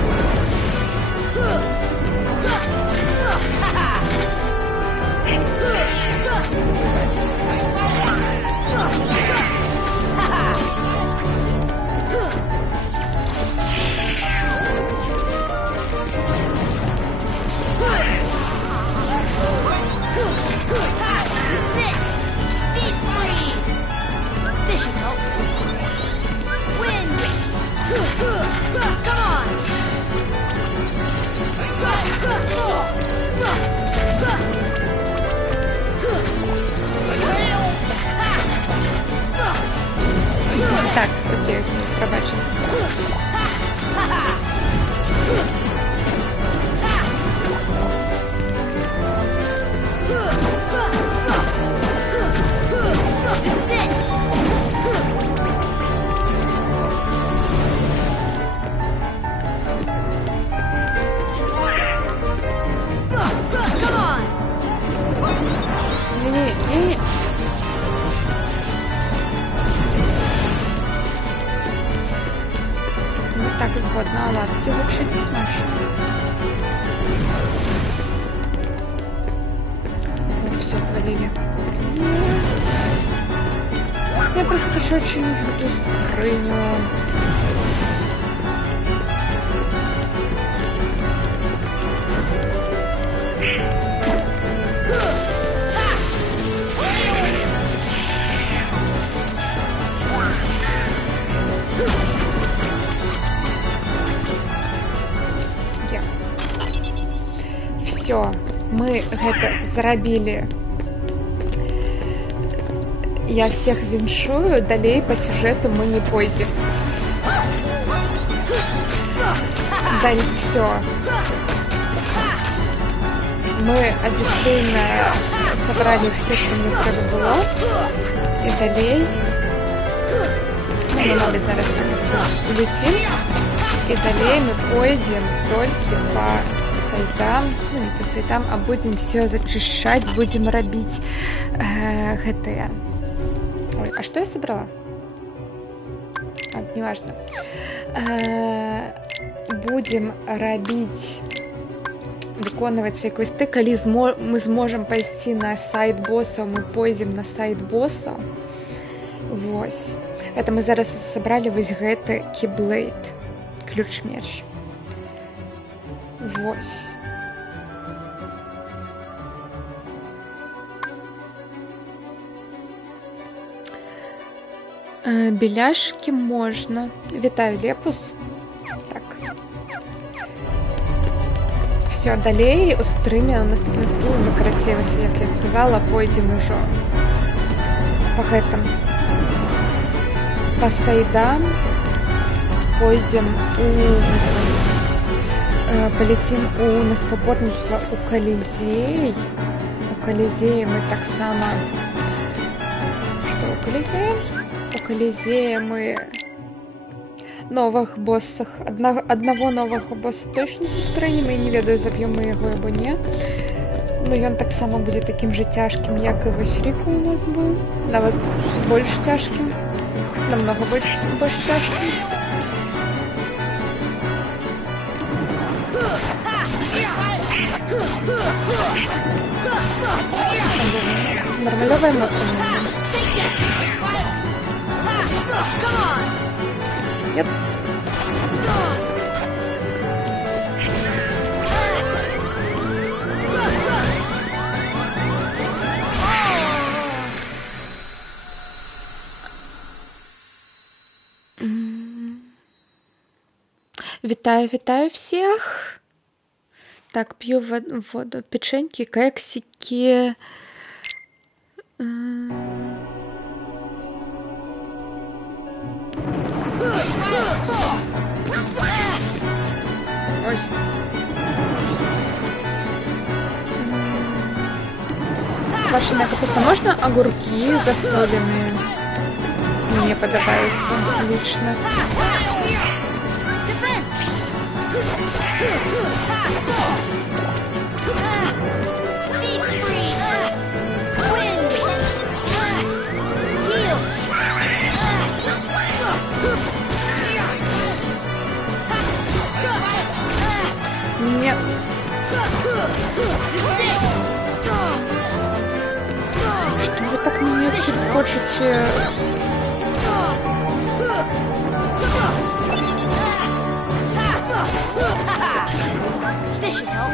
This should help. Wind! Come on! Так, окей, пробачте. Не-не-не. Ну так, згодна, лапки лучше смаш. О, все, свалили. Я просто хочу отчинить эту скрыню. Все, мы это зрабілі. Я всех віншую, далей по сюжету мы не пойдем. Далее все. Мы обязательно собрали все, что мне треба было. И далей. Ну, надо зараз улетим. И далей мы пойдем только по сайтам, ну не по сайтам, а будем все зачищать, будем робить гэтые. Ой, а что я собрала? А, неважно. Будем робить выконваць цей квесты, калі мы зможам пайсці на сайт боссаў, мы пойдзем на сайт боссаў. Вось. Это мы зараз сабралі вось гэты Keyblade, ключ-меч. Вось. Беляшкі можна. Вітаю, Лепус. Так. Все, далей у стрыме, у наступным стрыме мы карацей, як я сказала, пойдзем ужо па гэтым. Па сайдам пойдзем полетим на спаборніцтва у Калізей. У Калізеі мы таксама... Што у Калізеі? У Калізеі мы новых боссах, аднаго новага босса точно сустрэнем, і не ведаю, заб'ем мы яго або не. Но ён таксама будзе такім же цяжкім, як і вось Ріку у нас быў. Нават больш цяжкім. Намного больш цяжкім. Нормальовая моцка. Нет. Вітаю всех. Так, пью воду, печеньки, кексики. Ой. Квашеная капуста. Можно огурки засоленные? Мне подобаются лично. Нет. Что вы так меня хочете? This should help.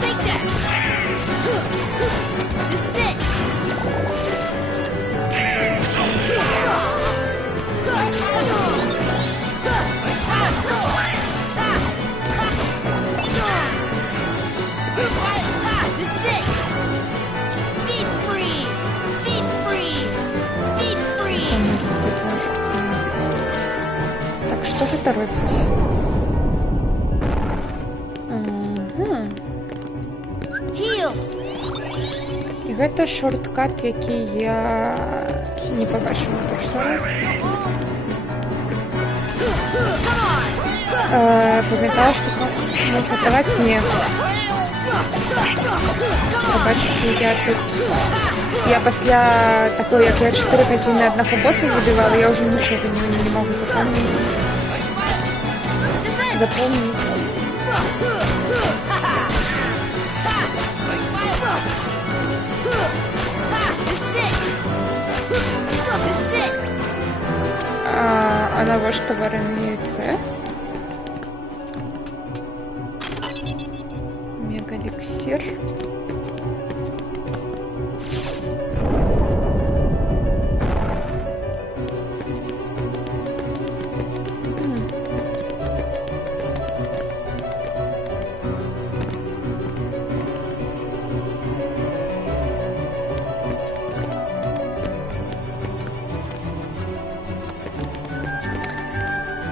Take that. This is it. This is it. Deep freeze. Deep freeze. Deep freeze. Так, что вы торопите? Heal. І гэта шорткат, які я не побачила в прошлый раз. Пам'ятаю, що можна давати? Ні. Побачите, я тут... Я після такого, як я 4 години одного боса забивала, я вже нічого не можу запомнить. А на ваш товар имеется мегаликсир.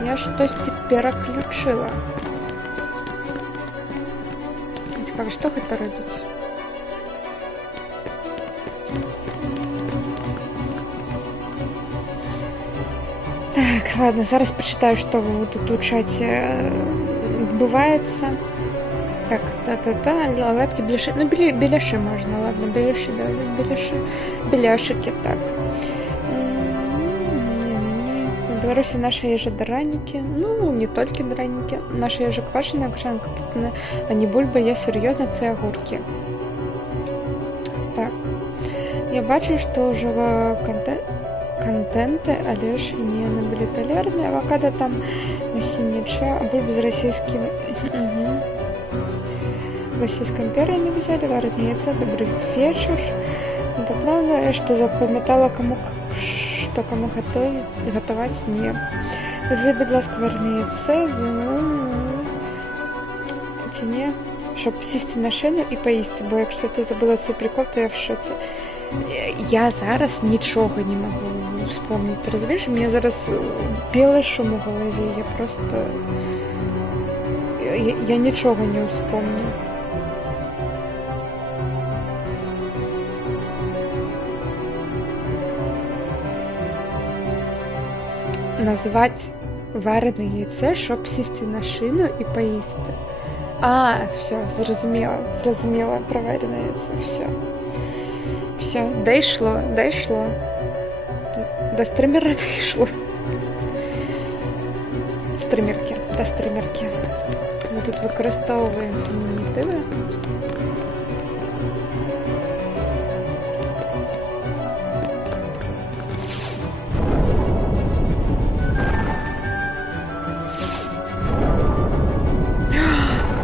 Я что-то переключила. Цікаво, що гэта робіць? Так, ладно, зараз почитаю, що тут у чаті відбувається. Так, та-та-та, лалетки, біляши. Ну, біляши можна, ладно, біляшики, так. В Беларуси наши есть же драники, ну, не только драники. Наши есть же квашеная, квашеная капустная, а не бульба, є серйозно, це огурки. Так. Я бачу, що вже контенти, але ж і не набили толерами. Авокадо там синяча, а бульбу з російським... В Российской империи не взяли, вареные яйца, добрый вечер. Это правда, что запам'ятала, что кому готовать нет. Назві, будь ласка, варене яйце, ціні, щоб сісти на шину і поїсти, бо якщо ти забула цей прикол, то я в шоці. Я зараз нічого не можу вспомнити, розумієш? У мене зараз білий шум у голові, я просто... Я нічого не вспомню. Назвати варене яйце, щоб сісти на шину і поїсти. А, все, зрозуміла про варене яйце, все, дійшло. До стримера дійшло. До стримерки. Ми тут використовуємо фемінітиви.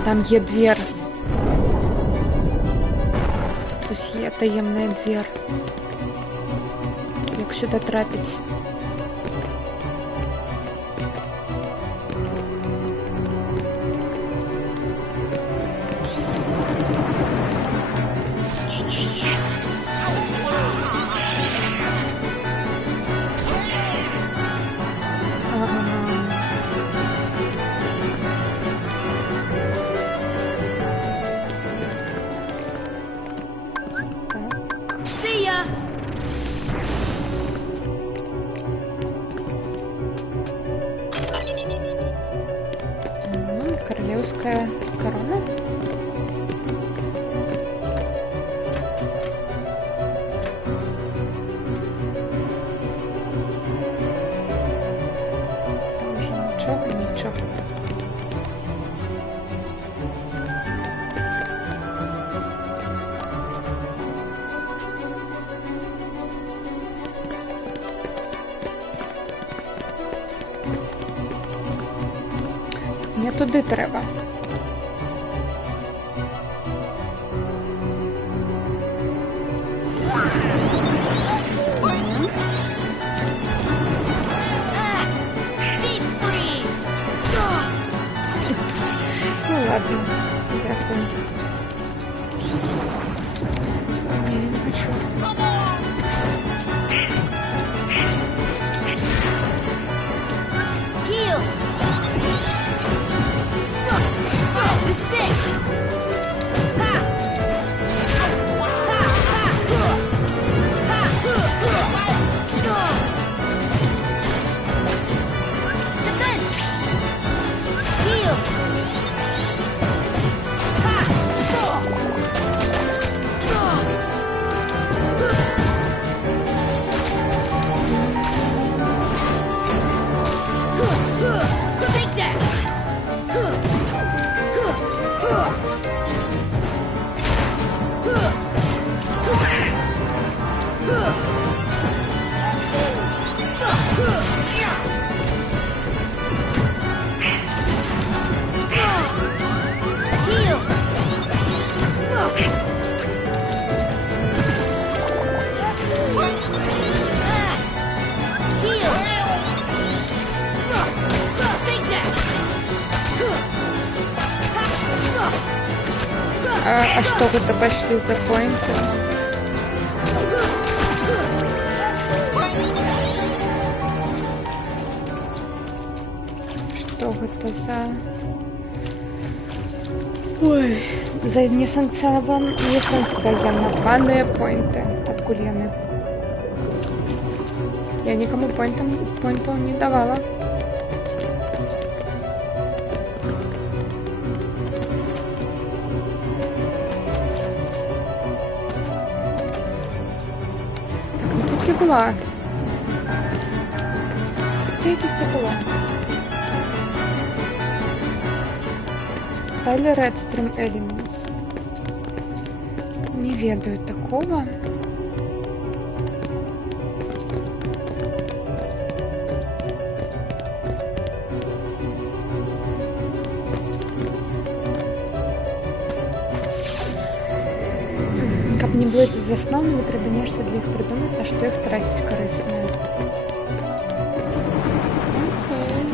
Там є двір. Ось є таємна двір. Як сюди трапить? See ya! Королевская корона. Там же ничего. Мені туди треба. Deep freeze! Ну ладно, дякую. Ні, я не хочу. Heal! The sick! Ha! Ha! Ha! Defense! Heal! Take that! Heal! Heal! Take that! А что вы-то пошли за поинты? Что это за... Ой, за несанкционованные поинты. Откуда они? Я никому поинтов не давала. Так, ну тут я была. Тут я везде была. Tyler Redstream Elements. Не ведаю такого. Каб не было з асноўнымі, трэба нешта для іх прыдумаць, на што іх траціць карыснае. Окей.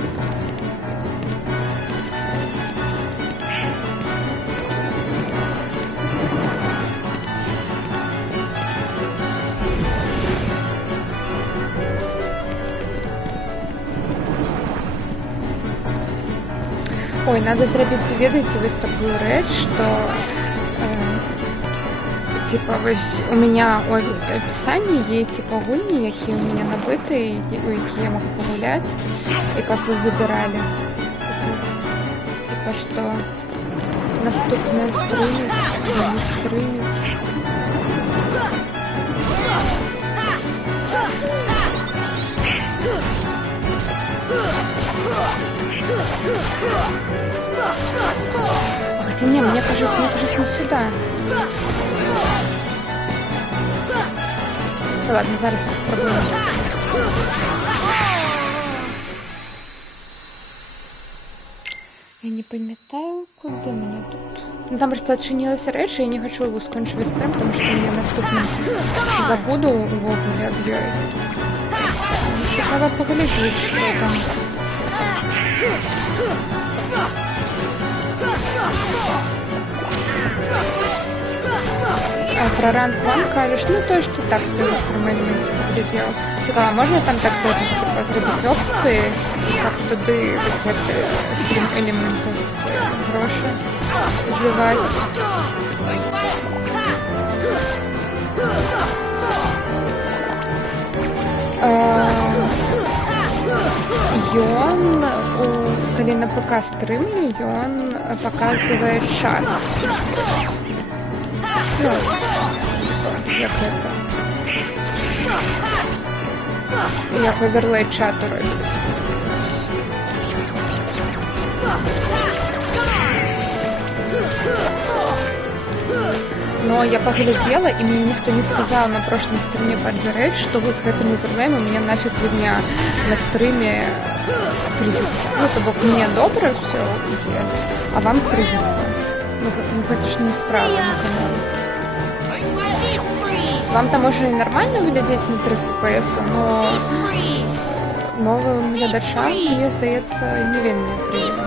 Ой, надо зрабіць, ведаеце, вось такую рэч, што типа вось у меня у описании есть типа гульни, якія у меня набыты, у якія я могу погулять, и как вы выбирали. Типа что наступное стримить, не стримить. Хотя не, мне кажется, не сюда. Ладно, зараз попробуем. Я не памятаю, куди мені тут. Ну там просто отчинилась рэч, и я не хочу его скончивать прям, потому что я наступно забуду увогуле объявить. Цікаво поглядеть, что там. А про ранг ван кажешь, ну то, что так с инструментами делал. Цікаво, можно там так тоже типа зробити опции, как туди вот стрім элементов гроши зливать. Ён, калі на ПК стрымлю, ён показывает шаг. Ну, як это? Як оверлей чату робить. Но я поглядела, и мне никто не сказал на прошлом стриме подзарять, что вот с этим оверлеем у меня нафиг у меня на стриме кризис. Ну, то бок мне добро все идет, а вам кризис. Ну, это ж не справа на канале. Вам там уже и нормально глядеть на 3 FPS, но новым глядачам, мне здається, не вельми приємно.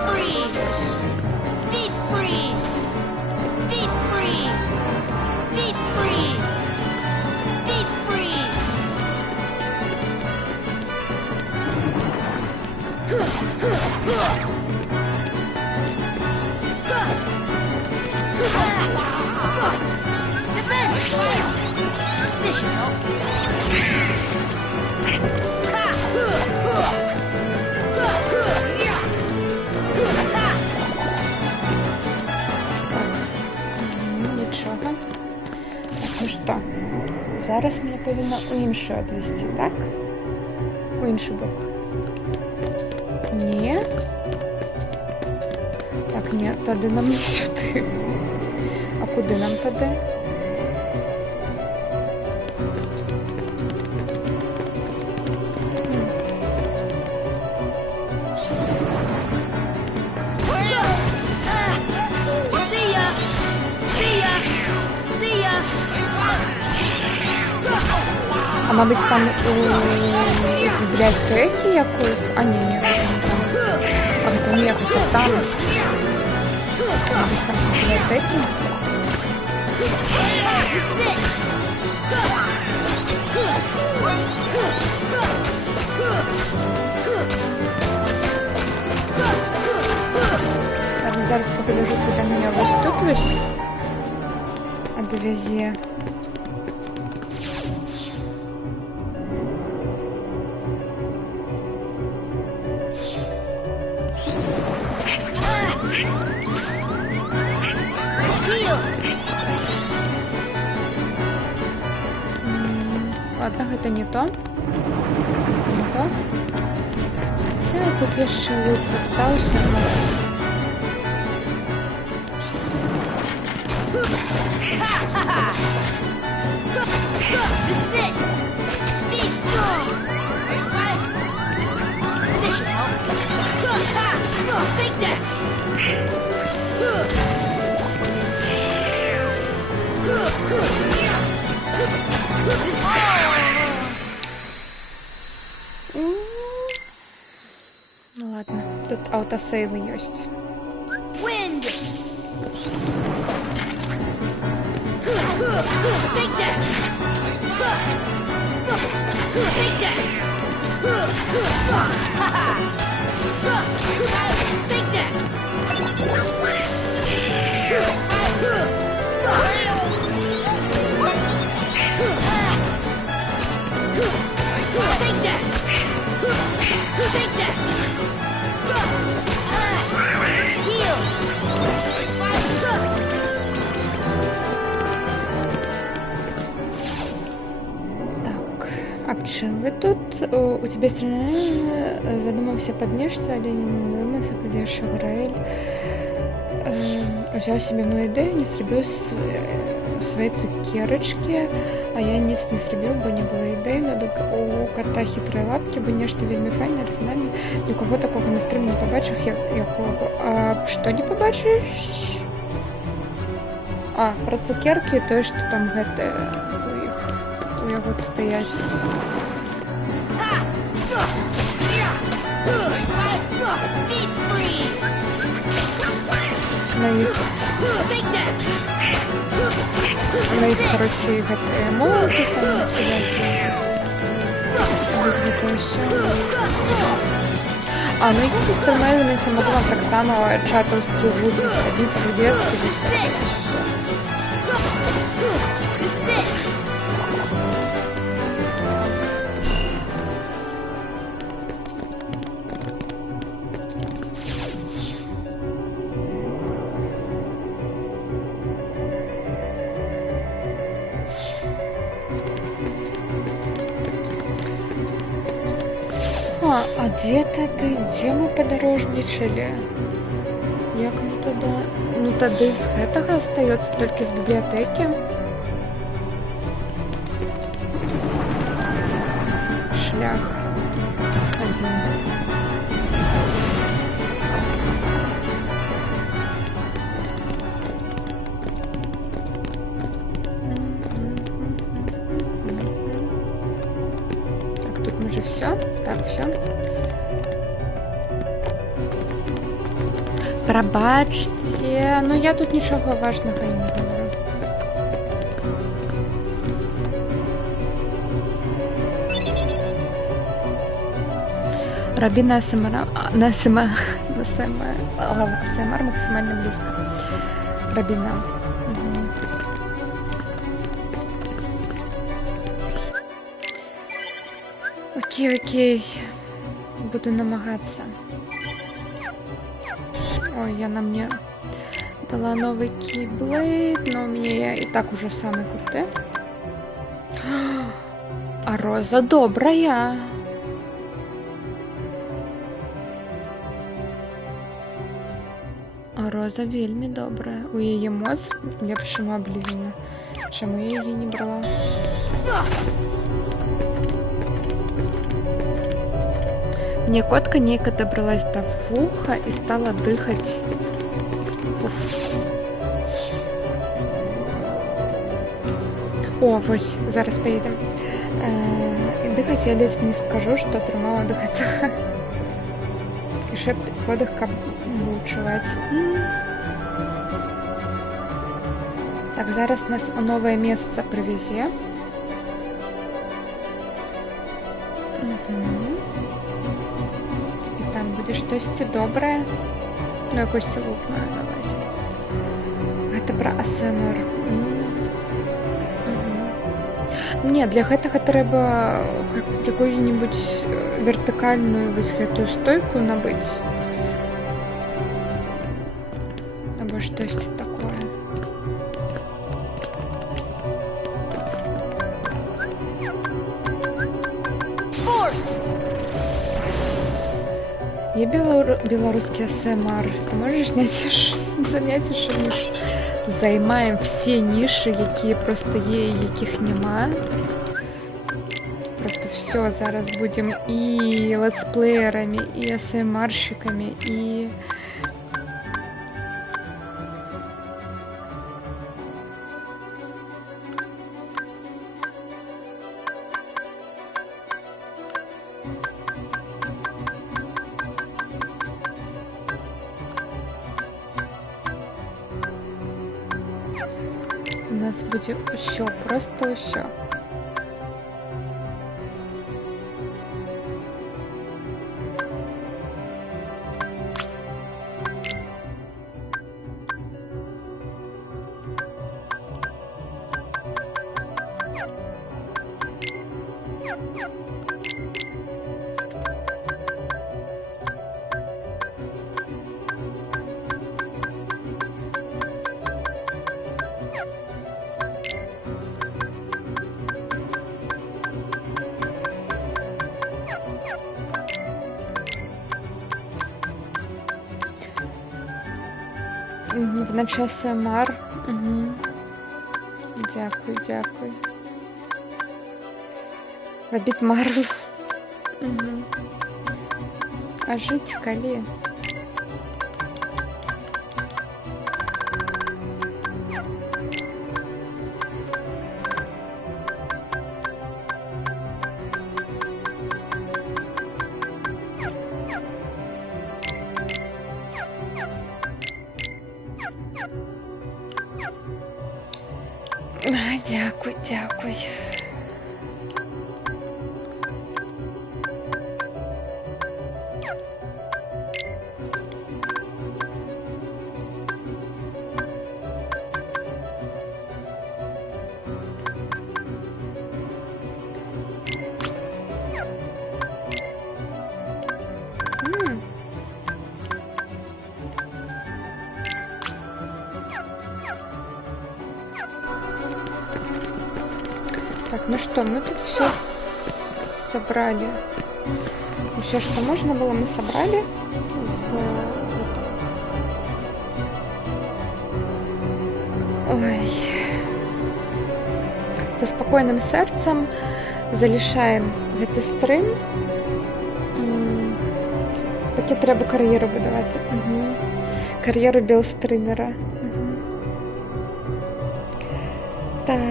Нічого. Так, ну що, зараз мене повинно у іншу відвести, так? У інший бок. Ні. Так, ні, тоді нам не сюди. А куди нам тоді? А мабуть там у бібліотеки якоїсь? А ні, не там. А це не якось там. Мабуть там у бібліотеки. Зараз покажу, куди мене ось тут ось відвезе. Heal. Ладно, гэта не то. Гэта не то. Хаця тут яшчэ лут застаўся. This is it. Deep. This should help. Take that. Ну ладно, тут аутосейвы ёсць. Wind. Take that. Take that. Take that. Take that. Take that. Heal. Так, аб чым вы тут? У тебя страна задумаўся пад нешта, але не задумаўся, калі яшчэ Граэль узяў себе мою ідэю, не зрабіў свае цукерачкі, а я ніц не зрабіў, бо не было ідэй, но у карта хітрыя лапкі, бо нешта вельмі файна, арыгінальна, ні у каго такога на стрыме не пабачыш, якога... А што не пабачыш? А, пра цукеркі, тое, што там гэта у яго стаяць. Deep freeze. На іх, короче, гэтыя молоты становяцца якія. Вось гэта ўсё. А, ну я тут стремаюся, могу вам так само чатовські вузи зробити, приветки. А где тады? Дзе мы падарожнічалі? Як мы туда? Ну тады з гэтага остаецца толькі з бібліятэкі. Шлях адзін. Так, тут мы же все. Так, все. Прабачце, ну я тут нічога важнага і не говорю. Рабі на АСМР максимально близко. Рабіна. Окей. Буду намагаться. Ой, она мне дала новый Keyblade, но у меня и так уже самый крутой. А роза добрая. А роза вельмі добрая. У яе моц лепшым Обливіна. Чаму я яе не брала? Мне котка нейка добралась до вуха и стала дыхать. О, вось, зараз поедем. И дыхать я ледь не скажу, что атрымала до гэтага. Такі шэпт подых, каб чуваць. Так, зараз нас у новое место привезе. Штосьці добрае, ну якосьці лук маю на увазі. Гэта пра АСМР. Не, для гэтага трэба якую-нибудь вертыкальную вось гэтую стойку набыць. Або штосьці такое. Я белорусский АСМР. Ты можешь заняць яшчэ нішу? Займаем все ніши, якія просто є і якіх нема. Просто все зараз будем і летсплеерами, і АСМРщиками, і... У нас буде усё, просто усё. Вночі АСМР. Угу. Дякую, дякую. В обід Марвел. Угу. А жить калі? Дякую, дякую. Так, ну что, мы тут все собрали. Все, что можно было, мы собрали. Ой. Со спокойным сердцем залишаем гэты стрим. Такі треба кар'єру будувати. Угу. Кар'єру білстримера. Угу. Так.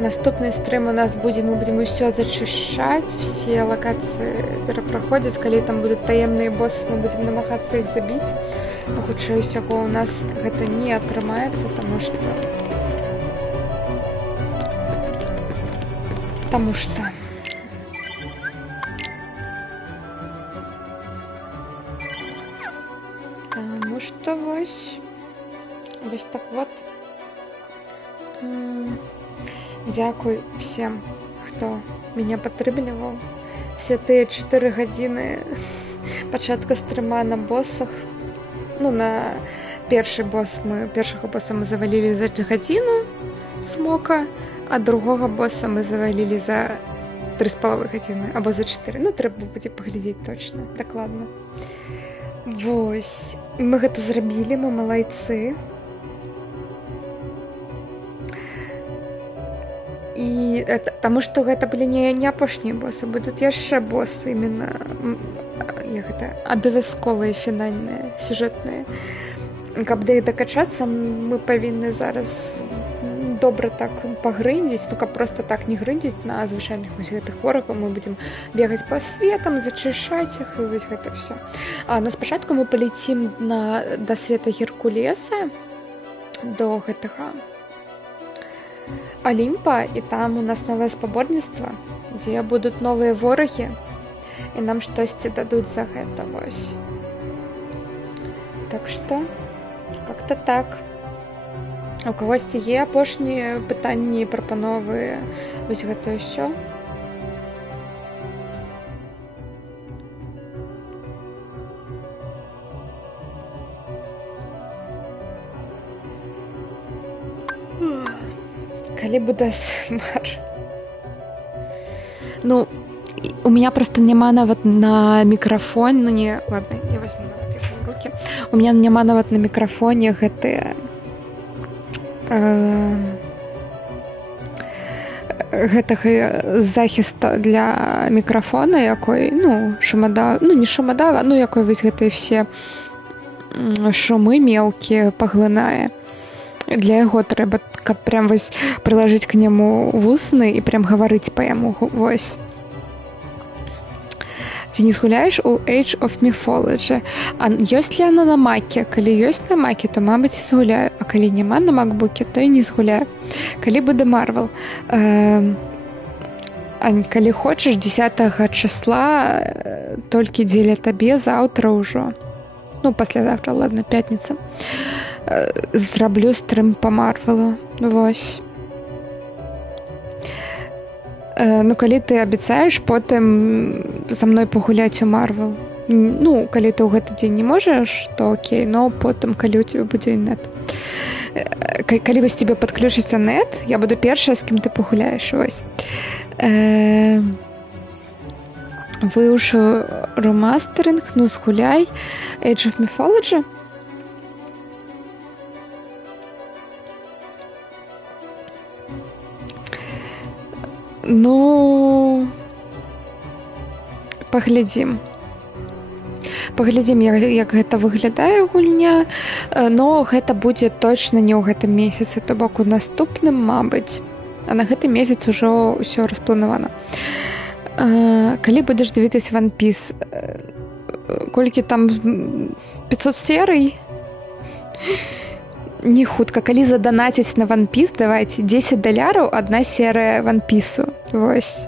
Наступный стрим у нас будем, мы будем все зачищать, все локации перепроходить, калі там будут таемные боссы, мы будем намагаться их забить. Но хутчэй усяго у нас гэта не атрымаецца, потому что вось так вот. Дякую всем, хто меня падтрымліваў. Все тыя 4 гадзіны пачатка стрима на боссах. Ну, на першага босса мы завалили за гадзіну смока, а другога босса мы завалили за 3,5 гадзіны, або за 4. Ну, трэба будзе паглядзець точно, дакладна. Вось. Мы гэта зрабілі, мы малайцы. І таму што гэта былі не апошнія боссы, будуць яшчэ боссы именно абавязковыя фінальныя сюжэтныя. Каб да іх дакачацца, мы павінны зараз добра так пагрындзіць, ну каб просто так не грындзіць на звычайных вось гэтых ворагаў, мы будзем бегаць па светам, зачышаць іх і вось гэта все. Но спачатку мы паляцім да света Геркулеса, до гэтага Олимпа, и там у нас новое спаборніцтва, дзе будут новыя ворагі, і нам штосьці дадуць за гэта, вось. Так што Как-то так. А у кагосьці є апошнія пытанні, прапановы, вось гэта ўсё? Калі буде АСМР? Ну, у меня просто няма нават на мікрафон, ну не, ладно, я возьму нават іх в руки. У меня няма нават на мікрафоне гэтыя гэтага захіста для мікрафона, якой, ну, шумадава, ну не шумадава, ну якой вось гэтыя все шумы мелкія паглынае. Для яго трэба, каб прям вось прылажыць к няму вусны і прям гаварыць па яму, вось. Ці не згуляеш у Age of Mythology? А ёсць ли яно на маке? Калі ёсць на маке, то, мабыць, згуляю. А калі няма на макбуке, то і не згуляю. Калі будзе Марвел? Ань, калі хочаш, 10 числа толькі дзеля табе, заўтра ўжо. Ну, паслязаўтра, ладно, пятніца. Зраблю стрым па Марвелу. Вось. Ну, калі ты абяцаеш потым са мной пагуляць у Марвел. Ну, калі ты ў гэты дзень не можаш, то окей, но потым, калі ў цябе будзе нет. Калі вось тебе падключыцца нет, я буду першая, з кім ты пагуляеш, вось. Выўшу ремастеринг, ну, згуляй. Age of Mythology. Ну, паглядзім. Паглядзім, як гэта выглядае гульня, но гэта будзе точна не ў гэтым месяцы, то бок у наступным, мабыць. А на гэты месяц ужо ўсё распланавана. Калі будзеш дивитись One Piece, колькі там 500 серый? Не хутка. Калі заданаціць на One Piece, давайте $10 одна серія One Piece. Вось.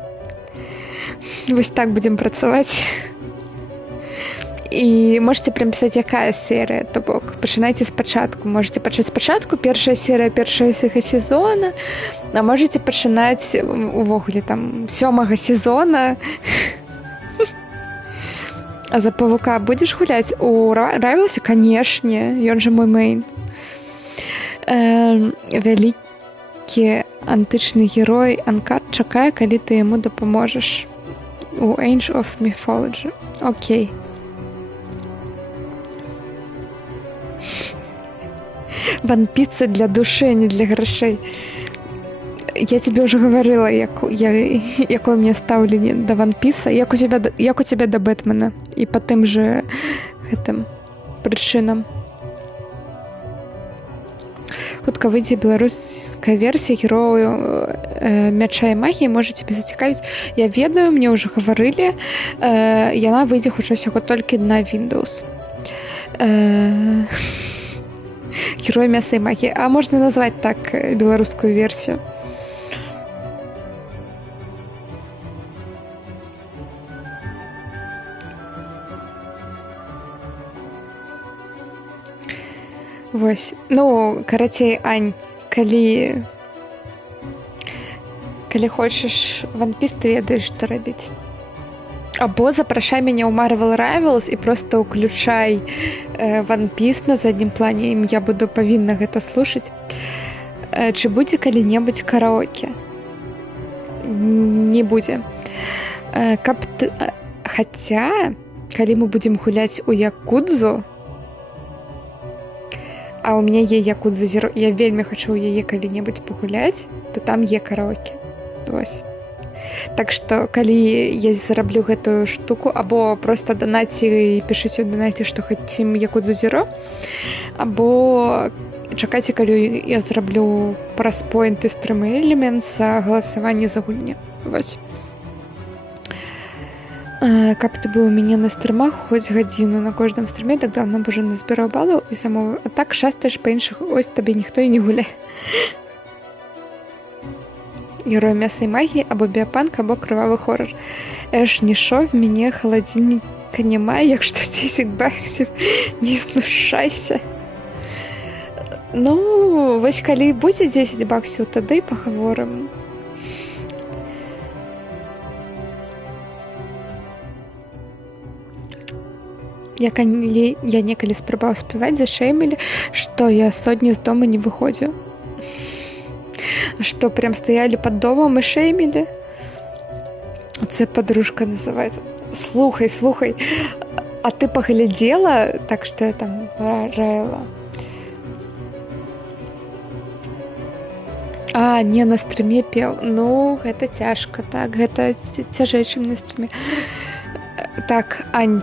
Вось так будем працаваць. І можете прям пісаць, якая серія, то бок пачынайце спачатку. Можете пачаць спачатку, першая серія першага сезона, а можете пачынаць увогуле там 7 сезона. А за Павука будзеш гуляць? У Райвелсе, канешне, ён же мой мейн. Вялікі антычны герой Анкар чакае, калі ты яму дапаможаш. У Age of Mythology. Окей. One Piece для души, а не для грошей. Я тебе уже говорила, якое мне ставление до One Piece, як у тебя до Бэтмена. И по тем же гэтым причинам. Хутка выйдзе беларуская версія герою мяча і магіі, можа цябе зацікавіць. Я ведаю, мне ўжо гаварылі, яна выйдзе хутчэй усяго толькі на Windows. Герой мяса і магіі. А можна назваць так беларускую версію. Вось. Ну, карацей, Ань, калі хочаш One Piece, ты ведаеш, што рабіць. Або запрашай мяне ў Marvel Rivals і проста ўключай One Piece на заднім плане, і я буду павінна гэта слушаць. Чи будзе калі-небудзь караоке? Не будзе. Хаця, калі мы будзем гуляць у Якудзу, а у мяне є Якудза Зеро, я вельмі хачу ў яе калі-небудзь пагуляць, то там є караоке. Вось. Так што, калі я зараблю гэтую штуку, або проста данаці і пішыце ў данаце, што хацім Якудзу Зеро, або чакайце, калі я зраблю праз поінты стрым Elements галасаванне за гульню. Вось. Каб ты быў у мяне на стрымах хоць гадзіну на кожным стрыме, так даўно б уже назбіраў балаў і замовы. А так шастаеш па іншых, ось табе ніхто і не гуляе. Герой мяса і магіі, або біапанк, або крывавы хорор. Нішо, в мяне халадзільніка няма, як што 10 баксів, не знушайся. Ну, вось калі будзе 10 баксаў, тады і пагаворым. Я некалі спрабаваў спяваць, зашэймілі, што я сотні з дома не выходзіў. Што прям стаялі пад домам і шэймілі. Оце подружка называецца. Слухай, а ты паглядзела, так што я там раіла. А, не, на стрыме пеў. Ну, гэта цяжка, так, гэта цяжэй, чым на стрыме. Так, Ань,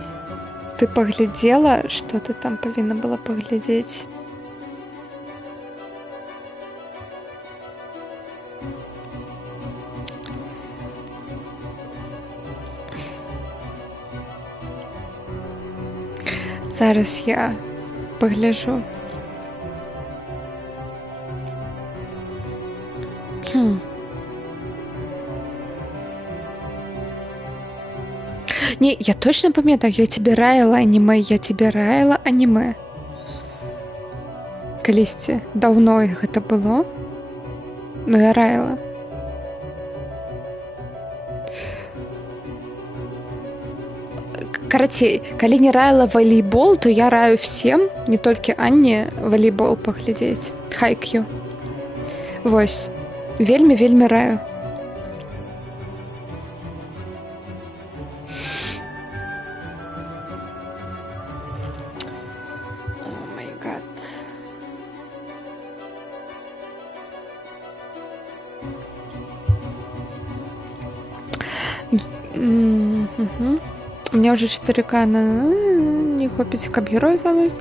ты паглядзела, што ты там павінна была паглядзець? Зараз я пагляджу. Не, я точно памятаю, я тебе раіла аніме. Калісьці, даўно гэта было. Ну, я раіла. Карацей, калі не раіла волейбол, то я раю всем, не толькі Анне, волейбол паглядзець. Хайкью. Вось. Вельмі раю. О май гад. У меня уже 4К не хопіць, каб герой замовіць.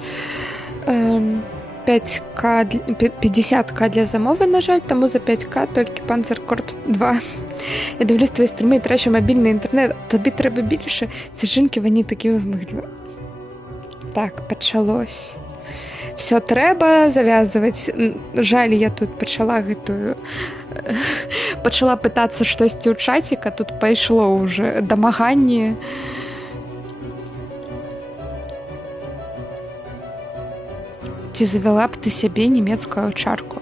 50К для замовы, на жаль, таму за 5К толькі Panzerkorps 2. Я дивлюсь твої стріми і трачу мобільний інтернет. Тобі треба більше. Ці жінки, вони такі вимогливі. Так, почалось. Все треба завязывать. Жаль, я тут почала пытаться штосьці ў чатіка, тут пайшло уже дамаганне. Ці завяла б ты сябе нямецкую аўчарку?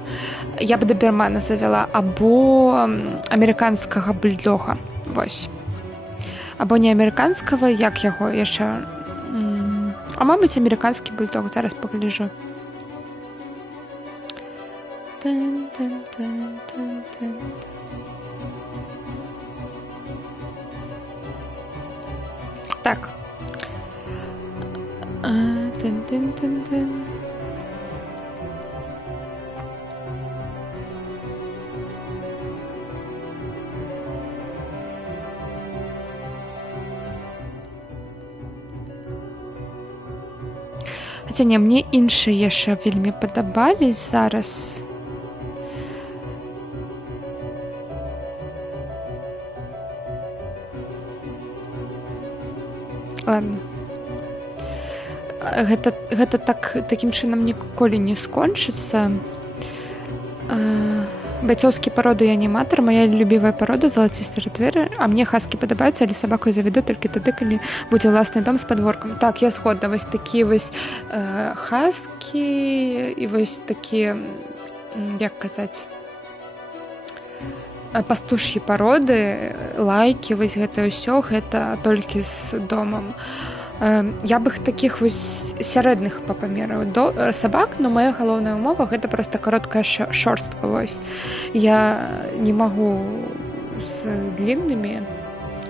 Я б дабермана завяла, або амерыканскага бульдога. Вось. Або не амерыканскага, як яго яшчэ... А мабыць, амерыканскі бульдог, зараз пагляджу. Так. Хаця не, мне іншыя яшчэ вельмі падабались зараз. Ладно. Гэта такім чынам ніколі не скончыцца. Байцоўскія пароды я аніматар, моя любімая парода залацісты рэтрывер, а мне хаскі падабаюцца, але сабаку заведу толькі тады, калі будзе ўласны дом з падворкам. Так, я згодна, вось такія вось хаскі і вось такія, як казаць, пастуш'і пароды, лайкі, вось гэта ўсё, гэта толькі з домам. Я б іх такіх вось сярэдных па памеру сабак, но моя галоўная ўмова гэта проста кароткая шорстка. Вось. Я не магу з дліннымі,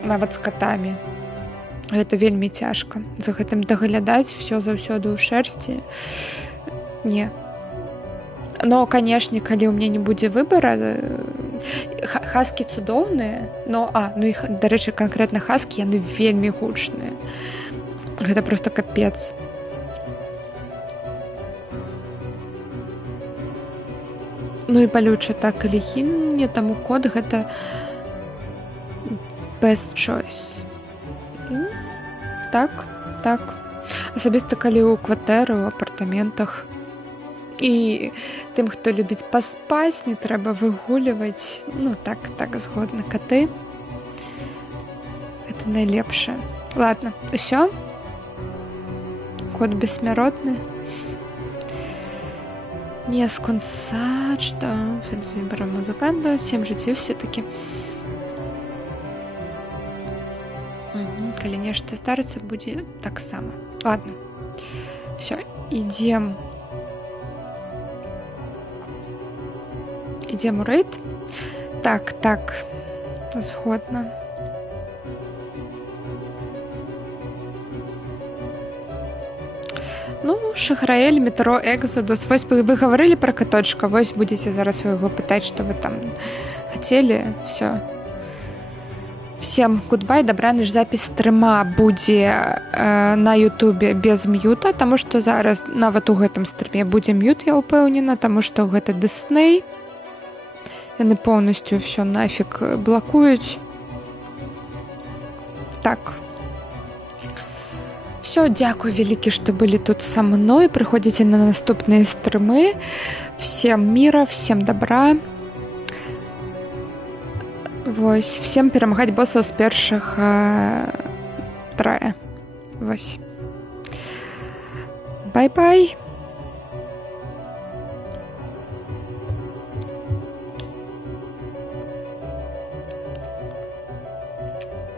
нават з катамі. Гэта вельмі цяжка. За гэтым даглядаць всё заўсёды ў шэрсці. Не. Но, канешне, калі ў мяне не будзе выбара, хаскі цудоўныя, но, іх, дарэчы, канкрэтна хаскі, яны вельмі гучныя. Гэта проста капец. Ну і балюча так или хінне, таму код гэта best choice. Так. Асабіста калі ў кватэры, у апартаментах. І тым, хто любіць паспаць, не трэба выгуліваць. Ну так, згодна. Каты. Гэта найлепшае. Ладно, усё. Кот бессмяротны. Не сконсач, да, фэнтезі баром музыканта, 7 жыццёў все-таки. Калі нешта здарыцца, будзе таксама. Ладно. Все, ідзем. Ідзем у рэйд. Так, згодна. Ну, Шахраэль, метро, Экзодус. Вось вы гаварылі пра каточка, вось будзеце зараз у яго пытаць, што вы там хацелі. Все. Всем гудбай, добра, наш запіс стрыма будзе на ютубе без мьюта, таму што зараз нават у гэтым стрыме будзе мьют, я ўпэўнена, таму што гэта Disney. Яны поўнасцю ўсё нафиг блакуюць. Так. Все, дзякуй вялікі, што былі тут са мной. Прыходзіце на наступныя стрымы. Всем мира, всем добра. Вось, всем перамагаць боссаў з першага трая. Вось. Бай-бай.